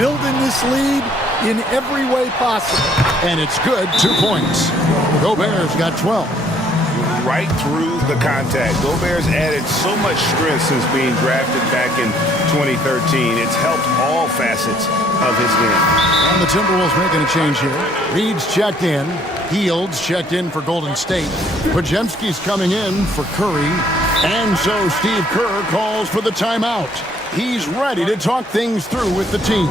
Building this lead in every way possible. And it's good, 2 points. Gobert's got 12. Right through the contact. Gobert's added so much strength since being drafted back in 2013. It's helped all facets of his game. And the Timberwolves making a change here. Reed's checked in. Heald's checked in for Golden State. Podziemski's coming in for Curry. And so Steve Kerr calls for the timeout. He's ready to talk things through with the team.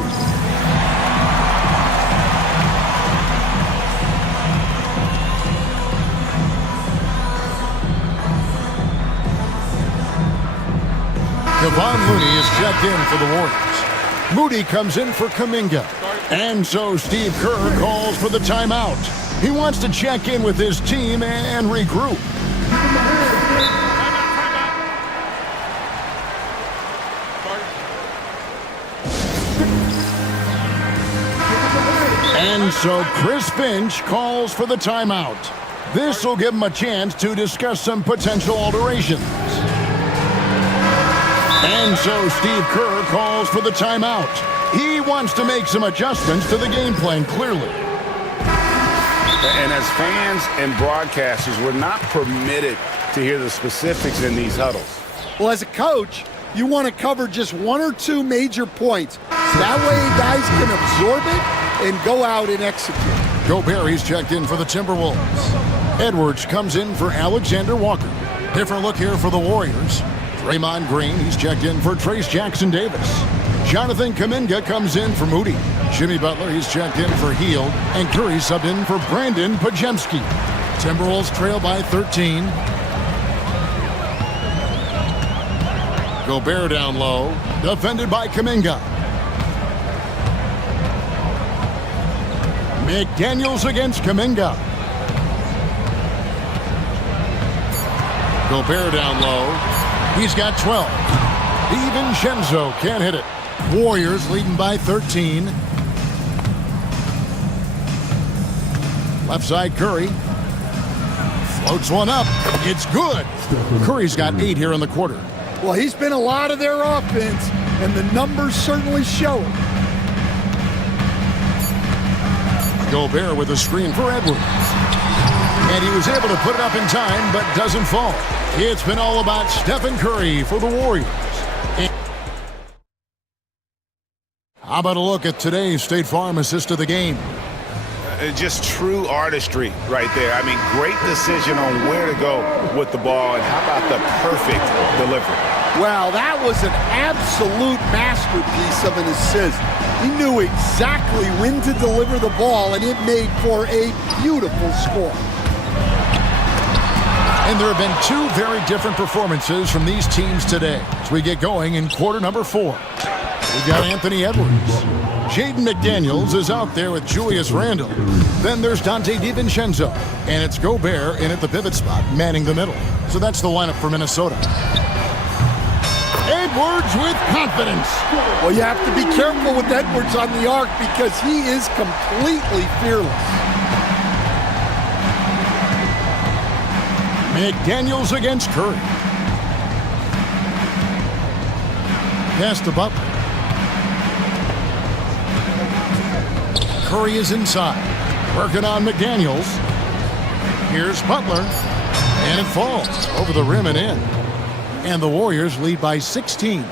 Kevon Looney is checked in for the Warriors. Moody comes in for Kuminga. And so Steve Kerr calls for the timeout. He wants to check in with his team and regroup. And so Chris Finch calls for the timeout. This will give him a chance to discuss some potential alterations. And so Steve Kerr calls for the timeout. He wants to make some adjustments to the game plan, clearly. And as fans and broadcasters, we're not permitted to hear the specifics in these huddles. Well, as a coach, you want to cover just 1 or 2 major points. That way guys can absorb it and go out and execute. Gobert's checked in for the Timberwolves. Edwards comes in for Alexander Walker. Different look here for the Warriors. Draymond Green, he's checked in for Trace Jackson Davis. Jonathan Kuminga comes in for Moody. Jimmy Butler, he's checked in for Hield. And Curry subbed in for Brandon Podziemski. Timberwolves trail by 13. Gobert down low. Defended by Kuminga. McDaniels against Kuminga. Gobert down low. He's got 12. DiVincenzo can't hit it. Warriors leading by 13. Left side Curry. Floats one up. It's good. Curry's got 8 here in the quarter. Well, he's been a lot of their offense, and the numbers certainly show it. Gobert with a screen for Edwards. And he was able to put it up in time, but doesn't fall. It's been all about Stephen Curry for the Warriors. How about a look at today's State Farm assist of the game? Just true artistry right there. I mean, great decision on where to go with the ball, and how about the perfect delivery? Well, that was an absolute masterpiece of an assist. He knew exactly when to deliver the ball, and it made for a beautiful score. And there have been 2 very different performances from these teams today as we get going in quarter number 4. We've got Anthony Edwards. Jaden McDaniels is out there with Julius Randle. Then there's Dante DiVincenzo. And it's Gobert in at the pivot spot, manning the middle. So that's the lineup for Minnesota. Edwards with confidence. Well, you have to be careful with Edwards on the arc because he is completely fearless. McDaniels against Curry. Pass to Butler. Curry is inside. Working on McDaniels. Here's Butler. And it falls over the rim and in. And the Warriors lead by 16.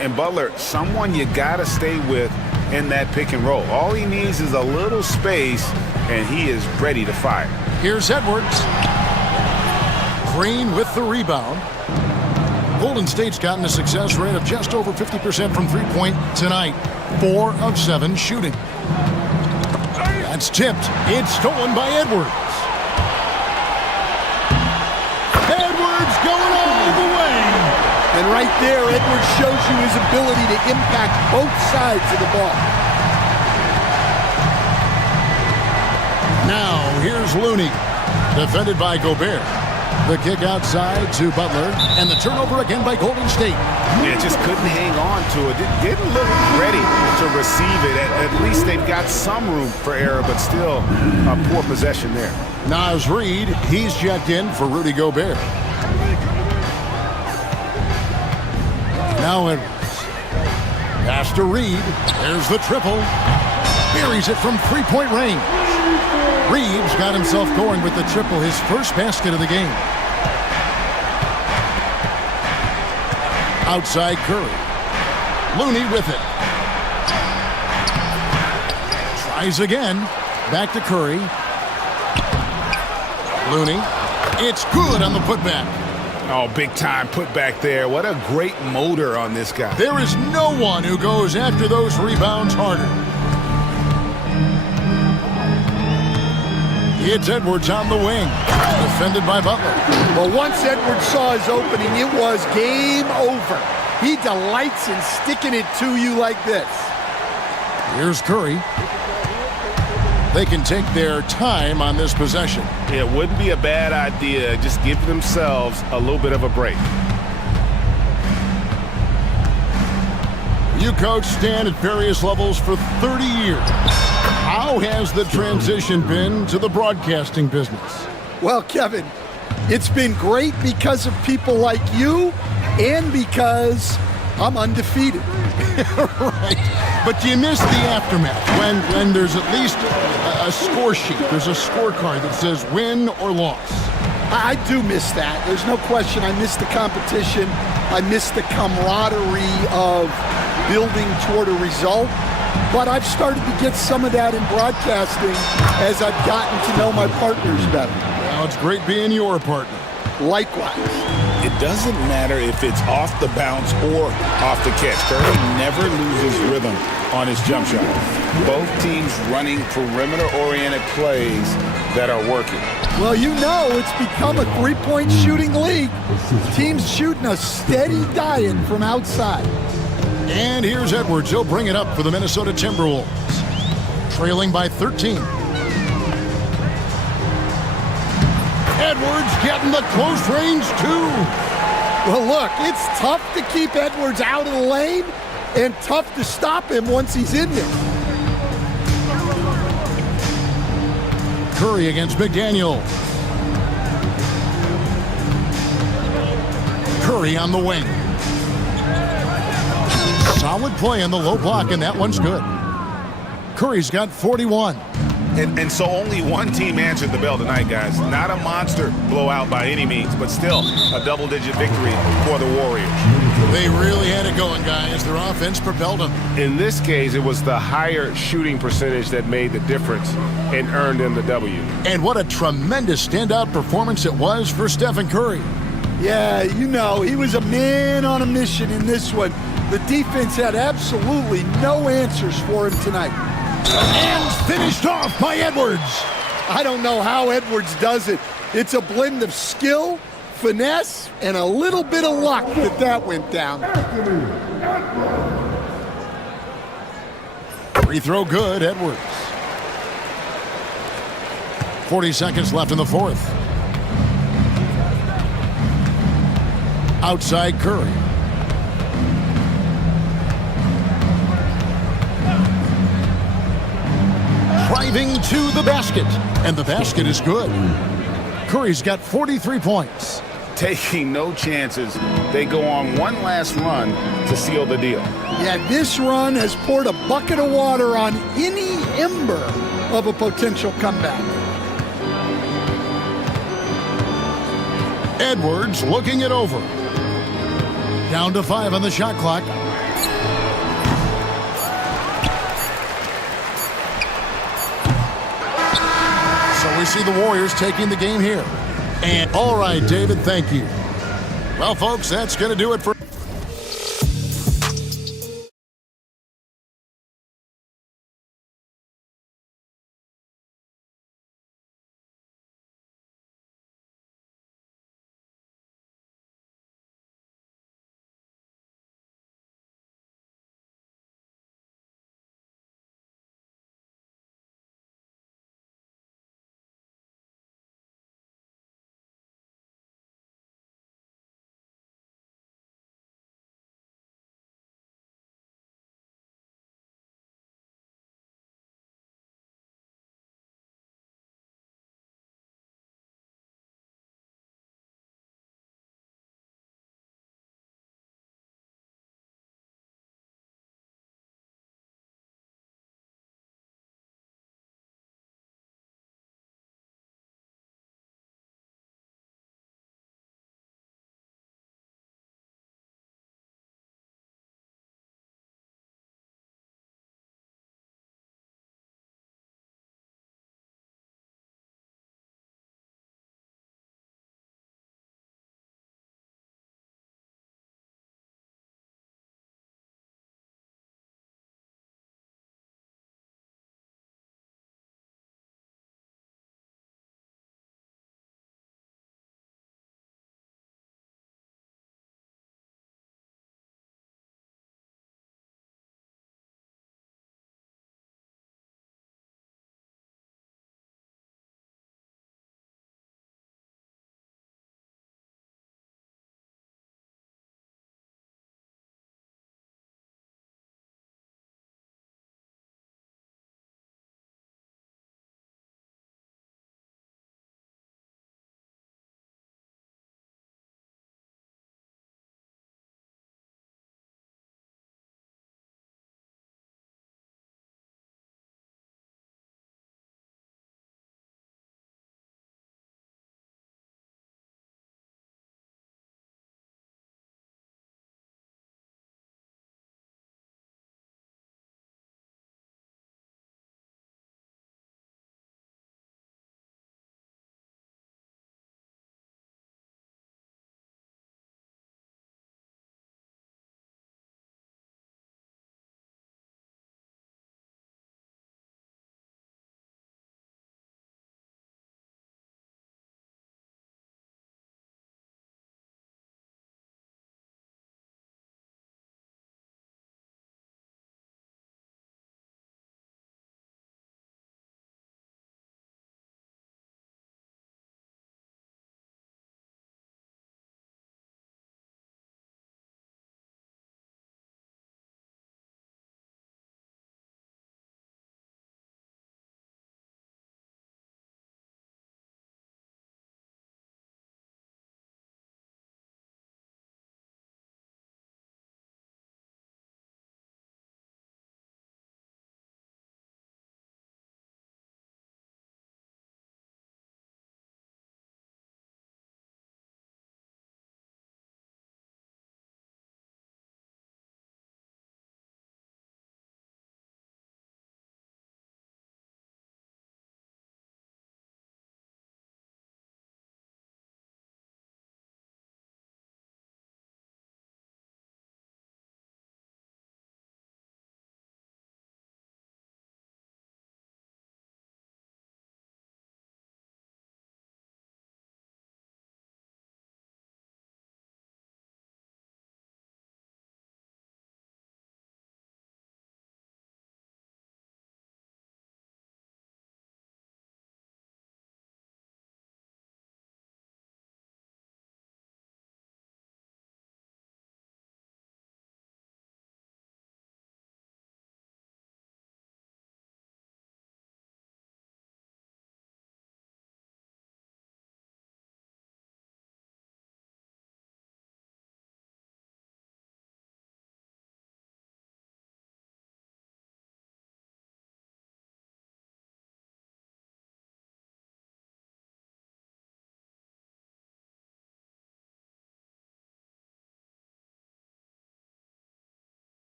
And Butler, someone you got to stay with in that pick and roll. All he needs is a little space, and he is ready to fire. Here's Edwards. Green with the rebound. Golden State's gotten a success rate of just over 50% from three-point tonight. 4 of 7 shooting. That's tipped. It's stolen by Edwards. Edwards going all the way. And right there, Edwards shows you his ability to impact both sides of the ball. Now, here's Looney. Defended by Gobert. The kick outside to Butler, and the turnover again by Golden State. Yeah, just couldn't hang on to it. Didn't look ready to receive it. At least they've got some room for error, but still a poor possession there. Naz Reid, he's checked in for Rudy Gobert. Now Edwards. Pass to Reid. There's the triple. Buries it from three-point range. Reeves got himself going with the triple, his first basket of the game. Outside Curry. Looney with it. Tries again. Back to Curry. Looney. It's good on the putback. Oh, big time putback there. What a great motor on this guy. There is no one who goes after those rebounds harder. It's Edwards on the wing. Defended by Butler. Well, once Edwards saw his opening, it was game over. He delights in sticking it to you like this. Here's Curry. They can take their time on this possession. Yeah, it wouldn't be a bad idea. Just give themselves a little bit of a break. You coach Stan at various levels for 30 years. How has the transition been to the broadcasting business? Well, Kevin, it's been great because of people like you and because I'm undefeated. Right. But you miss the aftermath when there's at least a score sheet. There's a scorecard that says win or loss. I do miss that. There's no question. I miss the competition. I miss the camaraderie of building toward a result. But I've started to get some of that in broadcasting as I've gotten to know my partners better. Well, it's great being your partner. Likewise. It doesn't matter if it's off the bounce or off the catch. Curry never loses rhythm on his jump shot. Both teams running perimeter-oriented plays that are working. Well, you know it's become a three-point shooting league. Teams shooting a steady diet from outside. And here's Edwards. He'll bring it up for the Minnesota Timberwolves. Trailing by 13. Edwards getting the close range, too. Well, look, it's tough to keep Edwards out of the lane and tough to stop him once he's in there. Curry against McDaniels. Curry on the wing. Solid play in the low block, and that one's good. Curry's got 41. And so only one team answered the bell tonight, guys. Not a monster blowout by any means, but still a double-digit victory for the Warriors. They really had it going, guys. Their offense propelled them. In this case, it was the higher shooting percentage that made the difference and earned them the W. And what a tremendous standout performance it was for Stephen Curry. Yeah, you know, he was a man on a mission in this one. The defense had absolutely no answers for him tonight. And finished off by Edwards. I don't know how Edwards does it. It's a blend of skill, finesse, and a little bit of luck that went down. Free throw good, Edwards. 40 seconds left in the fourth. Outside Curry. driving to the basket. And the basket is good. Curry's got 43 points. Taking no chances. They go on one last run to seal the deal. Yeah, this run has poured a bucket of water on any ember of a potential comeback. Edwards looking it over. Down to 5 on the shot clock. So we see the Warriors taking the game here. And all right, David, thank you. Well, folks, that's going to do it for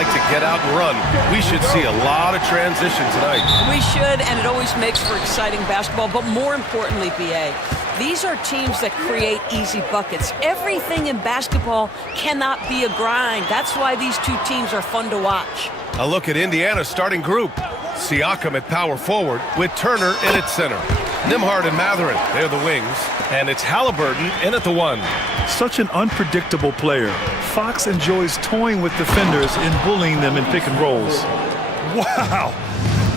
like to get out and run. We should see a lot of transition tonight. We should, and it always makes for exciting basketball. But more importantly, BA, these are teams that create easy buckets. Everything in basketball cannot be a grind. That's why these two teams are fun to watch. A look at Indiana's starting group. Siakam at power forward with Turner in at center. Nimhard and Matherin, they're the wings. And it's Halliburton in at the 1. Such an unpredictable player. Fox enjoys toying with defenders and bullying them in pick and rolls. Wow!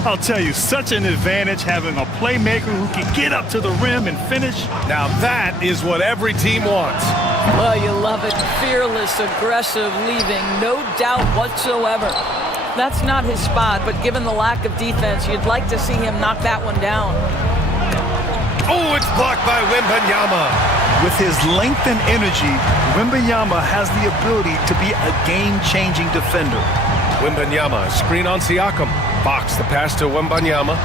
I'll tell you, such an advantage having a playmaker who can get up to the rim and finish. Now that is what every team wants. Oh, you love it. Fearless, aggressive, leaving no doubt whatsoever. That's not his spot, but given the lack of defense, you'd like to see him knock that one down. Oh, it's blocked by Wembanyama. With his length and energy, Wembanyama has the ability to be a game-changing defender. Wembanyama, screen on Siakam. Fox, the pass to Wembanyama.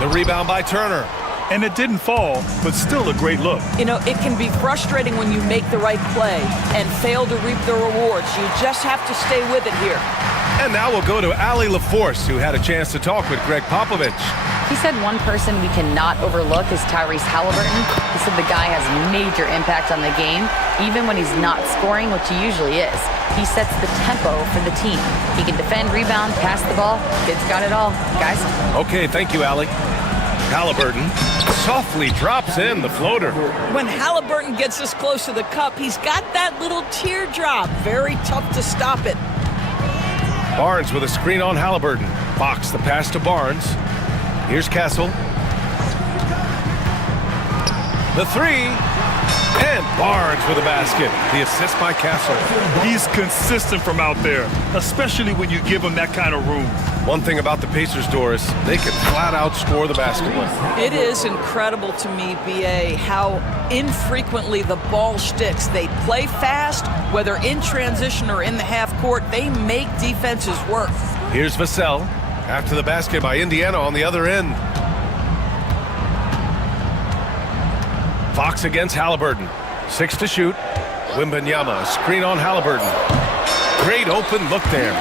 The rebound by Turner. And it didn't fall, but still a great look. You know, it can be frustrating when you make the right play and fail to reap the rewards. You just have to stay with it here. And now we'll go to Ali LaForce, who had a chance to talk with Greg Popovich. He said one person we cannot overlook is Tyrese Halliburton. He said the guy has major impact on the game, even when he's not scoring, which he usually is. He sets the tempo for the team. He can defend, rebound, pass the ball. Kid's got it all. Guys? Okay, thank you, Ali. Halliburton softly drops in the floater. When Halliburton gets this close to the cup, he's got that little teardrop. Very tough to stop it. Barnes with a screen on Halliburton. Fox the pass to Barnes. Here's Castle. The 3. And Barnes with a basket. The assist by Castle. He's consistent from out there, especially when you give him that kind of room. One thing about the Pacers, Doris, they can flat out score the basketball. It is incredible to me, BA, how infrequently the ball sticks. They play fast, whether in transition or in the half court. They make defenses work. Here's Vassell after the basket by Indiana on the other end. Fox against Halliburton. 6 to shoot. Wembanyama, screen on Halliburton. Great open look there.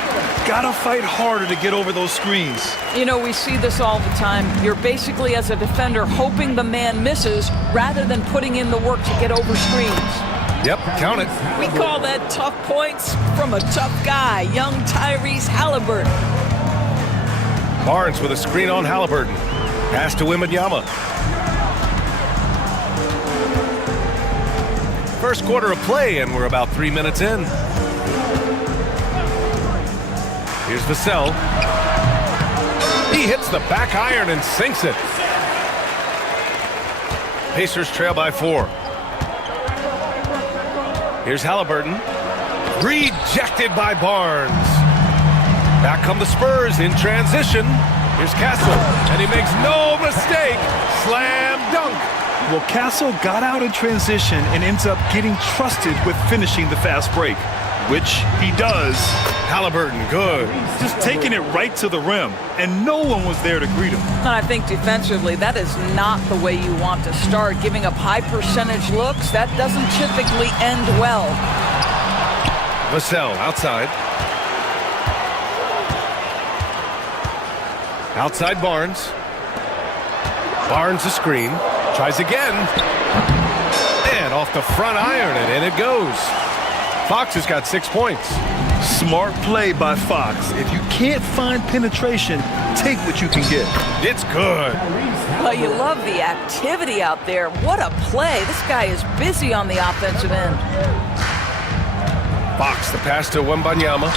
Gotta fight harder to get over those screens. You know, we see this all the time. You're basically, as a defender, hoping the man misses rather than putting in the work to get over screens. Yep, count it. We call that tough points from a tough guy, young Tyrese Halliburton. Barnes with a screen on Halliburton. Pass to Wembanyama. First quarter of play, and we're about 3 minutes in. Here's Vassell. He hits the back iron and sinks it. Pacers trail by 4. Here's Halliburton. Rejected by Barnes. Back come the Spurs in transition. Here's Castle, and he makes no mistake. Slam dunk. Well, Castle got out in transition and ends up getting trusted with finishing the fast break, which he does. Halliburton, good. Just taking it right to the rim, and no one was there to greet him. And I think defensively, that is not the way you want to start. Giving up high percentage looks, that doesn't typically end well. Vassell outside. Outside Barnes. Barnes a screen. Tries again. And off the front iron, and in it goes. Fox has got 6 points. Smart play by Fox. If you can't find penetration, take what you can get. It's good. Well, you love the activity out there. What a play. This guy is busy on the offensive end. Fox, the pass to Wembanyama.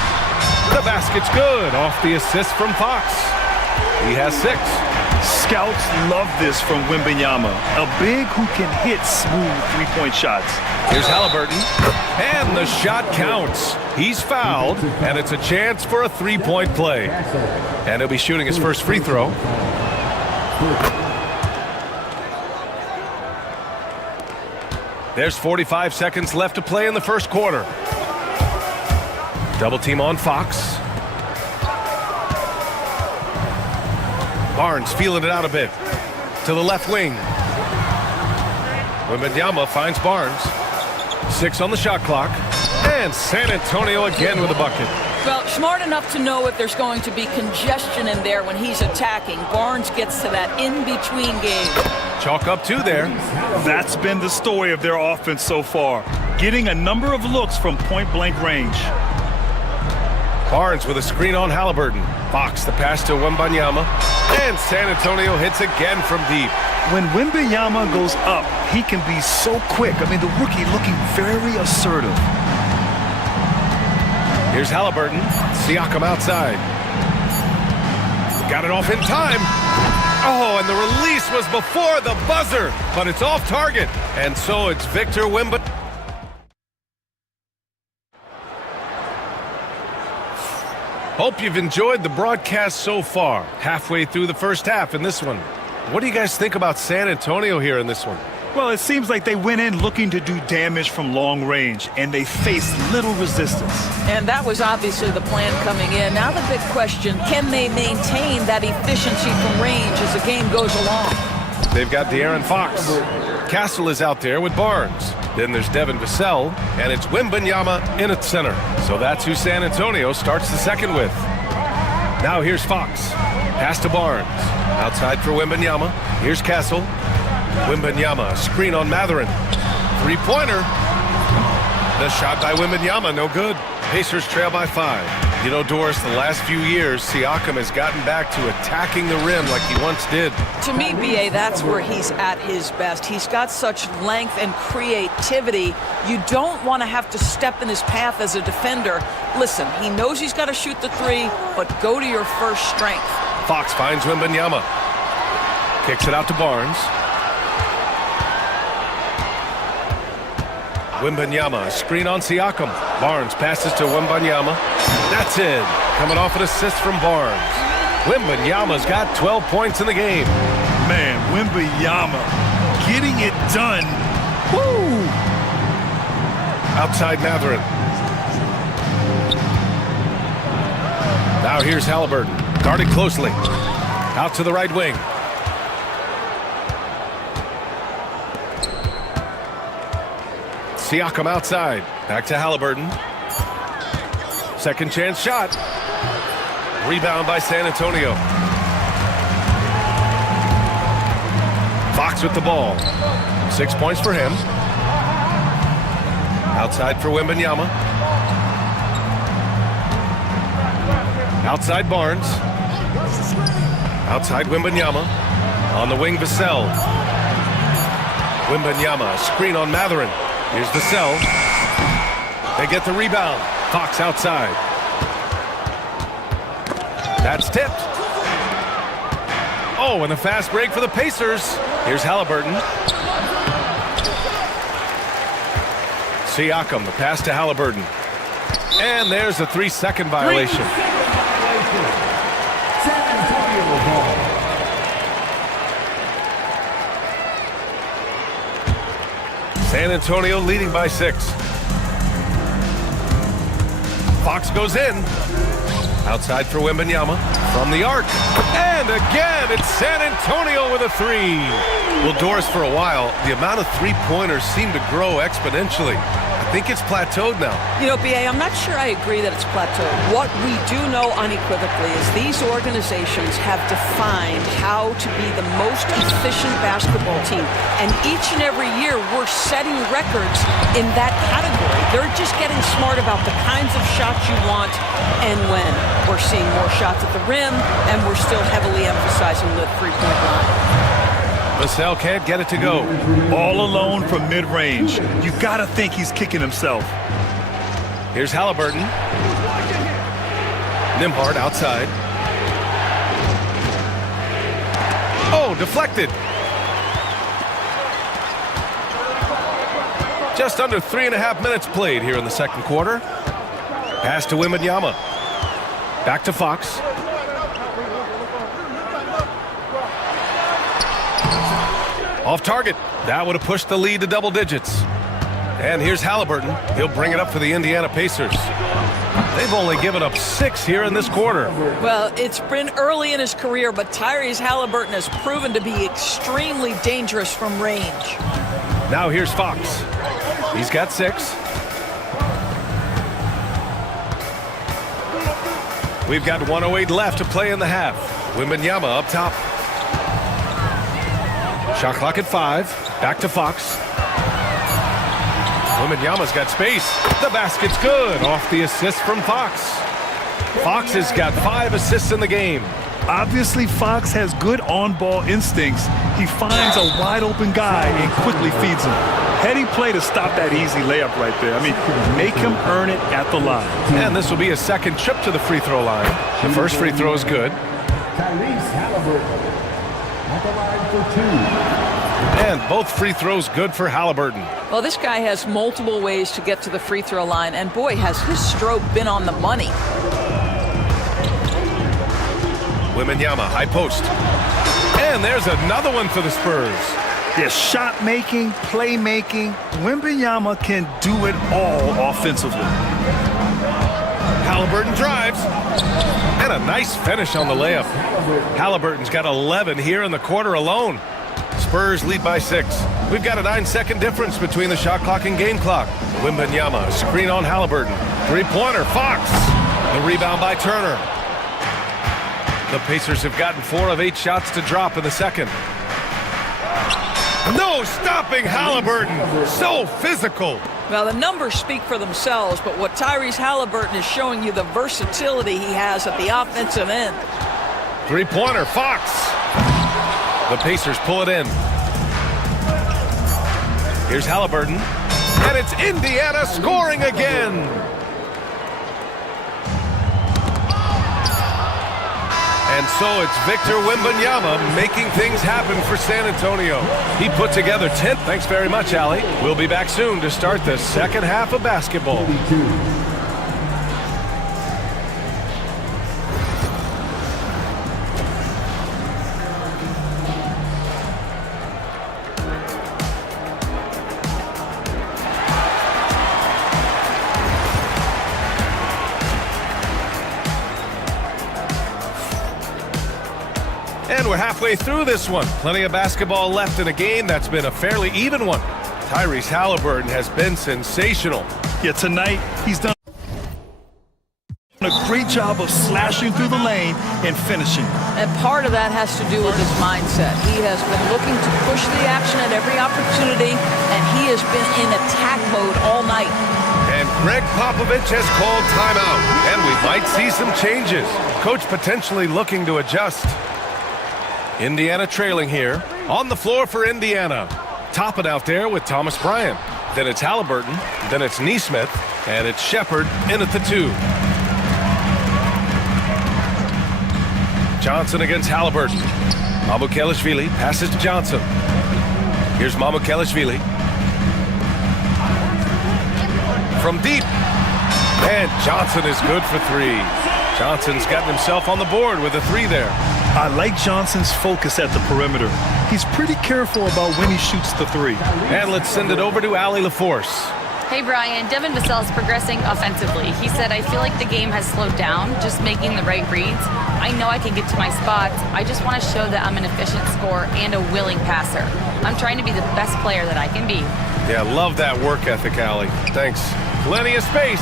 The basket's good off the assist from Fox. He has 6. Scouts love this from Wembanyama, a big who can hit smooth three-point shots. Here's Halliburton, and the shot counts. He's fouled, and it's a chance for a three-point play. And he'll be shooting his first free throw. There's 45 seconds left to play in the first quarter. Double team on Fox. Barnes feeling it out a bit. To the left wing. Wembanyama finds Barnes. 6 on the shot clock. And San Antonio again with a bucket. Well, smart enough to know if there's going to be congestion in there when he's attacking. Barnes gets to that in-between game. Chalk up 2 there. That's been the story of their offense so far, getting a number of looks from point-blank range. Barnes with a screen on Halliburton. Fox the pass to Wembanyama. And San Antonio hits again from deep. When Wembanyama goes up, he can be so quick. I mean, the rookie looking very assertive. Here's Halliburton. Siakam outside. Got it off in time. Oh, and the release was before the buzzer, but it's off target. And so it's Victor Wembanyama. Hope you've enjoyed the broadcast so far. Halfway through the first half in this one. What do you guys think about San Antonio here in this one? Well, it seems like they went in looking to do damage from long range, and they faced little resistance. And that was obviously the plan coming in. Now the big question, can they maintain that efficiency from range as the game goes along? They've got De'Aaron Fox. Castle is out there with Barnes. Then there's Devin Vassell, and it's Wembanyama in at center. So that's who San Antonio starts the second with. Now here's Fox. Pass to Barnes. Outside for Wembanyama. Here's Castle. Wembanyama, screen on Matherin. Three-pointer. The shot by Wembanyama, no good. Pacers trail by 5. You know, Doris, the last few years, Siakam has gotten back to attacking the rim like he once did. To me, B.A., that's where he's at his best. He's got such length and creativity. You don't want to have to step in his path as a defender. Listen, he knows he's got to shoot the 3, but go to your first strength. Fox finds Wembanyama. Kicks it out to Barnes. Wembanyama, screen on Siakam. Barnes passes to Wembanyama. That's in. Coming off an assist from Barnes. Wembanyama's got 12 points in the game. Man, Wembanyama getting it done. Woo! Outside Matherin. Now here's Halliburton. Guarded closely. Out to the right wing. Siakam outside. Back to Halliburton. Second chance shot. Rebound by San Antonio. Fox with the ball. 6 points for him. Outside for Wembanyama. Outside Barnes. Outside Wembanyama. On the wing, Vassell. Wembanyama, screen on Matherin. Here's Vassell. They get the rebound. Fox outside. That's tipped. Oh, and a fast break for the Pacers. Here's Halliburton. Siakam, the pass to Halliburton. And there's a 3-second violation. San Antonio leading by 6. Fox goes in. Outside for Wembanyama. From the arc. And again, it's San Antonio with a 3. Well, Doris, for a while, the amount of three-pointers seemed to grow exponentially. I think it's plateaued now. You know, B.A., I'm not sure I agree that it's plateaued. What we do know unequivocally is these organizations have defined how to be the most efficient basketball team. And each and every year, we're setting records in that category. They're just getting smart about the kinds of shots you want and when. We're seeing more shots at the rim, and we're still heavily emphasizing the three-point line. Vassell can't get it to go. All alone from mid-range. You gotta think he's kicking himself. Here's Halliburton. Nembhard outside. Oh, deflected. Just under 3.5 minutes played here in the second quarter. Pass to Wembanyama. Back to Fox. Off target. That would have pushed the lead to double digits. And here's Halliburton. He'll bring it up for the Indiana Pacers. They've only given up 6 here in this quarter. Well, it's been early in his career, but Tyrese Halliburton has proven to be extremely dangerous from range. Now here's Fox. He's got 6. We've got 1:08 left to play in the half. Wembanyama up top. Shot clock at 5. Back to Fox. Wembanyama's got space. The basket's good. Off the assist from Fox. Fox has got 5 assists in the game. Obviously, Fox has good on-ball instincts. He finds a wide-open guy and quickly feeds him. Heady play to stop that easy layup right there. I mean, make him earn it at the line. And this will be a second trip to the free throw line. The first free throw is good. And both free throws good for Halliburton. Well, this guy has multiple ways to get to the free throw line, and boy, has his stroke been on the money. Wembanyama, high post. And there's another one for the Spurs. Yeah, shot making, playmaking. Wembanyama can do it all offensively. Halliburton drives. And a nice finish on the layup. Halliburton's got 11 here in the quarter alone. Spurs lead by 6. We've got a 9-second difference between the shot clock and game clock. Wembanyama, screen on Halliburton. Three-pointer, Fox. The rebound by Turner. The Pacers have gotten 4 of 8 shots to drop in the second. No stopping Halliburton. So physical. Well, the numbers speak for themselves, but what Tyrese Halliburton is showing you, the versatility he has at the offensive end. Three-pointer, Fox. The Pacers pull it in. Here's Halliburton. And it's Indiana scoring again. And so it's Victor Wembanyama making things happen for San Antonio. He put together 10. Thanks very much, Allie. We'll be back soon to start the second half of basketball. And we're halfway through this one. Plenty of basketball left in a game that's been a fairly even one. Tyrese Halliburton has been sensational. Yeah, tonight he's done a great job of slashing through the lane and finishing. And part of that has to do with his mindset. He has been looking to push the action at every opportunity, and he has been in attack mode all night. And Greg Popovich has called timeout, and we might see some changes. Coach potentially looking to adjust. Indiana trailing here. On the floor for Indiana. Topping out there with Thomas Bryant. Then it's Halliburton. Then it's Nesmith. And it's Shepard in at the 2. Johnson against Halliburton. Mamukelashvili passes to Johnson. Here's Mamukelashvili. From deep. And Johnson is good for 3. Johnson's gotten himself on the board with a 3 there. I like Johnson's focus at the perimeter. He's pretty careful about when he shoots the 3. And let's send it over to Allie LaForce. Hey, Brian. Devin Vassell is progressing offensively. He said, I feel like the game has slowed down, just making the right reads. I know I can get to my spots. I just want to show that I'm an efficient scorer and a willing passer. I'm trying to be the best player that I can be. Yeah, love that work ethic, Allie. Thanks. Plenty of space.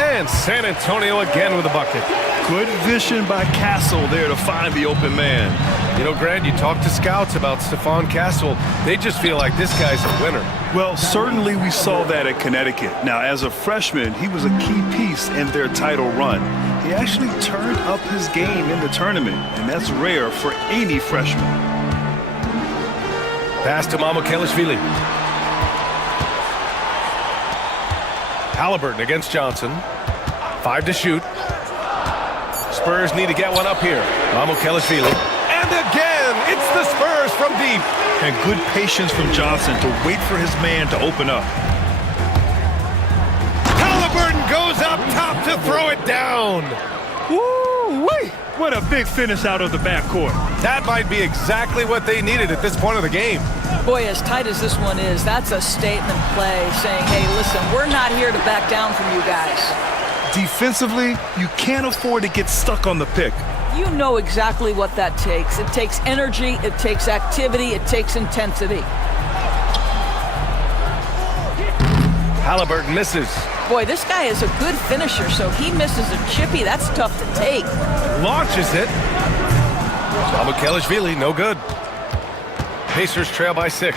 And San Antonio again with a bucket. Good vision by Castle there to find the open man. You know, Grant, you talk to scouts about Stephon Castle. They just feel like this guy's a winner. Well, certainly we saw that at Connecticut. Now, as a freshman, he was a key piece in their title run. He actually turned up his game in the tournament, and that's rare for any freshman. Pass to Mamukelashvili. Halliburton against Johnson. 5 to shoot. Spurs need to get one up here. Mamukelashvili. And again, it's the Spurs from deep. And good patience from Johnson to wait for his man to open up. Halliburton goes up top to throw it down. Woo-wee! What a big finish out of the backcourt. That might be exactly what they needed at this point of the game. Boy, as tight as this one is, that's a statement play saying, hey, listen, we're not here to back down from you guys. Defensively, you can't afford to get stuck on the pick. You know exactly what that takes. It takes energy, it takes activity, it takes intensity. Halliburton misses. Boy, this guy is a good finisher, so he misses a chippy. That's tough to take. Launches it. Mamukelashvili, no good. Pacers trail by 6.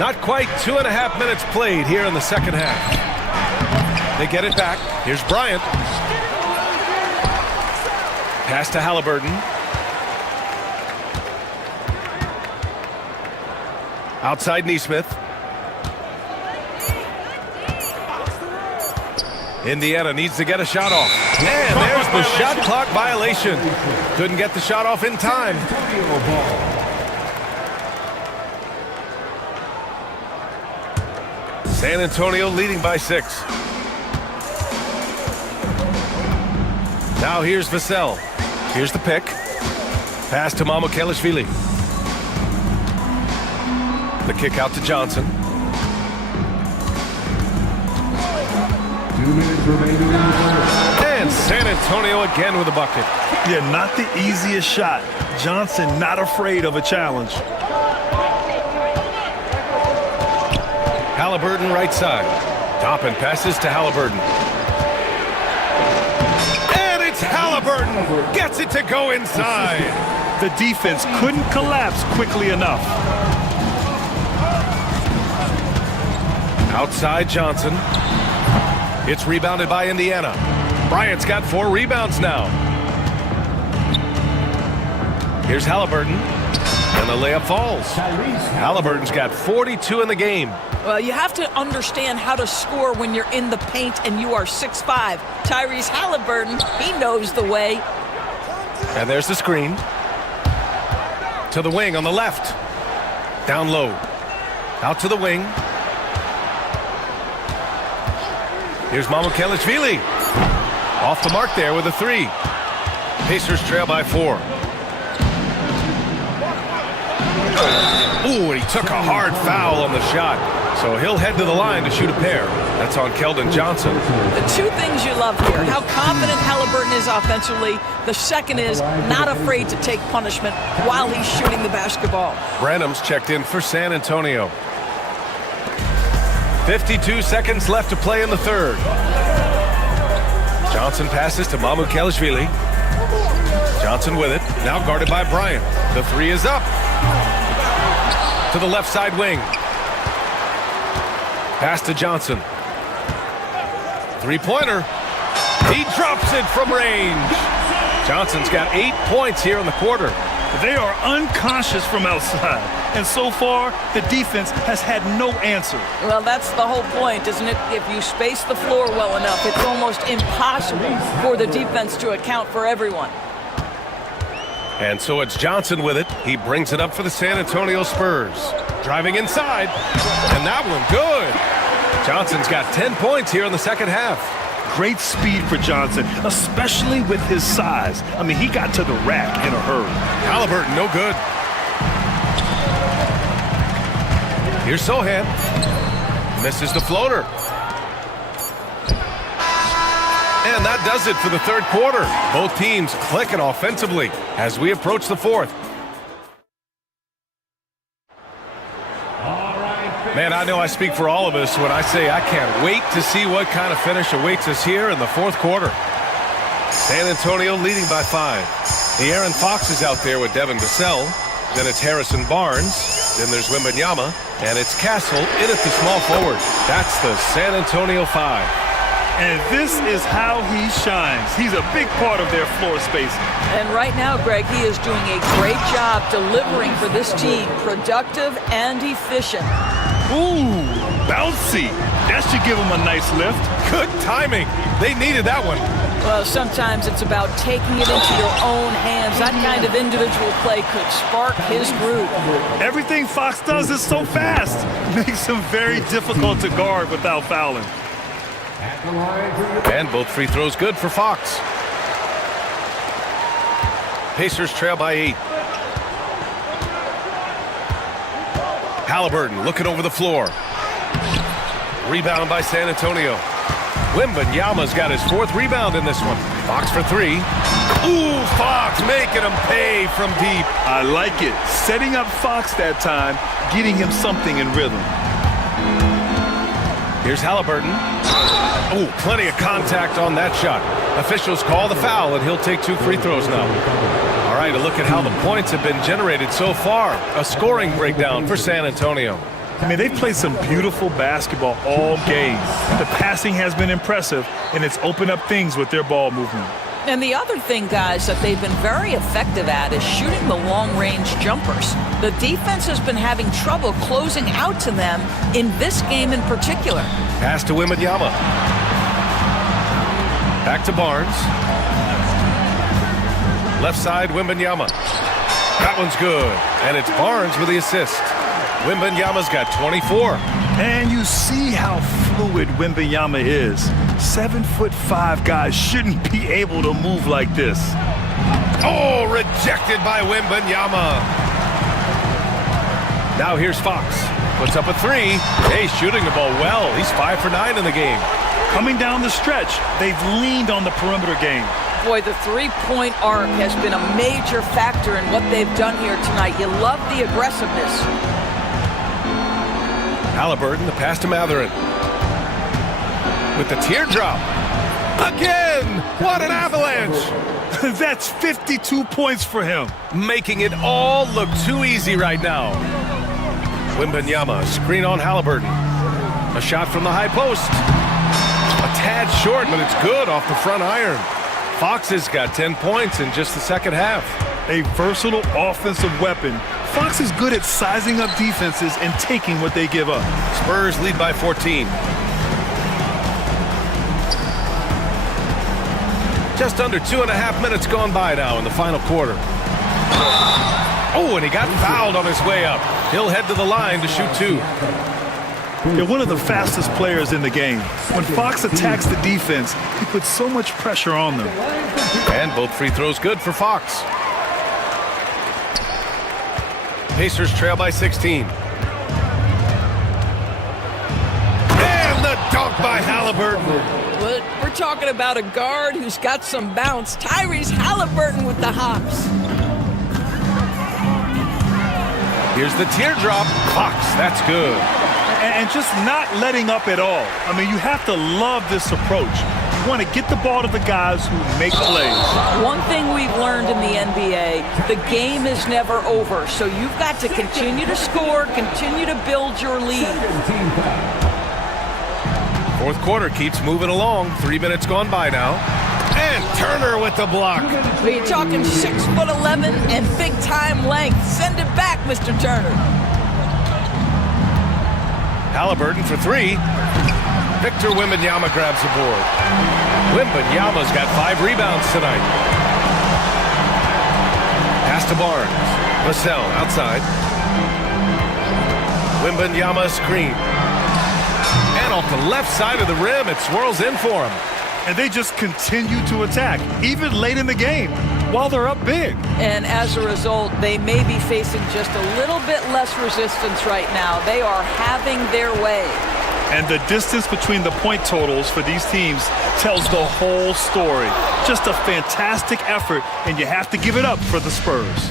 Not quite 2.5 minutes played here in the second half. They get it back. Here's Bryant. Pass to Halliburton. Outside Neesmith. Indiana needs to get a shot off. And there's the shot clock violation. Couldn't get the shot off in time. San Antonio leading by 6. Now here's Vassell. Here's the pick. Pass to Mamukelashvili. The kick out to Johnson. 2 minutes remaining in the first. And San Antonio again with a bucket. Yeah, not the easiest shot. Johnson not afraid of a challenge. Halliburton right side. Toppin passes to Halliburton. And it's Halliburton. Gets it to go inside. The defense couldn't collapse quickly enough. Outside Johnson. It's rebounded by Indiana. Bryant's got 4 rebounds now. Here's Halliburton. And the layup falls. Halliburton's got 42 in the game. Well, you have to understand how to score when you're in the paint and you are 6'5". Tyrese Halliburton, he knows the way. And there's the screen. To the wing on the left. Down low. Out to the wing. Here's Mamukelashvili. Off the mark there with a 3. Pacers trail by 4. Ooh, and he took a hard foul on the shot. So he'll head to the line to shoot a pair. That's on Keldon Johnson. The 2 things you love here, how confident Halliburton is offensively. The second is not afraid to take punishment while he's shooting the basketball. Branham's checked in for San Antonio. 52 seconds left to play in the third. Johnson passes to Mamukelashvili. Johnson with it. Now guarded by Bryant. The 3 is up. To the left side wing. Pass to Johnson. 3-pointer. He drops it from range. Johnson's got 8 points here in the quarter. They are unconscious from outside. And so far, the defense has had no answer. Well, that's the whole point, isn't it? If you space the floor well enough, it's almost impossible for the defense to account for everyone. And so it's Johnson with it. He brings it up for the San Antonio Spurs. Driving inside. And that one good. Johnson's got 10 points here in the second half. Great speed for Johnson, especially with his size. I mean, he got to the rack in a hurry. Halliburton, no good. Here's Sohan. Misses the floater. And that does it for the third quarter. Both teams clicking offensively as we approach the fourth. Man, I know I speak for all of us when I say I can't wait to see what kind of finish awaits us here in the fourth quarter. San Antonio leading by 5. The Aaron Fox is out there with Devin Vassell. Then it's Harrison Barnes. Then there's Wembanyama. And it's Castle in at the small forward. That's the San Antonio 5. And this is how he shines. He's a big part of their floor spacing. And right now, Greg, he is doing a great job delivering for this team. Productive and efficient. Ooh, bouncy. That should give him a nice lift. Good timing. They needed that one. Well, sometimes it's about taking it into your own hands. That kind of individual play could spark his groove. Everything Fox does is so fast. Makes him very difficult to guard without fouling. And both free throws good for Fox. Pacers trail by 8. Halliburton looking over the floor. Rebound by San Antonio. Wembanyama's got his 4th rebound in this one. Fox for 3. Ooh, Fox making him pay from deep. I like it. Setting up Fox that time, getting him something in rhythm. Here's Halliburton. Oh, plenty of contact on that shot. Officials call the foul, and he'll take 2 free throws now. All right, a look at how the points have been generated so far. A scoring breakdown for San Antonio. I mean, they've played some beautiful basketball all game. The passing has been impressive, and it's opened up things with their ball movement. And the other thing, guys, that they've been very effective at is shooting the long-range jumpers. The defense has been having trouble closing out to them in this game in particular. Pass to Wembanyama. Back to Barnes. Left side, Wembanyama. That one's good. And it's Barnes with the assist. Wembanyama's got 24. And you see how fluid Wembanyama is. 7'5" guys shouldn't be able to move like this. Oh, rejected by Wembanyama. Now here's Fox. Puts up a 3. Hey, shooting the ball well. He's 5 for 9 in the game. Coming down the stretch, they've leaned on the perimeter game. Boy, the three-point arc has been a major factor in what they've done here tonight. You love the aggressiveness. Halliburton, the pass to Matherin. With the teardrop. Again! What an avalanche! That's 52 points for him. Making it all look too easy right now. Wembanyama, screen on Halliburton. A shot from the high post. A tad short, but it's good off the front iron. Fox has got 10 points in just the second half. A versatile offensive weapon. Fox is good at sizing up defenses and taking what they give up. Spurs lead by 14. Just under 2.5 minutes gone by now in the final quarter. Oh, and he got fouled on his way up. He'll head to the line to shoot 2. They're one of the fastest players in the game. When Fox attacks the defense, he puts so much pressure on them. And both free throws good for Fox. Pacers trail by 16. And the dunk by Halliburton. But we're talking about a guard who's got some bounce. Tyrese Halliburton with the hops. Here's the teardrop. Fox, that's good. And just not letting up at all. I mean, you have to love this approach. You want to get the ball to the guys who make plays. One thing we've learned in the NBA, the game is never over. So you've got to continue to score, continue to build your lead. Fourth quarter keeps moving along. 3 minutes gone by now. And Turner with the block. We're talking 6'11" and big-time length. Send it back, Mr. Turner. Halliburton for 3. Victor Wembanyama grabs the board. Wembanyama's got 5 rebounds tonight. Pass to Barnes. Vassell outside. Wembanyama screen. And off the left side of the rim, it swirls in for him. And they just continue to attack, even late in the game, while they're up big. And as a result, they may be facing just a little bit less resistance right now. They are having their way. And the distance between the point totals for these teams tells the whole story. Just a fantastic effort, and you have to give it up for the Spurs.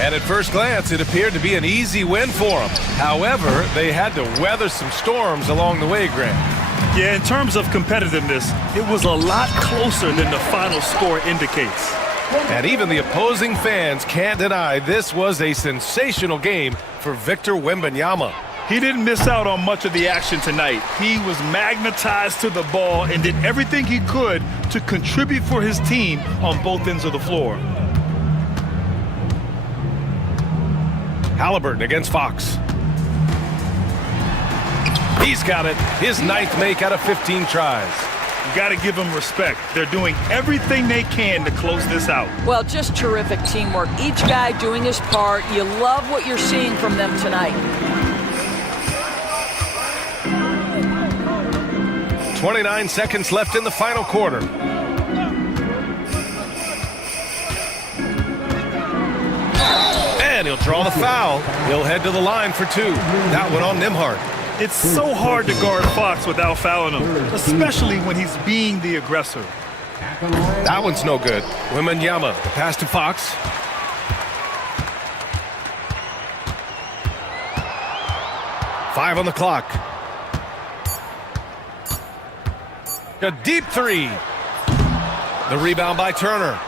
And at first glance, it appeared to be an easy win for them. However, they had to weather some storms along the way, Grant. Yeah, in terms of competitiveness, it was a lot closer than the final score indicates. And even the opposing fans can't deny this was a sensational game for Victor Wembanyama. He didn't miss out on much of the action tonight. He was magnetized to the ball and did everything he could to contribute for his team on both ends of the floor. Halliburton against Fox. He's got it. His 9th make out of 15 tries. You got to give them respect. They're doing everything they can to close this out. Well, just terrific teamwork. Each guy doing his part. You love what you're seeing from them tonight. 29 seconds left in the final quarter. And he'll draw the foul. He'll head to the line for 2. That one on Nembhard. It's so hard to guard Fox without fouling him, especially when he's being the aggressor. That one's no good. Wembanyama, the pass to Fox. Five on the clock. A deep three. The rebound by Turner.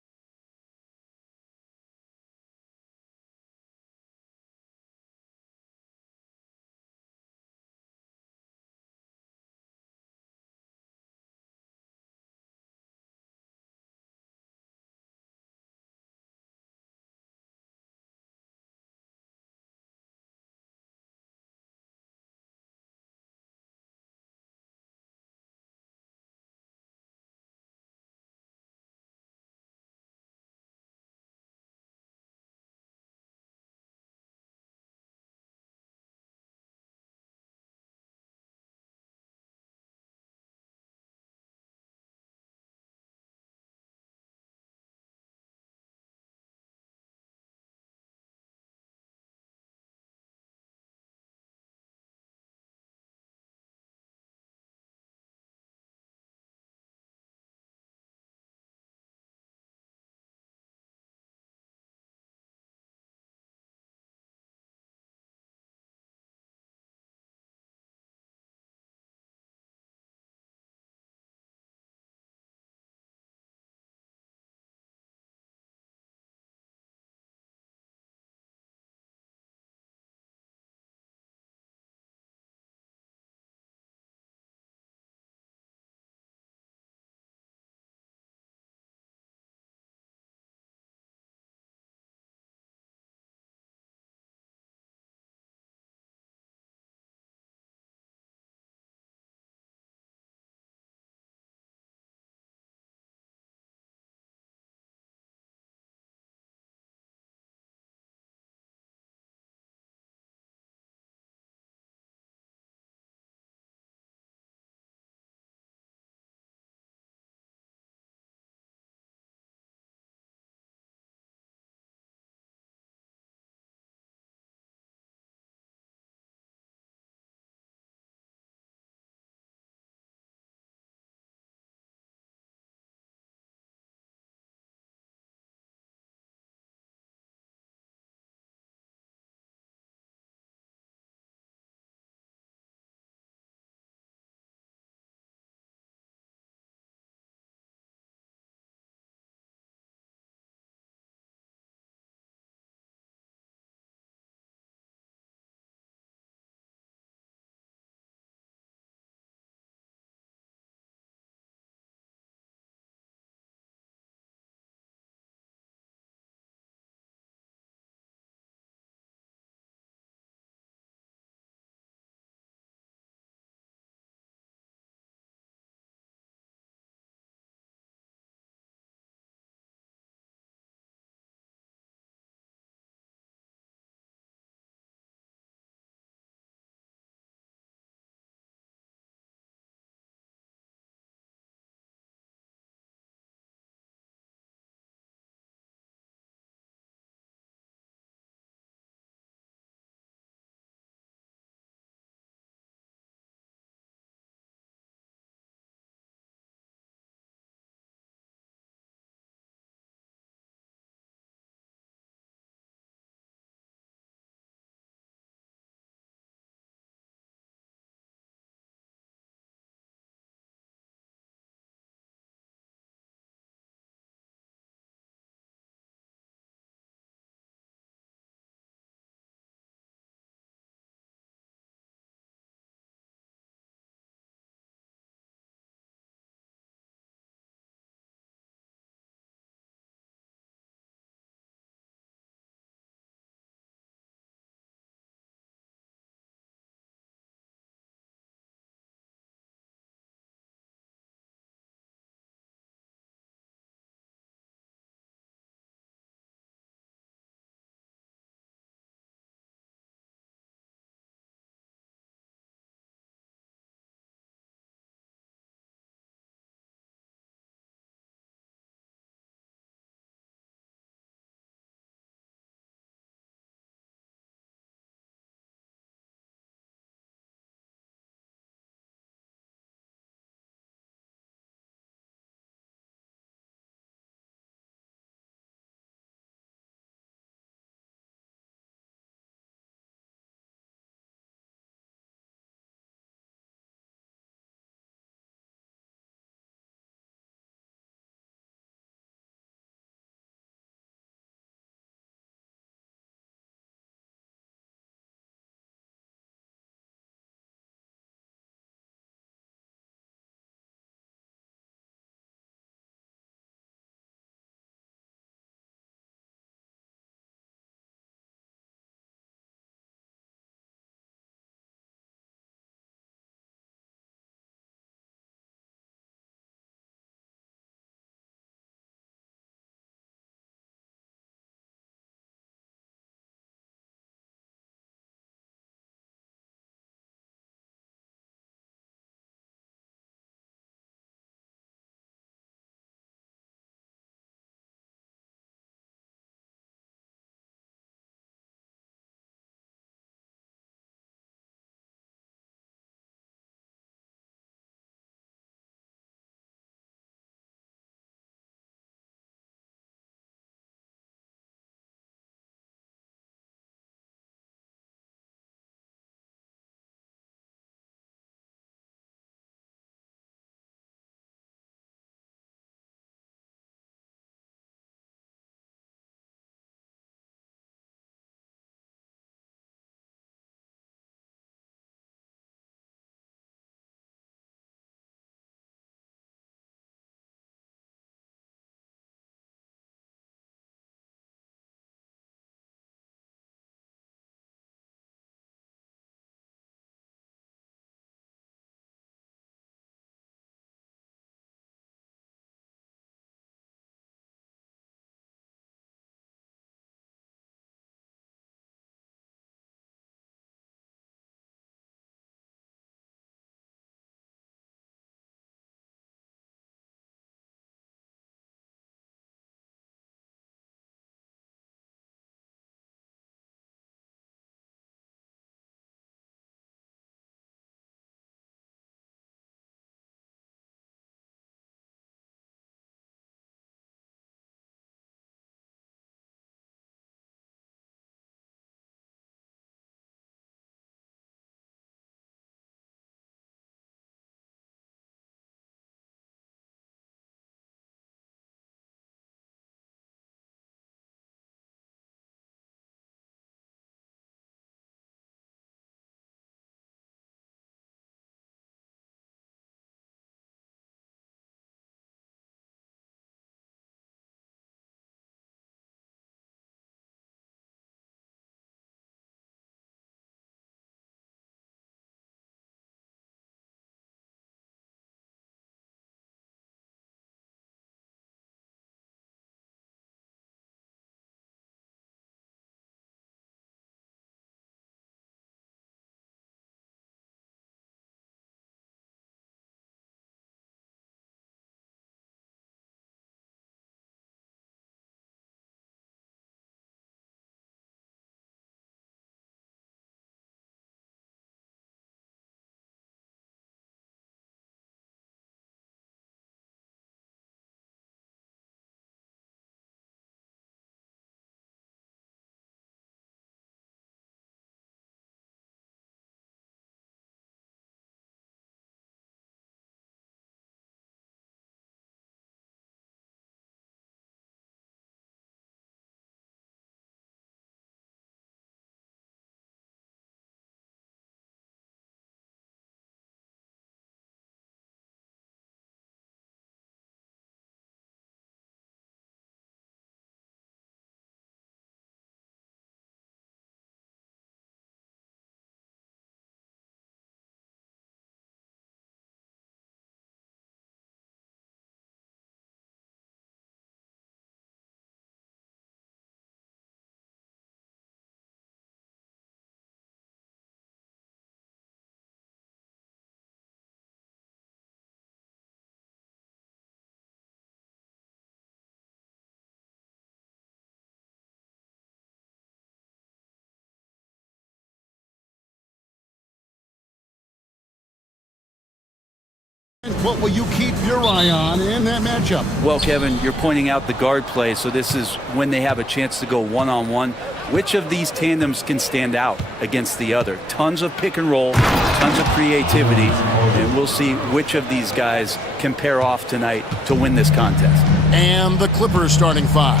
What will you keep your eye on in that matchup? Well, Kevin, you're pointing out the guard play, so this is when they have a chance to go one-on-one. Which of these tandems can stand out against the other? Tons of pick and roll, tons of creativity, and we'll see which of these guys can pair off tonight to win this contest. And the Clippers starting five.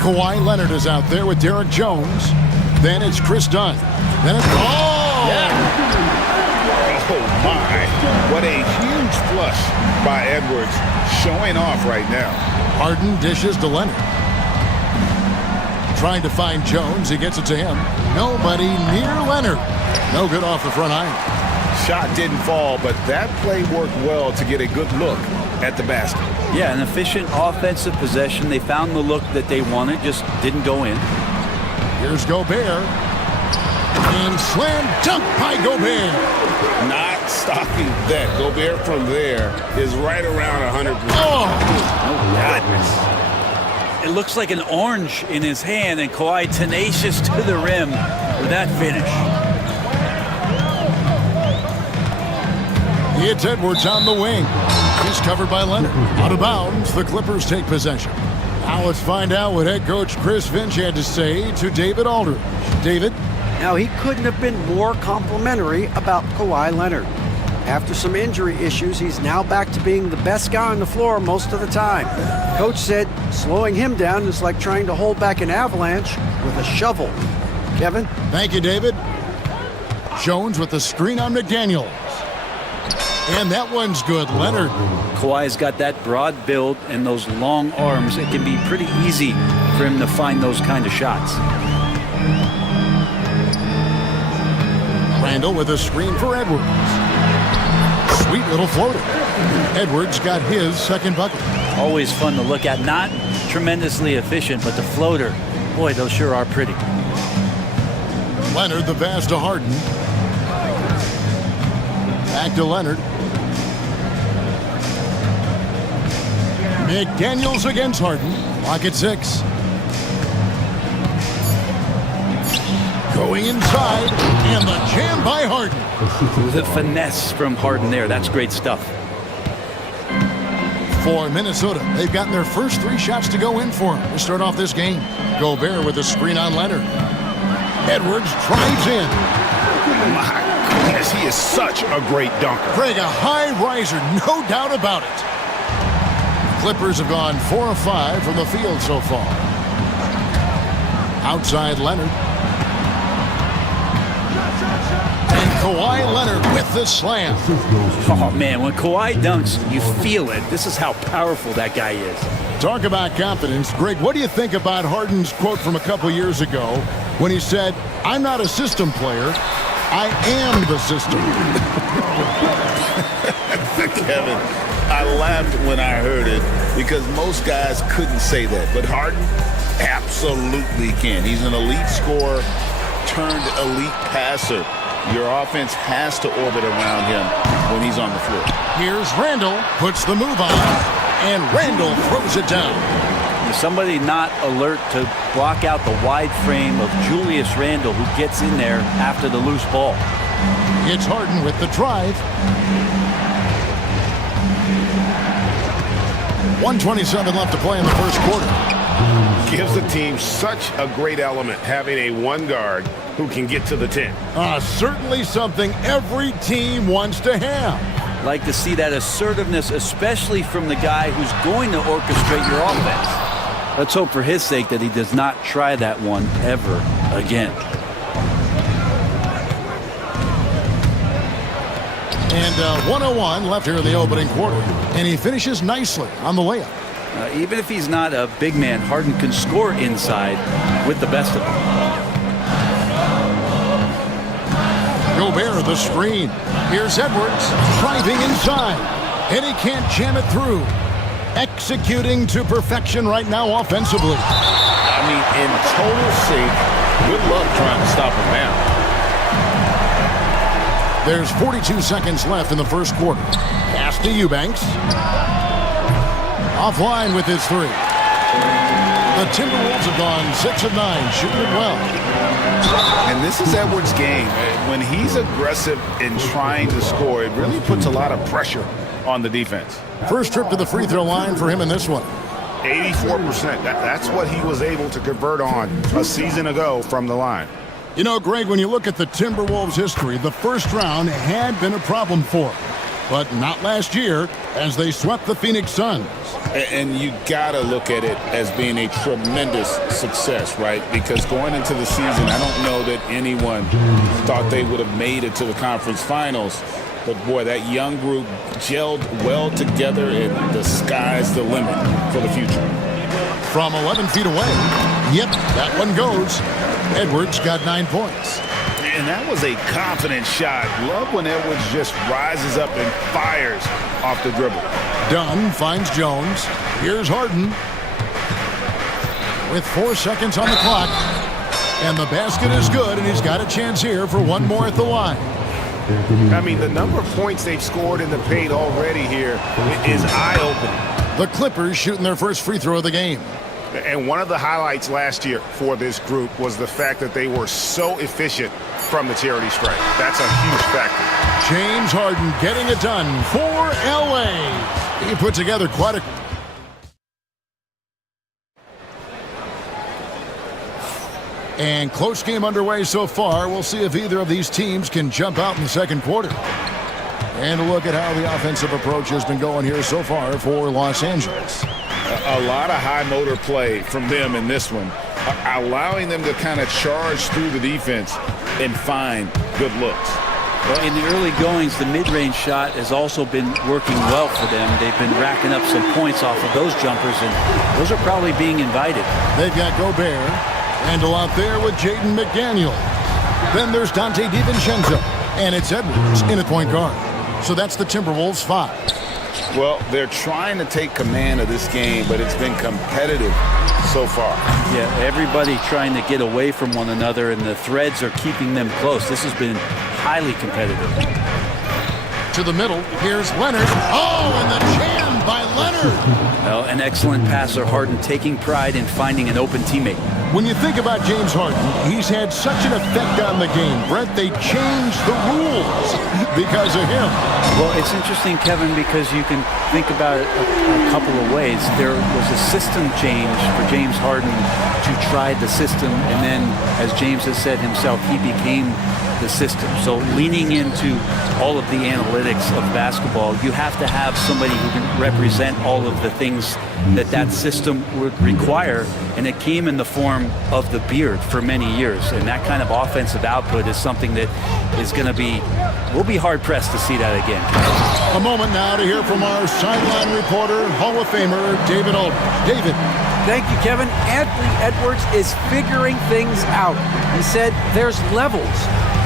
Kawhi Leonard is out there with Derek Jones. Then it's Chris Dunn. Then it's... Oh! Yeah. Oh, my. What a huge flush by Edwards, showing off right now. Harden dishes to Leonard. Trying to find Jones. He gets it to him. Nobody near Leonard. No good off the front iron. Shot didn't fall, but that play worked well to get a good look at the basket. Yeah, an efficient offensive possession. They found the look that they wanted, just didn't go in. Here's Gobert. And slam dunk by Gobert. Not stopping that. Gobert from there is right around 100%. Oh, goodness. It looks like an orange in his hand, and Kawhi tenacious to the rim with that finish. It's Edwards on the wing. He's covered by Leonard. Out of bounds, the Clippers take possession. Now let's find out what head coach Chris Finch had to say to David Aldridge. David? Now, he couldn't have been more complimentary about Kawhi Leonard. After some injury issues, he's now back to being the best guy on the floor most of the time. Coach said slowing him down is like trying to hold back an avalanche with a shovel. Kevin? Thank you, David. Jones with the screen on McDaniels. And that one's good. Leonard. Kawhi's got that broad build and those long arms. It can be pretty easy for him to find those kind of shots. Randall with a screen for Edwards. Sweet little floater. Edwards got his second bucket. Always fun to look at. Not tremendously efficient, but the floater, boy, those sure are pretty. Leonard the pass to Harden. Back to Leonard. McDaniels against Harden. Lock at 6. Going inside, and the jam by Harden. The finesse from Harden there. That's great stuff. For Minnesota, they've gotten their first 3 shots to go in for them to start off this game. Gobert with a screen on Leonard. Edwards drives in. My goodness, he is such a great dunker. Craig, a high riser, no doubt about it. Clippers have gone 4 of 5 from the field so far. Outside Leonard. And Kawhi Leonard with the slam. Oh, man, when Kawhi dunks, you feel it. This is how powerful that guy is. Talk about confidence. Greg, what do you think about Harden's quote from a couple years ago when he said, "I'm not a system player, I am the system"? Kevin, I laughed when I heard it because most guys couldn't say that. But Harden absolutely can. He's an elite scorer turned elite passer. Your offense has to orbit around him when he's on the floor. Here's Randall, puts the move on, and Randall throws it down. Somebody not alert to block out the wide frame of Julius Randle, who gets in there after the loose ball. It's Harden with the drive. 1:27 left to play in the first quarter. Gives the team such a great element having a one guard who can get to the 10. Certainly something every team wants to have. Like to see that assertiveness, especially from the guy who's going to orchestrate your offense. Let's hope for his sake that he does not try that one ever again. And 1:01 left here in the opening quarter. And he finishes nicely on the layup. Even if he's not a big man, Harden can score inside with the best of them. Gobert the screen. Here's Edwards driving inside. And he can't jam it through. Executing to perfection right now offensively. I mean, in total sync. Good luck trying to stop him now. There's 42 seconds left in the first quarter. Pass to Eubanks. Offline with his 3. The Timberwolves have gone 6 of 9, shooting it well. And this is Edwards' game. When he's aggressive in trying to score, it really puts a lot of pressure on the defense. First trip to the free throw line for him in this one. 84%. That's what he was able to convert on a season ago from the line. You know, Greg, when you look at the Timberwolves' history, the first round had been a problem for them. But not last year, as they swept the Phoenix Suns. And you got to look at it as being a tremendous success, right? Because going into the season, I don't know that anyone thought they would have made it to the conference finals. But, boy, that young group gelled well together, and the sky's the limit for the future. From 11 feet away, yep, that one goes. Edwards got 9 points. And that was a confident shot. Love when Edwards just rises up and fires off the dribble. Dunn finds Jones. Here's Harden. With 4 seconds on the clock. And the basket is good, and he's got a chance here for one more at the line. I mean, the number of points they've scored in the paint already here is eye-opening. The Clippers shooting their first free throw of the game. And one of the highlights last year for this group was the fact that they were so efficient from the charity stripe. That's a huge factor. James Harden getting it done for LA. He put together quite a... And close game underway so far. We'll see if either of these teams can jump out in the second quarter. And a look at how the offensive approach has been going here so far for Los Angeles. A lot of high motor play from them in this one, allowing them to kind of charge through the defense and find good looks. Well, in the early goings, the mid-range shot has also been working well for them. They've been racking up some points off of those jumpers, and those are probably being invited. They've got Gobert, Randall out there with Jaden McDaniel. Then there's Dante DiVincenzo, and it's Edwards in at point guard. So that's the Timberwolves 5. Well, they're trying to take command of this game, but it's been competitive so far. Yeah, everybody trying to get away from one another, and the threads are keeping them close. This has been highly competitive. To the middle, here's Leonard. Oh, and the jam by Leonard. Well, an excellent passer, Harden taking pride in finding an open teammate. When you think about James Harden, he's had such an effect on the game. Brent, they changed the rules because of him. Well, it's interesting, Kevin, because you can think about it a couple of ways. There was a system change for James Harden to try the system, and then, as James has said himself, he became the system. So leaning into all of the analytics of basketball, you have to have somebody who can represent all of the things that system would require, and it came in the form of the beard for many years. And that kind of offensive output is something that is going to be, we'll be hard-pressed to see that again. A moment now to hear from our sideline reporter, Hall of Famer, David Aldridge. David. Thank you, Kevin. Anthony Edwards is figuring things out. He said there's levels.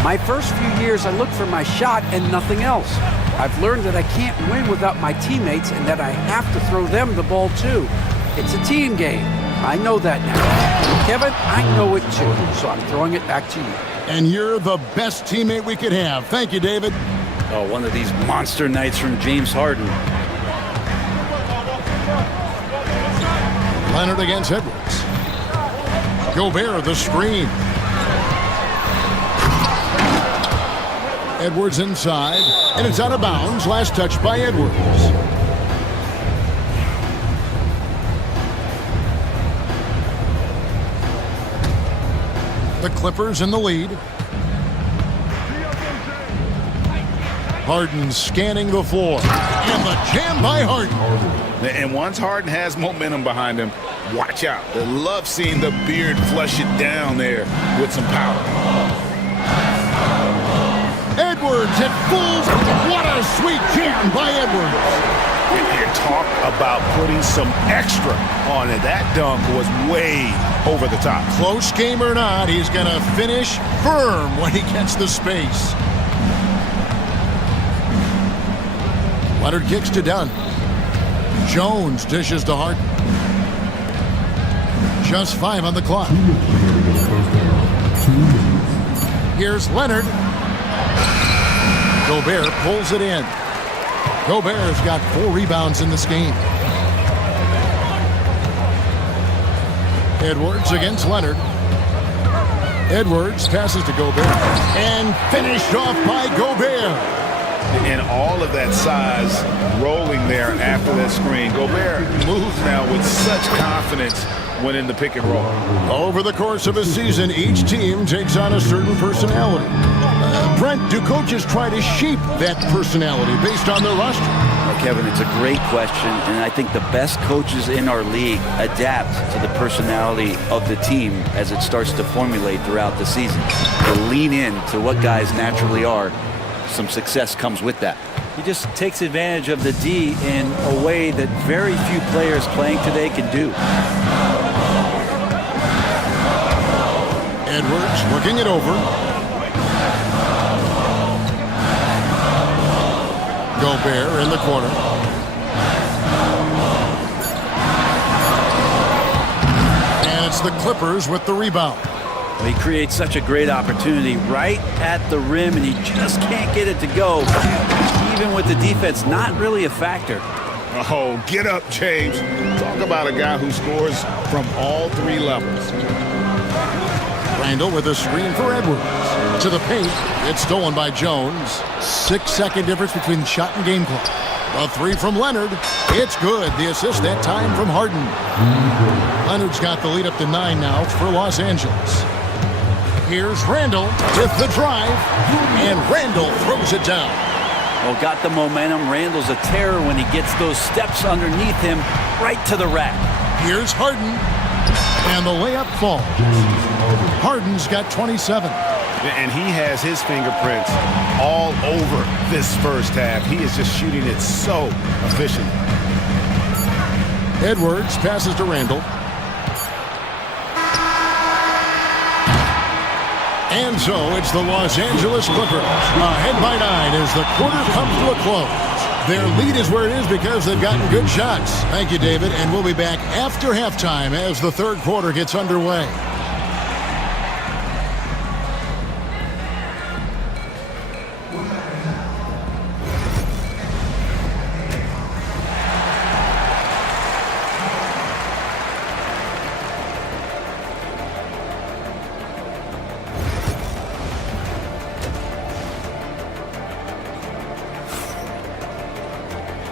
My first few years, I looked for my shot and nothing else. I've learned that I can't win without my teammates and that I have to throw them the ball too. It's a team game. I know that now. And Kevin, I know it too, so I'm throwing it back to you. And you're the best teammate we could have. Thank you, David. Oh, one of these monster nights from James Harden. Leonard against Edwards. Gobert, the screen. Edwards inside, and it's out of bounds. Last touch by Edwards. The Clippers in the lead. Harden scanning the floor, and the jam by Harden. And once Harden has momentum behind him, watch out. They love seeing the beard flush it down there with some power. Edwards at full. What a sweet jam by Edwards. Here, talk about putting some extra on it. That dunk was way over the top. Close game or not, he's going to finish firm when he gets the space. Leonard kicks to Dunn. Jones dishes to Harden. Just 5 on the clock. Here's Leonard. Gobert pulls it in. Gobert's got 4 rebounds in this game. Edwards against Leonard. Edwards passes to Gobert and finished off by Gobert. And all of that size rolling there after that screen. Gobert moves now with such confidence when in the pick and roll. Over the course of a season, each team takes on a certain personality. Brent, do coaches try to shape that personality based on their roster? Well, Kevin, it's a great question, and I think the best coaches in our league adapt to the personality of the team as it starts to formulate throughout the season. To lean in to what guys naturally are, some success comes with that. He just takes advantage of the D in a way that very few players playing today can do. Edwards looking it over. Gobert in the corner. And it's the Clippers with the rebound. He creates such a great opportunity right at the rim, and he just can't get it to go. Even with the defense not really a factor. Oh, get up, James. Talk about a guy who scores from all three levels. Randall with a screen for Edwards. To the paint. It's stolen by Jones. 6-second difference between shot and game clock. A three from Leonard. It's good. The assist that time from Harden. Leonard's got the lead up to 9 now for Los Angeles. Here's Randall with the drive. And Randall throws it down. Well, got the momentum. Randall's a terror when he gets those steps underneath him right to the rack. Here's Harden. And the layup falls. Harden's got 27. And he has his fingerprints all over this first half. He is just shooting it so efficient. Edwards passes to Randall. And so it's the Los Angeles Clippers ahead by 9 as the quarter comes to a close. Their lead is where it is because they've gotten good shots. Thank you, David, and we'll be back after halftime as the third quarter gets underway.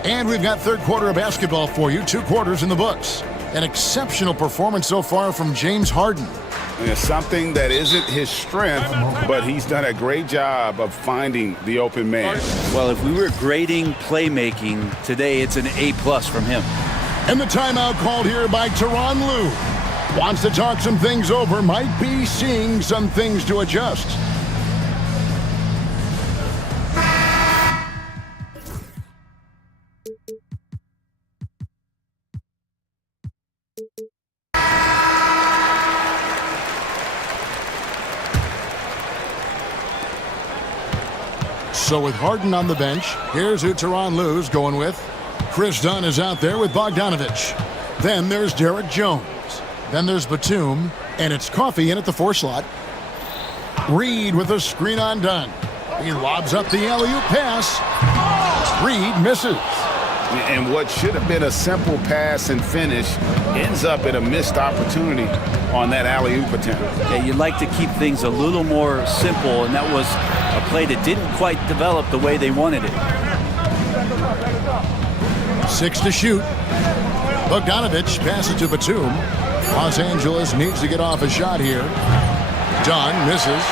And we've got third quarter of basketball for you. 2 quarters in the books. An exceptional performance so far from James Harden. It's something that isn't his strength, but he's done a great job of finding the open man. Well, if we were grading playmaking today, it's an A+ from him. And the timeout called here by Tyronn Lue. Wants to talk some things over, might be seeing some things to adjust. So with Harden on the bench, here's who Tyronn Lue's going with. Chris Dunn is out there with Bogdanovich. Then there's Derek Jones. Then there's Batum, and it's Coffey in at the 4 slot. Reed with a screen on Dunn. He lobs up the alley-oop pass. Reed misses. And what should have been a simple pass and finish ends up in a missed opportunity on that alley-oop attempt. Yeah, you'd like to keep things a little more simple, and that was a play that didn't quite develop the way they wanted it. 6 to shoot. Bogdanovich passes to Batum. Los Angeles needs to get off a shot here. Dunn misses.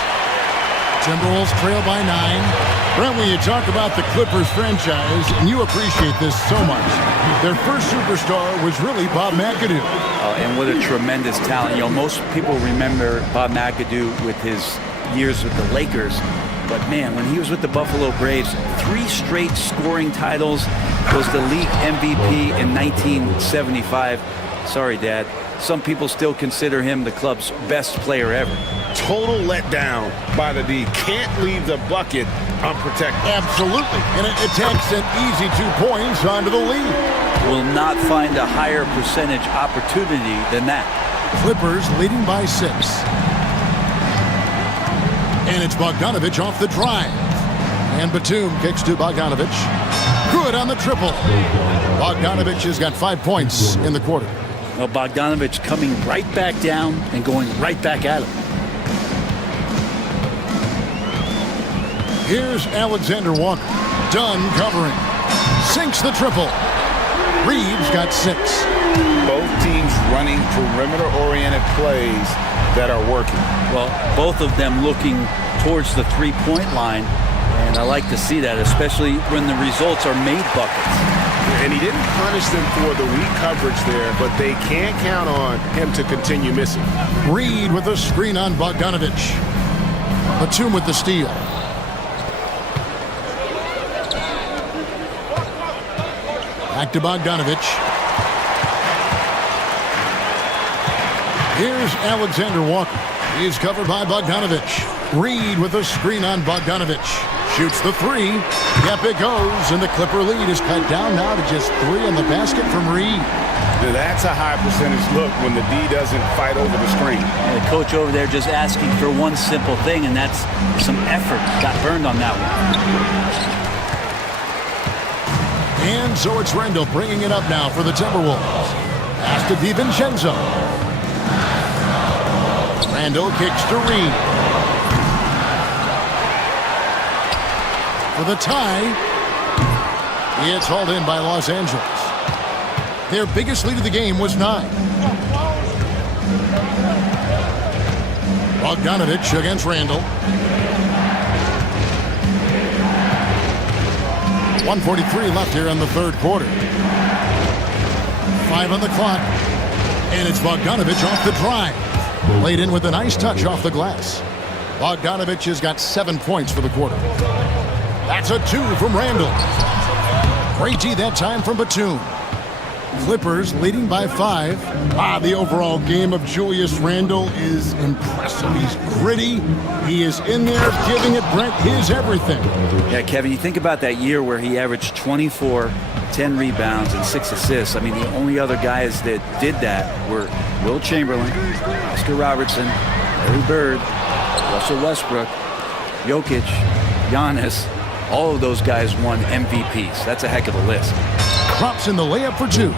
Timberwolves trail by 9. Brent, when you talk about the Clippers franchise, and you appreciate this so much, their first superstar was really Bob McAdoo. And what a tremendous talent. You know, most people remember Bob McAdoo with his years with the Lakers. But man, when he was with the Buffalo Braves, 3 straight scoring titles, was the league MVP in 1975. Sorry, Dad. Some people still consider him the club's best player ever. Total letdown by the D. Can't leave the bucket unprotected. Absolutely. And it takes an easy 2 points onto the lead. Will not find a higher percentage opportunity than that. Clippers leading by 6. And it's Bogdanovich off the drive. And Batum kicks to Bogdanovich. Good on the triple. Bogdanovich has got 5 points in the quarter. Well, Bogdanovich coming right back down and going right back at him. Here's Alexander Walker. Dunn covering. Sinks the triple. Reeves got 6. Both teams running perimeter-oriented plays that are working. Well, both of them looking towards the three-point line, and I like to see that, especially when the results are made buckets. And he didn't punish them for the weak coverage there, but they can't count on him to continue missing. Reed with a screen on Bogdanovich. Batum with the steal. Back to Bogdanovich. Here's Alexander Walker. He's covered by Bogdanovich. Reed with a screen on Bogdanovich. Shoots the 3. Yep, it goes, and the Clipper lead is cut down now to just 3 on the basket from Reed. That's a high percentage look when the D doesn't fight over the screen. The coach over there just asking for one simple thing, and that's some effort. Got burned on that one. And so it's Randall bringing it up now for the Timberwolves. Pass to DiVincenzo. Randall kicks to Reed. For the tie. It's hauled in by Los Angeles. Their biggest lead of the game was 9. Bogdanovich against Randall. 1:43 left here in the third quarter. 5 on the clock. And it's Bogdanovich off the drive. Laid in with a nice touch off the glass. Bogdanovich has got 7 points for the quarter. That's a 2 from Randall. Great D that time from Batum. Clippers leading by 5. The overall game of Julius Randle is impressive. He's gritty. He is in there giving it Brent his everything. Yeah, Kevin, you think about that year where he averaged 24, 10 rebounds, and 6 assists. I mean, the only other guys that did that were Will Chamberlain, Oscar Robertson, Larry Bird, Russell Westbrook, Jokic, Giannis. All of those guys won MVPs. That's a heck of a list. Drops in the layup for 2.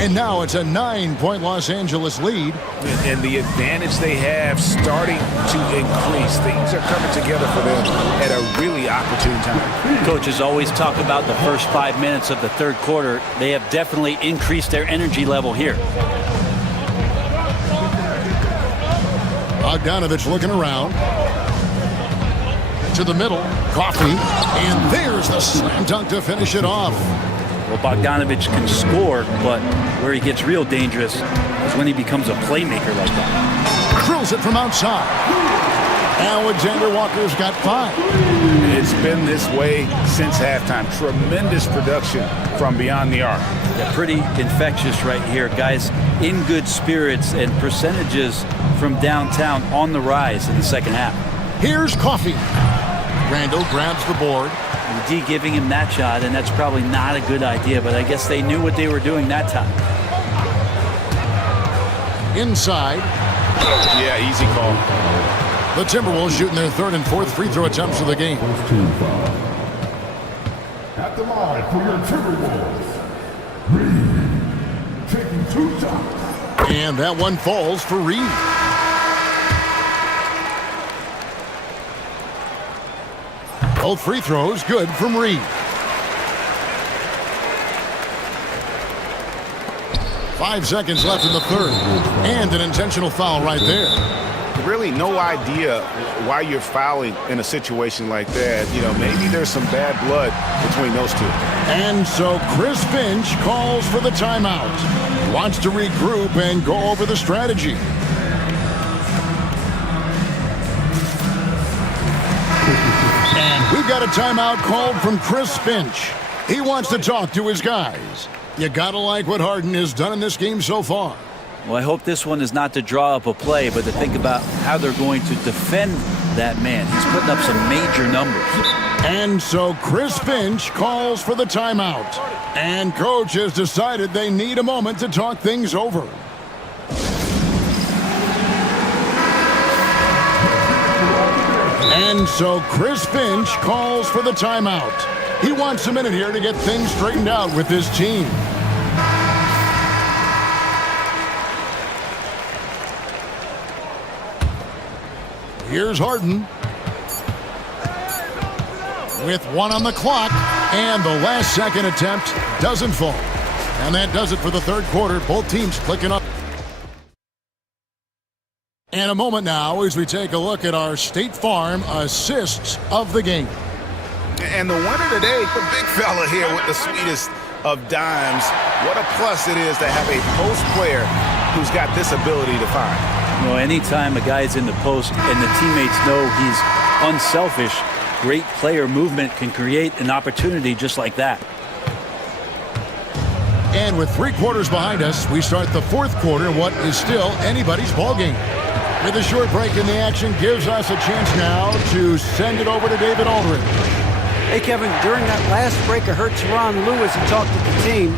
And now it's a 9-point Los Angeles lead. And the advantage they have starting to increase. Things are coming together for them at a really opportune time. Coaches always talk about the first 5 minutes of the third quarter. They have definitely increased their energy level here. Bogdanovich looking around. To the middle. Coffee. And there's the slam dunk to finish it off. Well, Bogdanovich can score, but where he gets real dangerous is when he becomes a playmaker like that. Drills it from outside. Alexander Walker's got 5. It's been this way since halftime. Tremendous production from beyond the arc. Yeah, pretty infectious right here. Guys in good spirits and percentages from downtown on the rise in the second half. Here's Coffee. Randall grabs the board. D giving him that shot, and that's probably not a good idea, but I guess they knew what they were doing that time. Inside. Yeah, easy call. The Timberwolves shooting their 3rd and 4th free throw attempts of the game. At the line for your Timberwolves, Reed taking 2 shots. And that one falls for Reed. Both free throws good from Reed. 5 seconds left in the third. And an intentional foul right there. Really no idea why you're fouling in a situation like that. You know, maybe there's some bad blood between those two. And so Chris Finch calls for the timeout. Wants to regroup and go over the strategy. And we've got a timeout called from Chris Finch. He wants to talk to his guys. You gotta like what Harden has done in this game so far. Well, I hope this one is not to draw up a play, but to think about how they're going to defend that man. He's putting up some major numbers. And so Chris Finch calls for the timeout. And coach has decided they need a moment to talk things over. And so Chris Finch calls for the timeout. He wants a minute here to get things straightened out with his team. Here's Harden. with 1 on the clock, and the last second attempt doesn't fall. And that does it for the third quarter. Both teams clicking up. And a moment now as we take a look at our State Farm assists of the game. And the winner today, the big fella here with the sweetest of dimes. What a plus it is to have a post player who's got this ability to find. You know, anytime a guy's in the post and the teammates know he's unselfish, great player movement can create an opportunity just like that. And with 3 quarters behind us, we start the fourth quarter in what is still anybody's ball game. With a short break in the action gives us a chance now to send it over to David Aldridge. Hey, Kevin, during that last break, I heard Teron Lewis, he talked to the team.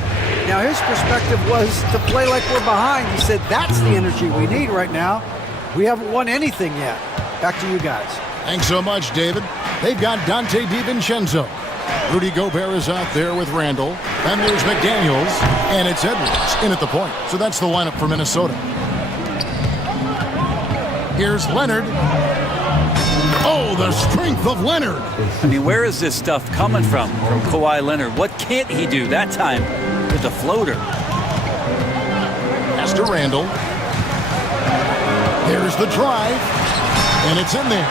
Now, his perspective was to play like we're behind. He said, that's the energy we need right now. We haven't won anything yet. Back to you guys. Thanks so much, David. They've got Dante DiVincenzo. Rudy Gobert is out there with Randall. Then there's McDaniels, and it's Edwards in at the point. So that's the lineup for Minnesota. Here's Leonard. Oh, the strength of Leonard. I mean, where is this stuff coming from Kawhi Leonard? What can't he do that time with the floater? Pass to Randall. There's the drive, and it's in there.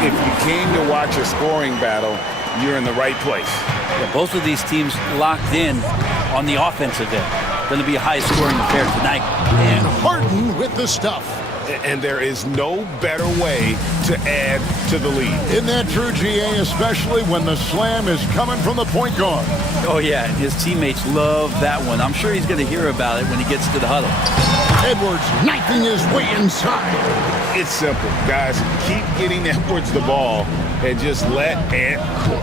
If you came to watch a scoring battle, you're in the right place. Yeah, both of these teams locked in on the offensive end. Going to be a high-scoring affair tonight. And Harden with the stuff. And there is no better way to add to the lead. Isn't that true, GA, especially when the slam is coming from the point guard? Oh, yeah, and his teammates love that one. I'm sure he's going to hear about it when he gets to the huddle. Edwards knifing his way inside. It's simple, guys. Keep getting Edwards the ball and just let Ant cook.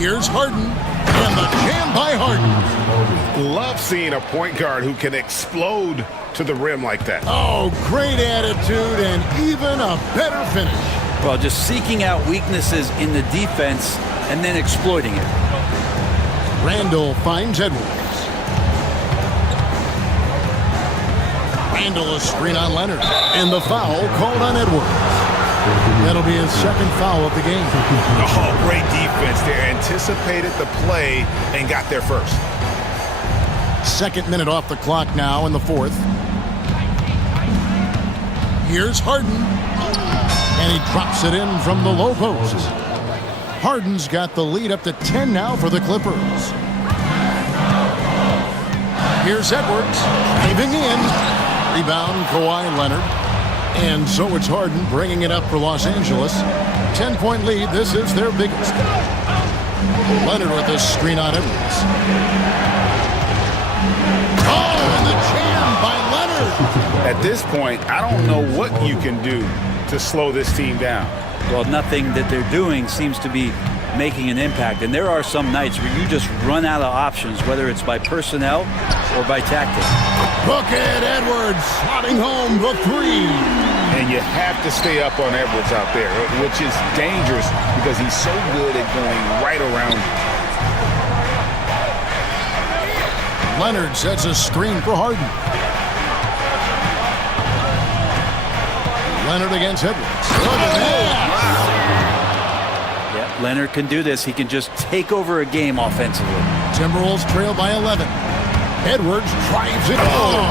Here's Harden, and the jam by Harden. Love seeing a point guard who can explode to the rim like that. Oh, great attitude and even a better finish. Well, just seeking out weaknesses in the defense and then exploiting it. Randall finds Edwards. Randall a screen on Leonard. And the foul called on Edwards. That'll be his second foul of the game. Oh, great defense there. Anticipated the play and got there first. Second minute off the clock now in the fourth. Here's Harden. And he drops it in from the low post. Harden's got the lead up to 10 now for the Clippers. Here's Edwards. Driving in. Rebound, Kawhi Leonard. And so it's Harden bringing it up for Los Angeles. 10-point lead. This is their biggest. Leonard with this screen on Edwards. Oh, and the jam by Leonard. At this point, I don't know what you can do to slow this team down. Well, nothing that they're doing seems to be making an impact. And there are some nights where you just run out of options, whether it's by personnel or by tactic. Look at Edwards slotting home the three. And you have to stay up on Edwards out there, which is dangerous because he's so good at going right around. Leonard sets a screen for Harden. Leonard against Edwards. Look at that. Yeah, Leonard can do this. He can just take over a game offensively. Timberwolves trail by 11. Edwards drives it home.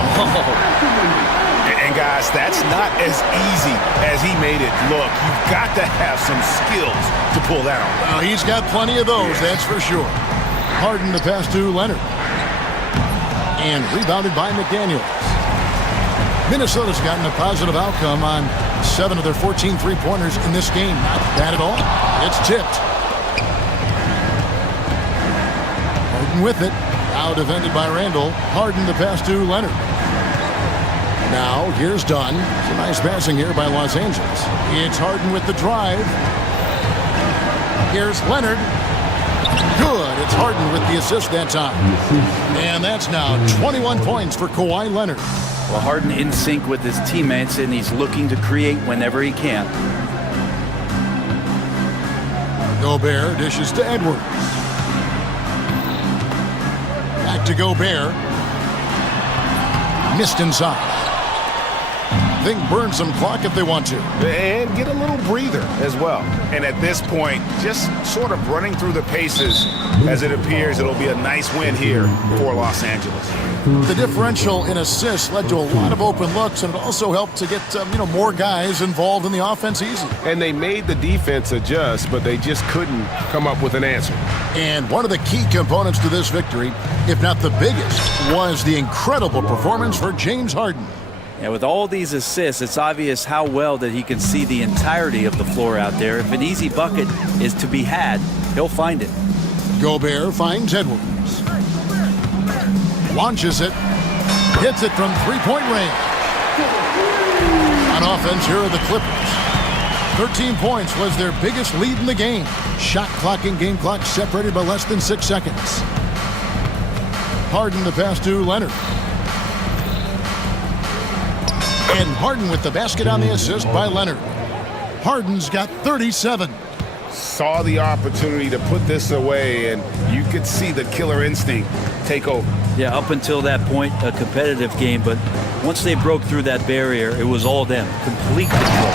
And guys, that's not as easy as he made it look. You've got to have some skills to pull that off. Well, he's got plenty of those, that's for sure. Harden the pass to Leonard. And rebounded by McDaniels. Minnesota's gotten a positive outcome on 7 of their 14 three-pointers in this game. Not bad at all. It's tipped. Harden with it. Now defended by Randall. Harden the pass to Leonard. Now here's Dunn. It's a nice passing here by Los Angeles. It's Harden with the drive. Here's Leonard. Good. It's Harden with the assist that time. And that's now 21 points for Kawhi Leonard. Well, Harden in sync with his teammates, and he's looking to create whenever he can. Gobert dishes to Edwards. Back to Gobert. Missed inside. They can burn some clock if they want to. And get a little breather as well. And at this point, just sort of running through the paces, as it appears it'll be a nice win here for Los Angeles. The differential in assists led to a lot of open looks, and it also helped to get more guys involved in the offense easy. And they made the defense adjust, but they just couldn't come up with an answer. And one of the key components to this victory, if not the biggest, was the incredible performance for James Harden. Yeah, with all these assists, it's obvious how well that he can see the entirety of the floor out there. If an easy bucket is to be had, he'll find it. Gobert finds Edwards. Launches it. Hits it from three-point range. On offense, here are the Clippers. 13 points was their biggest lead in the game. Shot clock and game clock separated by less than 6 seconds. Harden the pass to Leonard. And Harden with the basket on the assist by Leonard. Harden's got 37. Saw the opportunity to put this away, and you could see the killer instinct take over. Yeah, up until that point, a competitive game, but once they broke through that barrier, it was all them. Complete control.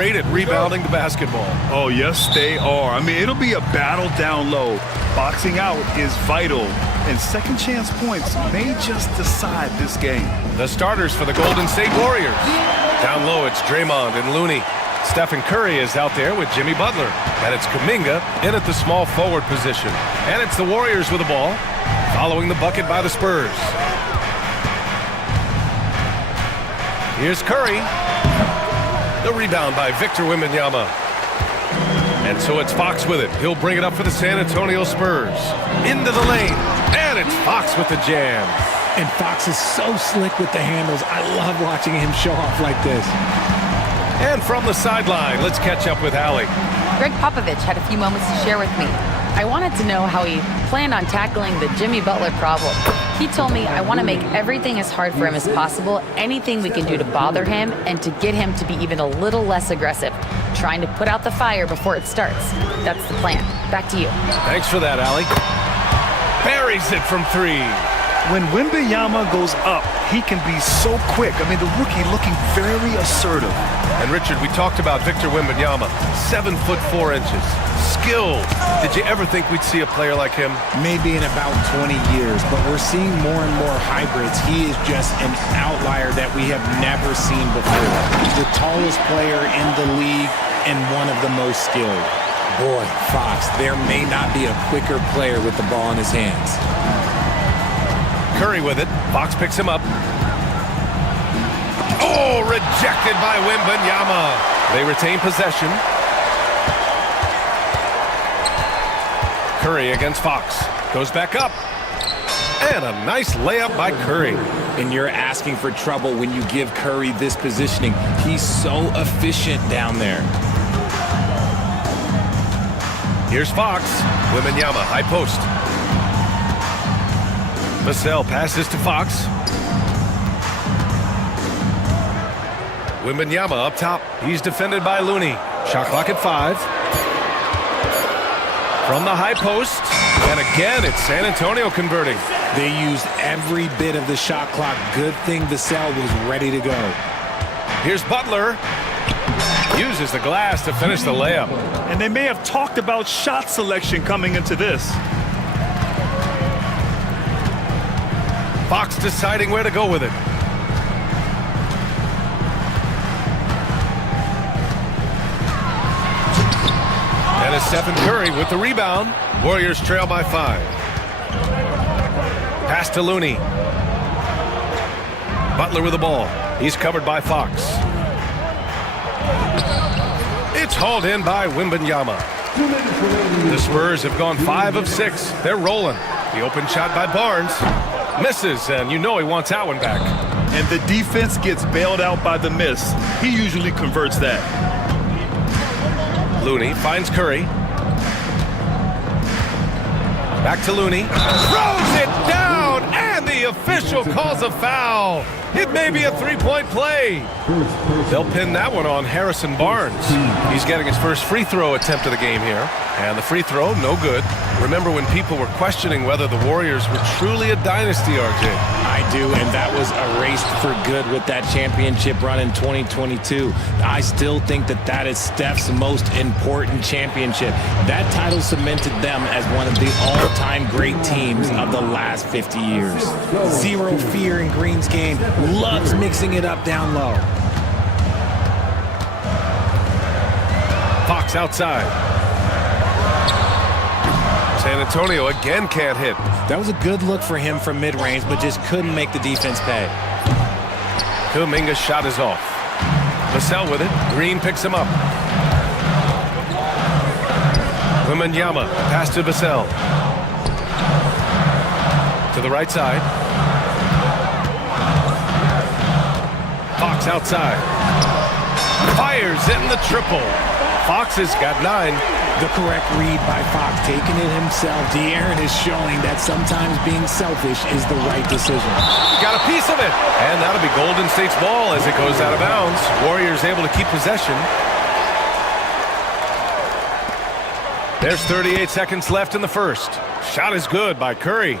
great at rebounding the basketball. Oh, yes, they are. I mean, it'll be a battle down low. Boxing out is vital, and second chance points may just decide this game. The starters for the Golden State Warriors. Down low, it's Draymond and Looney. Stephen Curry is out there with Jimmy Butler. And it's Kuminga in at the small forward position. And it's the Warriors with the ball, following the bucket by the Spurs. Here's Curry. The rebound by Victor Wembanyama. And so it's Fox with it. He'll bring it up for the San Antonio Spurs. Into the lane. And it's Fox with the jam. And Fox is so slick with the handles. I love watching him show off like this. And from the sideline, let's catch up with Allie. Greg Popovich had a few moments to share with me. I wanted to know how he planned on tackling the Jimmy Butler problem. He told me, I want to make everything as hard for him as possible, anything we can do to bother him and to get him to be even a little less aggressive, trying to put out the fire before it starts. That's the plan. Back to you. Thanks for that, Allie. Buries it from three. When Wembanyama goes up, he can be so quick. I mean, the rookie looking very assertive. And Richard, we talked about Victor Wembanyama, 7'4". Skilled. Did you ever think we'd see a player like him? Maybe in about 20 years, but we're seeing more and more hybrids. He is just an outlier that we have never seen before. He's the tallest player in the league and one of the most skilled. Boy, Fox, there may not be a quicker player with the ball in his hands. Curry with it. Fox picks him up. Oh, rejected by Wembanyama. They retain possession. Curry against Fox. Goes back up. And a nice layup by Curry. And you're asking for trouble when you give Curry this positioning. He's so efficient down there. Here's Fox. Wembanyama, high post. Vassell passes to Fox. Wembanyama up top. He's defended by Looney. Shot clock at 5. From the high post. And again, it's San Antonio converting. They used every bit of the shot clock. Good thing Vassell was ready to go. Here's Butler. Uses the glass to finish the layup. And they may have talked about shot selection coming into this. Fox deciding where to go with it. And it's Stephen Curry with the rebound. Warriors trail by 5. Pass to Looney. Butler with the ball. He's covered by Fox. It's hauled in by Wembanyama. The Spurs have gone 5 of 6. They're rolling. The open shot by Barnes. Misses, and you know he wants that one back. And the defense gets bailed out by the miss. He usually converts that. Looney finds Curry. Back to Looney. Throws it down, and the official calls a foul. It may be a three-point play. They'll pin that one on Harrison Barnes. He's getting his first free throw attempt of the game here. And the free throw, no good. Remember when people were questioning whether the Warriors were truly a dynasty, RJ? I do, and that was erased for good with that championship run in 2022. I still think that that is Steph's most important championship. That title cemented them as one of the all-time great teams of the last 50 years. Zero fear in Green's game. Loves mixing it up down low. Fox outside. San Antonio again can't hit. That was a good look for him from mid-range, but just couldn't make the defense pay. Kuminga's shot is off. Vassell with it. Green picks him up. Wembanyama, pass to Vassell. To the right side. Fox outside. Fires in the triple. Fox has got 9. The correct read by Fox, taking it himself. De'Aaron is showing that sometimes being selfish is the right decision. Got a piece of it. And that'll be Golden State's ball as it goes out of bounds. Warriors able to keep possession. There's 38 seconds left in the first. Shot is good by Curry.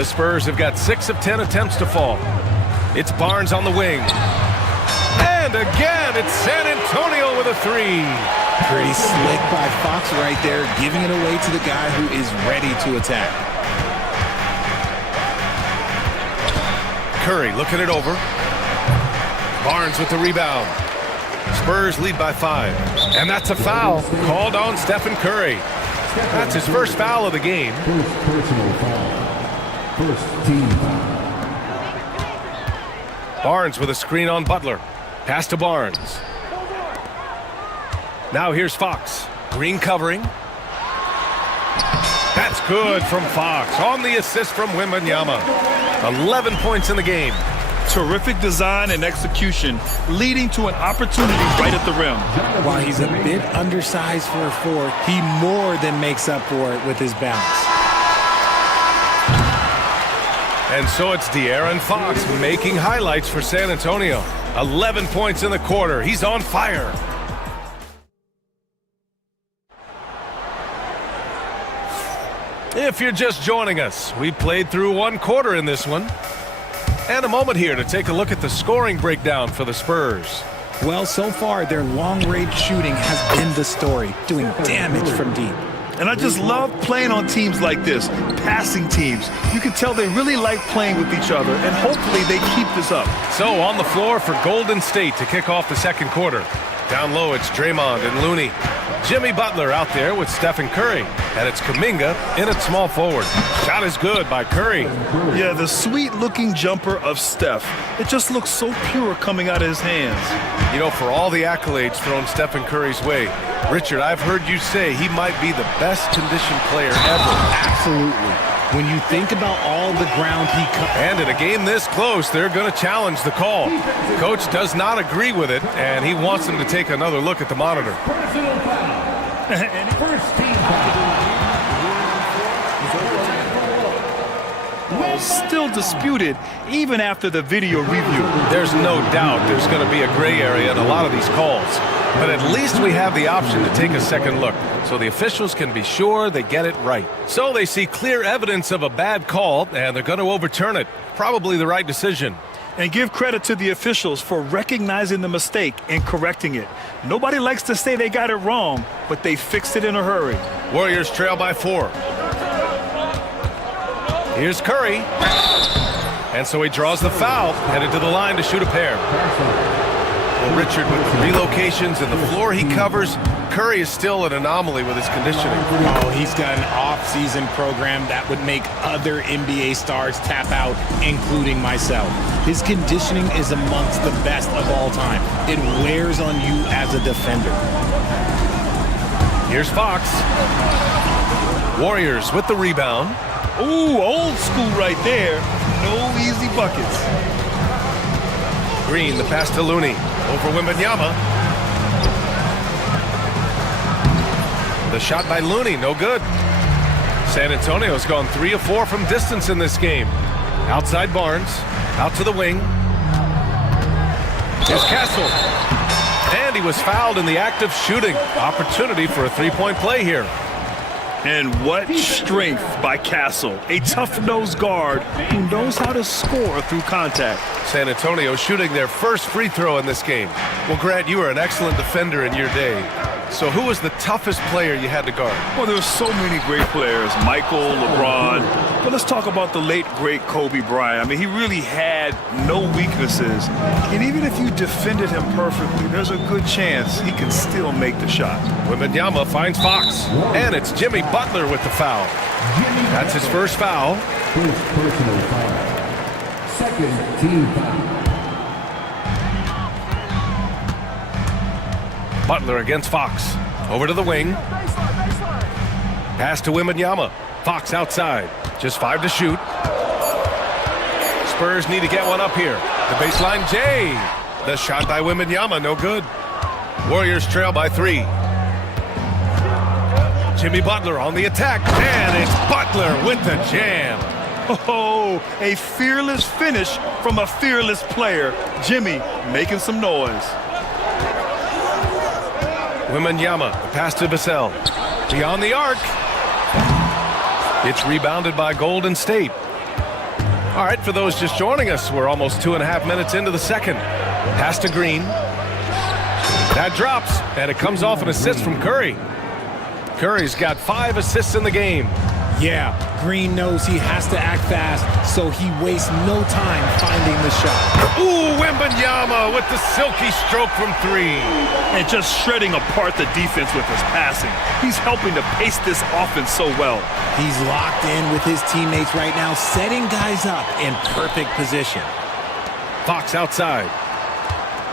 The Spurs have got 6 of 10 attempts to fall. It's Barnes on the wing. And again, it's San Antonio with a three. Pretty slick by Fox right there, giving it away to the guy who is ready to attack. Curry looking it over. Barnes with the rebound. Spurs lead by 5. And that's a foul called on Stephen Curry. That's his first foul of the game. First personal foul. First team foul. Barnes with a screen on Butler. Pass to Barnes. Now here's Fox. Green covering. That's good from Fox on the assist from Wembanyama. 11 points in the game. Terrific design and execution, leading to an opportunity right at the rim. While he's a bit undersized for a 4, he more than makes up for it with his balance. And so it's De'Aaron Fox making highlights for San Antonio. 11 points in the quarter. He's on fire. If you're just joining us, we played through 1 quarter in this one. And a moment here to take a look at the scoring breakdown for the Spurs. Well, so far, their long-range shooting has been the story, doing damage from deep. And I just love playing on teams like this, passing teams. You can tell they really like playing with each other, and hopefully they keep this up. So on the floor for Golden State to kick off the second quarter. Down low, it's Draymond and Looney. Jimmy Butler out there with Stephen Curry. And it's Kuminga in at small forward. Shot is good by Curry. Yeah, the sweet-looking jumper of Steph. It just looks so pure coming out of his hands. You know, for all the accolades thrown Stephen Curry's way, Richard, I've heard you say he might be the best conditioned player ever. Absolutely. When you think about all the ground he covered. And in a game this close, they're going to challenge the call. Coach does not agree with it, and he wants them to take another look at the monitor. Personal foul. First team foul. Still disputed even after the video review. There's no doubt there's going to be a gray area in a lot of these calls. But at least we have the option to take a second look, so the officials can be sure they get it right. So they see clear evidence of a bad call, and they're going to overturn it. Probably the right decision. And give credit to the officials for recognizing the mistake and correcting it. Nobody likes to say they got it wrong, but they fixed it in a hurry. Warriors trail by 4. Here's Curry. And so he draws the foul, headed to the line to shoot a pair. Well, Richard, with the relocations and the floor he covers, Curry is still an anomaly with his conditioning. Oh, he's got an off-season program that would make other NBA stars tap out, including myself. His conditioning is amongst the best of all time. It wears on you as a defender. Here's Fox. Warriors with the rebound. Ooh, old school right there. No easy buckets. Green, the pass to Looney. Over Wembanyama. The shot by Looney, no good. San Antonio's gone 3 of 4 from distance in this game. Outside Barnes, out to the wing. Here's Castle. And he was fouled in the act of shooting. Opportunity for a 3-point play here. And what strength by Castle, a tough-nosed guard who knows how to score through contact. San Antonio shooting their first free throw in this game. Well, Grant, you were an excellent defender in your day. So who was the toughest player you had to guard? Well, there's so many great players, Michael, LeBron. But let's talk about the late, great Kobe Bryant. I mean, he really had no weaknesses. And even if you defended him perfectly, there's a good chance he can still make the shot. Wembanyama finds Fox. And it's Jimmy Butler with the foul. That's his first foul. First personal foul. Second team foul. Butler against Fox. Over to the wing. Pass to Wembanyama. Fox outside. Just 5 to shoot. Spurs need to get one up here. The baseline J. The shot by Wembanyama, no good. Warriors trail by 3. Jimmy Butler on the attack. And it's Butler with the jam. Oh, a fearless finish from a fearless player. Jimmy making some noise. Wembanyama, the pass to Vassell. Beyond the arc. It's rebounded by Golden State. All right, for those just joining us, we're almost 2.5 minutes into the second. Pass to Green. That drops, and it comes off an assist from Curry. Curry's got 5 assists in the game. Yeah, Green knows he has to act fast, so he wastes no time finding the shot. Ooh, Wembanyama with the silky stroke from 3. And just shredding apart the defense with his passing. He's helping to pace this offense so well. He's locked in with his teammates right now, setting guys up in perfect position. Fox outside.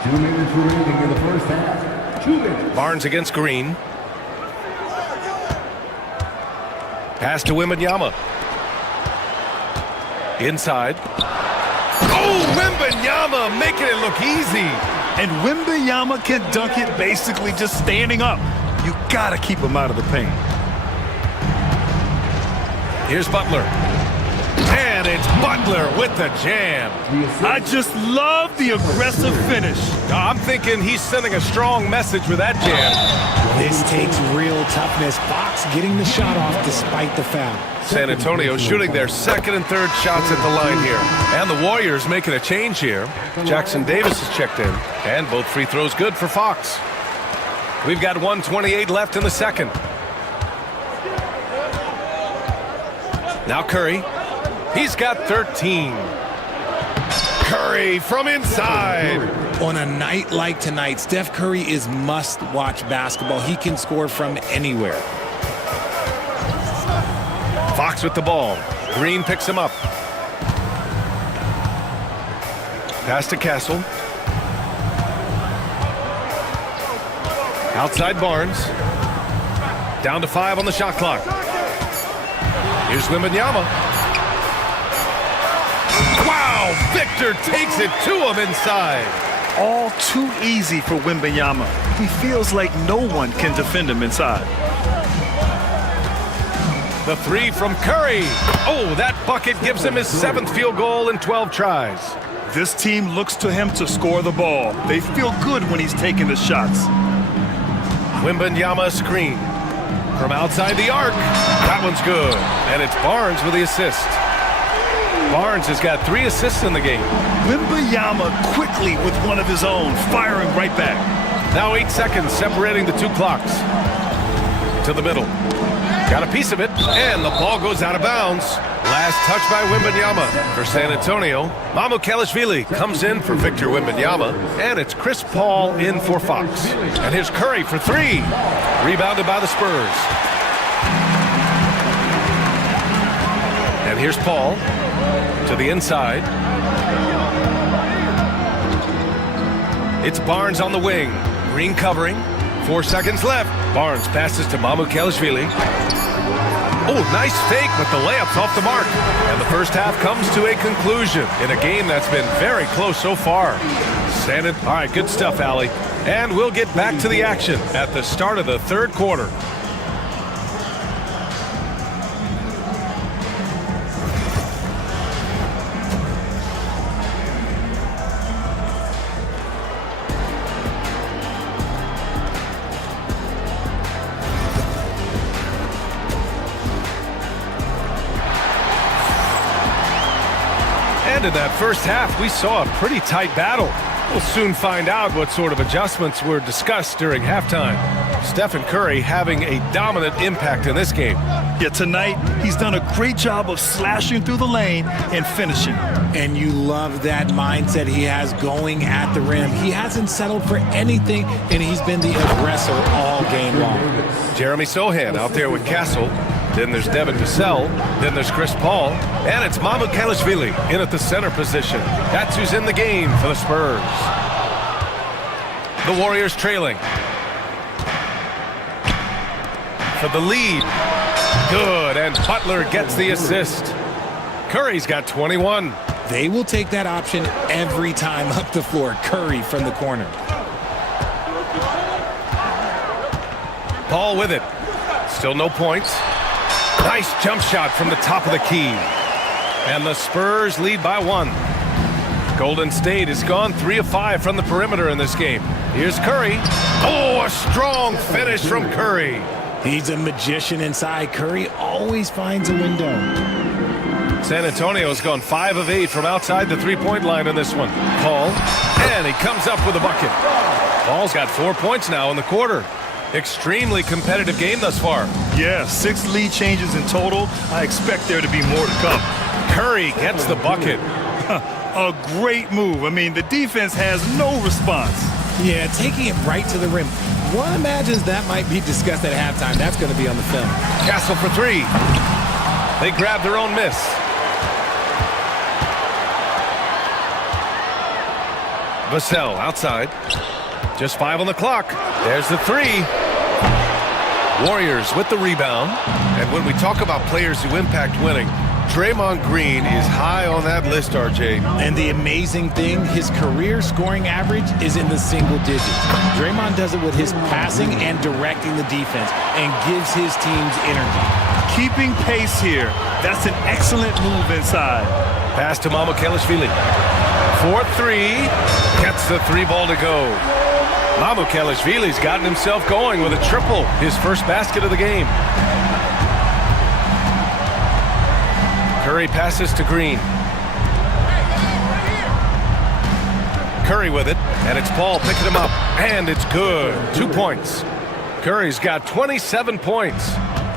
2 minutes remaining in the first half. 2 minutes. Barnes against Green. Pass to Wembanyama. Inside. Oh, Wembanyama making it look easy. And Wembanyama can dunk it basically just standing up. You gotta keep him out of the paint. Here's Butler. And it's Butler with the jam. I just love the aggressive finish. I'm thinking he's sending a strong message with that jam. This takes real toughness. Fox getting the shot off despite the foul. San Antonio shooting their second and third shots at the line here. And the Warriors making a change here. Jackson Davis has checked in. And both free throws good for Fox. We've got 1:28 left in the second. Now Curry. He's got 13. Curry from inside. On a night like tonight, Steph Curry is must-watch basketball. He can score from anywhere. Fox with the ball. Green picks him up. Pass to Castle. Outside Barnes. Down to 5 on the shot clock. Here's Wembanyama. Wow, Victor takes it to him inside. All too easy for Wembanyama. He feels like no one can defend him inside. The 3 from Curry. Oh, that bucket gives him his 7th field goal in 12 tries. This team looks to him to score the ball. They feel good when he's taking the shots. Wembanyama screen. From outside the arc. That one's good. And it's Barnes with the assist. Barnes has got 3 assists in the game. Wembanyama quickly with one of his own, firing right back. Now 8 seconds separating the 2 clocks. To the middle. Got a piece of it, and the ball goes out of bounds. Last touch by Wembanyama for San Antonio. Mamukelashvili comes in for Victor Wembanyama, and it's Chris Paul in for Fox. And here's Curry for 3. Rebounded by the Spurs. And here's Paul to the inside. It's Barnes on the wing. Green covering. 4 seconds left. Barnes passes to Mamukelashvili. Oh, nice fake, but the layup's off the mark. And the first half comes to a conclusion in a game that's been very close so far. All right, good stuff, Allie. And we'll get back to the action at the start of the third quarter. And in that first half, we saw a pretty tight battle. We'll soon find out what sort of adjustments were discussed during halftime. Stephen Curry having a dominant impact in this game. Yeah, tonight, he's done a great job of slashing through the lane and finishing. And you love that mindset he has going at the rim. He hasn't settled for anything, and he's been the aggressor all game long. Jeremy Sohan out there with Castle. Then there's Devin Vassell. Then there's Chris Paul. And it's Mamukelashvili in at the center position. That's who's in the game for the Spurs. The Warriors trailing. For the lead. Good, and Butler gets the assist. Curry's got 21. They will take that option every time up the floor. Curry from the corner. Paul with it. Still no points. Nice jump shot from the top of the key. And the Spurs lead by 1. Golden State has gone 3 of 5 from the perimeter in this game. Here's Curry. Oh, a strong finish from Curry. He's a magician inside. Curry always finds a window. San Antonio has gone 5 of 8 from outside the three-point line in this one. Paul, and he comes up with a bucket. Ball's got 4 points now in the quarter. Extremely competitive game thus far. Yeah, 6 lead changes in total. I expect there to be more to come. Curry gets the bucket. A great move. I mean, the defense has no response. Yeah, taking it right to the rim. One imagines that might be discussed at halftime. That's going to be on the film. Castle for 3. They grab their own miss. Vassell outside. Just 5 on the clock. There's the 3. Warriors with the rebound. And when we talk about players who impact winning, Draymond Green is high on that list, RJ. And the amazing thing, his career scoring average is in the single digits. Draymond does it with his passing and directing the defense and gives his teams energy. Keeping pace here. That's an excellent move inside. Pass to Mamukelashvili. 4-3. Gets the 3 ball to go. Mamukelashvili's gotten himself going with a triple. His first basket of the game. Curry passes to Green. Curry with it, and it's Paul picking him up, and it's good. 2 points. Curry's got 27 points.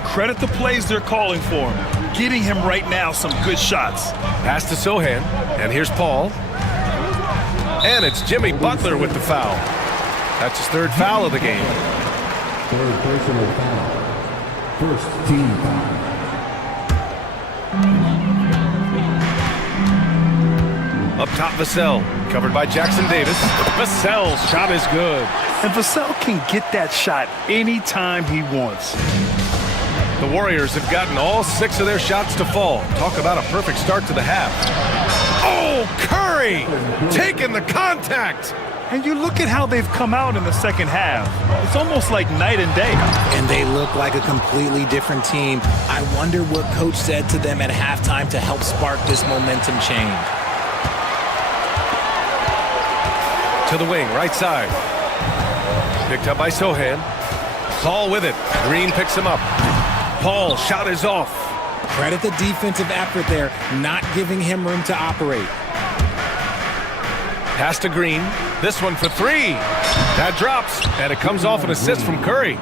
Credit the plays they're calling for him. Getting him right now some good shots. Pass to Sohan, and here's Paul. And it's Jimmy Butler with the foul. That's his 3rd foul of the game. 3rd personal foul. 1st team foul. Up top, Vassell, covered by Jackson Davis. Vassell's shot is good. And Vassell can get that shot anytime he wants. The Warriors have gotten all 6 of their shots to fall. Talk about a perfect start to the half. Oh, Curry taking the contact. And you look at how they've come out in the second half. It's almost like night and day. And they look like a completely different team. I wonder what coach said to them at halftime to help spark this momentum change. To the wing, right side. Picked up by Sohan. Paul with it. Green picks him up. Paul, shot is off. Credit the defensive effort there, not giving him room to operate. Pass to Green. This one for 3. That drops, and it comes off an assist from Curry.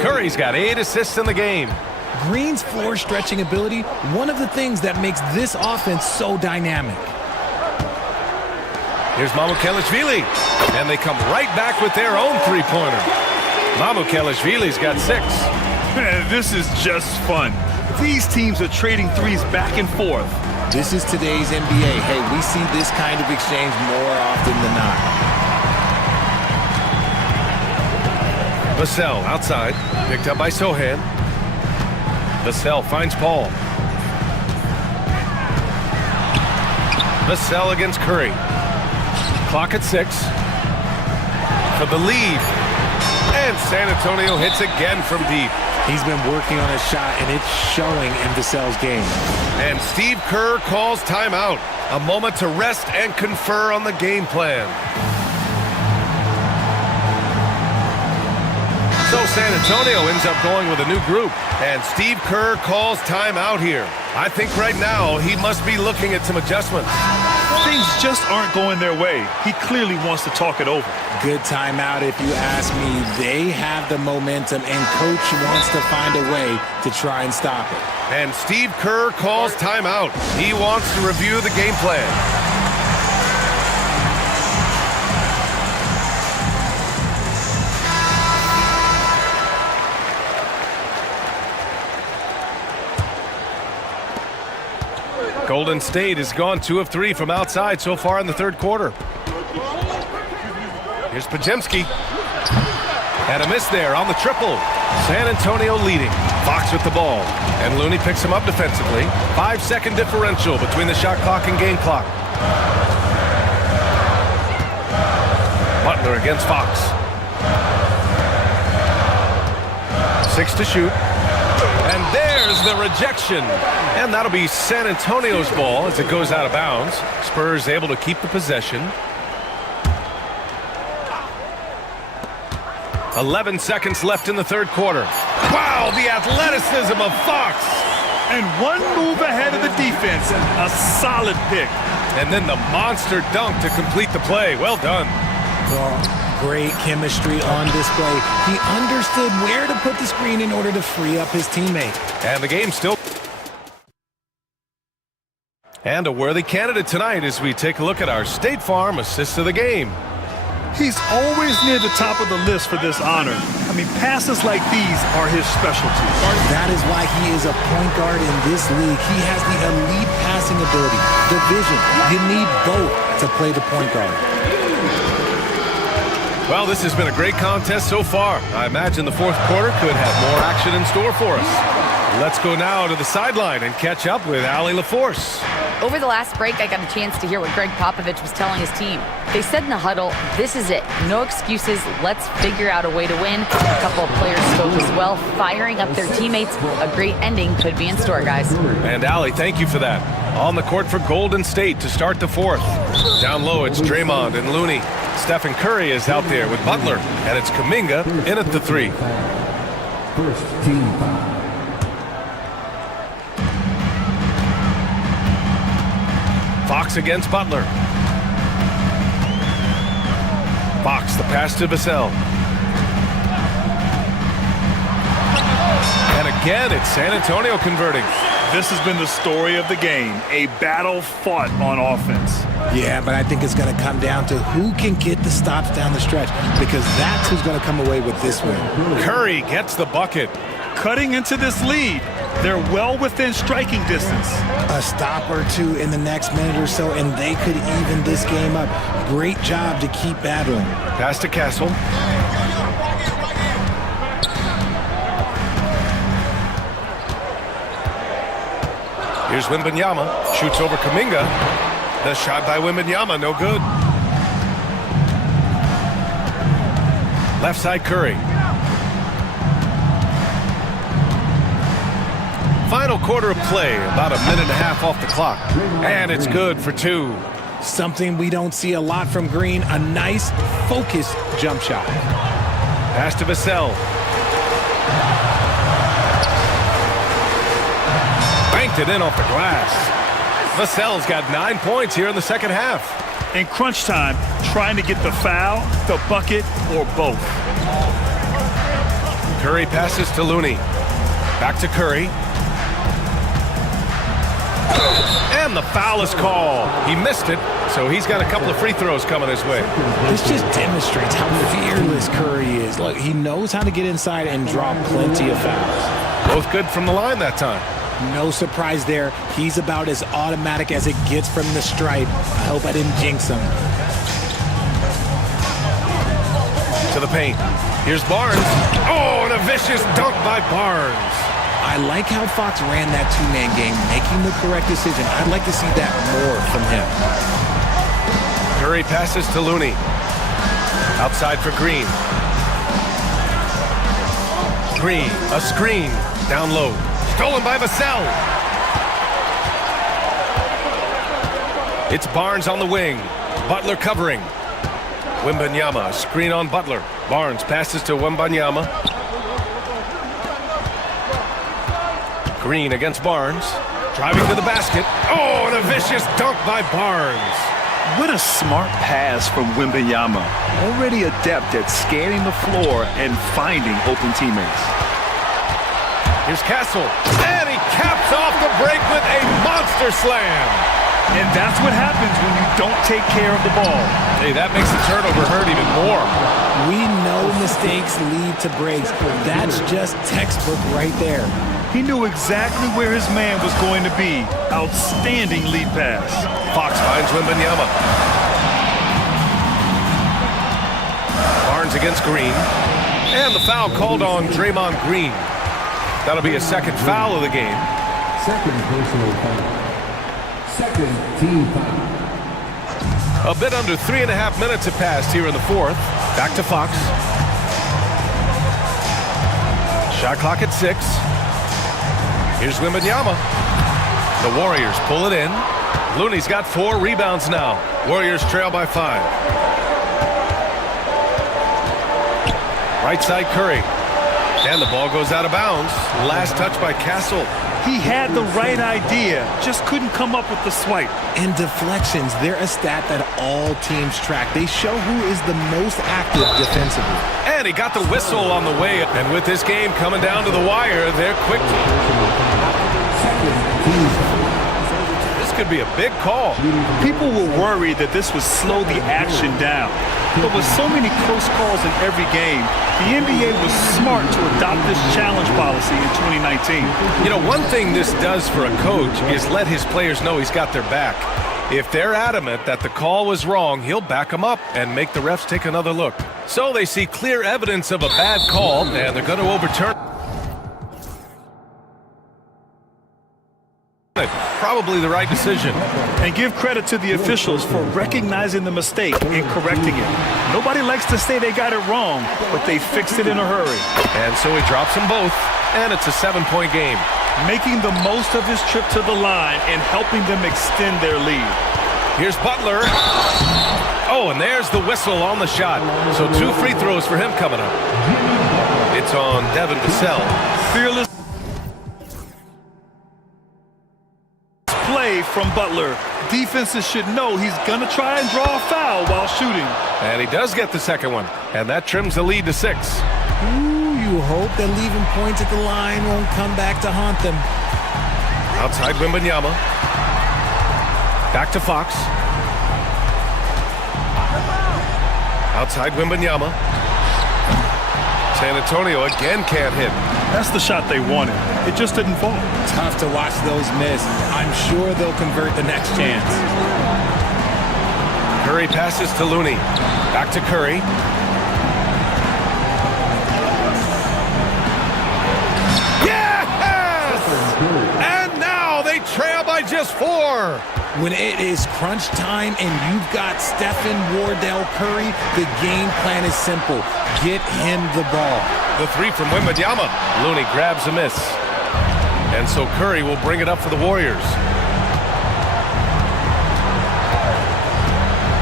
Curry's got 8 assists in the game. Green's floor stretching ability, one of the things that makes this offense so dynamic. Here's Mamukelashvili, and they come right back with their own 3-pointer. Mamukelashvili's got 6. Man, this is just fun. These teams are trading threes back and forth. This is today's NBA. Hey, we see this kind of exchange more often than not. Vassell outside, picked up by Sohan. Vassell finds Paul. Vassell against Curry. Clock at 6. For the lead. And San Antonio hits again from deep. He's been working on his shot, and it's showing in Vassell's game. And Steve Kerr calls timeout. A moment to rest and confer on the game plan. So San Antonio ends up going with a new group. And Steve Kerr calls timeout here. I think right now he must be looking at some adjustments. Things just aren't going their way. He clearly wants to talk it over. Good timeout if you ask me. They have the momentum, and coach wants to find a way to try and stop it. And Steve Kerr calls timeout. He wants to review the game plan. Golden State has gone 2 of 3 from outside so far in the 3rd quarter. Here's Podziemski. And a miss there on the triple. San Antonio leading. Fox with the ball. And Looney picks him up defensively. 5-second differential between the shot clock and game clock. Butler against Fox. 6 to shoot. And there's the rejection. And that'll be San Antonio's ball as it goes out of bounds. Spurs able to keep the possession. 11 seconds left in the 3rd quarter. Wow, the athleticism of Fox. And one move ahead of the defense. A solid pick. And then the monster dunk to complete the play. Well done. Well, Great chemistry on display. He understood where to put the screen in order to free up his teammate. And the game still. And a worthy candidate tonight as we take a look at our State Farm assist of the game. He's always near the top of the list for this honor. I mean, passes like these are his specialty. That is why he is a point guard in this league. He has the elite passing ability, the vision. You need both to play the point guard. Well, this has been a great contest so far. I imagine the fourth quarter could have more action in store for us. Let's go now to the sideline and catch up with Allie LaForce. Over the last break, I got a chance to hear what Greg Popovich was telling his team. They said in the huddle, this is it. No excuses. Let's figure out a way to win. A couple of players spoke as well, firing up their teammates. A great ending could be in store, guys. And Allie, thank you for that. On the court for Golden State to start the fourth. Down low, it's Draymond and Looney. Stephen Curry is out there with Butler, and it's Kuminga in at the three. First team foul. Fox against Butler. Fox, the pass to Vassell. And again, it's San Antonio converting. This has been the story of the game, a battle fought on offense. Yeah, but I think it's going to come down to who can get the stops down the stretch, because that's who's going to come away with this win. Curry gets the bucket. Cutting into this lead, they're well within striking distance. A stop or two in the next minute or so, and they could even this game up. Great job to keep battling. Pass to Castle. Here's Wembanyama. Shoots over Kuminga. The shot by Wembanyama, no good. Left side Curry. Final quarter of play, about a minute and a half off the clock. And it's good for two. Something we don't see a lot from Green, a nice, focused jump shot. Pass to Vassell. Banked it in off the glass. Vassell's got 9 points here in the second half. In crunch time, trying to get the foul, the bucket, or both. Curry passes to Looney. Back to Curry. And the foul is called. He missed it, so he's got a couple of free throws coming his way. This just demonstrates how fearless Curry is. Look, he knows how to get inside and draw plenty of fouls. Both good from the line that time. No surprise there. He's about as automatic as it gets from the stripe. I hope I didn't jinx him. To the paint. Here's Barnes. Oh, and a vicious dunk by Barnes. I like how Fox ran that two-man game, making the correct decision. I'd like to see that more from him. Curry passes to Looney. Outside for Green. Green, a screen, down low. Stolen by Vassell. It's Barnes on the wing. Butler covering. Wembanyama, a screen on Butler. Barnes passes to Wembanyama. Green against Barnes. Driving to the basket. Oh, and a vicious dunk by Barnes. What a smart pass from Wembanyama. Already adept at scanning the floor and finding open teammates. Here's Castle. And he caps off the break with a monster slam. And that's what happens when you don't take care of the ball. Hey, that makes the turnover hurt even more. We know mistakes lead to breaks. That's just textbook right there. He knew exactly where his man was going to be. Outstanding lead pass. Fox finds Wembanyama. Barnes against Green. And the foul called on Draymond Green. That'll be a second foul of the game. Second personal foul. Second team foul. A bit under 3.5 minutes have passed here in the fourth. Back to Fox. Shot clock at 6. Here's Wembanyama. The Warriors pull it in. Looney's got 4 rebounds now. Warriors trail by 5. Right side Curry. And the ball goes out of bounds. Last touch by Castle. He had the right idea, just couldn't come up with the swipe. And deflections, they're a stat that all teams track. They show who is the most active defensively. And he got the whistle on the way. And with this game coming down to the wire, they're quick. This could be a big call. People were worried that this would slow the action down. But with so many close calls in every game, the NBA was smart to adopt this challenge policy in 2019. You know, one thing this does for a coach is let his players know he's got their back. If they're adamant that the call was wrong, he'll back them up and make the refs take another look. So they see clear evidence of a bad call, and they're going to overturn it. Probably the right decision. And give credit to the officials for recognizing the mistake and correcting it. Nobody likes to say they got it wrong, but they fixed it in a hurry. And so he drops them both, and it's a 7-point game. Making the most of his trip to the line and helping them extend their lead. Here's Butler. Oh, and there's the whistle on the shot. So 2 free throws for him coming up. It's on Devin Vassell. Fearless play from Butler. Defenses should know he's gonna try and draw a foul while shooting. And he does get the second one, and that trims the lead to 6. Ooh, you hope that leaving points at the line won't come back to haunt them. Outside Wembanyama. Back to Fox. Outside Wembanyama. San Antonio again can't hit. That's the shot they wanted. It just didn't fall. Tough to watch those miss. I'm sure they'll convert the next chance. Curry passes to Looney. Back to Curry. Yes! And now they trail by just 4. When it is crunch time and you've got Stephen Wardell Curry, the game plan is simple. Get him the ball. The 3 from Wembanyama. Looney grabs a miss. And so Curry will bring it up for the Warriors.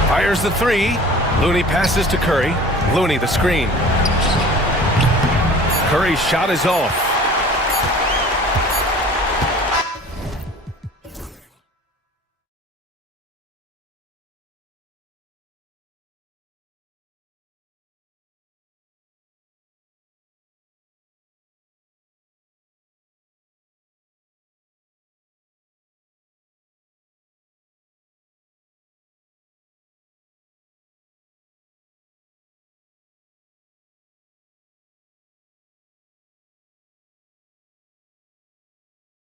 Fires the 3. Looney passes to Curry. Looney the screen. Curry's shot is off.